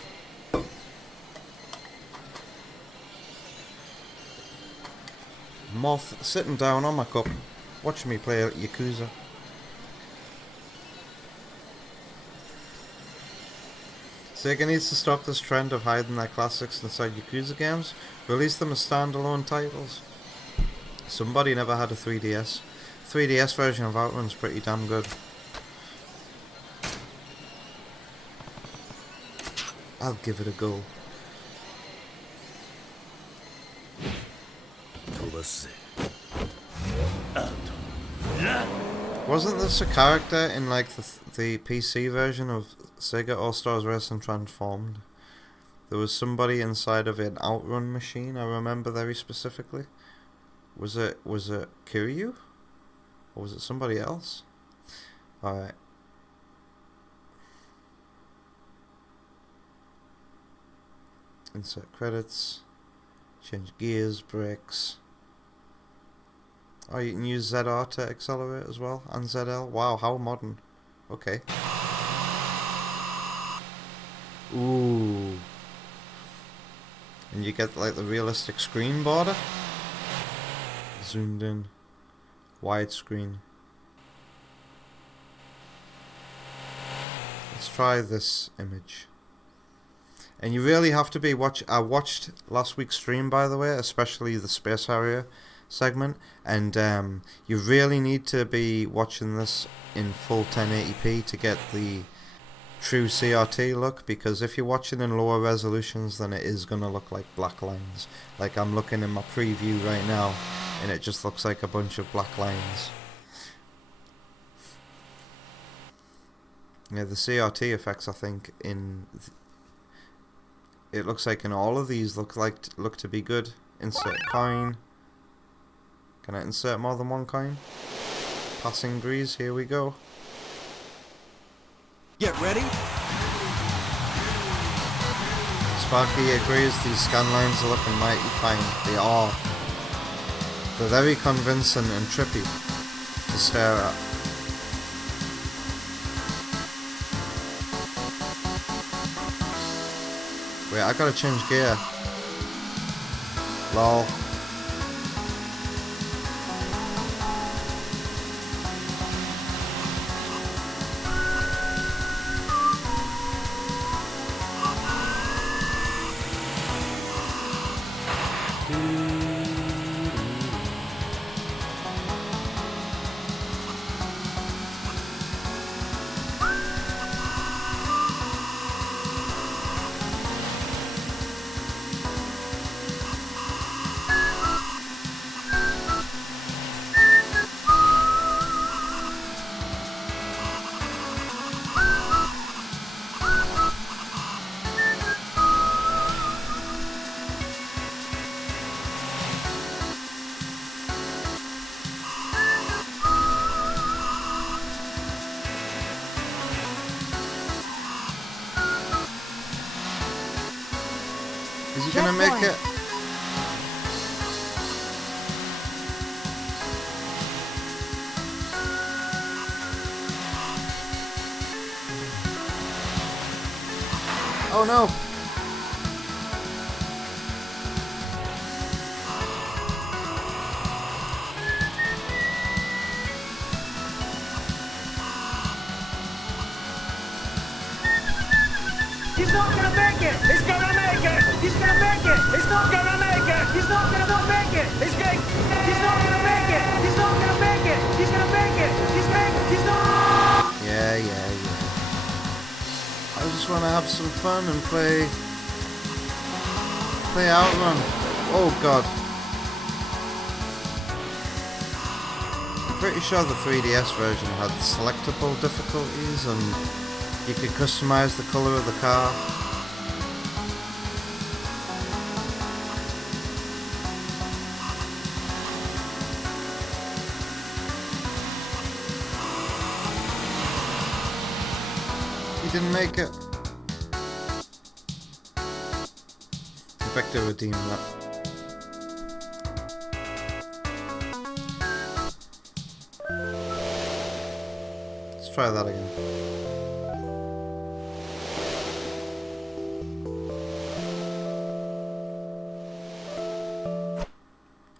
Moth sitting down on my cup, watching me play Yakuza. Sega needs to stop this trend of hiding their classics inside Yakuza games. Release them as standalone titles. Somebody never had a 3DS. 3DS version of Outrun's pretty damn good. I'll give it a go. Wasn't this a character in like the PC version of Sega All-Stars Racing Transformed? There was somebody inside of an Outrun machine, I remember very specifically. Was it Kiryu? Or was it somebody else? Alright. Insert credits. Change gears, brakes. Oh, you can use ZR to accelerate as well, and ZL. Wow, how modern. Okay. Ooh. And you get like the realistic screen border. Zoomed in. Widescreen. Let's try this image. And you really have to be I watched last week's stream, by the way, especially the Space Harrier segment, and you really need to be watching this in full 1080p to get the true CRT look, because if you're watching in lower resolutions, then it is going to look like black lines. Like I'm looking in my preview right now, and it just looks like a bunch of black lines. Yeah, the CRT effects, I think, it looks like in all of these look to be good. Insert coin. Can I insert more than one coin? Passing grease, here we go. Get ready. Sparky agrees these scan lines are looking mighty fine. They are. They're very convincing and trippy to stare at. Wait, I gotta change gear. Lol. Is he gonna make it? Oh no! He's not gonna make it! He's gonna make it! He's gonna make it! He's not gonna make it! He's not gonna not make it! He's not gonna make it! He's not gonna make it! He's gonna make it! He's not! Yeah. I just wanna have some fun and play Outrun. Oh god. I'm pretty sure the 3DS version had selectable difficulties and you could customize the color of the car. He didn't make it. Vector redeem that. Let's try that again.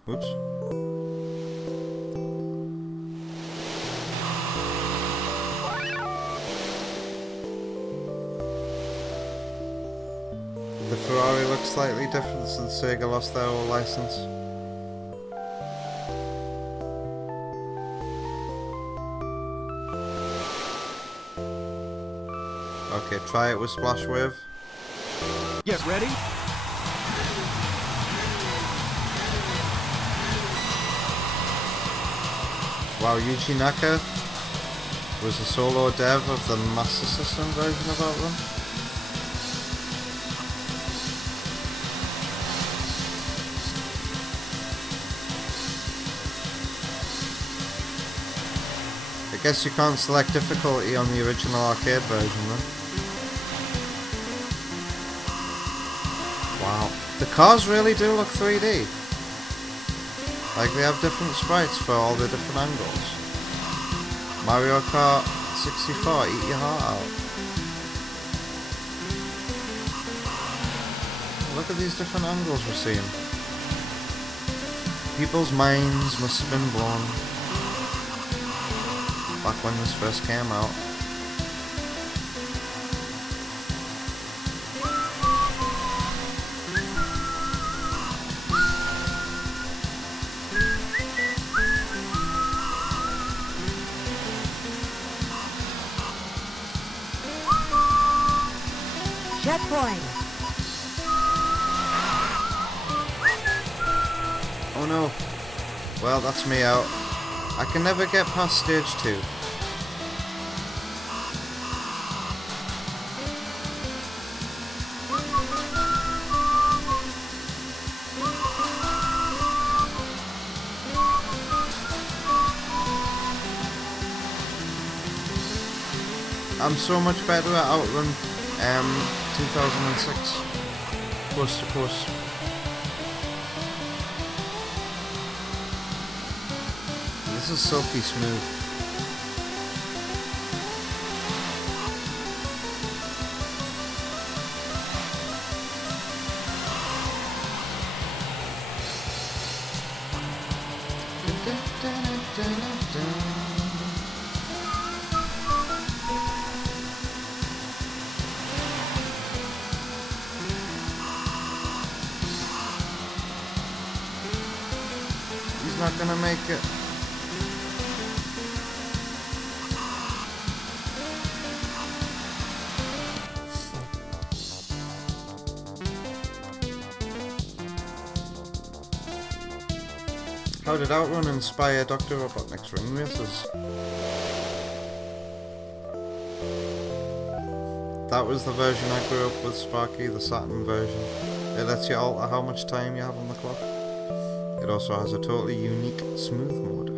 Oops. The Ferrari looks slightly different since Sega lost their old license. Okay, try it with Splash Wave. Get ready. Wow, Yuji Naka was a solo dev of the Master System version of Outrun. I guess you can't select difficulty on the original arcade version then. Wow. The cars really do look 3D. Like they have different sprites for all the different angles. Mario Kart 64, eat your heart out. Look at these different angles we're seeing. People's minds must have been blown. Back when this first came out. Checkpoint. Oh no. Well, that's me out. I can never get past stage 2. I'm so much better at Outrun 2006 coast to coast. This is silky smooth. He's not gonna make it. How did Outrun inspire Dr. Robotnik's ring races? That was the version I grew up with, Sparky, the Saturn version. It lets you alter how much time you have on the clock. It also has a totally unique smooth mode.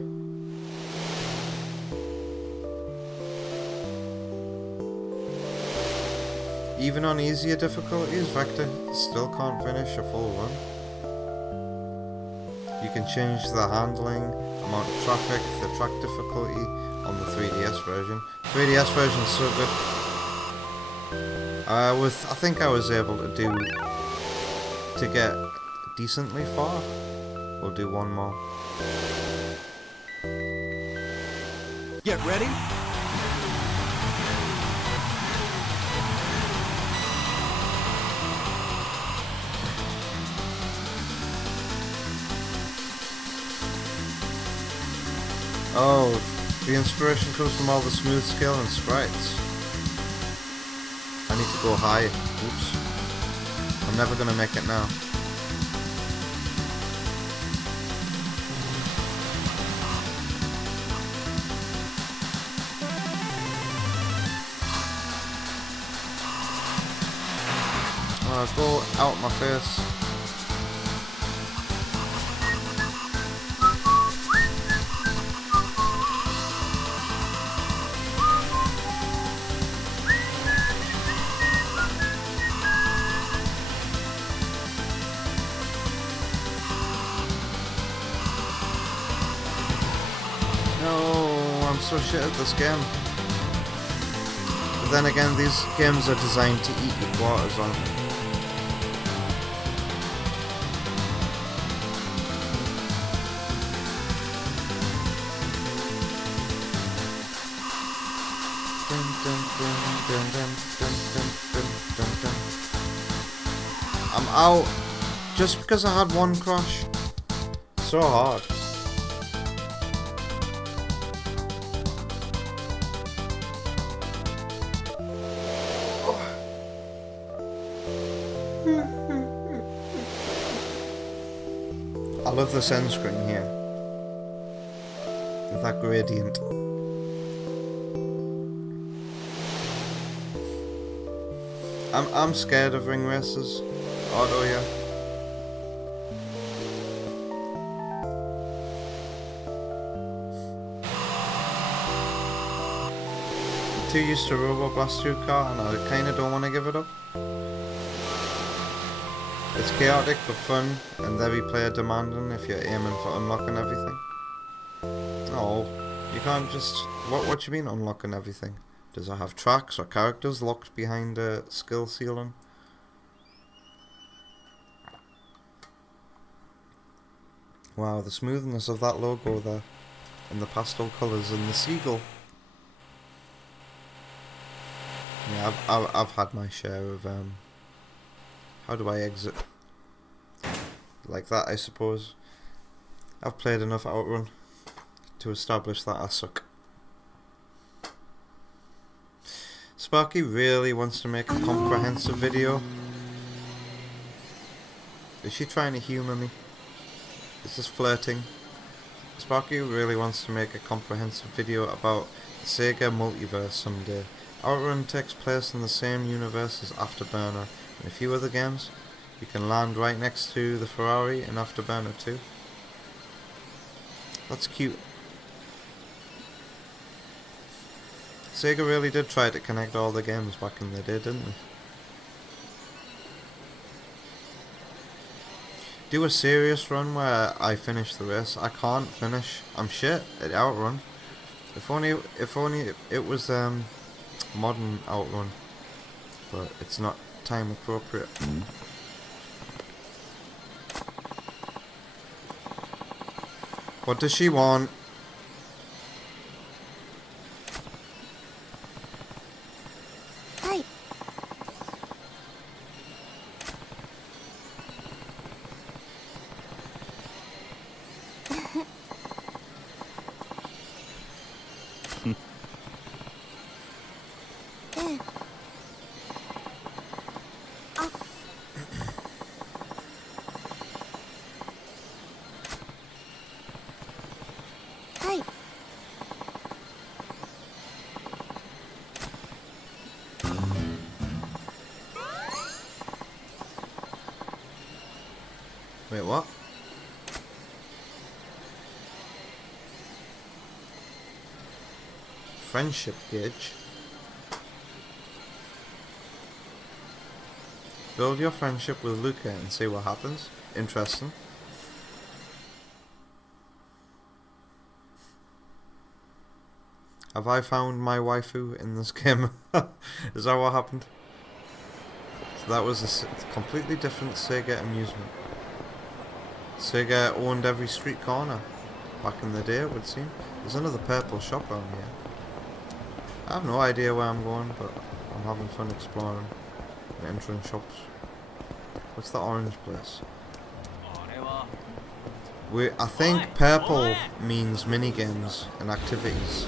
Even on easier difficulties, Vector still can't finish a full run. You can change the handling, amount of traffic, the track difficulty on the 3DS version. 3DS version's so good. I think I was able to get decently far. We'll do one more. Get ready. Oh, the inspiration comes from all the smooth scale and sprites. I need to go high. Oops. I'm never gonna make it now. Go out my face. No, I'm so shit at this game. But then again, these games are designed to eat your quarters, aren't they? I'm out just because I had one crash. So hard. I love this end screen here. With that gradient. I'm scared of ring races. Auto, yeah. I'm too used to Robo Blast 2 Kart and I kinda don't want to give it up. It's chaotic but fun and very player demanding if you're aiming for unlocking everything. Oh, you can't just... What you mean unlocking everything? Does it have tracks or characters locked behind a skill ceiling? Wow, the smoothness of that logo there, and the pastel colours and the seagull. Yeah, I've had my share of how do I exit? Like that, I suppose. I've played enough Outrun to establish that I suck. Sparky really wants to make a comprehensive video. Is she trying to humour me? Is this flirting? Sparky really wants to make a comprehensive video about the Sega multiverse someday. Outrun takes place in the same universe as Afterburner and a few other games. You can land right next to the Ferrari in Afterburner 2. That's cute. Sega really did try to connect all the games back in the day, didn't they? Do a serious run where I finish the race. I can't finish. I'm shit at outrun. If only it was modern outrun, but it's not time appropriate. What does she want? Hi. Hi. Wait, what? Friendship gauge. Build your friendship with Luca and see what happens. Interesting. Have I found my waifu in this game? Is that what happened? So that was a completely different Sega amusement. Sega owned every street corner back in the day, it would seem. There's another purple shop around here. I have no idea where I'm going, but I'm having fun exploring and entering shops. What's the orange place? I think purple means minigames and activities.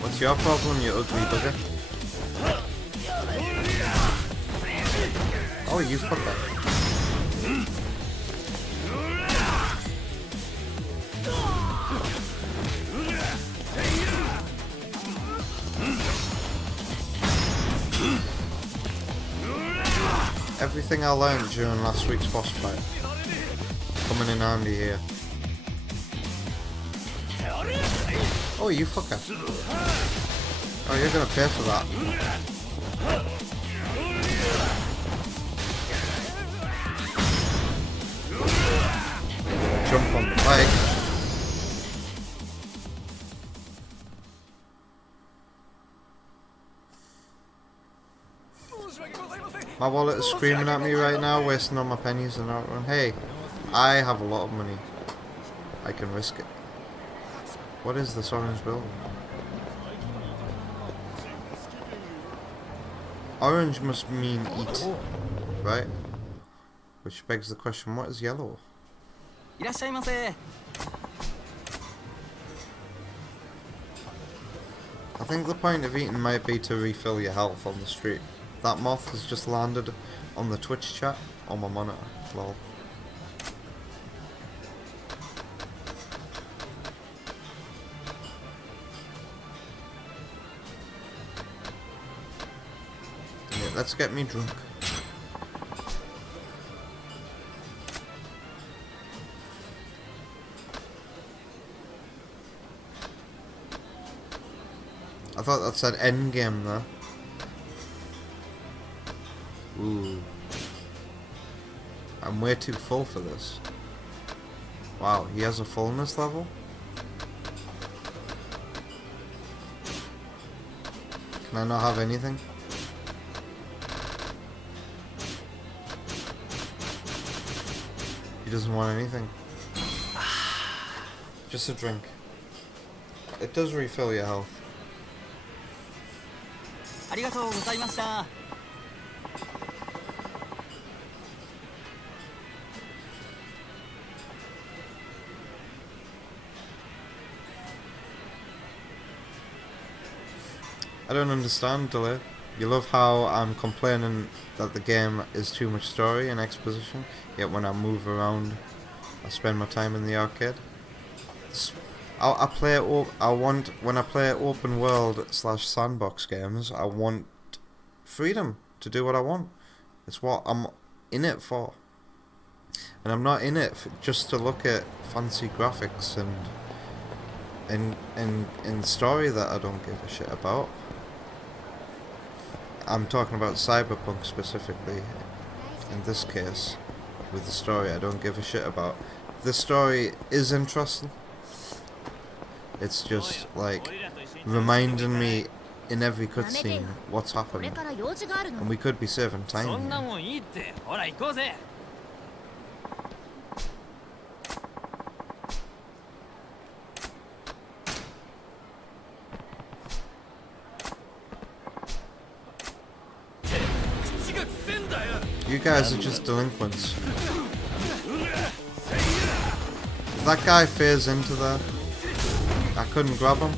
What's your problem, you ugly bugger? Oh, you fucker. Everything I learned during last week's boss fight coming in handy here. Oh, you fucker. Oh, you're gonna pay for that. Jump on the bike. My wallet is screaming at me right now, wasting all my pennies and outrun. Hey, I have a lot of money. I can risk it. What is this orange building? Orange must mean eat, right? Which begs the question, what is yellow? I think the point of eating might be to refill your health on the street. That moth has just landed on the Twitch chat on my monitor. Lol. Yeah, let's get me drunk. I thought that said endgame there. Ooh. I'm way too full for this. Wow, he has a fullness level? Can I not have anything? He doesn't want anything. Just a drink. It does refill your health. I don't understand, Delay. You love how I'm complaining that the game is too much story and exposition, yet when I move around, I spend my time in the arcade. When I play open world / sandbox games, I want freedom to do what I want. It's what I'm in it for. And I'm not in it just to look at fancy graphics and story that I don't give a shit about. I'm talking about Cyberpunk specifically. In this case, with the story I don't give a shit about. The story is interesting. It's just like reminding me in every cutscene what's happening. And we could be saving time here. You guys are just delinquents. Did that guy phase into there? I couldn't grab him.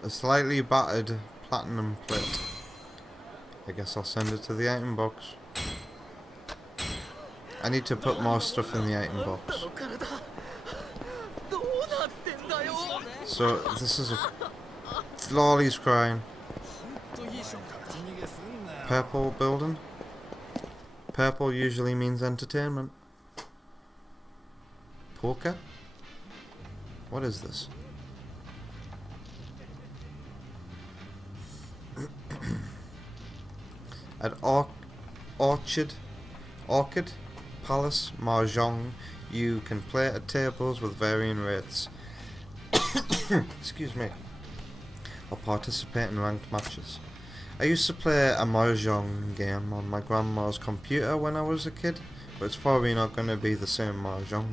A slightly battered platinum plate. I guess I'll send it to the item box. I need to put more stuff in the item box. So this is a... Lolly's crying. Purple building. Purple usually means entertainment. Poker? What is this? At Orchid Palace Mahjong, you can play at tables with varying rates. Excuse me. Or participate in ranked matches. I used to play a Mahjong game on my grandma's computer when I was a kid, but it's probably not going to be the same Mahjong.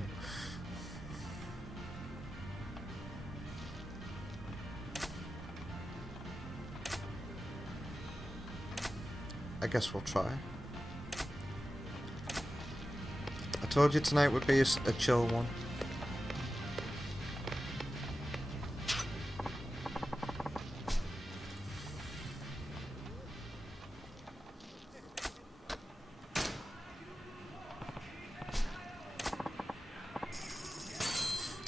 I guess we'll try. I told you tonight would be a chill one.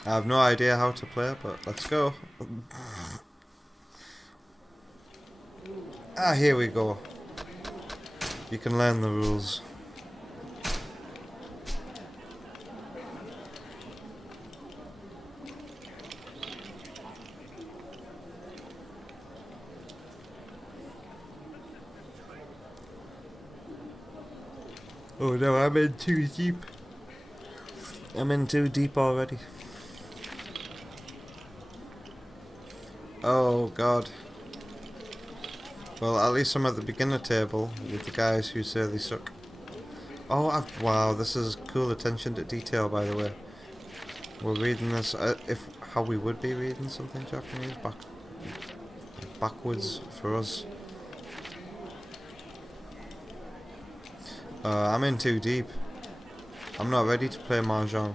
I have no idea how to play, but let's go. Ah, here we go. You can learn the rules. Oh no, I'm in too deep. I'm in too deep already. Oh god. Well, at least I'm at the beginner table with the guys who say they suck. Oh, wow, this is cool attention to detail, by the way. We're reading this how we would be reading something Japanese backwards for us. I'm in too deep. I'm not ready to play Mahjong.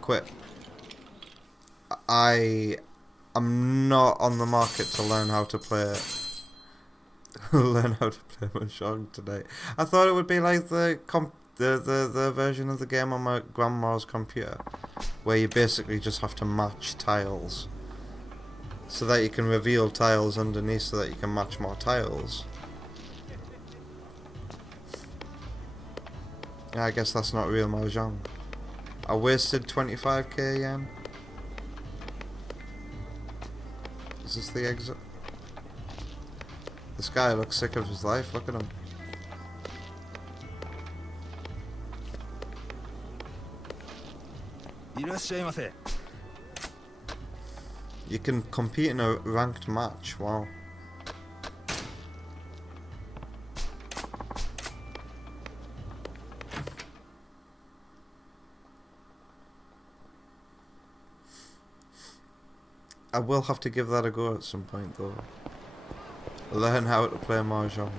Quit. I'm not on the market to learn how to play Mahjong today. I thought it would be like the version of the game on my grandma's computer, where you basically just have to match tiles, so that you can reveal tiles underneath, so that you can match more tiles. Yeah, I guess that's not real Mahjong. I wasted 25k yen. Is this the exit? This guy looks sick of his life, look at him. You can compete in a ranked match, wow. I will have to give that a go at some point though. Learn how to play Mahjong.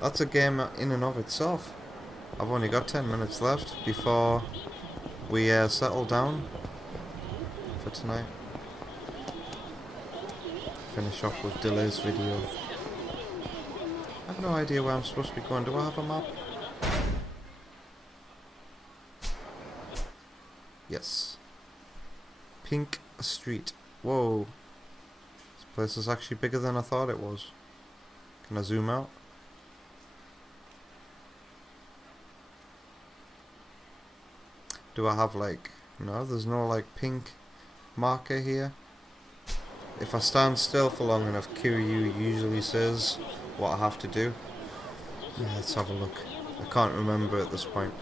That's a game in and of itself. I've only got 10 minutes left before we settle down for tonight. Finish off with Delay's video. I have no idea where I'm supposed to be going. Do I have a map? Yes. Pink Street. Whoa. This place is actually bigger than I thought it was. Can I zoom out? Do I have like... No, there's no like pink marker here. If I stand still for long enough, Kiryu usually says what I have to do. Let's have a look. I can't remember at this point.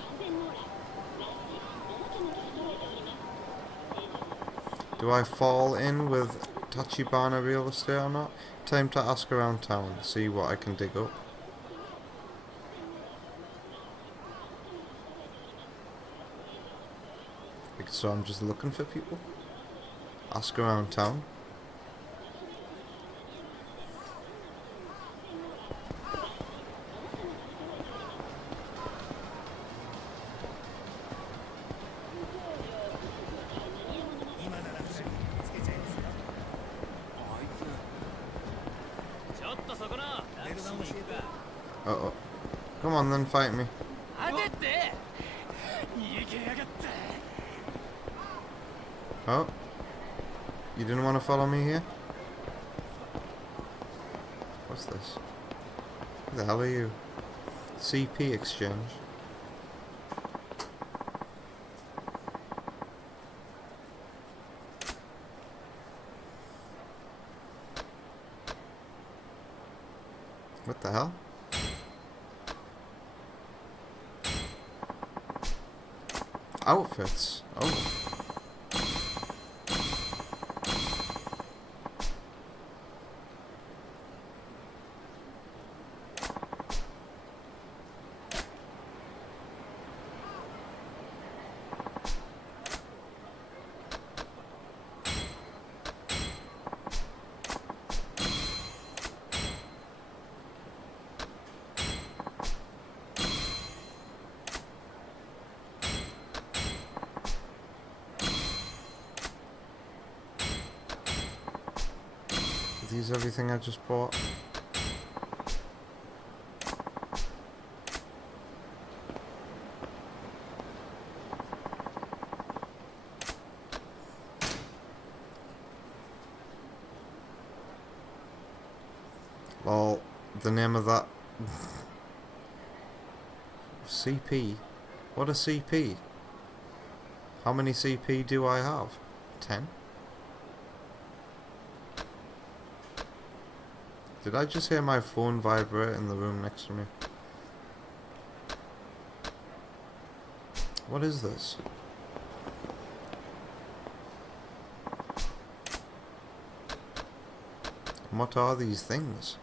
Do I fall in with Tachibana real estate or not? Time to ask around town, see what I can dig up. So I'm just looking for people. Ask around town. Uh-oh. Come on then, fight me. Oh. You didn't want to follow me here? What's this? Who the hell are you? CP exchange. What the hell? Outfits. Oh. Is everything I just bought? Well, the name of that CP. What a CP. How many CP do I have? 10? Did I just hear my phone vibrate in the room next to me? What is this? What are these things?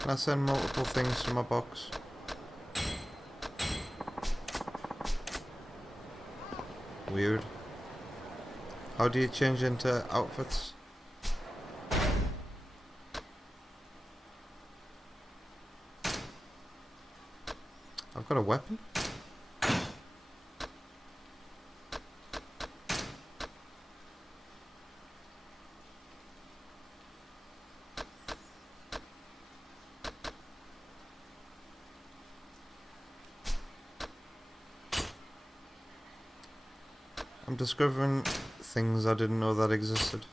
Can I send multiple things to my box? Weird. How do you change into outfits? I've got a weapon? I'm discovering things I didn't know that existed.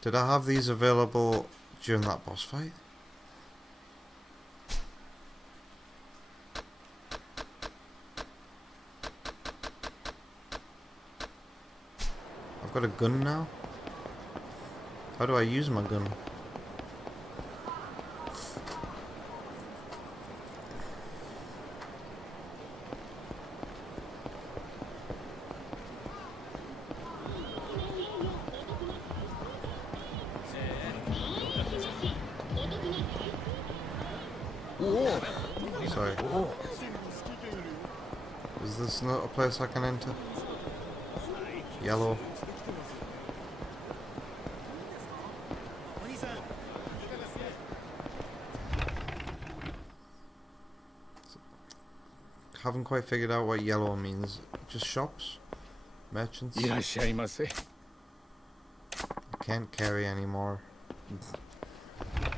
Did I have these available during that boss fight? I've got a gun now. How do I use my gun? Sorry. Is this not a place I can enter? Yellow. Haven't quite figured out what yellow means. Just shops? Merchants? I can't carry anymore.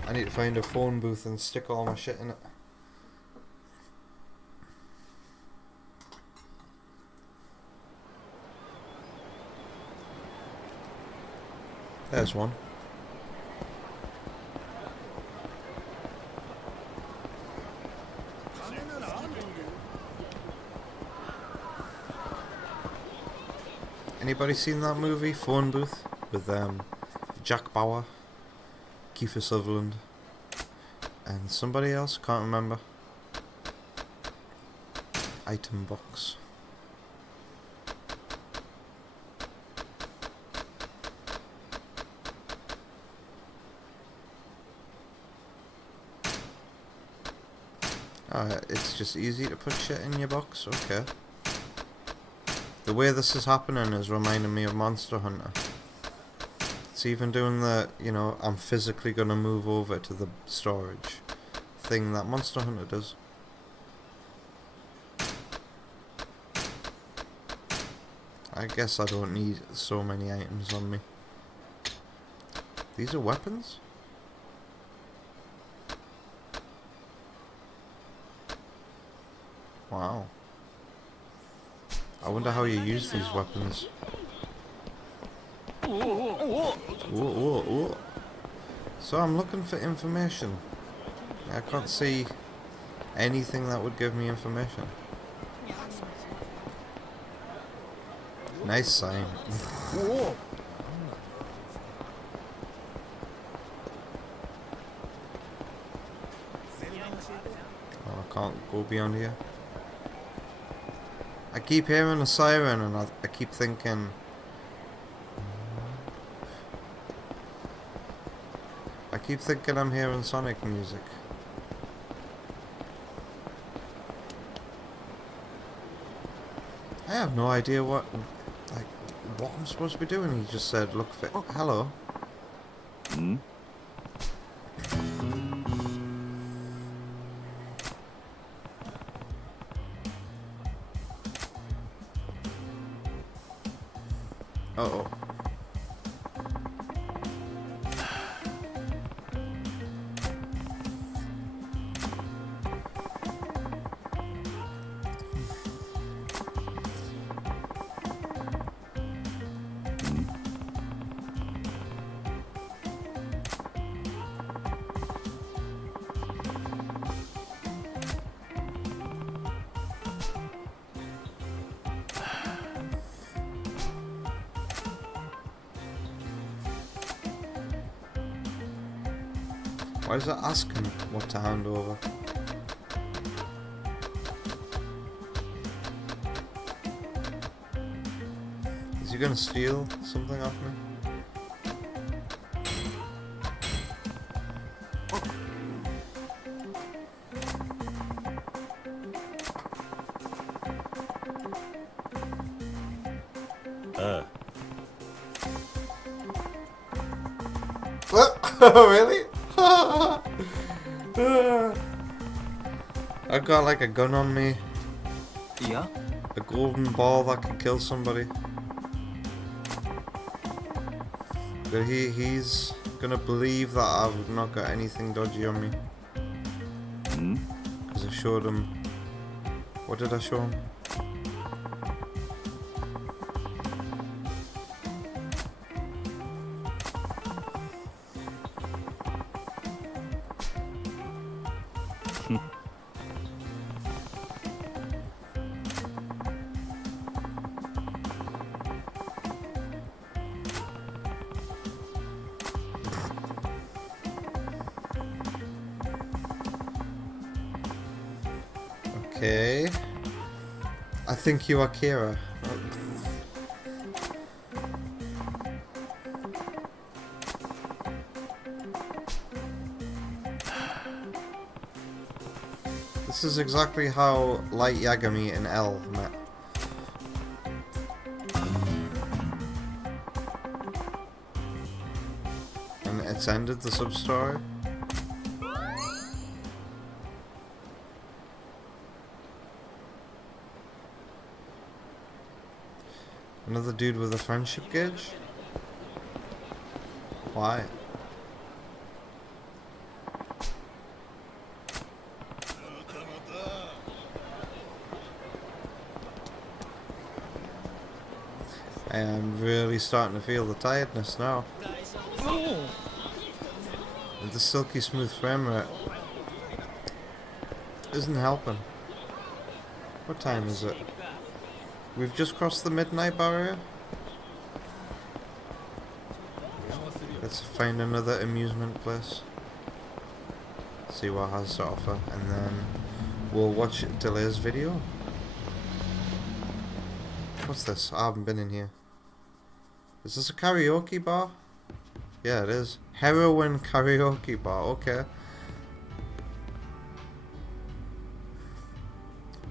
I need to find a phone booth and stick all my shit in it. There's one. Anybody seen that movie, Phone Booth, with Jack Bauer, Kiefer Sutherland, and somebody else? Can't remember. Item box. It's just easy to put shit in your box, okay. The way this is happening is reminding me of Monster Hunter. It's even doing the, you know, I'm physically gonna move over to the storage thing that Monster Hunter does. I guess I don't need so many items on me. These are weapons? Wow. I wonder how you use these weapons. Whoa. So I'm looking for information. I can't see anything that would give me information. Nice sign. Oh, I can't go beyond here. I keep hearing a siren and I keep thinking... I keep thinking I'm hearing Sonic music. I have no idea what I'm supposed to be doing. He just said, look fit. Hello. Hmm? Uh-oh. Why does it ask him what to hand over? Is he gonna steal something off me? Really? I've got like a gun on me. Yeah? A golden ball that can kill somebody. But he's gonna believe that I've not got anything dodgy on me. Hmm? Because I showed him... What did I show him? Okay. I think you are Kira. This is exactly how Light Yagami and L met. And it's ended the sub-story. Another dude with a friendship gauge? Why? I am really starting to feel the tiredness now. And the silky smooth frame rate isn't helping. What time is it? We've just crossed the midnight barrier. Let's find another amusement place. See what it has to offer, and then we'll watch Delay's video. What's this? I haven't been in here. Is this a karaoke bar? Yeah, it is. Heroin karaoke bar, okay.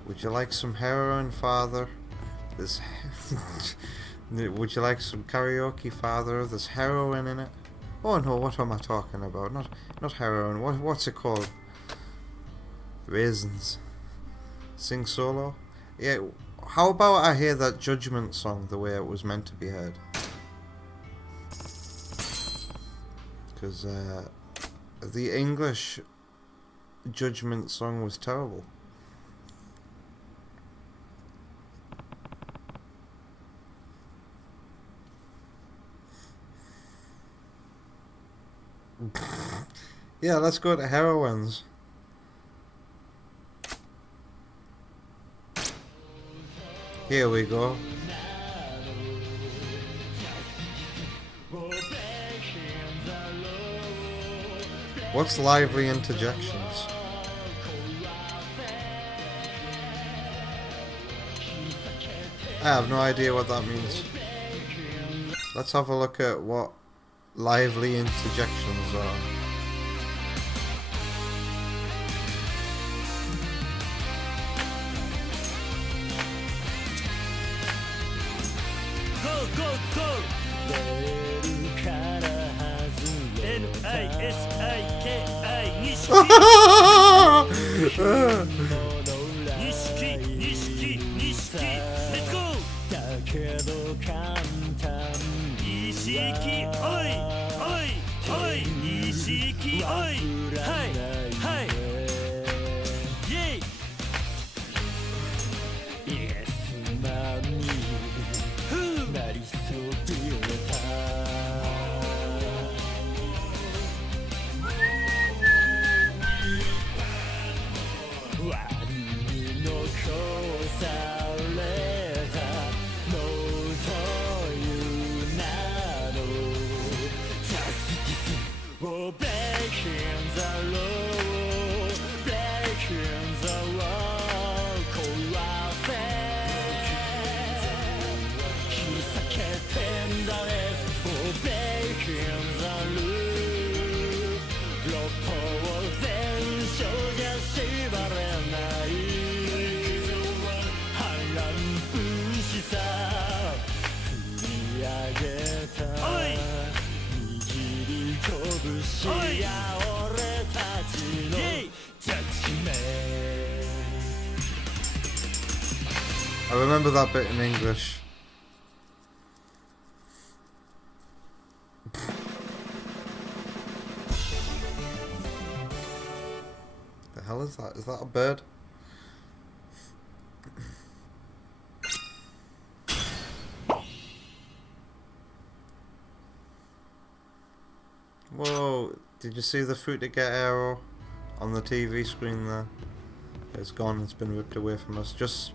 Would you like some heroin, father? There's would you like some karaoke, father? There's heroin in it. Oh no, what am I talking about? Not heroin. What's it called? Raisins. Sing solo? Yeah, how about I hear that Judgment song the way it was meant to be heard? Because the English Judgment song was terrible. Yeah, let's go to heroines. Here we go. What's lively interjections? I have no idea what that means. Let's have a look at what lively interjections are. Go, go, go! Let's go! だけど簡単意識おいおいおい意識おいはいはいイェイイエスマミーなりそびれた割のこされたもうという名の Justiceを Breaking the law Breaking the law 壊せ引き裂けてんだね Breaking the rule 六法全書が縛れない波乱分子さ振り上げた握り拳や俺たちのジャッジメント I remember that bit in English. The hell is that? Is that a bird? Whoa, did you see the fruit to get arrow on the TV screen there? It's gone, it's been ripped away from us. Just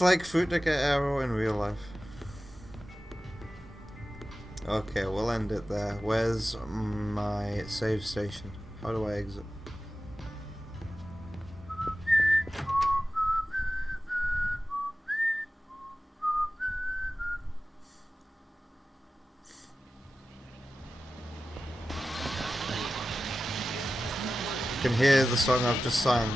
like fruit to get arrow in real life. Okay, we'll end it there. Where's my save station? How do I exit? can hear the song I've just sang.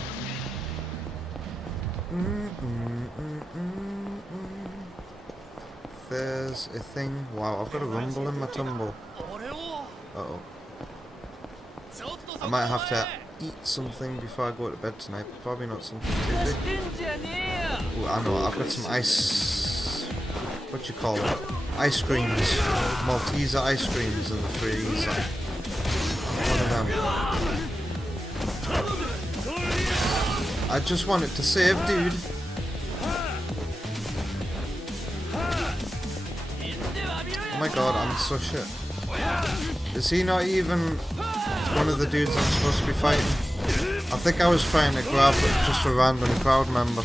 There's a thing. Wow, I've got a rumble in my tumble. Uh-oh. I might have to eat something before I go to bed tonight. Probably not something too big. Ooh, I know. I've got some ice... What you call it? Ice creams. Malteser ice creams in the freezer. One of them. I just wanted to save, dude. Oh my god, I'm so shit. Is he not even one of the dudes I'm supposed to be fighting? I think I was trying to grab just a random crowd member.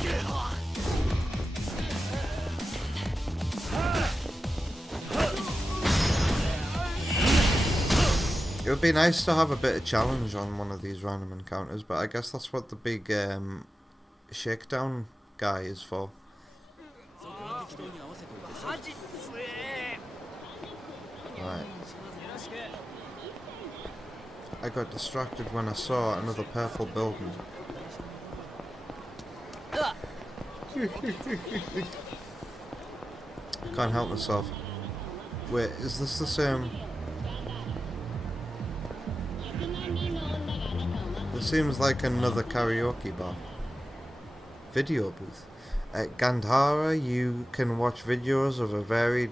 It would be nice to have a bit of challenge on one of these random encounters, but I guess that's what the big shakedown guy is for. Right. I got distracted when I saw another purple building. Can't help myself. Wait, is this the same? It seems like another karaoke bar. Video booth. At Gandhara, you can watch videos of a varied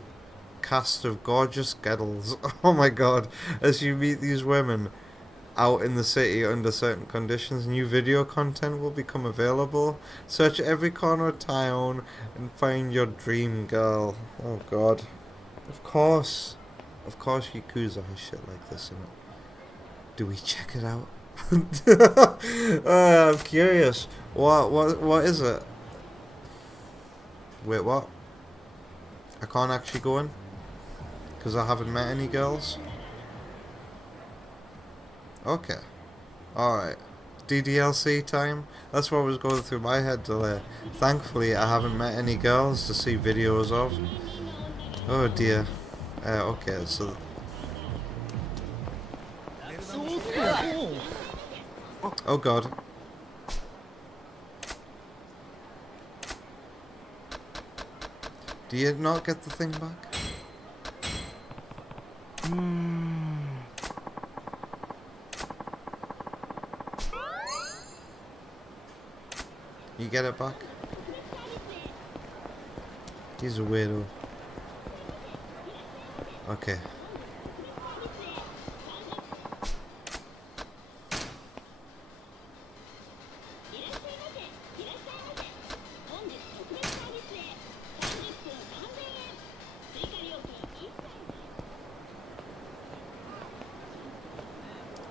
cast of gorgeous girls. Oh my god. As you meet these women out in the city under certain conditions, new video content will become available. Search every corner of town and find your dream girl. Oh god. Of course. Of course Yakuza has shit like this in it. Do we check it out? I'm curious. What is it? Wait, what? I can't actually go in? Because I haven't met any girls? Okay. Alright. DDLC time? That's what was going through my head delay. Thankfully, I haven't met any girls to see videos of. Oh dear. Okay, so... Oh god. Do you not get the thing back? You get it back? He's a weirdo. Okay.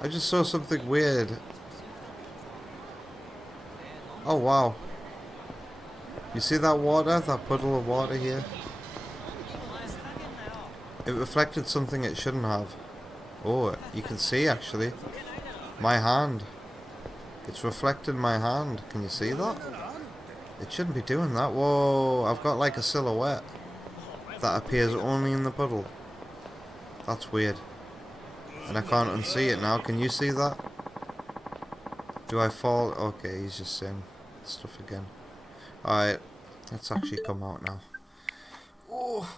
I just saw something weird. Oh wow. You see that water? That puddle of water here? It reflected something it shouldn't have. Oh, you can see actually. My hand. It's reflected my hand. Can you see that? It shouldn't be doing that. Whoa, I've got like a silhouette that appears only in the puddle. That's weird. And I can't unsee it now. Can you see that? Do I fall? Okay, he's just saying stuff again. Alright, let's actually come out now. Oh.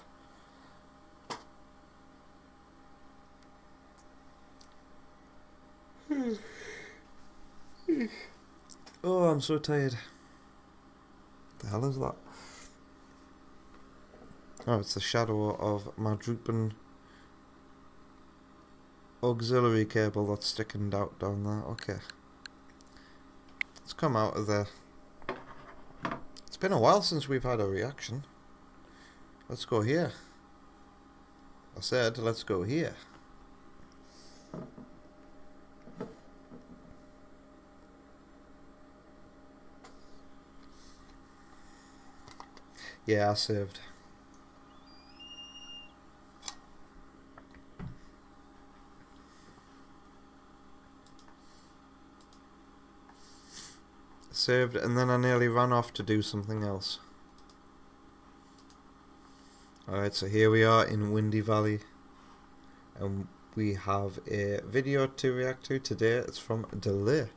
Oh, I'm so tired. The hell is that? Oh, it's the shadow of my drooping auxiliary cable that's sticking out down there. Okay. Let's come out of there. It's been a while since we've had a reaction. Let's go here. I said, let's go here. Yeah, I saved. Saved, and then I nearly ran off to do something else. Alright, so here we are in Windy Valley, and we have a video to react to today. It's from Delay.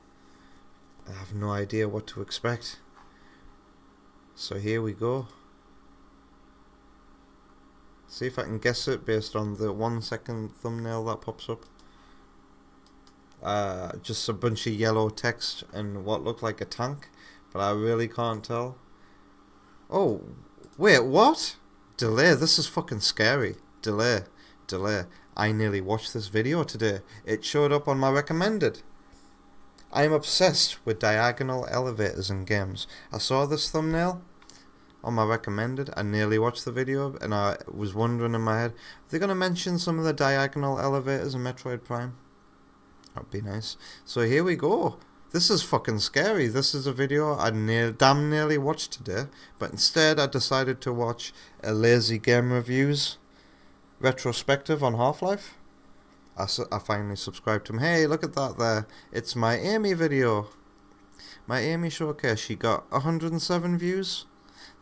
I have no idea what to expect. So here we go. See if I can guess it based on the 1 second thumbnail that pops up. Just a bunch of yellow text and what looked like a tank, but I really can't tell. Oh, wait, what? Delay, this is fucking scary. Delay. I nearly watched this video today. It showed up on my recommended. I am obsessed with diagonal elevators in games. I saw this thumbnail on my recommended. I nearly watched the video, and I was wondering in my head, are they going to mention some of the diagonal elevators in Metroid Prime? That'd be nice. So here we go. This is fucking scary. This is a video I damn nearly watched today, but instead I decided to watch a Lazy Game Reviews retrospective on Half-Life. I finally subscribed to him. Hey, look at that there. It's my Amy video. My Amy showcase. She got 107 views.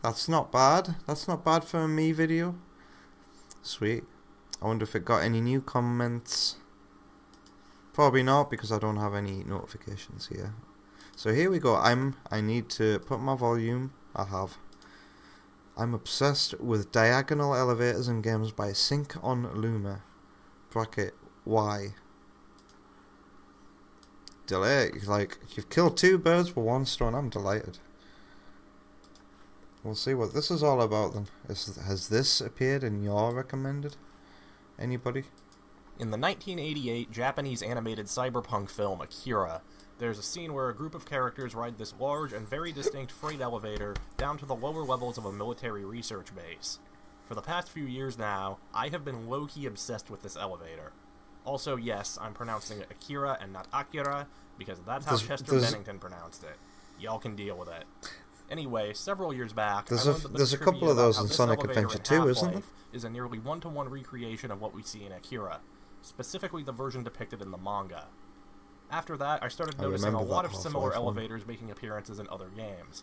That's not bad. That's not bad for a me video. Sweet. I wonder if it got any new comments. Probably not, because I don't have any notifications here. So here we go. I need to put my volume. I'm obsessed with diagonal elevators in games by Sync on Luma. Bracket Y. Delay. Like, you've killed 2 birds with 1 stone. I'm delighted. We'll see what this is all about then. Has this appeared in your recommended? Anybody? In the 1988 Japanese animated cyberpunk film Akira, there's a scene where a group of characters ride this large and very distinct freight elevator down to the lower levels of a military research base. For the past few years now, I have been low-key obsessed with this elevator. Also, yes, I'm pronouncing it Akira and not Akira, because that's how Chester Bennington pronounced it. Y'all can deal with it. Anyway, several years back, there's a couple of those in Sonic Adventure 2, isn't there? Is a nearly one-to-one recreation of what we see in Akira, specifically the version depicted in the manga. After that, I started noticing a lot of similar elevators making appearances in other games.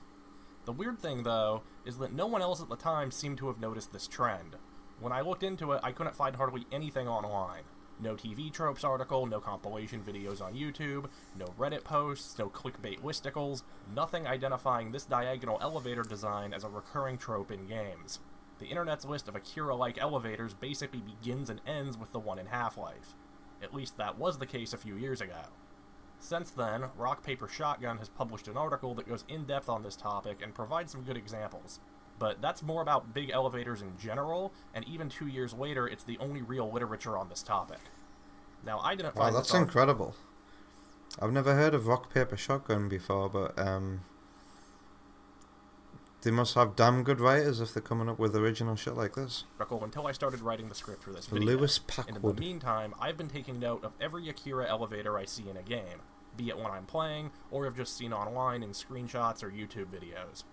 The weird thing, though, is that no one else at the time seemed to have noticed this trend. When I looked into it, I couldn't find hardly anything online. No TV tropes article, no compilation videos on YouTube, no Reddit posts, no clickbait listicles, nothing identifying this diagonal elevator design as a recurring trope in games. The internet's list of Akira-like elevators basically begins and ends with the one in Half-Life. At least that was the case a few years ago. Since then, Rock Paper Shotgun has published an article that goes in-depth on this topic and provides some good examples. But that's more about big elevators in general, and even 2 years later, it's the only real literature on this topic. Now, I didn't find that's incredible. I've never heard of Rock Paper Shotgun before, but they must have damn good writers if they're coming up with original shit like this. Until I started writing the script for this video. Lewis Packwood. And in the meantime, I've been taking note of every Akira elevator I see in a game, be it when I'm playing, or have just seen online in screenshots or YouTube videos.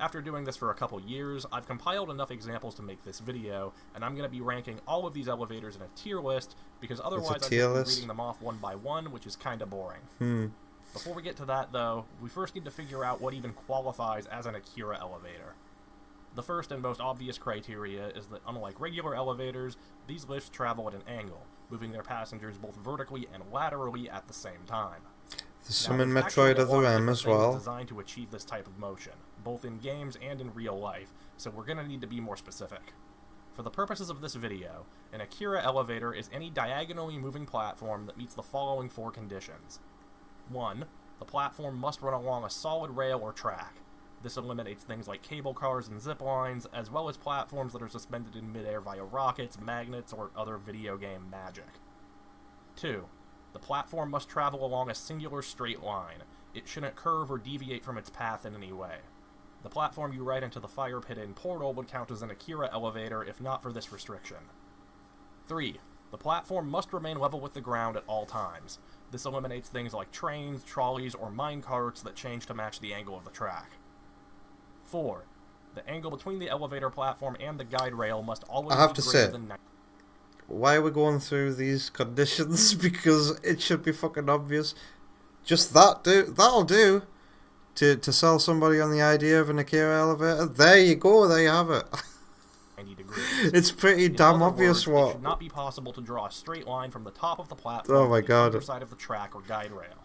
After doing this for a couple years, I've compiled enough examples to make this video, and I'm going to be ranking all of these elevators in a tier list, because otherwise I'd just be reading them off one by one, which is kinda boring. Before we get to that, though, we first need to figure out what even qualifies as an Akira elevator. The first and most obvious criteria is that, unlike regular elevators, these lifts travel at an angle, moving their passengers both vertically and laterally at the same time. There's some in Metroid Other M as well. Designed to achieve this type of motion, both in games and in real life, so we're going to need to be more specific. For the purposes of this video, an Akira elevator is any diagonally moving platform that meets the following 4 conditions. 1. The platform must run along a solid rail or track. This eliminates things like cable cars and zip lines, as well as platforms that are suspended in midair via rockets, magnets, or other video game magic. 2. The platform must travel along a singular straight line. It shouldn't curve or deviate from its path in any way. The platform you ride into the fire pit in Portal would count as an Akira elevator if not for this restriction. 3. The platform must remain level with the ground at all times. This eliminates things like trains, trolleys, or mine carts that change to match the angle of the track. 4. The angle between the elevator platform and the guide rail must always be greater than 90. Why are we going through these conditions? Because it should be fucking obvious. Just that'll do to sell somebody on the idea of an Akira elevator. There you go, there you have it. 90 degrees. It's pretty damn obvious what. It should not be possible to draw a straight line from the top of the platform to the other side of the track or guide rail.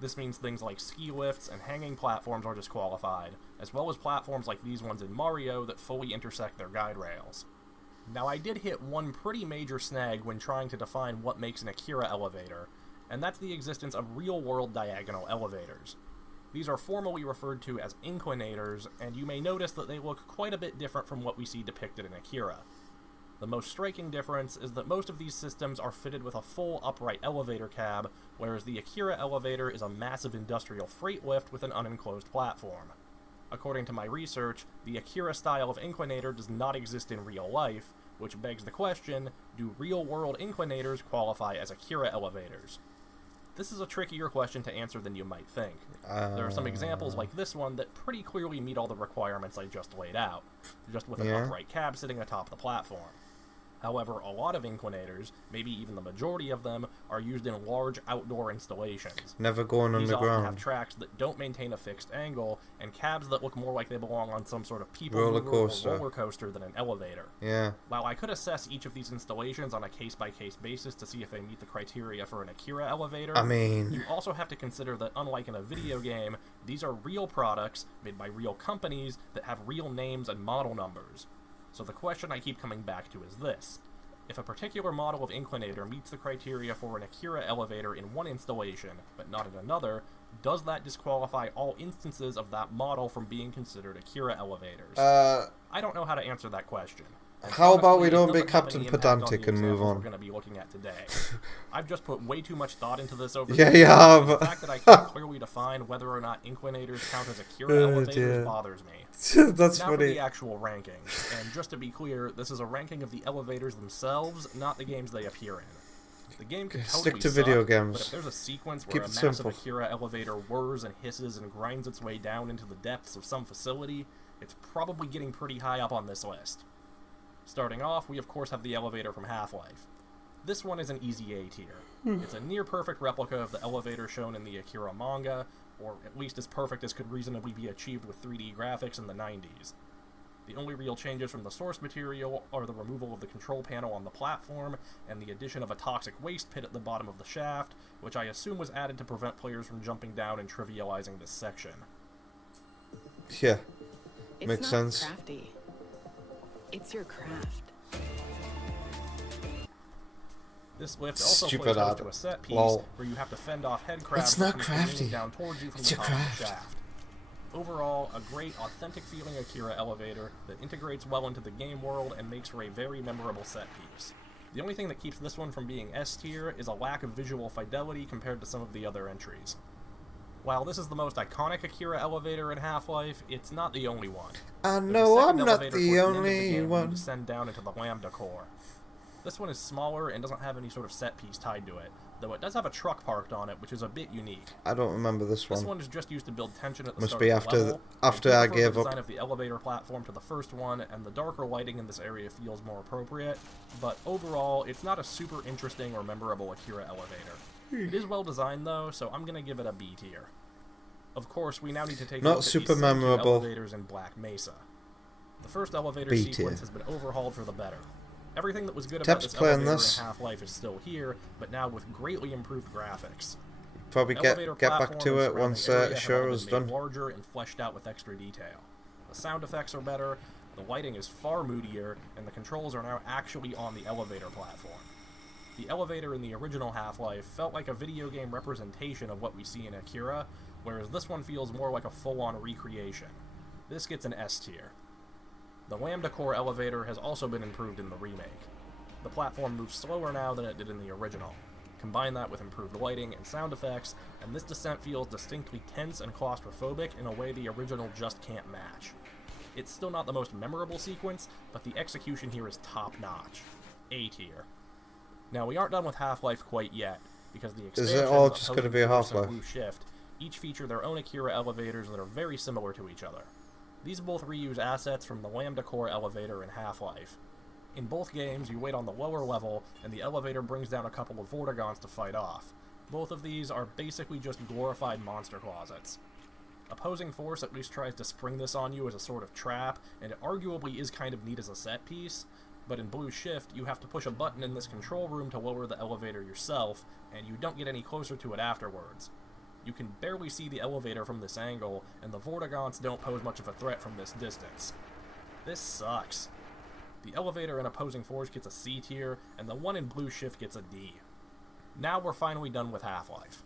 This means things like ski lifts and hanging platforms are disqualified, as well as platforms like these ones in Mario that fully intersect their guide rails. Now, I did hit one pretty major snag when trying to define what makes an Akira elevator, and that's the existence of real-world diagonal elevators. These are formally referred to as inclinators, and you may notice that they look quite a bit different from what we see depicted in Akira. The most striking difference is that most of these systems are fitted with a full upright elevator cab, whereas the Akira elevator is a massive industrial freight lift with an unenclosed platform. According to my research, the Akira style of inclinator does not exist in real life, which begs the question, do real-world inclinators qualify as Akira elevators? This is a trickier question to answer than you might think. There are some examples like this one that pretty clearly meet all the requirements I just laid out, just with an upright cab sitting atop the platform. However, a lot of inclinators, maybe even the majority of them, are used in large outdoor installations. Never going These often have underground. tracks that don't maintain a fixed angle, and cabs that look more like they belong on some sort of Roller people coaster. or roller coaster than an elevator. Yeah. While I could assess each of these installations on a case-by-case basis to see if they meet the criteria for an Akira elevator, I mean, you also have to consider that unlike in a video game, these are real products made by real companies that have real names and model numbers. So the question I keep coming back to is this. If a particular model of inclinator meets the criteria for an Akira elevator in one installation, but not in another, does that disqualify all instances of that model from being considered Akira elevators? I don't know how to answer that question. And how about we honestly, it don't be doesn't have Captain any impact on Pedantic the and move examples on? we're going to be looking at today. I've just put way too much thought into this over Yeah, the you years, and have. the fact that I can't clearly define whether or not inclinators count as Akira elevators dear. bothers me. That's Now for funny. the actual rankings, and just to be clear, this is a ranking of the elevators themselves, not the games they appear in. The game could totally Stick to video suck, games. but if there's a sequence Keep where a it massive simple. Akira elevator whirs and hisses and grinds its way down into the depths of some facility, it's probably getting pretty high up on this list. Starting off, we of course have the elevator from Half-Life. This one is an easy A tier. It's a near-perfect replica of the elevator shown in the Akira manga, or at least as perfect as could reasonably be achieved with 3D graphics in the 90s. The only real changes from the source material are the removal of the control panel on the platform, and the addition of a toxic waste pit at the bottom of the shaft, which I assume was added to prevent players from jumping down and trivializing this section. Yeah. It's Makes not sense. crafty. It's your craft. This lift also Stupid plays ad. to a set piece Lol. where you have to fend off head crabs It's not that come swinging crafty. down towards you from It's the your top of craft. the shaft. Overall, a great, authentic-feeling Akira elevator that integrates well into the game world and makes for a very memorable set piece. The only thing that keeps this one from being S tier is a lack of visual fidelity compared to some of the other entries. While this is the most iconic Akira elevator in Half-Life, it's not the only one. I There's a know second I'm not elevator the towards end of only game where you one. descend down into the Lambda core. This one is smaller and doesn't have any sort of set piece tied to it, though it does have a truck parked on it, which is a bit unique. I don't remember this This one. one is just used to build tension at the Must start be of after the level. after I I do prefer gave the up. design of the elevator platform to the first one, and the darker lighting in this area feels more appropriate, but overall, it's not a super interesting or memorable Akira elevator. It is well designed though, so I'm gonna give it a B tier. Of course, we now need to take a Not look super at these same two memorable. elevators in Black Mesa. The first elevator B tier. sequence has been overhauled for the better. Everything that was good Tep's about this playing elevator this. in Half-Life is still here, but now with greatly improved graphics. Probably Elevator get back platform to and it once surrounding area have show all is been made done. larger and fleshed out with extra detail. The sound effects are better, the lighting is far moodier, and the controls are now actually on the elevator platform. The elevator in the original Half-Life felt like a video game representation of what we see in Akira, whereas this one feels more like a full-on recreation. This gets an S tier. The Lambda Core elevator has also been improved in the remake. The platform moves slower now than it did in the original. Combine that with improved lighting and sound effects, and this descent feels distinctly tense and claustrophobic in a way the original just can't match. It's still not the most memorable sequence, but the execution here is top-notch. A tier. Now, we aren't done with Half-Life quite yet, because the expansions, all just gonna Opposing be a Force and Half-Life? Blue Shift, each feature their own Akira elevators that are very similar to each other. These both reuse assets from the Lambda Core elevator in Half-Life. In both games, you wait on the lower level, and the elevator brings down a couple of Vortigons to fight off. Both of these are basically just glorified monster closets. Opposing Force at least tries to spring this on you as a sort of trap, and it arguably is kind of neat as a set piece, but in Blue Shift, you have to push a button in this control room to lower the elevator yourself, and you don't get any closer to it afterwards. You can barely see the elevator from this angle, and the Vortigaunts don't pose much of a threat from this distance. This sucks. The elevator in opposing force gets a C tier, and the one in Blue Shift gets a D. Now we're finally done with Half-Life.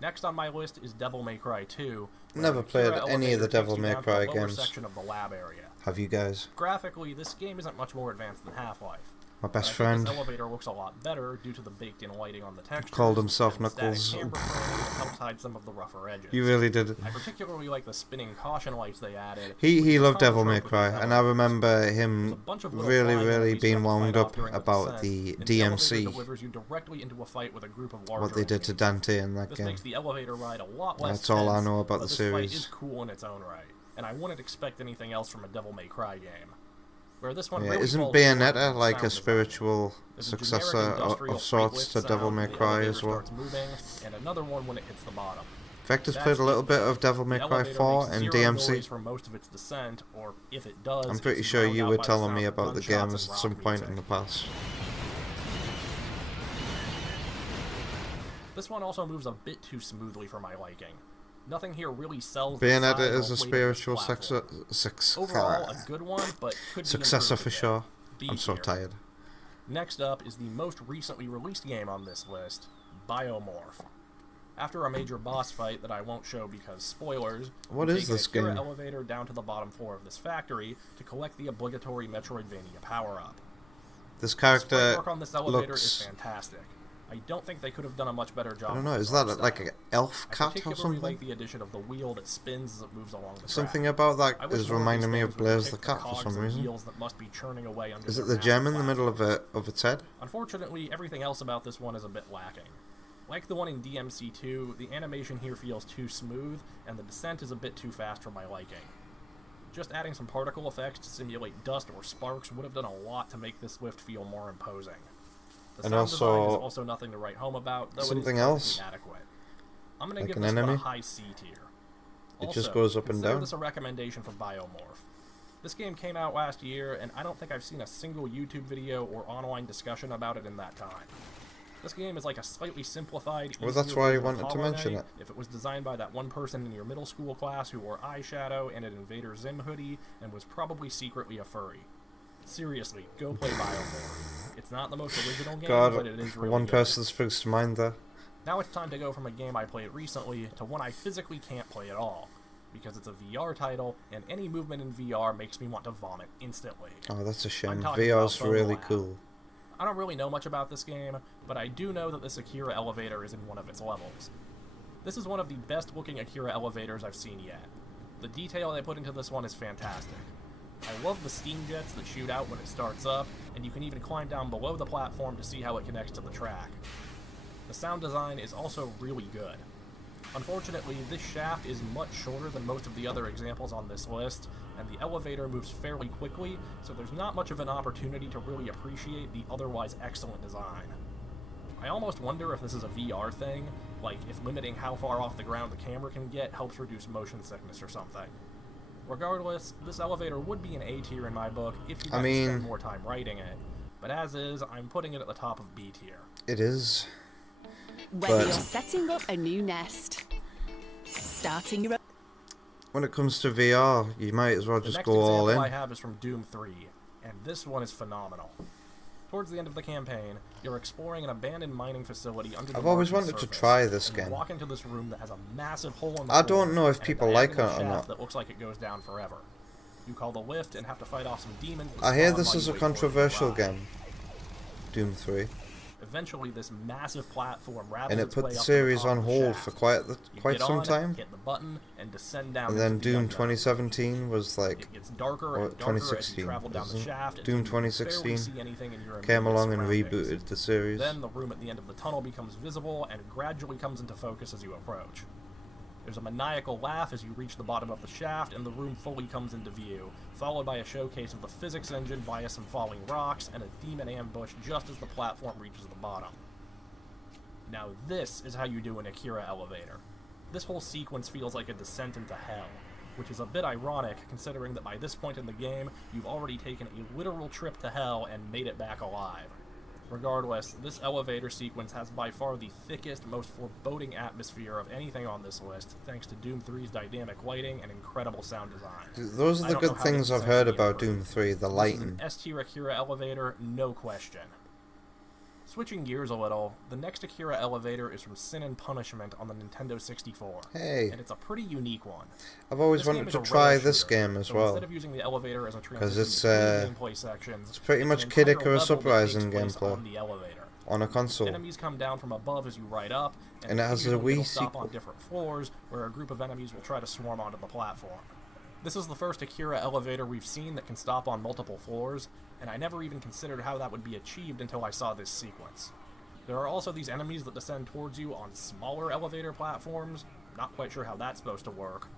Next on my list is Devil May Cry 2. Never played any of the Devil May Cry games. Section of the lab area. Have you guys? Graphically, this game isn't much more advanced than Half-Life. My best friend This elevator looks a lot better due to the baked-in lighting on the textures. called himself and the static Knuckles. camber frame that helps hide some of the rougher edges. You really did. I particularly like the spinning caution lights they added. He loved Common Devil May trope with Cry, these and I elements. remember There's a him bunch of little really flying enemies you being have to wound fight off up during the about descent, the and the elevator DMC, delivers you directly into a fight with a group of larger what they did to enemies. Dante in that This game. makes the elevator ride a lot less That's all I tense, know about but the this series. fight is cool in its own right, and I wouldn't expect anything else from a Devil May Cry game. Where this one Yeah, really isn't falls short Bayonetta is the like sound a design. spiritual There's a generic successor industrial of sorts freight to lift Devil sound May when the Cry elevator as well? starts moving, and another one when it hits the bottom. Vector's That's played a little the- bit of Devil May the Cry elevator 4 makes and zero DMC. noise for most of its descent, or if it does, I'm pretty it's sure drowned you out were by the telling sound me of about the gunshots game and at rock some point in music. the past. This one also moves a bit too smoothly for my liking. Nothing here really sells the Bayonetta size or is a weight of this spiritual platform. Overall, a good one, but could be successor improved for a bit. sure. B I'm so tier. tired. Next up is the most recently released game on this list, Biomorph. After a major boss fight that I won't show because spoilers, What you is take this a Kira game? elevator down to the bottom floor of this factory to collect the obligatory Metroidvania power-up. This The character sprite work on this elevator is looks... fantastic. I don't think they could have done a much better job. I don't know, with is the art that like style. an elf I cat or particularly something? like the addition of the wheel that spins as it moves along the track. Something about I that wish is more of these reminding me of things would Blaze the depict Cat for cogs some and reason. wheels that must be churning away under Is their it the massive gem in the middle platform. of its head? Unfortunately, everything else about this one is a bit lacking. Like the one in DMC2, the animation here feels too smooth, and the descent is a bit too fast for my liking. Just adding some particle effects to simulate dust or sparks would have done a lot to make this lift feel more imposing. The And sound design is also also nothing to write home about, though something it is else? perfectly adequate. I'm going to Like give an this one enemy? a high C tier. It Also, just goes up and consider down? this a recommendation for Biomorph. This game came out last year, and I don't think I've seen a single YouTube video or online discussion about it in that time. This game is like a slightly simplified, Well, that's easier why I version of wanted to Hollow mention Knight it. if it was designed by that one person in your middle school class who wore eyeshadow and an Invader Zim hoodie and was probably secretly a furry. Seriously, go play Biomorph. It's not the most original game, God, but it is really one good. person springs to mind there. Now it's time to go from a game I played recently to one I physically can't play at all, because it's a VR title, and any movement in VR makes me want to vomit instantly. Oh, that's a shame. talking VR's about really Photo Lab. cool. I don't really know much about this game, but I do know that this Akira elevator is in one of its levels. This is one of the best looking Akira elevators I've seen yet. The detail they put into this one is fantastic. I love the steam jets that shoot out when it starts up, and you can even climb down below the platform to see how it connects to the track. The sound design is also really good. Unfortunately, this shaft is much shorter than most of the other examples on this list, and the elevator moves fairly quickly, so there's not much of an opportunity to really appreciate the otherwise excellent design. I almost wonder if this is a VR thing, like if limiting how far off the ground the camera can get helps reduce motion sickness or something. Regardless, this elevator would be an A tier in my book if you had to spend more time writing it, but as is, I'm putting it at the top of B tier. It is. Whether But- you're setting up a new nest, starting your When it comes to VR, you might as well The just next go all example in. I have is from Doom 3, and this one is phenomenal. Towards the end of the campaign, you're exploring an abandoned mining facility under the I've always Martian wanted to surface, try this and you game. walk into this room that has a massive hole in the I floor don't know if and a people like it diagonal or shaft not. that looks like it goes down forever. You call the lift and have to fight off some demons that I hear spawn this while is you a wait for it to controversial arrive. game. Doom 3. Eventually, this massive platform ravels And it its put way the up to series top on of the hold shaft. for You quite get some on, time. hit the button, and descend down And into then the Doom unknown. 2017 was like, It gets darker or and darker as you 2016, travel down the wasn't it? shaft until Doom you can barely 2016 see anything in your came immediate along and surroundings. rebooted the series. Then the room at the end of the tunnel becomes visible and gradually comes into focus as you approach. There's a maniacal laugh as you reach the bottom of the shaft, and the room fully comes into view, followed by a showcase of the physics engine via some falling rocks and a demon ambush just as the platform reaches the bottom. Now this is how you do an Akira elevator. This whole sequence feels like a descent into hell, which is a bit ironic considering that by this point in the game, you've already taken a literal trip to hell and made it back alive. Regardless, this elevator sequence has by far the thickest, most foreboding atmosphere of anything on this list, thanks to Doom 3's dynamic lighting and incredible sound design. Those are the good things I've heard about Doom 3, the lighting. This is an S-tier Akira elevator, no question. Switching gears a little, the next Akira elevator is from Sin and Punishment on the Nintendo 64. Hey. And it's a pretty unique one. I've always wanted to try this game as well. Instead of using the elevator as a because transition between gameplay sections, it's pretty much Kid Icarus Uprising gameplay on the elevator. On a console. Enemies come down from above as you ride up, and it has a Wii stop sequel on different floors where a group of enemies will try to swarm onto the platform. This is the first Akira elevator we've seen that can stop on multiple floors, and I never even considered how that would be achieved until I saw this sequence. There are also these enemies that descend towards you on smaller elevator platforms. Not quite sure how that's supposed to work.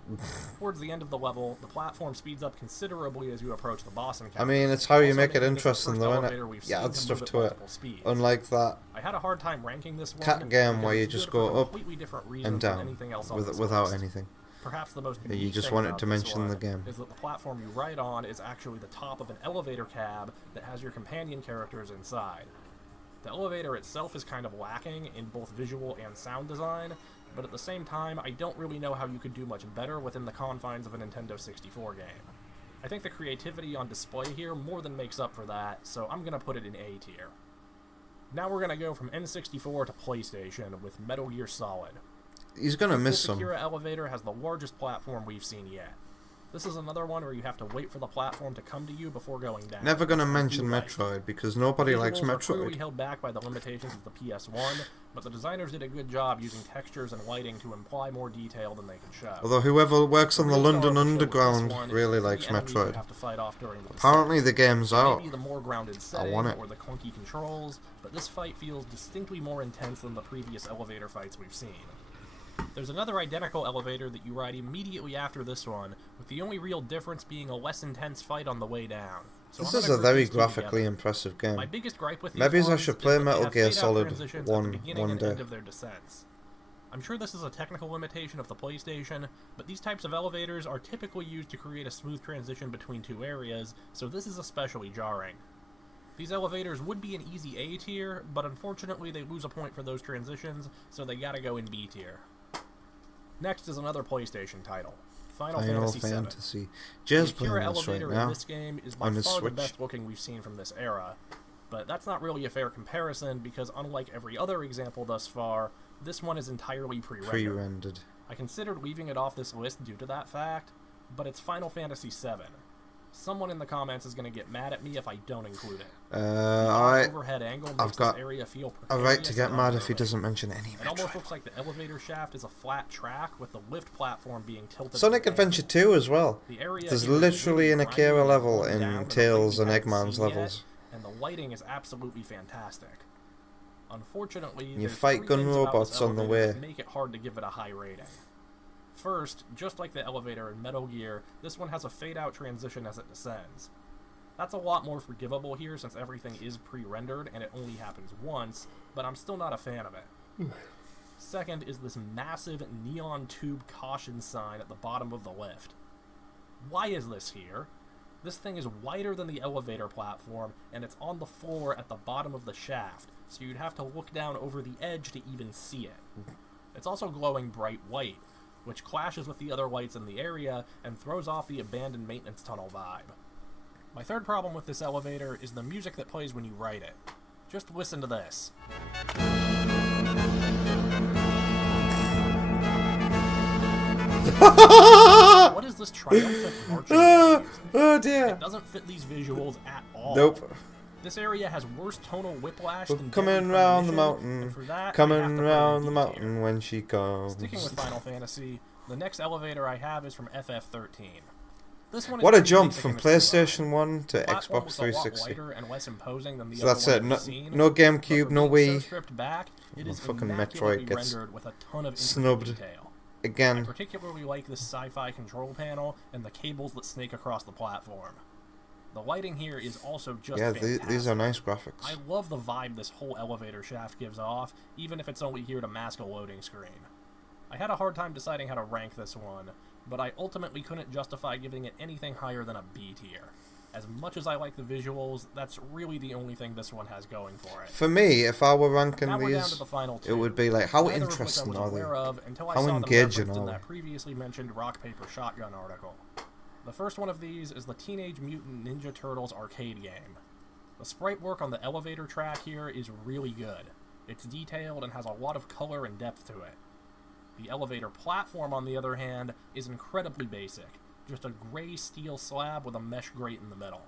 Towards the end of the level, the platform speeds up considerably as you approach the boss encounter. I mean, it's how you make it interesting though, isn't it? You add stuff to it. Unlike that I had a hard time ranking this one cat game where you just go up and down without list. anything. Perhaps the most You just thing wanted about to this mention one the game. is that the platform you ride on is actually the top of an elevator cab that has your companion characters inside. The elevator itself is kind of lacking in both visual and sound design, but at the same time, I don't really know how you could do much better within the confines of a Nintendo 64 game. I think the creativity on display here more than makes up for that, so I'm gonna put it in A tier. Now we're gonna go from N64 to PlayStation with Metal Gear Solid. He's gonna miss This some. Akira elevator has the largest platform we've seen yet. This is another one where you have to wait for the platform to come to you before going down. Never gonna mention Metroid because nobody likes Visuals are clearly Metroid. held back by the limitations of the PS1, but the designers did a good job using textures and lighting to imply more detail than they could show. Although whoever works on the real star London of the show with Underground this one really is the likes enemies you Metroid. have to fight off during the Apparently descent. the game's out. Maybe the more grounded I setting want it. or the clunky controls, but this fight feels distinctly more intense than the previous elevator fights we've seen. There's another identical elevator that you ride immediately after this one, with the only real difference being a less intense fight on the way down. So This I'm is gonna a group very these two graphically together. impressive game. My biggest gripe with these Maybe I ones should is play that they Metal have Gear fade-out Solid transitions at the 1 beginning one and day. end of their descents. I'm sure this is a technical limitation of the PlayStation, but these types of elevators are typically used to create a smooth transition between two areas, so this is especially jarring. These elevators would be an easy A tier, but unfortunately they lose a point for those transitions, so they gotta go in B tier. Next is another PlayStation title, Final Fantasy VII. Jay's The Akira playing this right elevator in now this game is by on his far the Switch. best looking we've seen from this era, but that's not really a fair comparison because unlike every other example thus far, this one is entirely pre-rendered. I considered leaving it off this list due to that fact, but it's Final Fantasy VII. Someone in the comments is going to get mad at me if I don't include it. Overhead angle makes I've got this area feel a right to precarious get and mad if he unnerving. doesn't mention any It almost Metroid. looks like the elevator shaft is a flat track with the lift platform being tilted. Sonic at an Adventure angle. 2 as well. The area There's here is literally an really Akira grimy level and down in in a way Tails we and haven't Eggman's seen yet, levels. and the lighting is absolutely fantastic. Unfortunately, You there's fight three gun things about robots this on the elevator way. that make it hard to give it a high rating. First, just like the elevator in Metal Gear, this one has a fade-out transition as it descends. That's a lot more forgivable here since everything is pre-rendered and it only happens once, but I'm still not a fan of it. Second is this massive neon tube caution sign at the bottom of the lift. Why is this here? This thing is wider than the elevator platform, and it's on the floor at the bottom of the shaft, so you'd have to look down over the edge to even see it. It's also glowing bright white, which clashes with the other lights in the area and throws off the abandoned maintenance tunnel vibe. My third problem with this elevator is the music that plays when you ride it. Just listen to this. What is this triumphant marching band music? Oh dear. It doesn't fit these visuals at all. Nope. This area has worse tonal whiplash We're than coming Deadly round the Premonition, mountain, and for that, I have coming to put it in round the D tier. mountain when she comes. Sticking with Final Fantasy, the next elevator I have is from FF13. This one is What a pretty jump basic from in its design. PlayStation 1 to The platform Xbox was a lot 360. lighter and less imposing than the So other that's one it. we've No, seen, no but GameCube, for no being so Wii. stripped back, it is Fucking immaculately Metroid gets rendered with a ton of intricate snubbed detail. I Again, particularly like this sci-fi control panel and the cables that snake across the platform. The lighting here is also just yeah, fantastic. these are nice graphics. I love the vibe this whole elevator shaft gives off, even if it's only here to mask a loading screen. I had a hard time deciding how to rank this one, but I ultimately couldn't justify giving it anything higher than a B tier. As much as I like the visuals, that's really the only thing this one has going for it. For me, if I were ranking Now we're down to these, the final two, it would be like, how neither of which I interesting was are they? aware of until I How saw them engaging referenced in are that they? previously mentioned Rock Paper Shotgun article. The first one of these is the Teenage Mutant Ninja Turtles arcade game. The sprite work on the elevator track here is really good. It's detailed and has a lot of color and depth to it. The elevator platform, on the other hand, is incredibly basic. Just a gray steel slab with a mesh grate in the middle.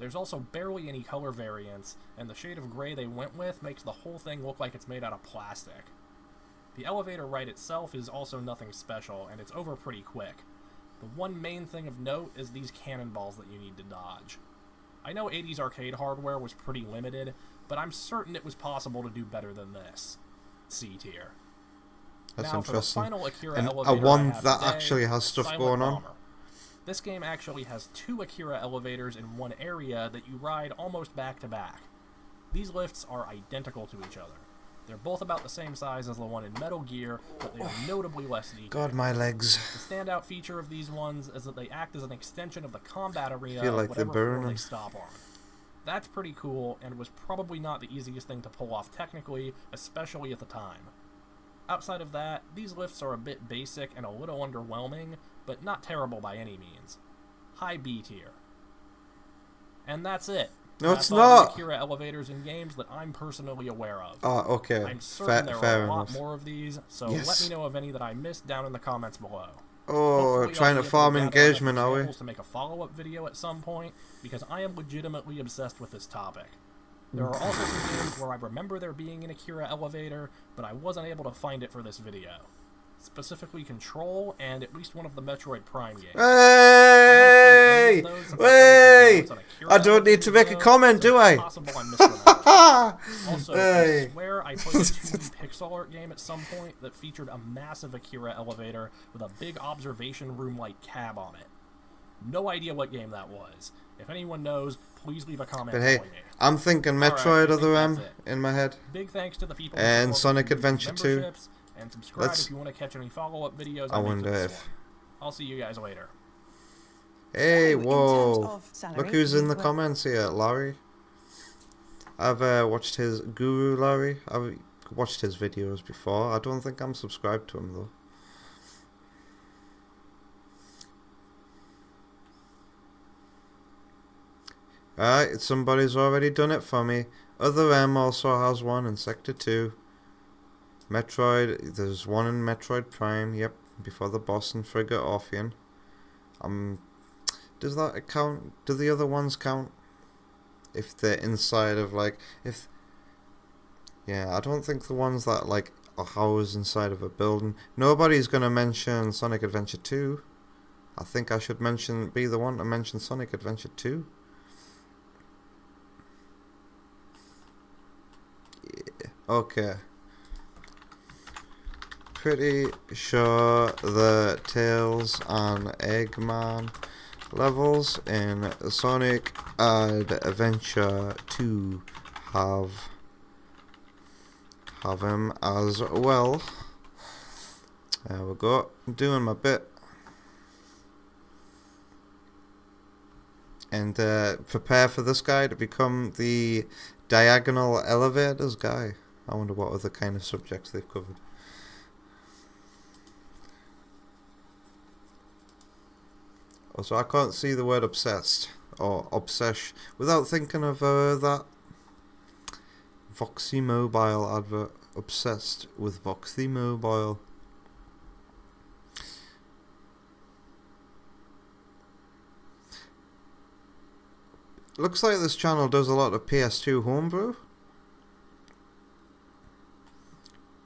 There's also barely any color variance, and the shade of gray they went with makes the whole thing look like it's made out of plastic. The elevator ride itself is also nothing special, and it's over pretty quick. The one main thing of note is these cannonballs that you need to dodge. I know 80s arcade hardware was pretty limited, but I'm certain it was possible to do better than this. C tier. That's now, interesting. For the final Akira And elevator one I have that today, actually has stuff Silent going on. Bomber. This game actually has 2 Akira elevators in one area that you ride almost back to back. These lifts are identical to each other. They're both about the same size as the one in Metal Gear, but they are notably less detailed. God, my legs. The standout feature of these ones is that they act as an extension of the combat arena Feel like of whatever they're floor burning. they stop on. That's pretty cool, and was probably not the easiest thing to pull off technically, especially at the time. Outside of that, these lifts are a bit basic and a little underwhelming, but not terrible by any means. High B tier. And that's it. No, That's it's all not. the Akira elevators in games that I'm personally aware of. Oh, okay. I'm certain there Fair are a lot enough. more of these, so Yes. let me know of any that I missed down in the comments below. Oh, Hopefully we're trying I'll to be farm able to gather enough engagement, are we? examples to make a follow-up video at some point, because I am legitimately obsessed with this topic. There are also some games where I remember there being an Akira elevator, but I wasn't able to find it for this video. Specifically Control, and at least one of the Metroid Prime games. Hey! Hey! I don't need to make a comment, do I? Possible I'm misremembering. Also, Hey. I swear I played a 2D pixel art game at some point that featured a massive Akira elevator with a big observation room-like cab on it. No idea what game that was. If anyone knows, please leave a comment But hey, telling me. I'm thinking Alright, Metroid I think Other M that's it. in my head. Big thanks to the people who And support Sonic me through Adventure 2. memberships, and subscribe Let's- if you want to catch any follow-up videos I I make wonder for this if- one. I'll see you guys later. Hey, So, in terms whoa. of salary, Look who's in you the were- comments here, Larry. I've watched his Guru Larry. I've watched his videos before. I don't think I'm subscribed to him though. Alright, somebody's already done it for me. Other M also has one in Sector 2. Metroid, there's one in Metroid Prime, yep, before the boss in Frigate Orphean. Does that count? Do the other ones count? If they're inside of like, if... Yeah, I don't think the ones that like are housed inside of a building. Nobody's gonna mention Sonic Adventure 2. I think I should be the one to mention Sonic Adventure 2. Yeah, okay. Pretty sure the Tails and Eggman levels in Sonic Adventure 2 have him as well. There we go. Doing my bit. And prepare for this guy to become the diagonal elevators guy. I wonder what other kind of subjects they've covered. Also, I can't see the word obsessed or obsession without thinking of that Voxy Mobile advert. Obsessed with Voxy Mobile. Looks like this channel does a lot of PS2 homebrew.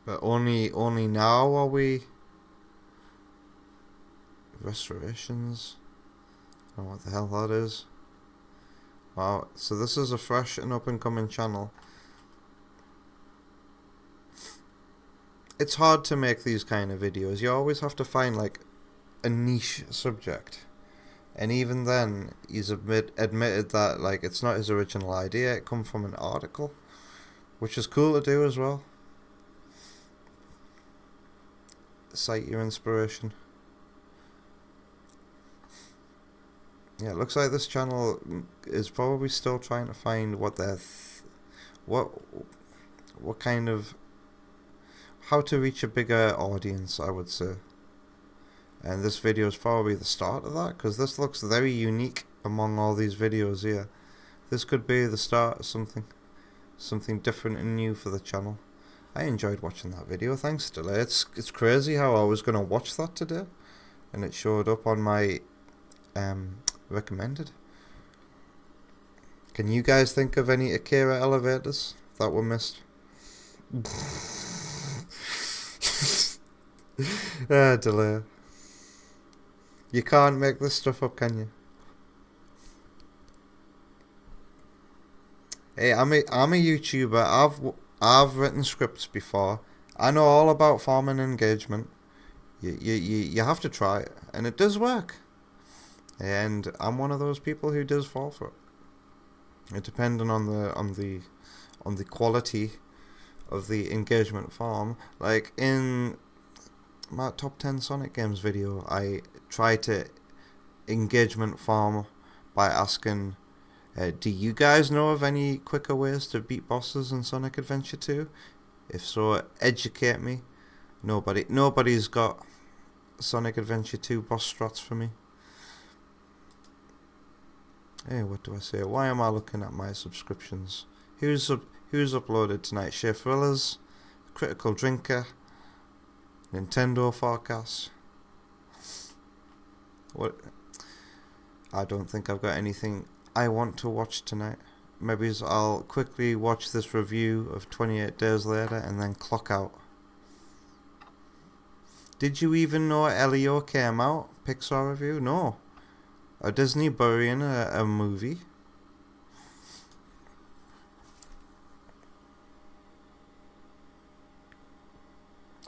But only now are we restorations. I don't know what the hell that is. Wow, so this is a fresh and up and coming channel. It's hard to make these kind of videos. You always have to find like a niche subject. And even then, he's admitted that like it's not his original idea. It come from an article, which is cool to do as well. Cite your inspiration. Yeah, it looks like this channel is probably still trying to find what their what kind of how to reach a bigger audience, I would say. And this video is probably the start of that, because this looks very unique among all these videos here. This could be the start of something different and new for the channel. I enjoyed watching that video. Thanks, Delay. It's crazy how I was gonna watch that today, and it showed up on my recommended. Can you guys think of any Akira elevators that were missed? Delay. You can't make this stuff up, can you? Hey, I'm a YouTuber. I've written scripts before. I know all about farming engagement. You have to try it, and it does work. And I'm one of those people who does fall for it. It depending on the quality of the engagement farm. Like in my top 10 Sonic games video, I try to engagement farm by asking, do you guys know of any quicker ways to beat bosses in Sonic Adventure 2? If so, educate me. Nobody's got Sonic Adventure 2 boss strats for me. Hey, what do I say? Why am I looking at my subscriptions? Who's uploaded tonight? Shea Thrillers, Critical Drinker, Nintendo Forecast. What? I don't think I've got anything I want to watch tonight. Maybe I'll quickly watch this review of 28 Days Later and then clock out. Did you even know Leo came out? Pixar review? No. A Disney burying a movie?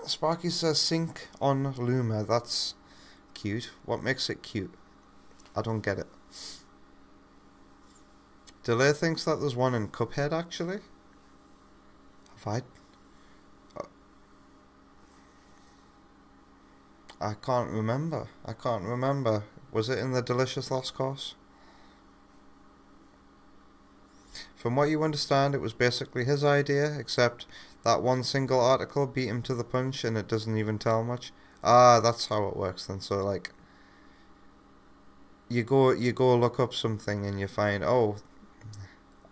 Sparky says sync on Luma. That's cute. What makes it cute? I don't get it. Delay thinks that there's one in Cuphead, actually. Have I can't remember. Was it in the Delicious Last Course? From what you understand, it was basically his idea, except that one single article beat him to the punch and it doesn't even tell much. Ah, that's how it works then. So like, you go look up something and you find, oh,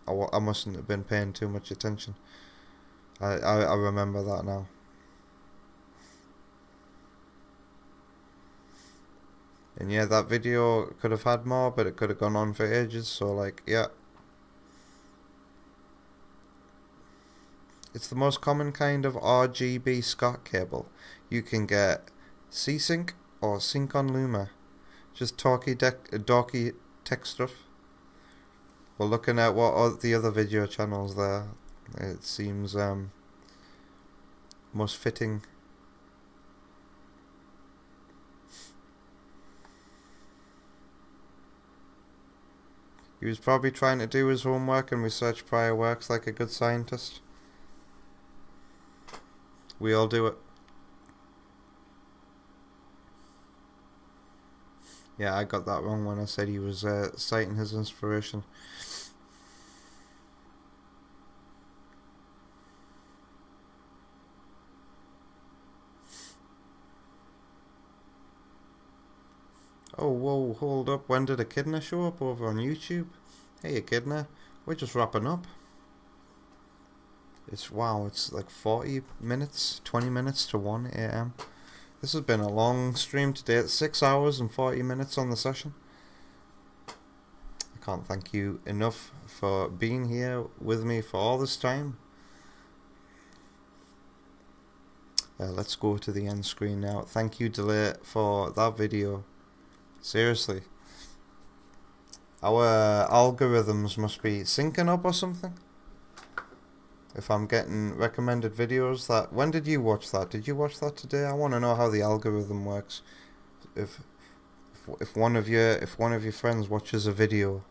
I mustn't have been paying too much attention. I remember that now. And yeah, that video could have had more, but it could have gone on for ages, so like, yeah. It's the most common kind of RGB SCART cable. You can get C-Sync or Sync on Luma. Just dorky tech stuff. We're looking at what are the other video channels there. It seems most fitting. He was probably trying to do his homework and research prior works like a good scientist. We all do it. Yeah, I got that wrong when I said he was citing his inspiration. Oh, whoa, hold up. When did Echidna show up over on YouTube? Hey, Echidna. We're just wrapping up. It's like 40 minutes, 20 minutes to 1 AM. This has been a long stream today. It's 6 hours and 40 minutes on the session. I can't thank you enough for being here with me for all this time. Let's go to the end screen now. Thank you, Delay, for that video. Seriously. Our algorithms must be syncing up or something. If I'm getting recommended videos that... When did you watch that? Did you watch that today? I want to know how the algorithm works. If one of your friends watches a video,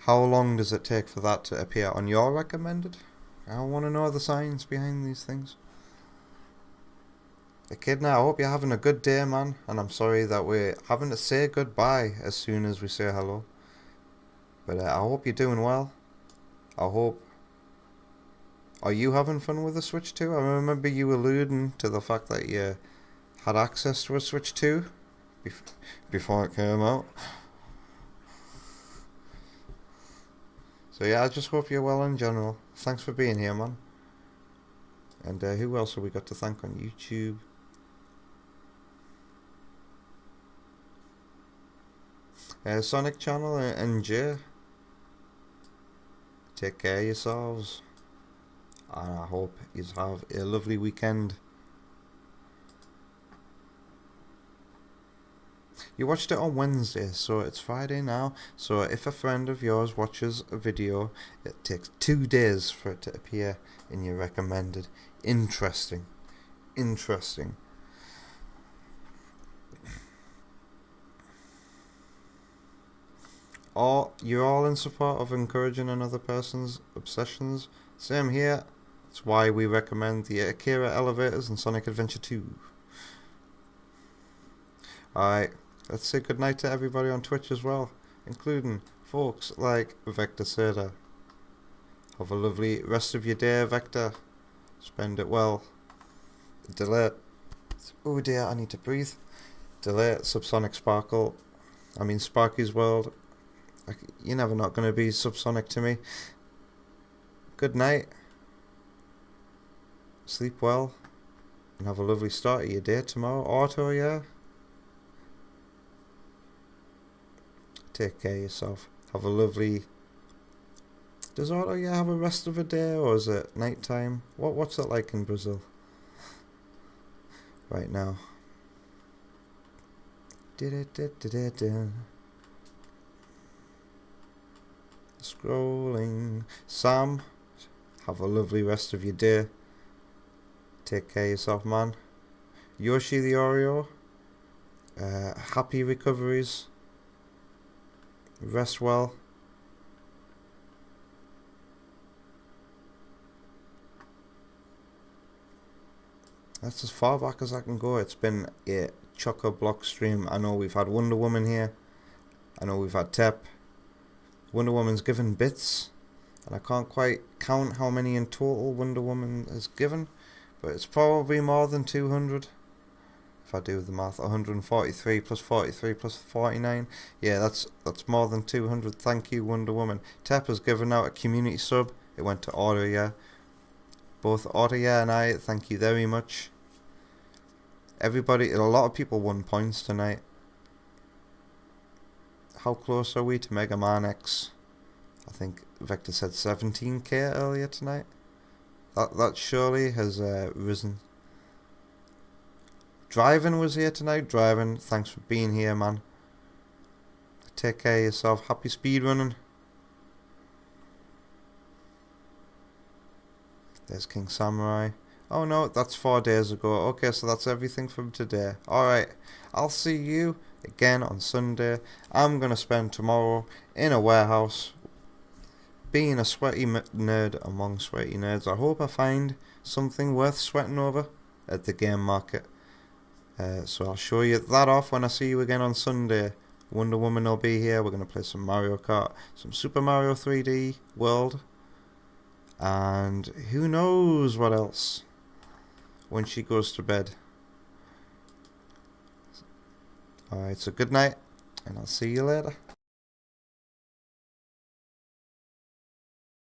how long does it take for that to appear on your recommended? I want to know the science behind these things. Echidna, I hope you're having a good day, man. And I'm sorry that we're having to say goodbye as soon as we say hello. But I hope you're doing well. I hope... Are you having fun with the Switch 2? I remember you alluding to the fact that you had access to a Switch 2 before it came out. So yeah, I just hope you're well in general. Thanks for being here, man. And who else have we got to thank on YouTube? Sonic Channel and Jay. Take care of yourselves. And I hope you have a lovely weekend. You watched it on Wednesday, so it's Friday now. So if a friend of yours watches a video, it takes 2 days for it to appear in your recommended. Interesting. Interesting. You're all in support of encouraging another person's obsessions. Same here. That's why we recommend the Akira Elevators and Sonic Adventure 2. Alright, let's say goodnight to everybody on Twitch as well, including folks like Vector Seda. Have a lovely rest of your day, Vector. Spend it well. Delete. Oh dear, I need to breathe. Delete Subsonic Sparkle. I mean Sparky's World. You're never not going to be subsonic to me. Good night. Sleep well. And have a lovely start of your day tomorrow. Auto, yeah? Take care of yourself. Have a lovely... Does Auto, yeah, have a rest of a day? Or is it night time? What's it like in Brazil? Right now. Scrolling. Sam, have a lovely rest of your day. Take care of yourself, man. Yoshi the Oreo, happy recoveries. Rest well. That's as far back as I can go. It's been a chock-a-block stream. I know we've had Wonder Woman here. I know we've had Tep. Wonder Woman's given bits, and I can't quite count how many in total Wonder Woman has given, but it's probably more than 200 if I do the math. 143 plus 43 plus 49, yeah, that's more than 200. Thank you, Wonder Woman. Tep has given out a community sub. It went to Aurea. Both Aurea and I thank you very much. Everybody, a lot of people won points tonight. How close are we to Mega Man X? I think Vector said 17k earlier tonight. That surely has risen. Driving was here tonight. Driving, thanks for being here, man. Take care of yourself. Happy speedrunning. There's King Samurai. Oh no, that's 4 days ago. Okay, so that's everything from today. Alright, I'll see you again on Sunday. I'm going to spend tomorrow in a warehouse being a sweaty nerd among sweaty nerds. I hope I find something worth sweating over at the game market. So I'll show you that off when I see you again on Sunday. Wonder Woman will be here. We're going to play some Mario Kart, some Super Mario 3D World, and who knows what else when she goes to bed. Alright, so good night, and I'll see you later.